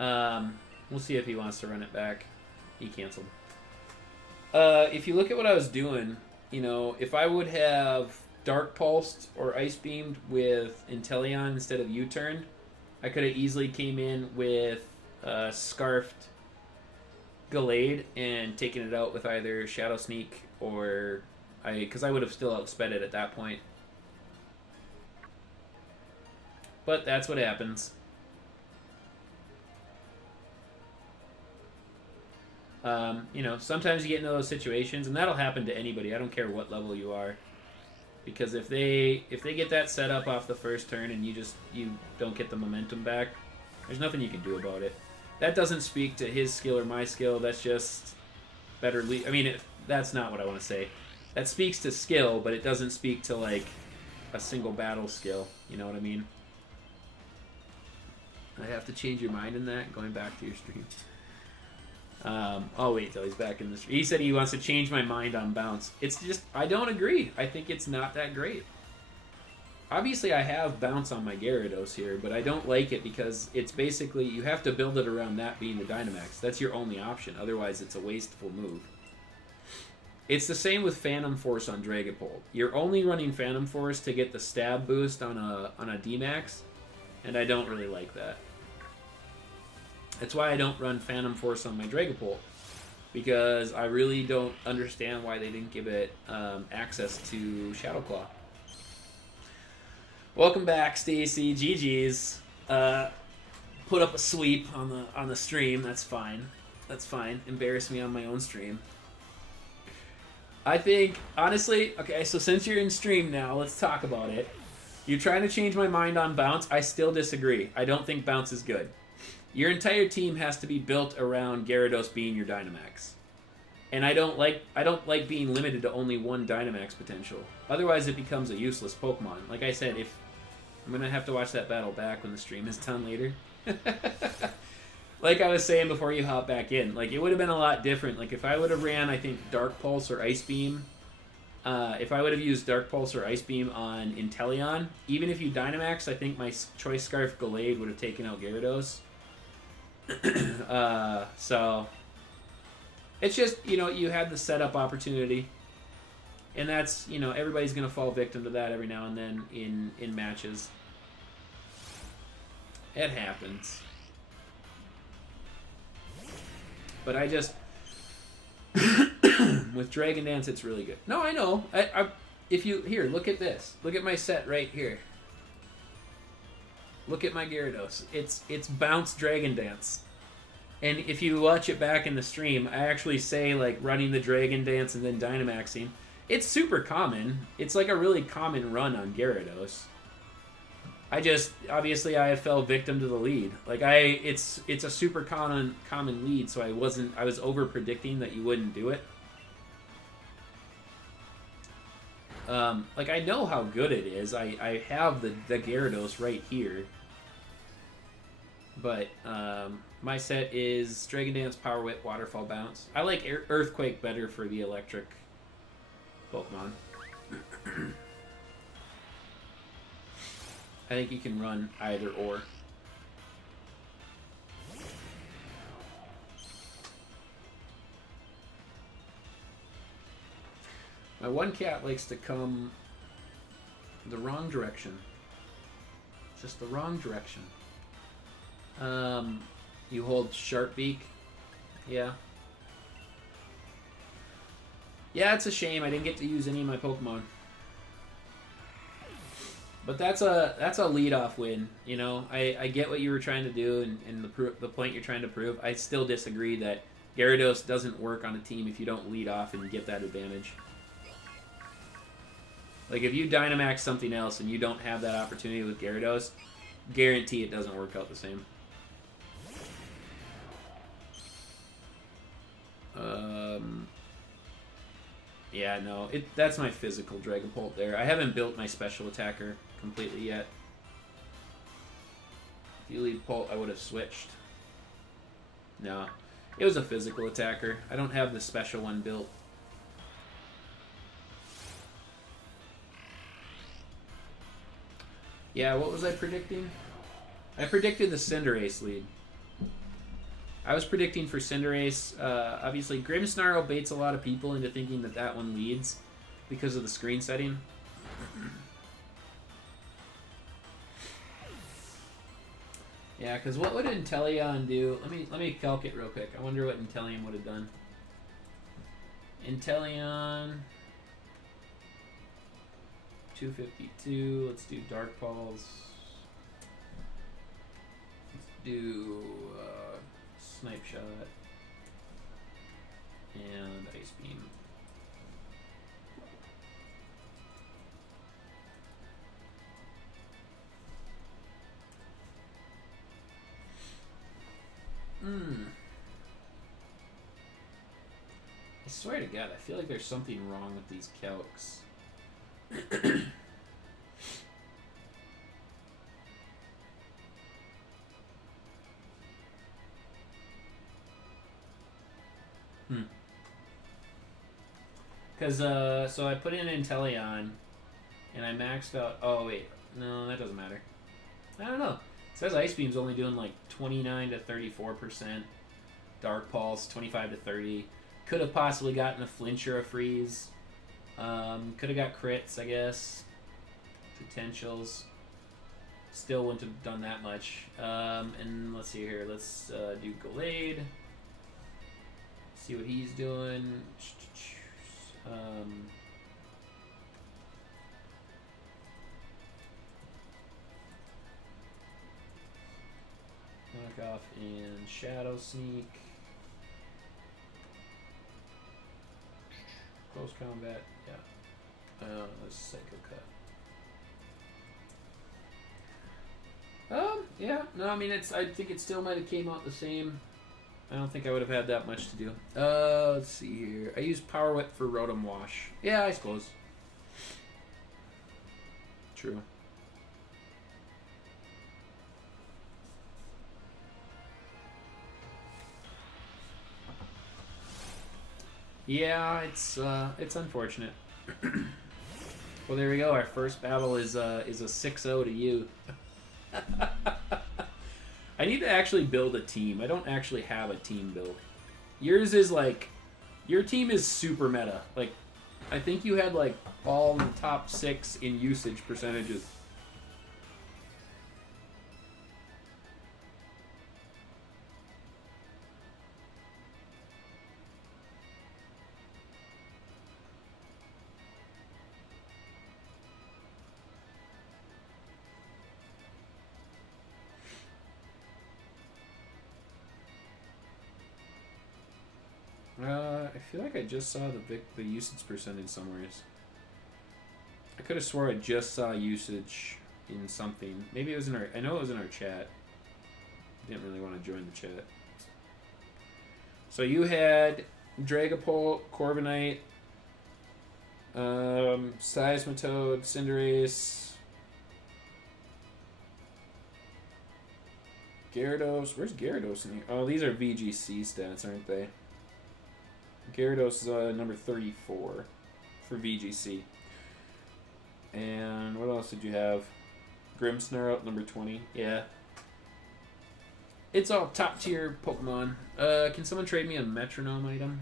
we'll see if he wants to run it back. He canceled. If you look at what I was doing, you know, if I would have Dark Pulsed or Ice Beamed with Inteleon instead of U-Turned, I could have easily came in with Scarfed Gallade and taken it out with either Shadow Sneak or because I would have still outsped it at that point. But that's what happens. You know, sometimes you get into those situations, and that'll happen to anybody. I don't care what level you are. Because if they get that set up off the first turn and you don't get the momentum back, there's nothing you can do about it. That doesn't speak to his skill or my skill. That's just better lead. I mean, that's not what I want to say. That speaks to skill, but it doesn't speak to like a single battle skill. You know what I mean? I have to change your mind in that. Going back to your stream. I'll wait till he's back in the stream. He said he wants to change my mind on bounce. It's just I don't agree. I think it's not that great. Obviously, I have bounce on my Gyarados here, but I don't like it because it's basically you have to build it around that being the Dynamax. That's your only option. Otherwise, it's a wasteful move. It's the same with Phantom Force on Dragapult. You're only running Phantom Force to get the stab boost on a D-Max, and I don't really like that. That's why I don't run Phantom Force on my Dragapult, because I really don't understand why they didn't give it access to Shadow Claw. Welcome back, Stacy. GG's. Put up a sweep on the stream. That's fine. That's fine. Embarrass me on my own stream. I think, honestly, okay, so since you're in stream now, let's talk about it. You're trying to change my mind on bounce. I still disagree. I don't think bounce is good. Your entire team has to be built around Gyarados being your Dynamax. And I don't like being limited to only one Dynamax potential. Otherwise, it becomes a useless Pokemon. Like I said, if I'm going to have to watch that battle back when the stream is done later. Like I was saying before you hop back in, like it would have been a lot different. Like if I would have ran, I think, Dark Pulse or Ice Beam. If I would have used Dark Pulse or Ice Beam on Inteleon, even if you Dynamax, I think my Choice Scarf Gallade would have taken out Gyarados. So it's just, you know, you had the setup opportunity, and that's, you know, everybody's gonna fall victim to that every now and then in matches. It happens. But I just with Dragon Dance, it's really good. No, I know. If you here, look at this. Look at my set right here. Look at my Gyarados. It's Bounce Dragon Dance. And if you watch it back in the stream, I actually say like running the Dragon Dance and then Dynamaxing. It's super common. It's like a really common run on Gyarados. Obviously I fell victim to the lead. Like it's a super common lead, so I was over predicting that you wouldn't do it. Like I know how good it is. I have the Gyarados right here. But my set is Dragon Dance, Power Whip, Waterfall, Bounce. I like Earthquake better for the electric Pokemon. I think you can run either or. My one cat likes to come the wrong direction. Just the wrong direction. You hold Sharp Beak. Yeah. Yeah, it's a shame I didn't get to use any of my Pokemon. But that's a lead-off win, you know. I get what you were trying to do and the point you're trying to prove. I still disagree that Gyarados doesn't work on a team if you don't lead off and get that advantage. Like, if you Dynamax something else and you don't have that opportunity with Gyarados, guarantee it doesn't work out the same. Yeah, no, that's my physical Dragapult there. I haven't built my special attacker completely yet. If you lead Pult, I would have switched. No, it was a physical attacker. I don't have the special one built. Yeah, what was I predicting? I predicted the Cinderace lead. I was predicting for Cinderace. Obviously, Grimmsnarl baits a lot of people into thinking that that one leads because of the screen setting. Yeah, because what would Inteleon do? Let me calc it real quick. I wonder what Inteleon would have done. Inteleon 252. Let's do Dark Pulse. Let's do Snipe Shot and Ice Beam. swear to God, I feel like there's something wrong with these calcs. Because, so I put in Inteleon, and I maxed out... Oh, wait. No, that doesn't matter. I don't know. It says Ice Beam's only doing like 29 to 34%. Dark Pulse, 25 to 30. Could have possibly gotten a flinch or a freeze. Could have got crits, I guess. Potentials. Still wouldn't have done that much. And let's see here. Let's do Gallade. See what he's doing. Knock off and Shadow Sneak. Close combat, yeah. Let's Psycho Cut. Yeah, no, I mean, I think it still might have came out the same. I don't think I would have had that much to do. Let's see here. I use Power Whip for Rotom Wash. Yeah, I suppose. True. Yeah, it's unfortunate. Well, there we go. Our first battle is a 6-0 to you. I need to actually build a team. I don't actually have a team built. Yours is like... Your team is super meta. Like, I think you had like all the top 6 in usage percentages. I feel like I just saw the usage percentage somewhere. I could have swore I just saw usage in something. Maybe it was in our... I know it was in our chat. I didn't really want to join the chat. So you had Dragapult, Corviknight, Seismitoad, Cinderace, Gyarados. Where's Gyarados in here? Oh, these are VGC stats, aren't they? Gyarados is number 34 for VGC. And what else did you have? Grimmsnarl, number 20. Yeah. It's all top tier Pokemon. Can someone trade me a Metronome item?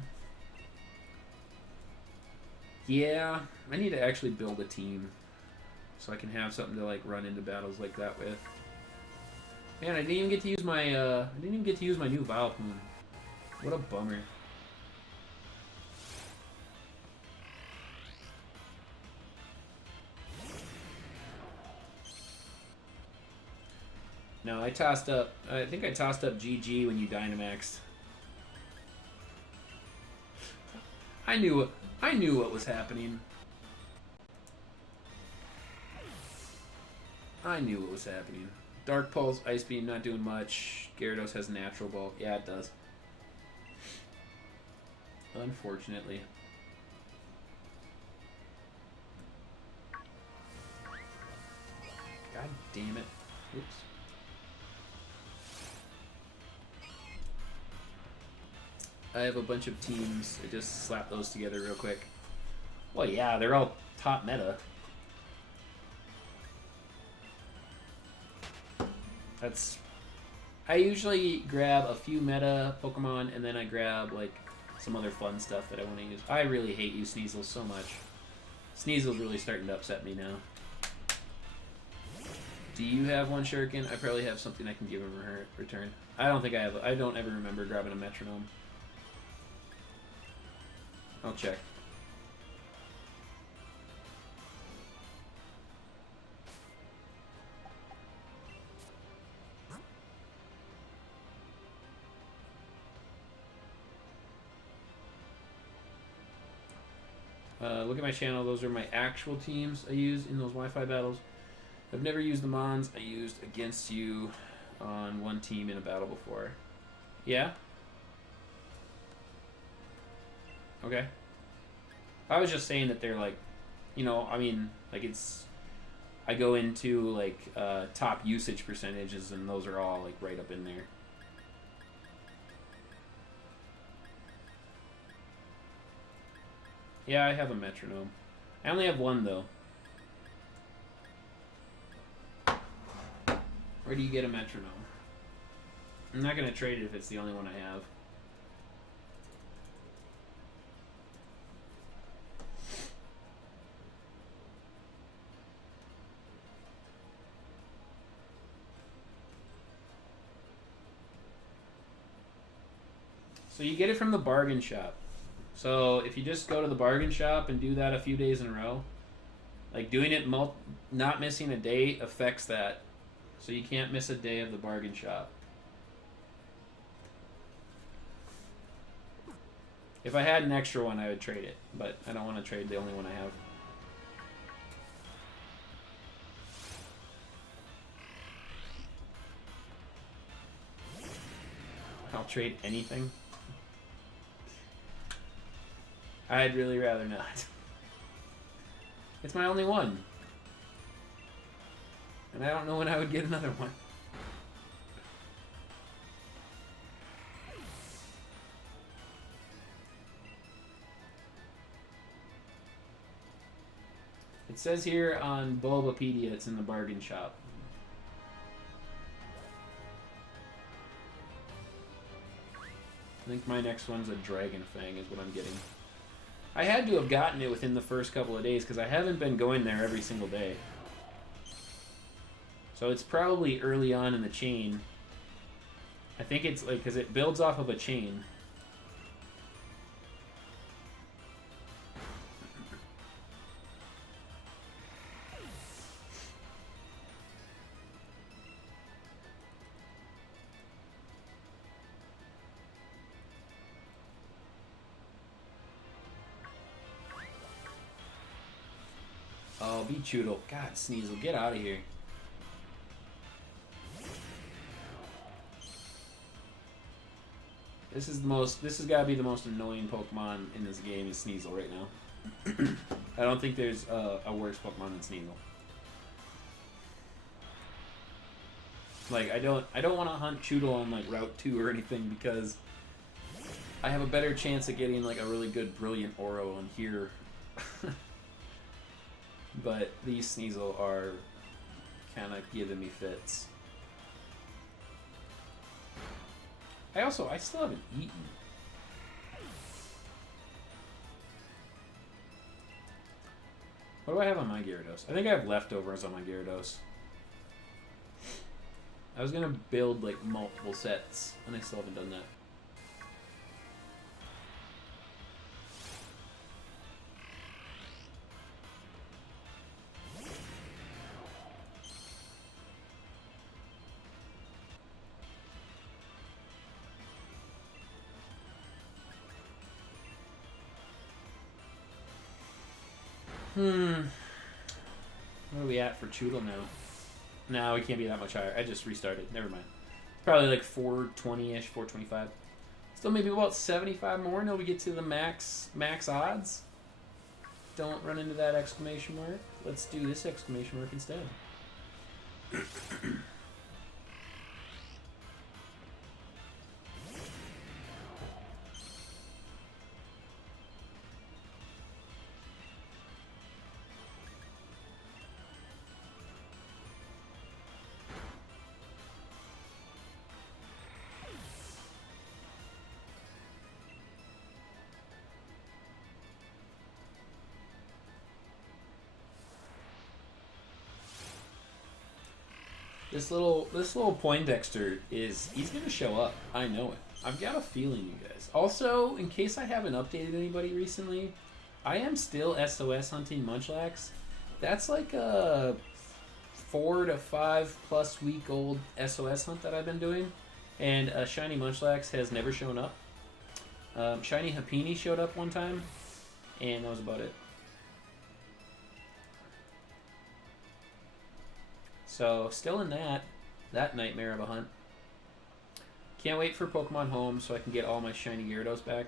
Yeah, I need to actually build a team so I can have something to like run into battles like that with. Man, I didn't even get to use my new Vileplume. What a bummer. No, I think I tossed up GG when you Dynamaxed. I knew what was happening. I knew what was happening. Dark Pulse, Ice Beam, not doing much. Gyarados has Natural Bulk. Yeah, it does. Unfortunately. God damn it. Oops. I have a bunch of teams. I just slap those together real quick. Well, yeah, they're all top meta. I usually grab a few meta Pokemon and then I grab like some other fun stuff that I want to use. I really hate you, Sneasel, so much. Sneasel's really starting to upset me now. Do you have one Shuriken? I probably have something I can give him in return. I don't think I have. I don't ever remember grabbing a Metronome. I'll check. Look at my channel. Those are my actual teams I use in those Wi-Fi battles. I've never used the Mons. I used against you on one team in a battle before. Yeah? Okay. I was just saying that they're like, you know, I mean, like it's. I go into like top usage percentages, and those are all like right up in there. Yeah, I have a metronome. I only have one though. Where do you get a metronome? I'm not gonna trade it if it's the only one I have. So you get it from the bargain shop. So if you just go to the bargain shop and do that a few days in a row, like doing it not missing a day affects that. So you can't miss a day of the bargain shop. If I had an extra one, I would trade it, but I don't want to trade the only one I have. I'll trade anything. I'd really rather not. It's my only one. And I don't know when I would get another one. It says here on Bulbapedia it's in the bargain shop. I think my next one's a Dragon Fang is what I'm getting. I had to have gotten it within the first couple of days because I haven't been going there every single day. So it's probably early on in the chain. I think it's like because it builds off of a chain. Oh, be Chewtle. God, Sneasel, get out of here. This has got to be the most annoying Pokemon in this game is Sneasel right now. I don't think there's a worse Pokemon than Sneasel. Like, I don't want to hunt Chewtle on, like, Route 2 or anything because I have a better chance of getting, like, a really good Brilliant Oro on here. But these Sneasel are kind of giving me fits. I still haven't eaten. What do I have on my Gyarados? I think I have leftovers on my Gyarados. I was gonna build like multiple sets, and I still haven't done that. What are we at for Chewtle now? No, we can't be that much higher. I just restarted. Never mind. Probably like 420-ish, 425. Still maybe about 75 more until we get to the max odds. Don't run into that exclamation mark. Let's do this exclamation mark instead. This little Poindexter he's gonna show up. I know it. I've got a feeling, you guys. Also, in case I haven't updated anybody recently, I am still SOS hunting Munchlax. That's like a 4 to 5 plus week old SOS hunt that I've been doing, and a shiny Munchlax has never shown up. Shiny Happiny showed up one time, and that was about it. So, still in that nightmare of a hunt. Can't wait for Pokemon Home so I can get all my shiny Gyarados back.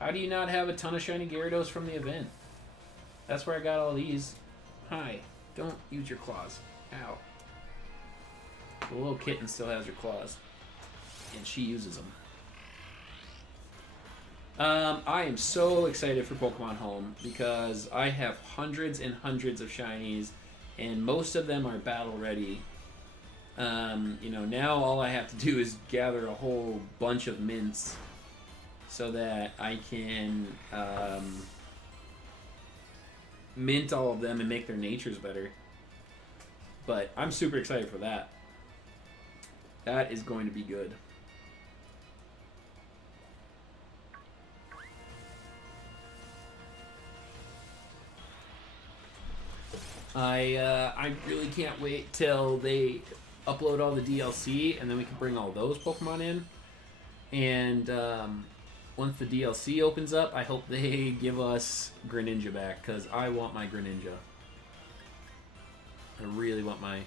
How do you not have a ton of shiny Gyarados from the event? That's where I got all these. Hi. Don't use your claws. Ow. The little kitten still has her claws. And she uses them. I am so excited for Pokemon Home because I have hundreds and hundreds of shinies, and most of them are battle ready. You know, now all I have to do is gather a whole bunch of mints so that I can mint all of them and make their natures better. But I'm super excited for that. That is going to be good. I really can't wait till they upload all the DLC and then we can bring all those Pokemon in. And once the DLC opens up, I hope they give us Greninja back because I want my Greninja. I really want my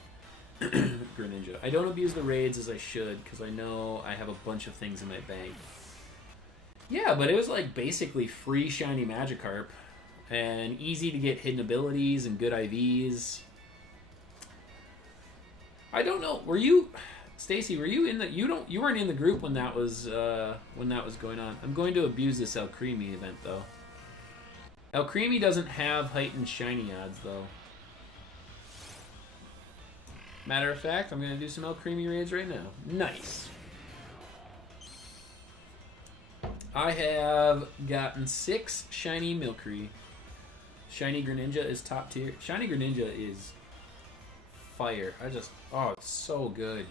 Greninja. I don't abuse the raids as I should because I know I have a bunch of things in my bank. Yeah, but it was like basically free shiny Magikarp. And easy to get hidden abilities and good IVs. I don't know. Were you, Stacy? Were you in the? You weren't in the group when that was going on. I'm going to abuse this Alcremie event though. Alcremie doesn't have heightened shiny odds though. Matter of fact, I'm going to do some Alcremie raids right now. Nice. I have gotten 6 shiny Milcery. Shiny Greninja is top tier. Shiny Greninja is fire. Oh, it's so good.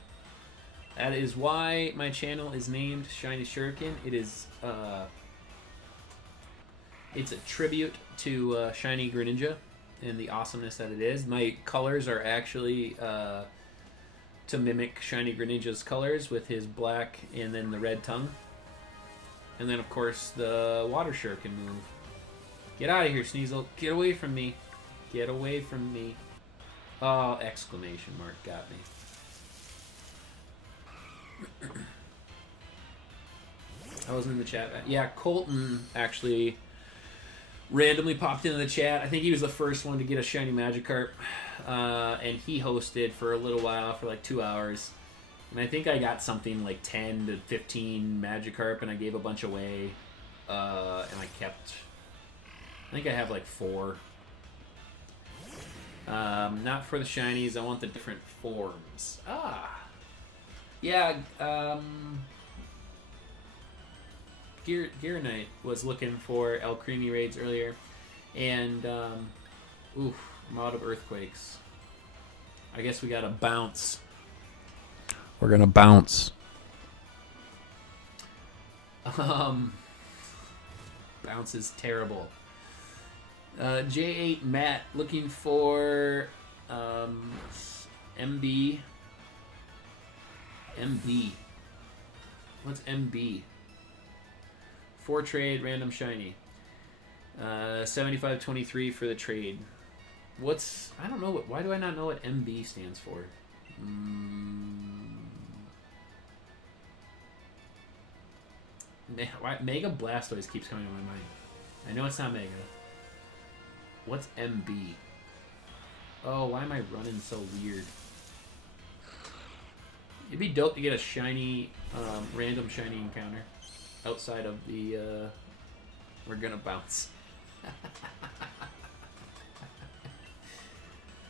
That is why my channel is named Shiny Shuriken. It is, it's a tribute to Shiny Greninja and the awesomeness that it is. My colors are actually to mimic Shiny Greninja's colors with his black and then the red tongue. And then, of course, the Water Shuriken move. Get out of here, Sneasel. Get away from me. Get away from me. Oh, exclamation mark got me. I wasn't in the chat. Yeah, Colton actually randomly popped into the chat. I think he was the first one to get a shiny Magikarp. And he hosted for a little while, for like 2 hours. And I think I got something like 10 to 15 Magikarp, and I gave a bunch away. And I kept... I think I have like 4. Not for the shinies. I want the different forms. Ah. Yeah. Gear Knight was looking for Alcremie raids earlier, and oof, I'm out of earthquakes. I guess we gotta bounce. We're gonna bounce. Bounce is terrible. J8 Matt looking for MB. MB. What's MB? 4 trade, random shiny. 75.23 for the trade. What's... I don't know what... Why do I not know what MB stands for? Mega Blastoise keeps coming to my mind. I know it's not Mega. What's MB? Oh, why am I running so weird? It'd be dope to get a shiny, random shiny encounter outside of the, we're gonna bounce.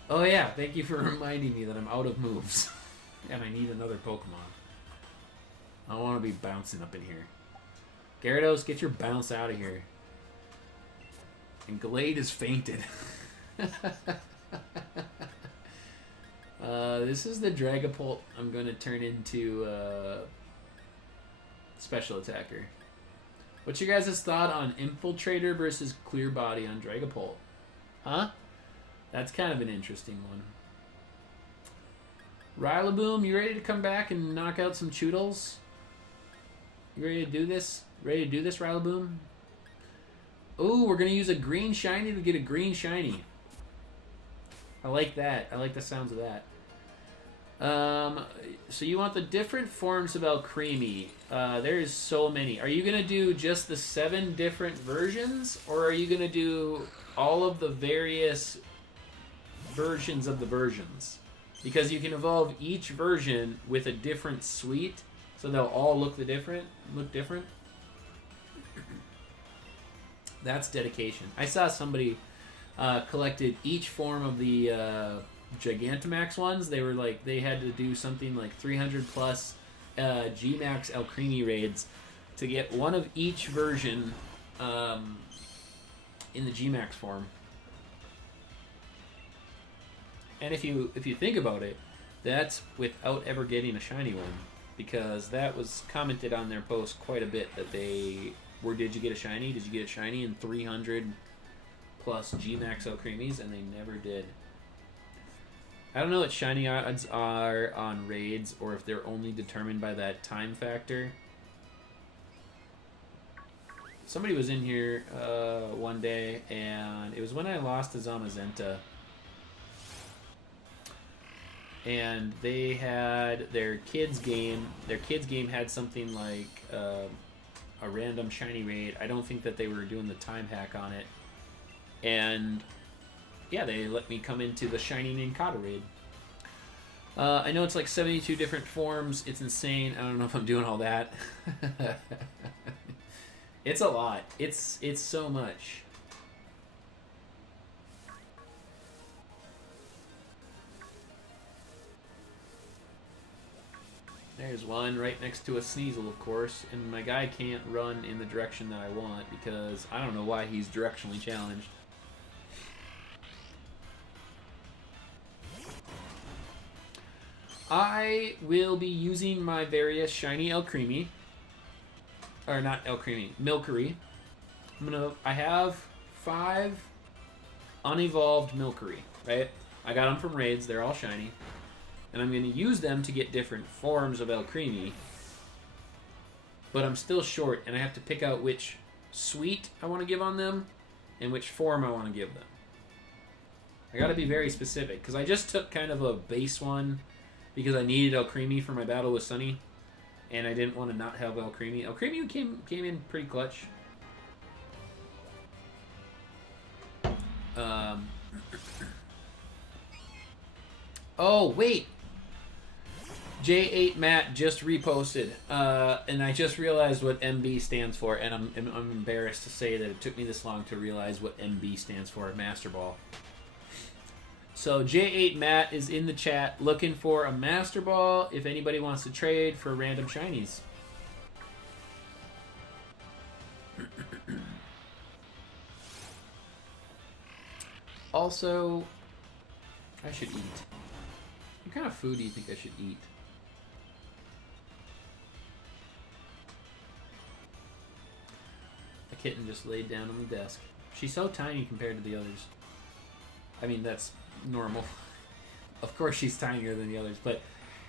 Oh yeah, thank you for reminding me that I'm out of moves. And I need another Pokemon. I don't want to be bouncing up in here. Gyarados, get your bounce out of here. And Glade is fainted. This is the Dragapult I'm going to turn into Special Attacker. What's your guys' thought on Infiltrator versus Clear Body on Dragapult? Huh? That's kind of an interesting one. Rillaboom, you ready to come back and knock out some Chewtles? You ready to do this? Ready to do this, Rillaboom? Ooh, we're going to use a green shiny to get a green shiny. I like that. I like the sounds of that. So you want the different forms of Alcremie. There's so many. Are you going to do just the 7 different versions? Or are you going to do all of the various versions of the versions? Because you can evolve each version with a different suite. So they'll all look different. That's dedication. I saw somebody collected each form of the Gigantamax ones. They were like, they had to do something like 300 plus Gmax Alcremie raids to get one of each version in the Gmax form. And if you think about it, that's without ever getting a shiny one, because that was commented on their post quite a bit that they were, did you get a shiny? Did you get a shiny in 300 plus Gmax Alcremies? And they never did. I don't know what shiny odds are on raids, or if they're only determined by that time factor. Somebody was in here one day, and it was when I lost to Zamazenta. And they had their kids game. Their kids game had something like a random shiny raid. I don't think that they were doing the time hack on it. And yeah, they let me come into the shiny Ninkata raid. I know it's like 72 different forms. It's insane. I don't know if I'm doing all that. It's a lot. It's so much. There's one right next to a Sneasel, of course, and my guy can't run in the direction that I want because I don't know why he's directionally challenged. I will be using my various shiny Alcremie, or not Alcremie, Milcery. I have 5 unevolved Milcery, right? I got them from raids. They're all shiny. And I'm going to use them to get different forms of Alcremie. But I'm still short, and I have to pick out which suite I want to give on them and which form I want to give them. I got to be very specific, because I just took kind of a base one because I needed Alcremie for my battle with Sunny, and I didn't want to not have Alcremie. Alcremie came in pretty clutch. Oh, wait! J8 Matt just reposted, and I just realized what MB stands for, and I'm embarrassed to say that it took me this long to realize what MB stands for, Master Ball. So J8 Matt is in the chat looking for a Master Ball if anybody wants to trade for random shinies. Also, I should eat. What kind of food do you think I should eat? A kitten just laid down on the desk. She's so tiny compared to the others. I mean, that's normal. Of course she's tinier than the others, but,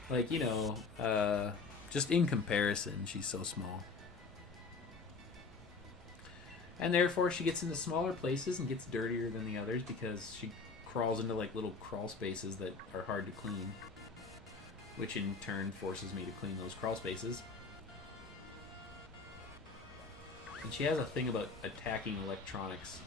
like, you know, just in comparison, she's so small. And therefore she gets into smaller places and gets dirtier than the others because she crawls into, like, little crawl spaces that are hard to clean, which in turn forces me to clean those crawl spaces. And she has a thing about attacking electronics.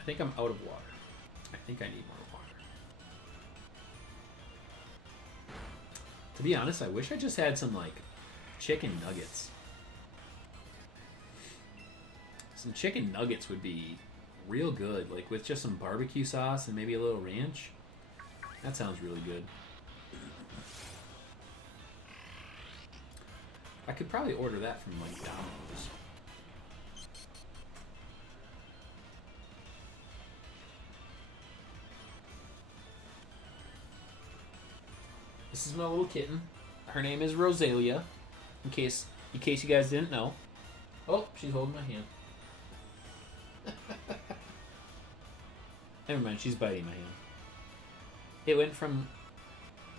I think I'm out of water. I think I need more water. To be honest, I wish I just had some, like, chicken nuggets. Some chicken nuggets would be real good, like with just some barbecue sauce and maybe a little ranch. That sounds really good. I could probably order that from, like, Domino's. This is my little kitten. Her name is Rosalia. In case you guys didn't know. Oh, she's holding my hand. Never mind, she's biting my hand. It went from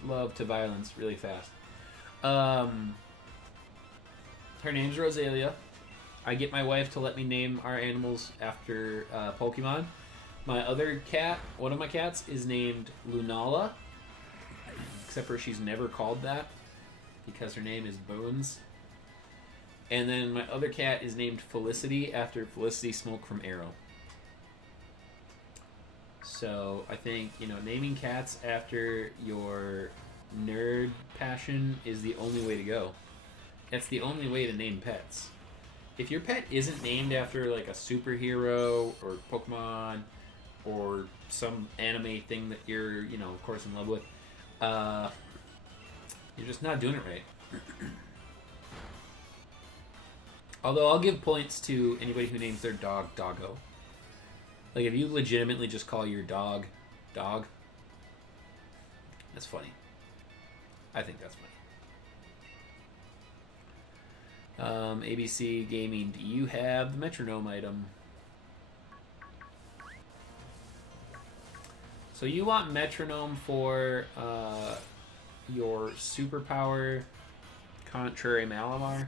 love to violence really fast. Her name's Rosalia. I get my wife to let me name our animals after Pokemon. My other cat, one of my cats, is named Lunala, except for she's never called that because her name is Bones. And then my other cat is named Felicity after Felicity Smoke from Arrow. So I think, you know, naming cats after your nerd passion is the only way to go. That's the only way to name pets. If your pet isn't named after like a superhero or Pokemon or some anime thing that you're, you know, of course in love with, you're just not doing it right. Although I'll give points to anybody who names their dog Doggo. Like if you legitimately just call your dog Dog, that's funny. I think that's funny. ABC Gaming, do you have the metronome item? So you want metronome for your superpower Contrary Malamar?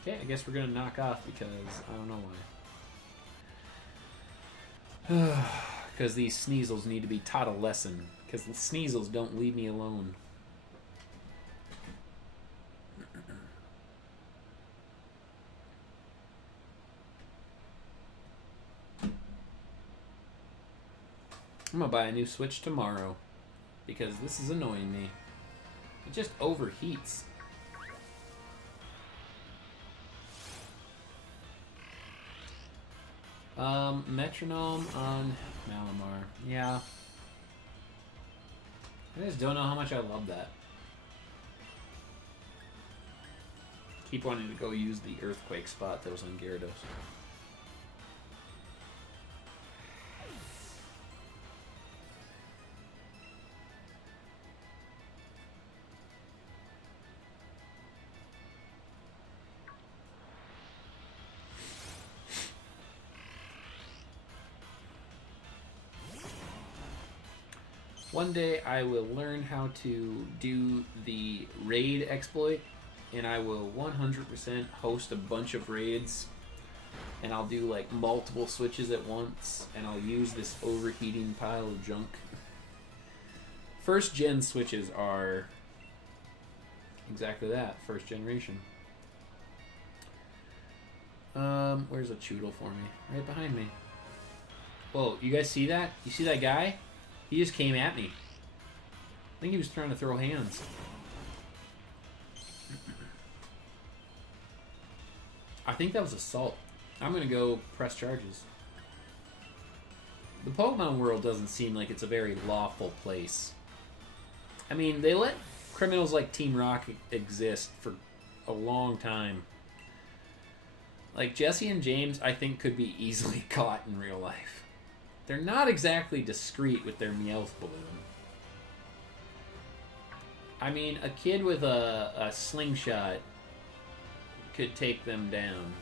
Okay, I guess we're gonna knock off because I don't know why. Because these Sneasels need to be taught a lesson. Because the Sneasels don't leave me alone. I'm gonna buy a new Switch tomorrow. Because this is annoying me. It just overheats. Metronome on Malamar. Yeah. I just don't know how much I love that. Keep wanting to go use the earthquake spot that was on Gyarados. One day I will learn how to do the raid exploit, and I will 100% host a bunch of raids, and I'll do like multiple switches at once, and I'll use this overheating pile of junk. First gen switches are exactly that, first generation. Where's a Chewtle for me? Right behind me. Whoa, you guys see that? You see that guy? He just came at me. I think he was trying to throw hands. I think that was assault. I'm gonna go press charges. The Pokemon world doesn't seem like it's a very lawful place. I mean, they let criminals like Team Rocket exist for a long time. Like, Jesse and James, I think, could be easily caught in real life. They're not exactly discreet with their Meowth balloon. I mean, a kid with a slingshot could take them down.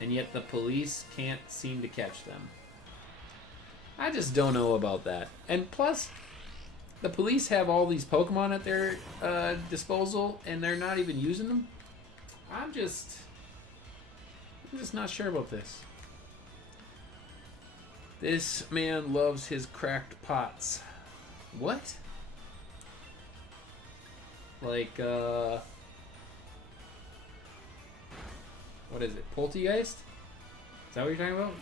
And yet the police can't seem to catch them. I just don't know about that. And plus, the police have all these Pokemon at their disposal, and they're not even using them. I'm just not sure about this. This man loves his cracked pots. What? Like, what is it? Poltergeist? Is that what you're talking about?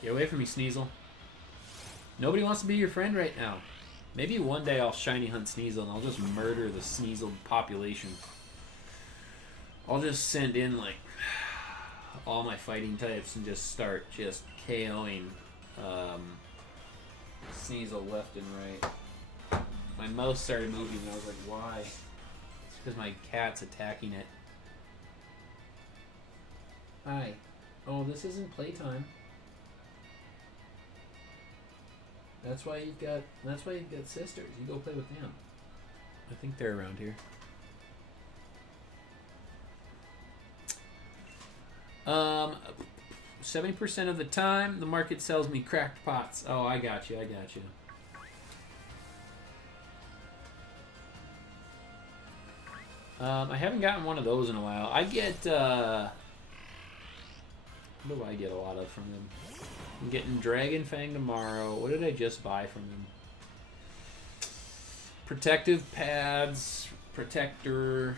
Get away from me, Sneasel. Nobody wants to be your friend right now. Maybe one day I'll shiny hunt Sneasel and I'll just murder the Sneasel population. I'll just send in, like, all my fighting types and just start just KOing Sneasel left and right. My mouse started moving and I was like, why? It's because my cat's attacking it. Hi. Oh, this isn't playtime. That's why you've got sisters. You go play with them. I think they're around here. 70% of the time, the market sells me cracked pots. Oh, I got you. I haven't gotten one of those in a while. I get, what do I get a lot of from them? I'm getting Dragon Fang tomorrow. What did I just buy from them? Protective pads, protector,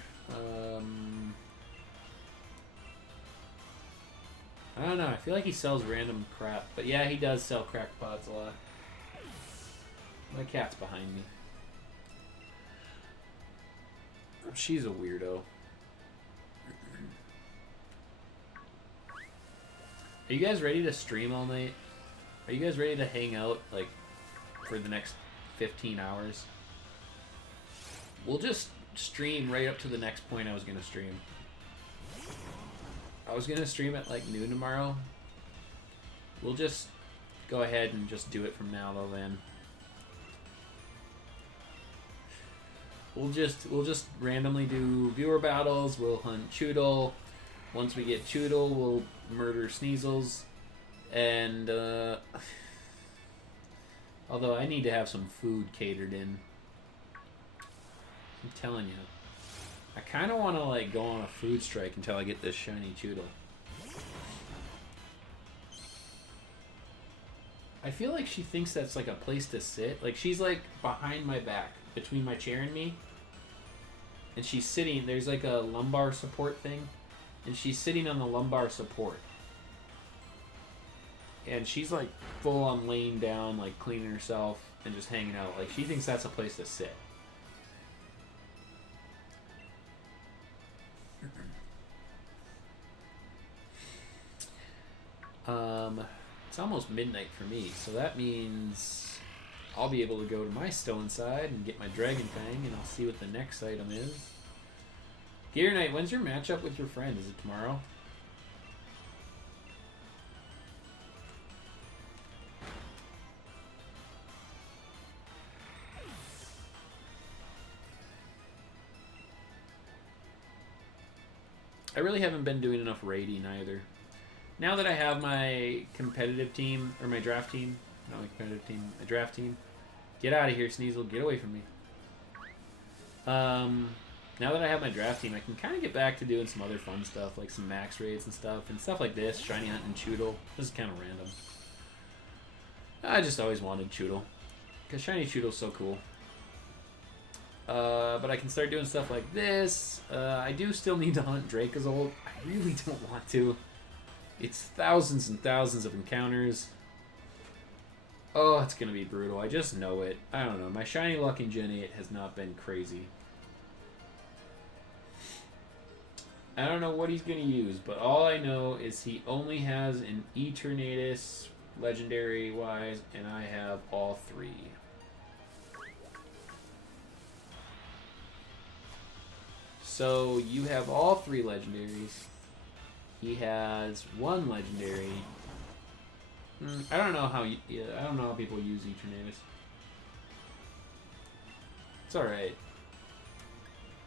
I don't know. I feel like he sells random crap. But yeah, he does sell cracked pots a lot. My cat's behind me. She's a weirdo. Are you guys ready to stream all night? Are you guys ready to hang out, like, for the next 15 hours? We'll just stream right up to the next point I was going to stream. I was going to stream at, like, noon tomorrow. We'll just go ahead and just do it from now till then. We'll just randomly do viewer battles. We'll hunt Chewtle. Once we get Chewtle, we'll murder Sneasels. And, although I need to have some food catered in. I'm telling you. I kind of want to, like, go on a food strike until I get this shiny Chewtle. I feel like she thinks that's, like, a place to sit. Like, she's, like, behind my back, between my chair and me. And she's sitting, there's, like, a lumbar support thing. And she's sitting on the lumbar support. And she's, like, full on laying down, like, cleaning herself and just hanging out. Like, she thinks that's a place to sit. It's almost midnight for me, so that means I'll be able to go to my stone side and get my Dragon Fang, and I'll see what the next item is. Gear Knight, when's your matchup with your friend? Is it tomorrow? I really haven't been doing enough raiding either. Now that I have my competitive team, or my draft team, not my competitive team, my draft team, get out of here, Sneasel, get away from me. Now that I have my draft team, I can kind of get back to doing some other fun stuff, like some max raids and stuff like this, Shiny Hunt and Chewtle. This is kind of random. I just always wanted Chewtle, because Shiny Chewtle's so cool. But I can start doing stuff like this. I do still need to hunt Dracozolt. I really don't want to. It's thousands and thousands of encounters. Oh, it's going to be brutal. I just know it. I don't know. My shiny luck in Gen 8 has not been crazy. I don't know what he's going to use, but all I know is he only has an Eternatus legendary-wise, and I have all three. So you have all three legendaries. He has one legendary. I don't know how I don't know how people use Eternatus. It's alright.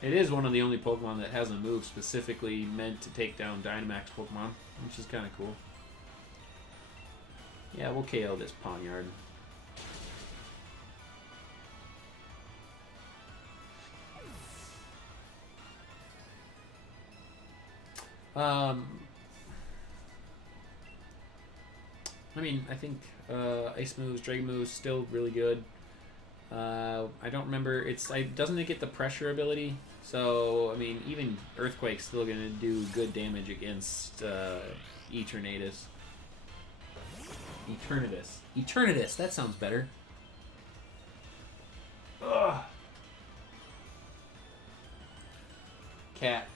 It is one of the only Pokemon that has a move specifically meant to take down Dynamax Pokemon, which is kind of cool. Yeah, we'll KO this Pawniard. I mean, I think Ice moves, Dragon moves, still really good. I don't remember. Doesn't it get the pressure ability? So I mean, even Earthquake's still gonna do good damage against Eternatus. Eternatus. That sounds better. Ugh. Cat.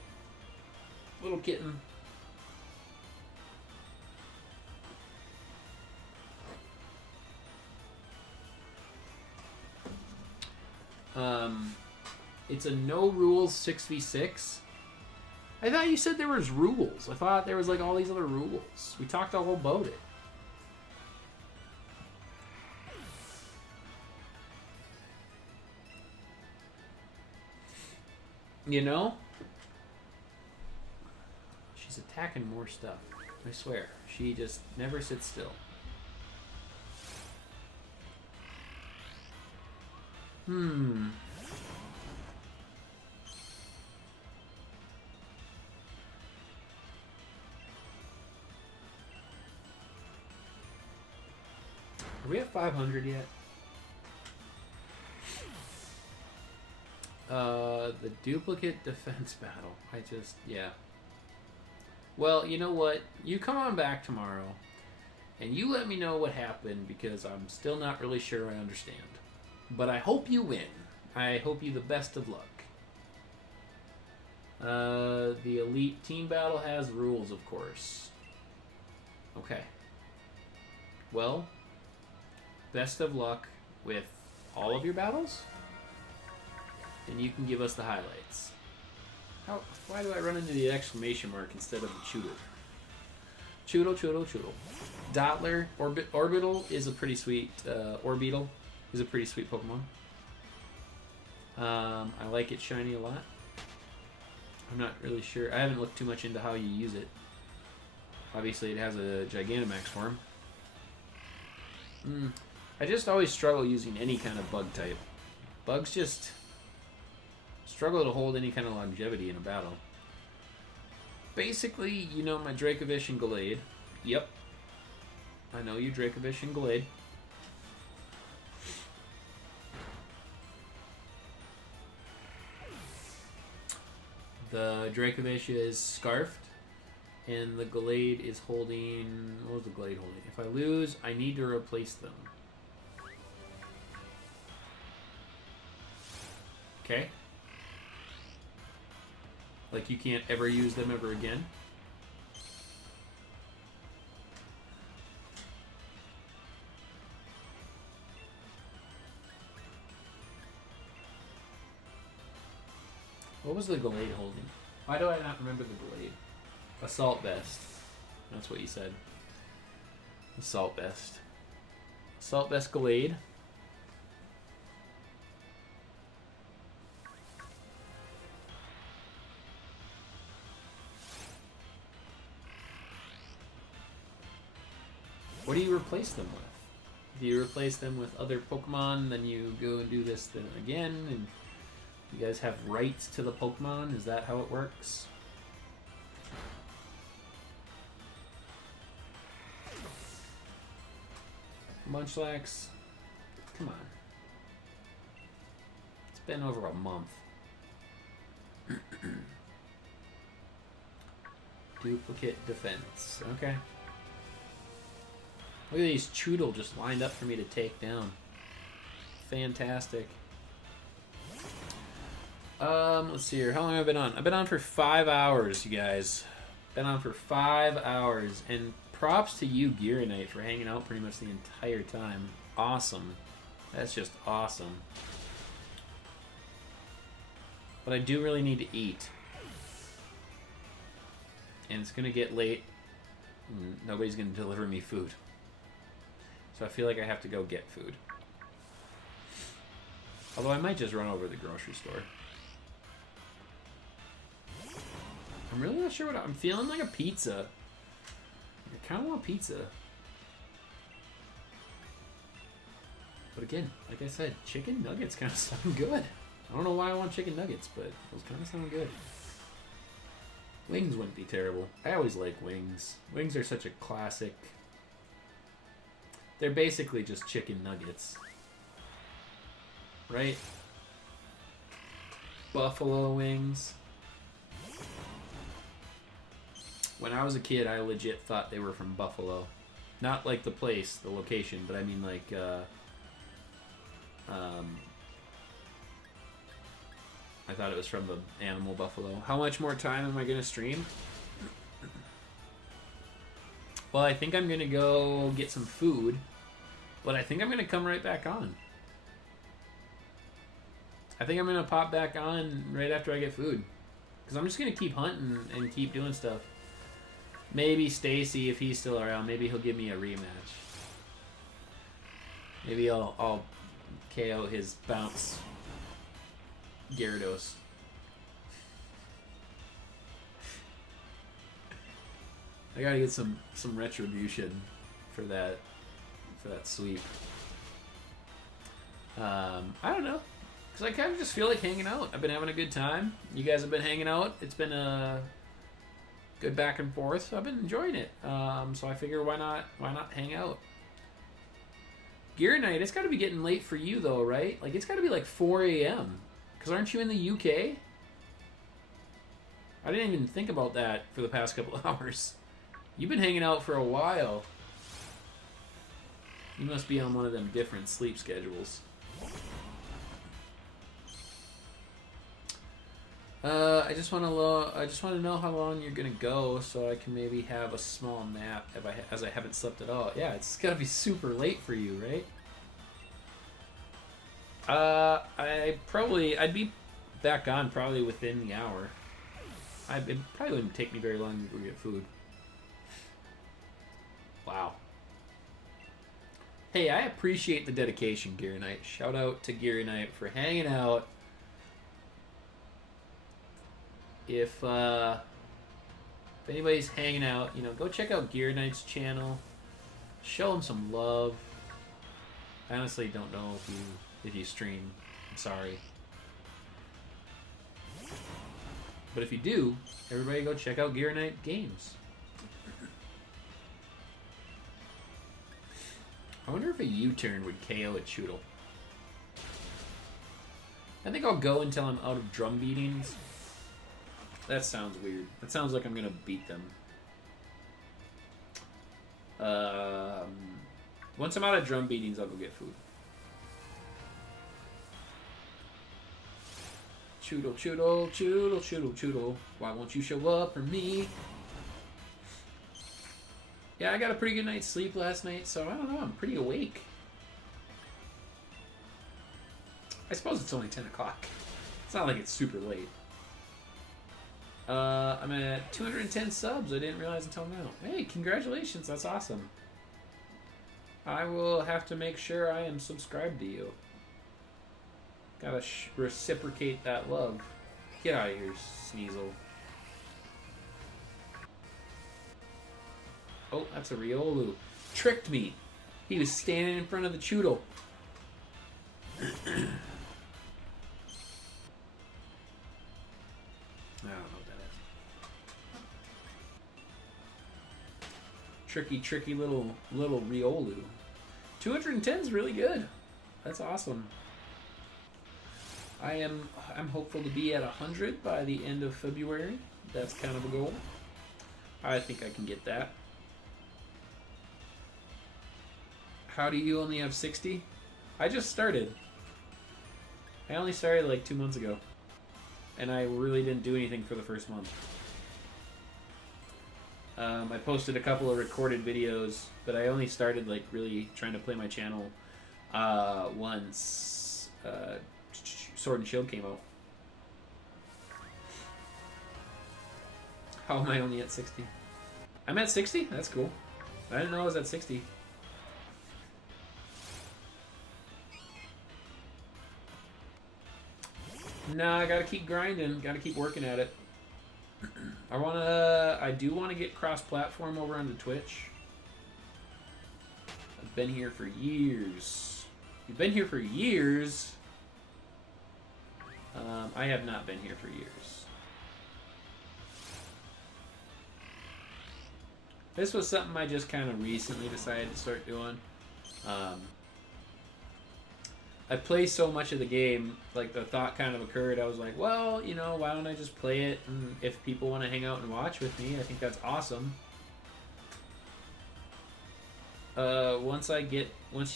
Little kitten. It's a no rules 6v6. I thought you said there was rules. I thought there was like all these other rules. We talked all about it. You know? She's attacking more stuff. I swear. She just never sits still. Hmm. Are we at 500 yet? The duplicate defense battle. Yeah. Well, you know what? You come on back tomorrow, and you let me know what happened, because I'm still not really sure I understand. But I hope you win. I hope you the best of luck. The Elite Team Battle has rules, of course. Okay. Well, best of luck with all of your battles, and you can give us the highlights. Why do I run into the exclamation mark instead of the Chewtle? Chewtle, Chewtle, Chewtle. Dottler, Orbital is a pretty sweet, Orbeetle is a pretty sweet Pokemon. I like it shiny a lot. I'm not really sure. I haven't looked too much into how you use it. Obviously, it has a Gigantamax form. I just always struggle using any kind of bug type. Bugs just struggle to hold any kind of longevity in a battle. Basically, you know my Dracovish and Gallade. Yep. I know you, Dracovish and Gallade. The Dracovish is scarfed, and the Gallade is holding... What was the Gallade holding? If I lose, I need to replace them. Okay. Like you can't ever use them ever again. What was the Gallade holding? Why do I not remember the Gallade? Assault Vest. That's what you said. Assault Vest. Assault Vest Gallade. What do you replace them with? Do you replace them with other Pokemon, then you go and do this then again, and you guys have rights to the Pokemon? Is that how it works? Munchlax, come on. It's been over a month. Duplicate defense, okay. Look at these Chewtle just lined up for me to take down. Fantastic. Let's see here. How long have I been on? I've been on for 5 hours, you guys. Been on for 5 hours. And props to you, Gearonite, for hanging out pretty much the entire time. Awesome. That's just awesome. But I do really need to eat. And it's going to get late. Nobody's going to deliver me food. So I feel like I have to go get food. Although I might just run over to the grocery store. I'm really not sure what I'm feeling like a pizza. I kind of want pizza. But again, like I said, chicken nuggets kind of sound good. I don't know why I want chicken nuggets, but those kind of sound good. Wings wouldn't be terrible. I always like wings. Wings are such a classic. They're basically just chicken nuggets. Right? Buffalo wings. When I was a kid, I legit thought they were from Buffalo. Not like the place, the location, but I mean like, I thought it was from the animal buffalo. How much more time am I going to stream? Well, I think I'm going to go get some food, but I think I'm going to come right back on. I think I'm going to pop back on right after I get food. Because I'm just going to keep hunting and keep doing stuff. Maybe Stacy, if he's still around, maybe he'll give me a rematch. Maybe I'll KO his bounce Gyarados. I gotta get some retribution for that sweep. I don't know, because I kind of just feel like hanging out. I've been having a good time. You guys have been hanging out. It's been a good back and forth. So I've been enjoying it. So I figure why not hang out. Gear night. It's got to be getting late for you though, right? Like it's got to be like 4 a.m. Because aren't you in the UK? I didn't even think about that for the past couple of hours. You've been hanging out for a while. You must be on one of them different sleep schedules. I just want to know how long you're gonna go, so I can maybe have a small nap as I haven't slept at all. Yeah, it's gotta be super late for you, right? I'd be back on probably within the hour. It probably wouldn't take me very long to go get food. Wow. Hey, I appreciate the dedication, Gear Knight. Shout out to Gear Knight for hanging out. If anybody's hanging out, you know, go check out Gear Knight's channel. Show him some love. I honestly don't know if you stream. I'm sorry. But if you do, everybody go check out Gear Knight Games. I wonder if a U-turn would KO a Chewtle. I think I'll go until I'm out of drum beatings. That sounds weird. That sounds like I'm gonna beat them. Once I'm out of drum beatings, I'll go get food. Chewtle, Chewtle, Chewtle, Chewtle, Chewtle. Why won't you show up for me? Yeah, I got a pretty good night's sleep last night, so I don't know, I'm pretty awake. I suppose it's only 10 o'clock. It's not like it's super late. I'm at 210 subs. I didn't realize until now. Hey, congratulations. That's awesome. I will have to make sure I am subscribed to you. Gotta reciprocate that love. Get out of here, Sneasel. Oh, that's a Riolu. Tricked me. He was standing in front of the Chewtle. I don't know what that is. Tricky little Riolu. 210 is really good. That's awesome. I'm hopeful to be at 100 by the end of February. That's kind of a goal. I think I can get that. How do you only have 60? I just started. I only started like 2 months ago. And I really didn't do anything for the first month. I posted a couple of recorded videos, but I only started like really trying to play my channel once Sword and Shield came out. How am I only at 60? I'm at 60? That's cool. I didn't know I was at 60. No, I gotta keep grinding. Gotta keep working at it. I do want to get cross-platform over onto Twitch. I've been here for years. You've been here for years? I have not been here for years. This was something I just kind of recently decided to start doing. I play so much of the game, like the thought kind of occurred. I was like, well, you know, why don't I just play it? And if people want to hang out and watch with me, I think that's awesome. Once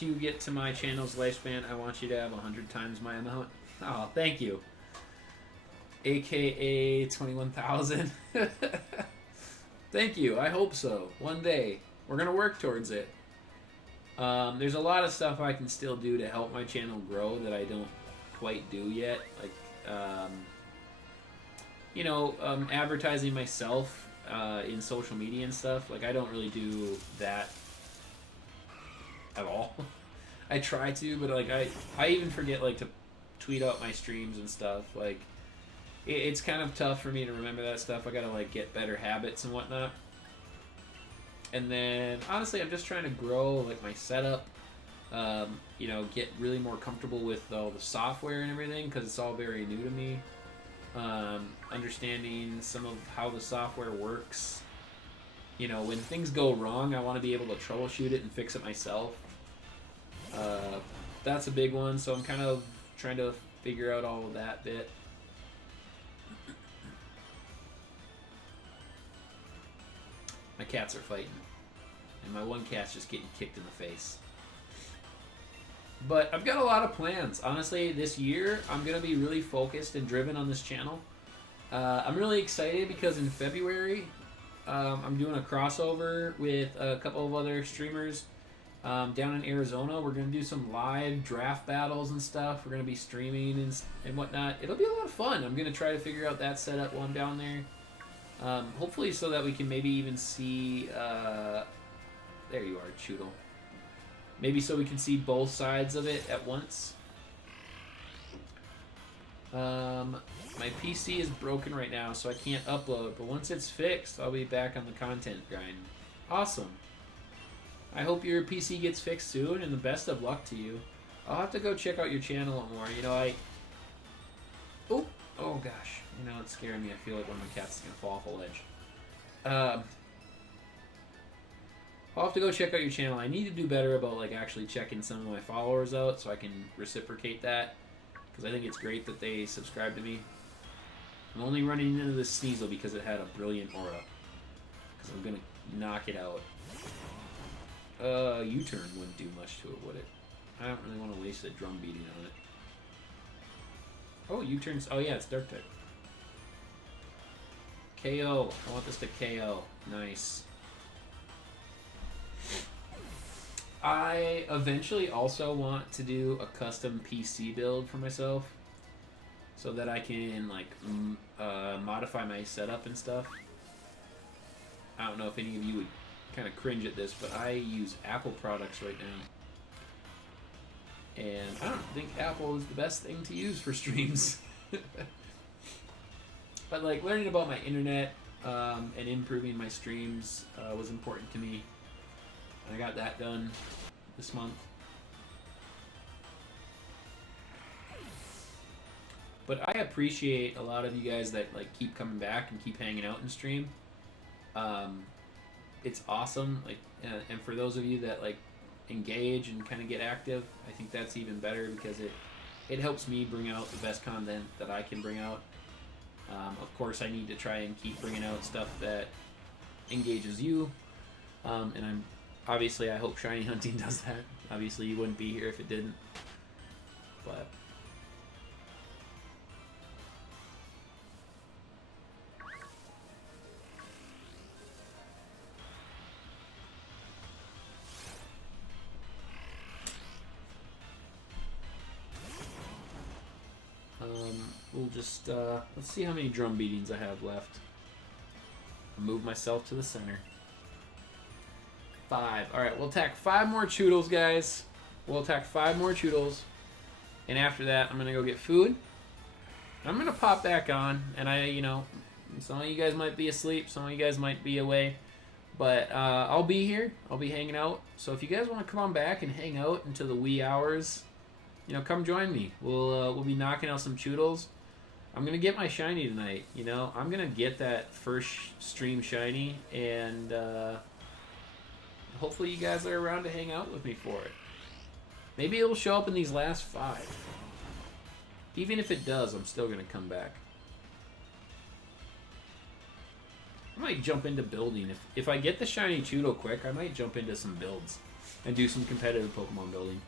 you get to my channel's lifespan, I want you to have 100 times my amount. Oh, thank you. AKA 21,000. Thank you. I hope so. One day. We're going to work towards it. There's a lot of stuff I can still do to help my channel grow that I don't quite do yet. Like, advertising myself in social media and stuff. Like, I don't really do that at all. I try to, but like I even forget like to tweet out my streams and stuff. Like, it's kind of tough for me to remember that stuff. I gotta like get better habits and whatnot. And then, honestly, I'm just trying to grow like my setup. You know, get really more comfortable with all the software and everything because it's all very new to me. Understanding some of how the software works. You know, when things go wrong, I want to be able to troubleshoot it and fix it myself. That's a big one, so I'm kind of trying to figure out all of that bit. My cats are fighting, and my one cat's just getting kicked in the face. But I've got a lot of plans. Honestly, this year, I'm going to be really focused and driven on this channel. I'm really excited because in February, I'm doing a crossover with a couple of other streamers down in Arizona. We're going to do some live draft battles and stuff. We're going to be streaming and whatnot. It'll be a lot of fun. I'm going to try to figure out that setup while I'm down there. Hopefully so that we can maybe even see... there you are, Chewtle. Maybe so we can see both sides of it at once. My PC is broken right now, so I can't upload. But once it's fixed, I'll be back on the content grind. Awesome. I hope your PC gets fixed soon, and the best of luck to you. I'll have to go check out your channel more. You know, oh gosh. You know, it's scaring me. I feel like one of my cats is going to fall off a ledge. I'll have to go check out your channel. I need to do better about like actually checking some of my followers out so I can reciprocate that. Because I think it's great that they subscribe to me. I'm only running into this Sneasel because it had a brilliant aura. Because I'm going to knock it out. U-turn wouldn't do much to it, would it? I don't really want to waste a drum beating on it. Oh, U-turns. Oh yeah, it's Dark type. KO. I want this to KO. Nice. I eventually also want to do a custom PC build for myself so that I can like modify my setup and stuff. I don't know if any of you would kind of cringe at this, but I use Apple products right now. And I don't think Apple is the best thing to use for streams. But like learning about my internet and improving my streams was important to me. I got that done this month. But I appreciate a lot of you guys that like keep coming back and keep hanging out in stream. It's awesome. Like, and for those of you that like engage and kind of get active, I think that's even better because it helps me bring out the best content that I can bring out. Of course, I need to try and keep bringing out stuff that engages you. And obviously, I hope Shiny Hunting does that. Obviously, you wouldn't be here if it didn't. But we'll just let's see how many drum beatings I have left. I'll move myself to the center. 5. Alright, we'll attack 5 more Chewtles, guys. We'll attack 5 more Chewtles. And after that, I'm going to go get food. I'm going to pop back on. And you know, some of you guys might be asleep. Some of you guys might be away. But I'll be here. I'll be hanging out. So if you guys want to come on back and hang out until the wee hours, you know, come join me. We'll be knocking out some Chewtles. I'm going to get my shiny tonight. You know, I'm going to get that first stream shiny. And hopefully you guys are around to hang out with me for it. Maybe it'll show up in these last 5. Even if it does, I'm still going to come back. I might jump into building. If I get the shiny Chewtle quick, I might jump into some builds and do some competitive Pokemon building.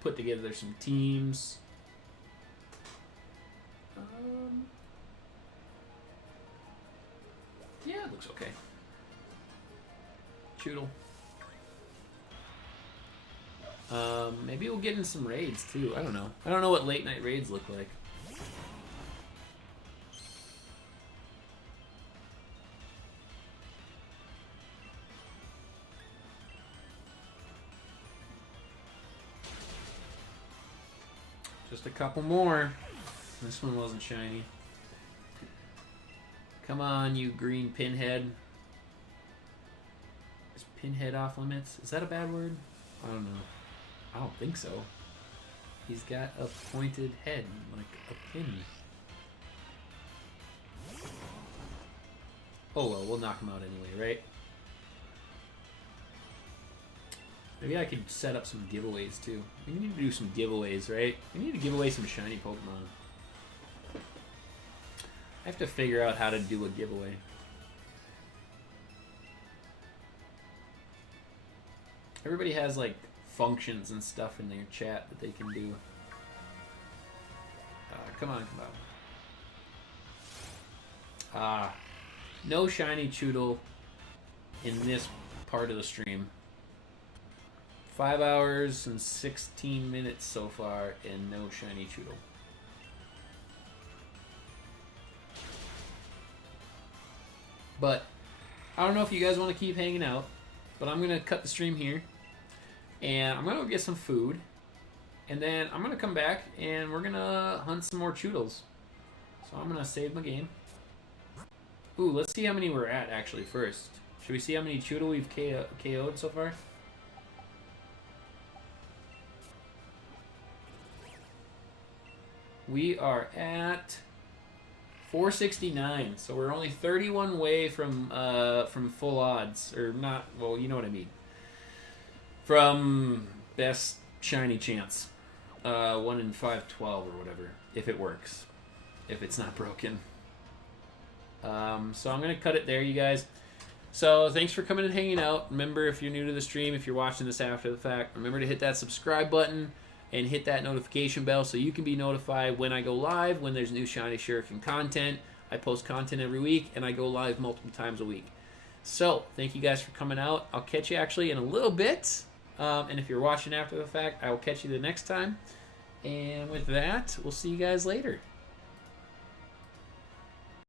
Put together some teams. Yeah, it looks okay. Chewtle. Maybe we'll get in some raids too. I don't know. I don't know what late night raids look like. Just a couple more. This one wasn't shiny. Come on, you green pinhead. Is pinhead off limits? Is that a bad word? I don't know. I don't think so. He's got a pointed head, like a pin. Oh well, we'll knock him out anyway, right? Maybe I could set up some giveaways too. We need to do some giveaways, right? We need to give away some shiny Pokemon. I have to figure out how to do a giveaway. Everybody has like functions and stuff in their chat that they can do. Come on. No shiny Chewtle in this part of the stream. 5 hours and 16 minutes so far, and no shiny Chewtle. But I don't know if you guys want to keep hanging out, but I'm going to cut the stream here, and I'm going to go get some food, and then I'm going to come back, and we're going to hunt some more Chewtles. So I'm going to save my game. Ooh, let's see how many we're at, actually, first. Should we see how many Chewtle we've KO'd so far? We are at 469, so we're only 31 away from full odds, or not. Well, you know what I mean. From best shiny chance, 1 in 512 or whatever, if it works, if it's not broken. So I'm gonna cut it there, you guys. So thanks for coming and hanging out. Remember, if you're new to the stream, if you're watching this after the fact, remember to hit that subscribe button and hit that notification bell so you can be notified when I go live, when there's new Shiny Shuriken content. I post content every week, and I go live multiple times a week. So, thank you guys for coming out. I'll catch you actually in a little bit. And if you're watching after the fact, I will catch you the next time. And with that, we'll see you guys later.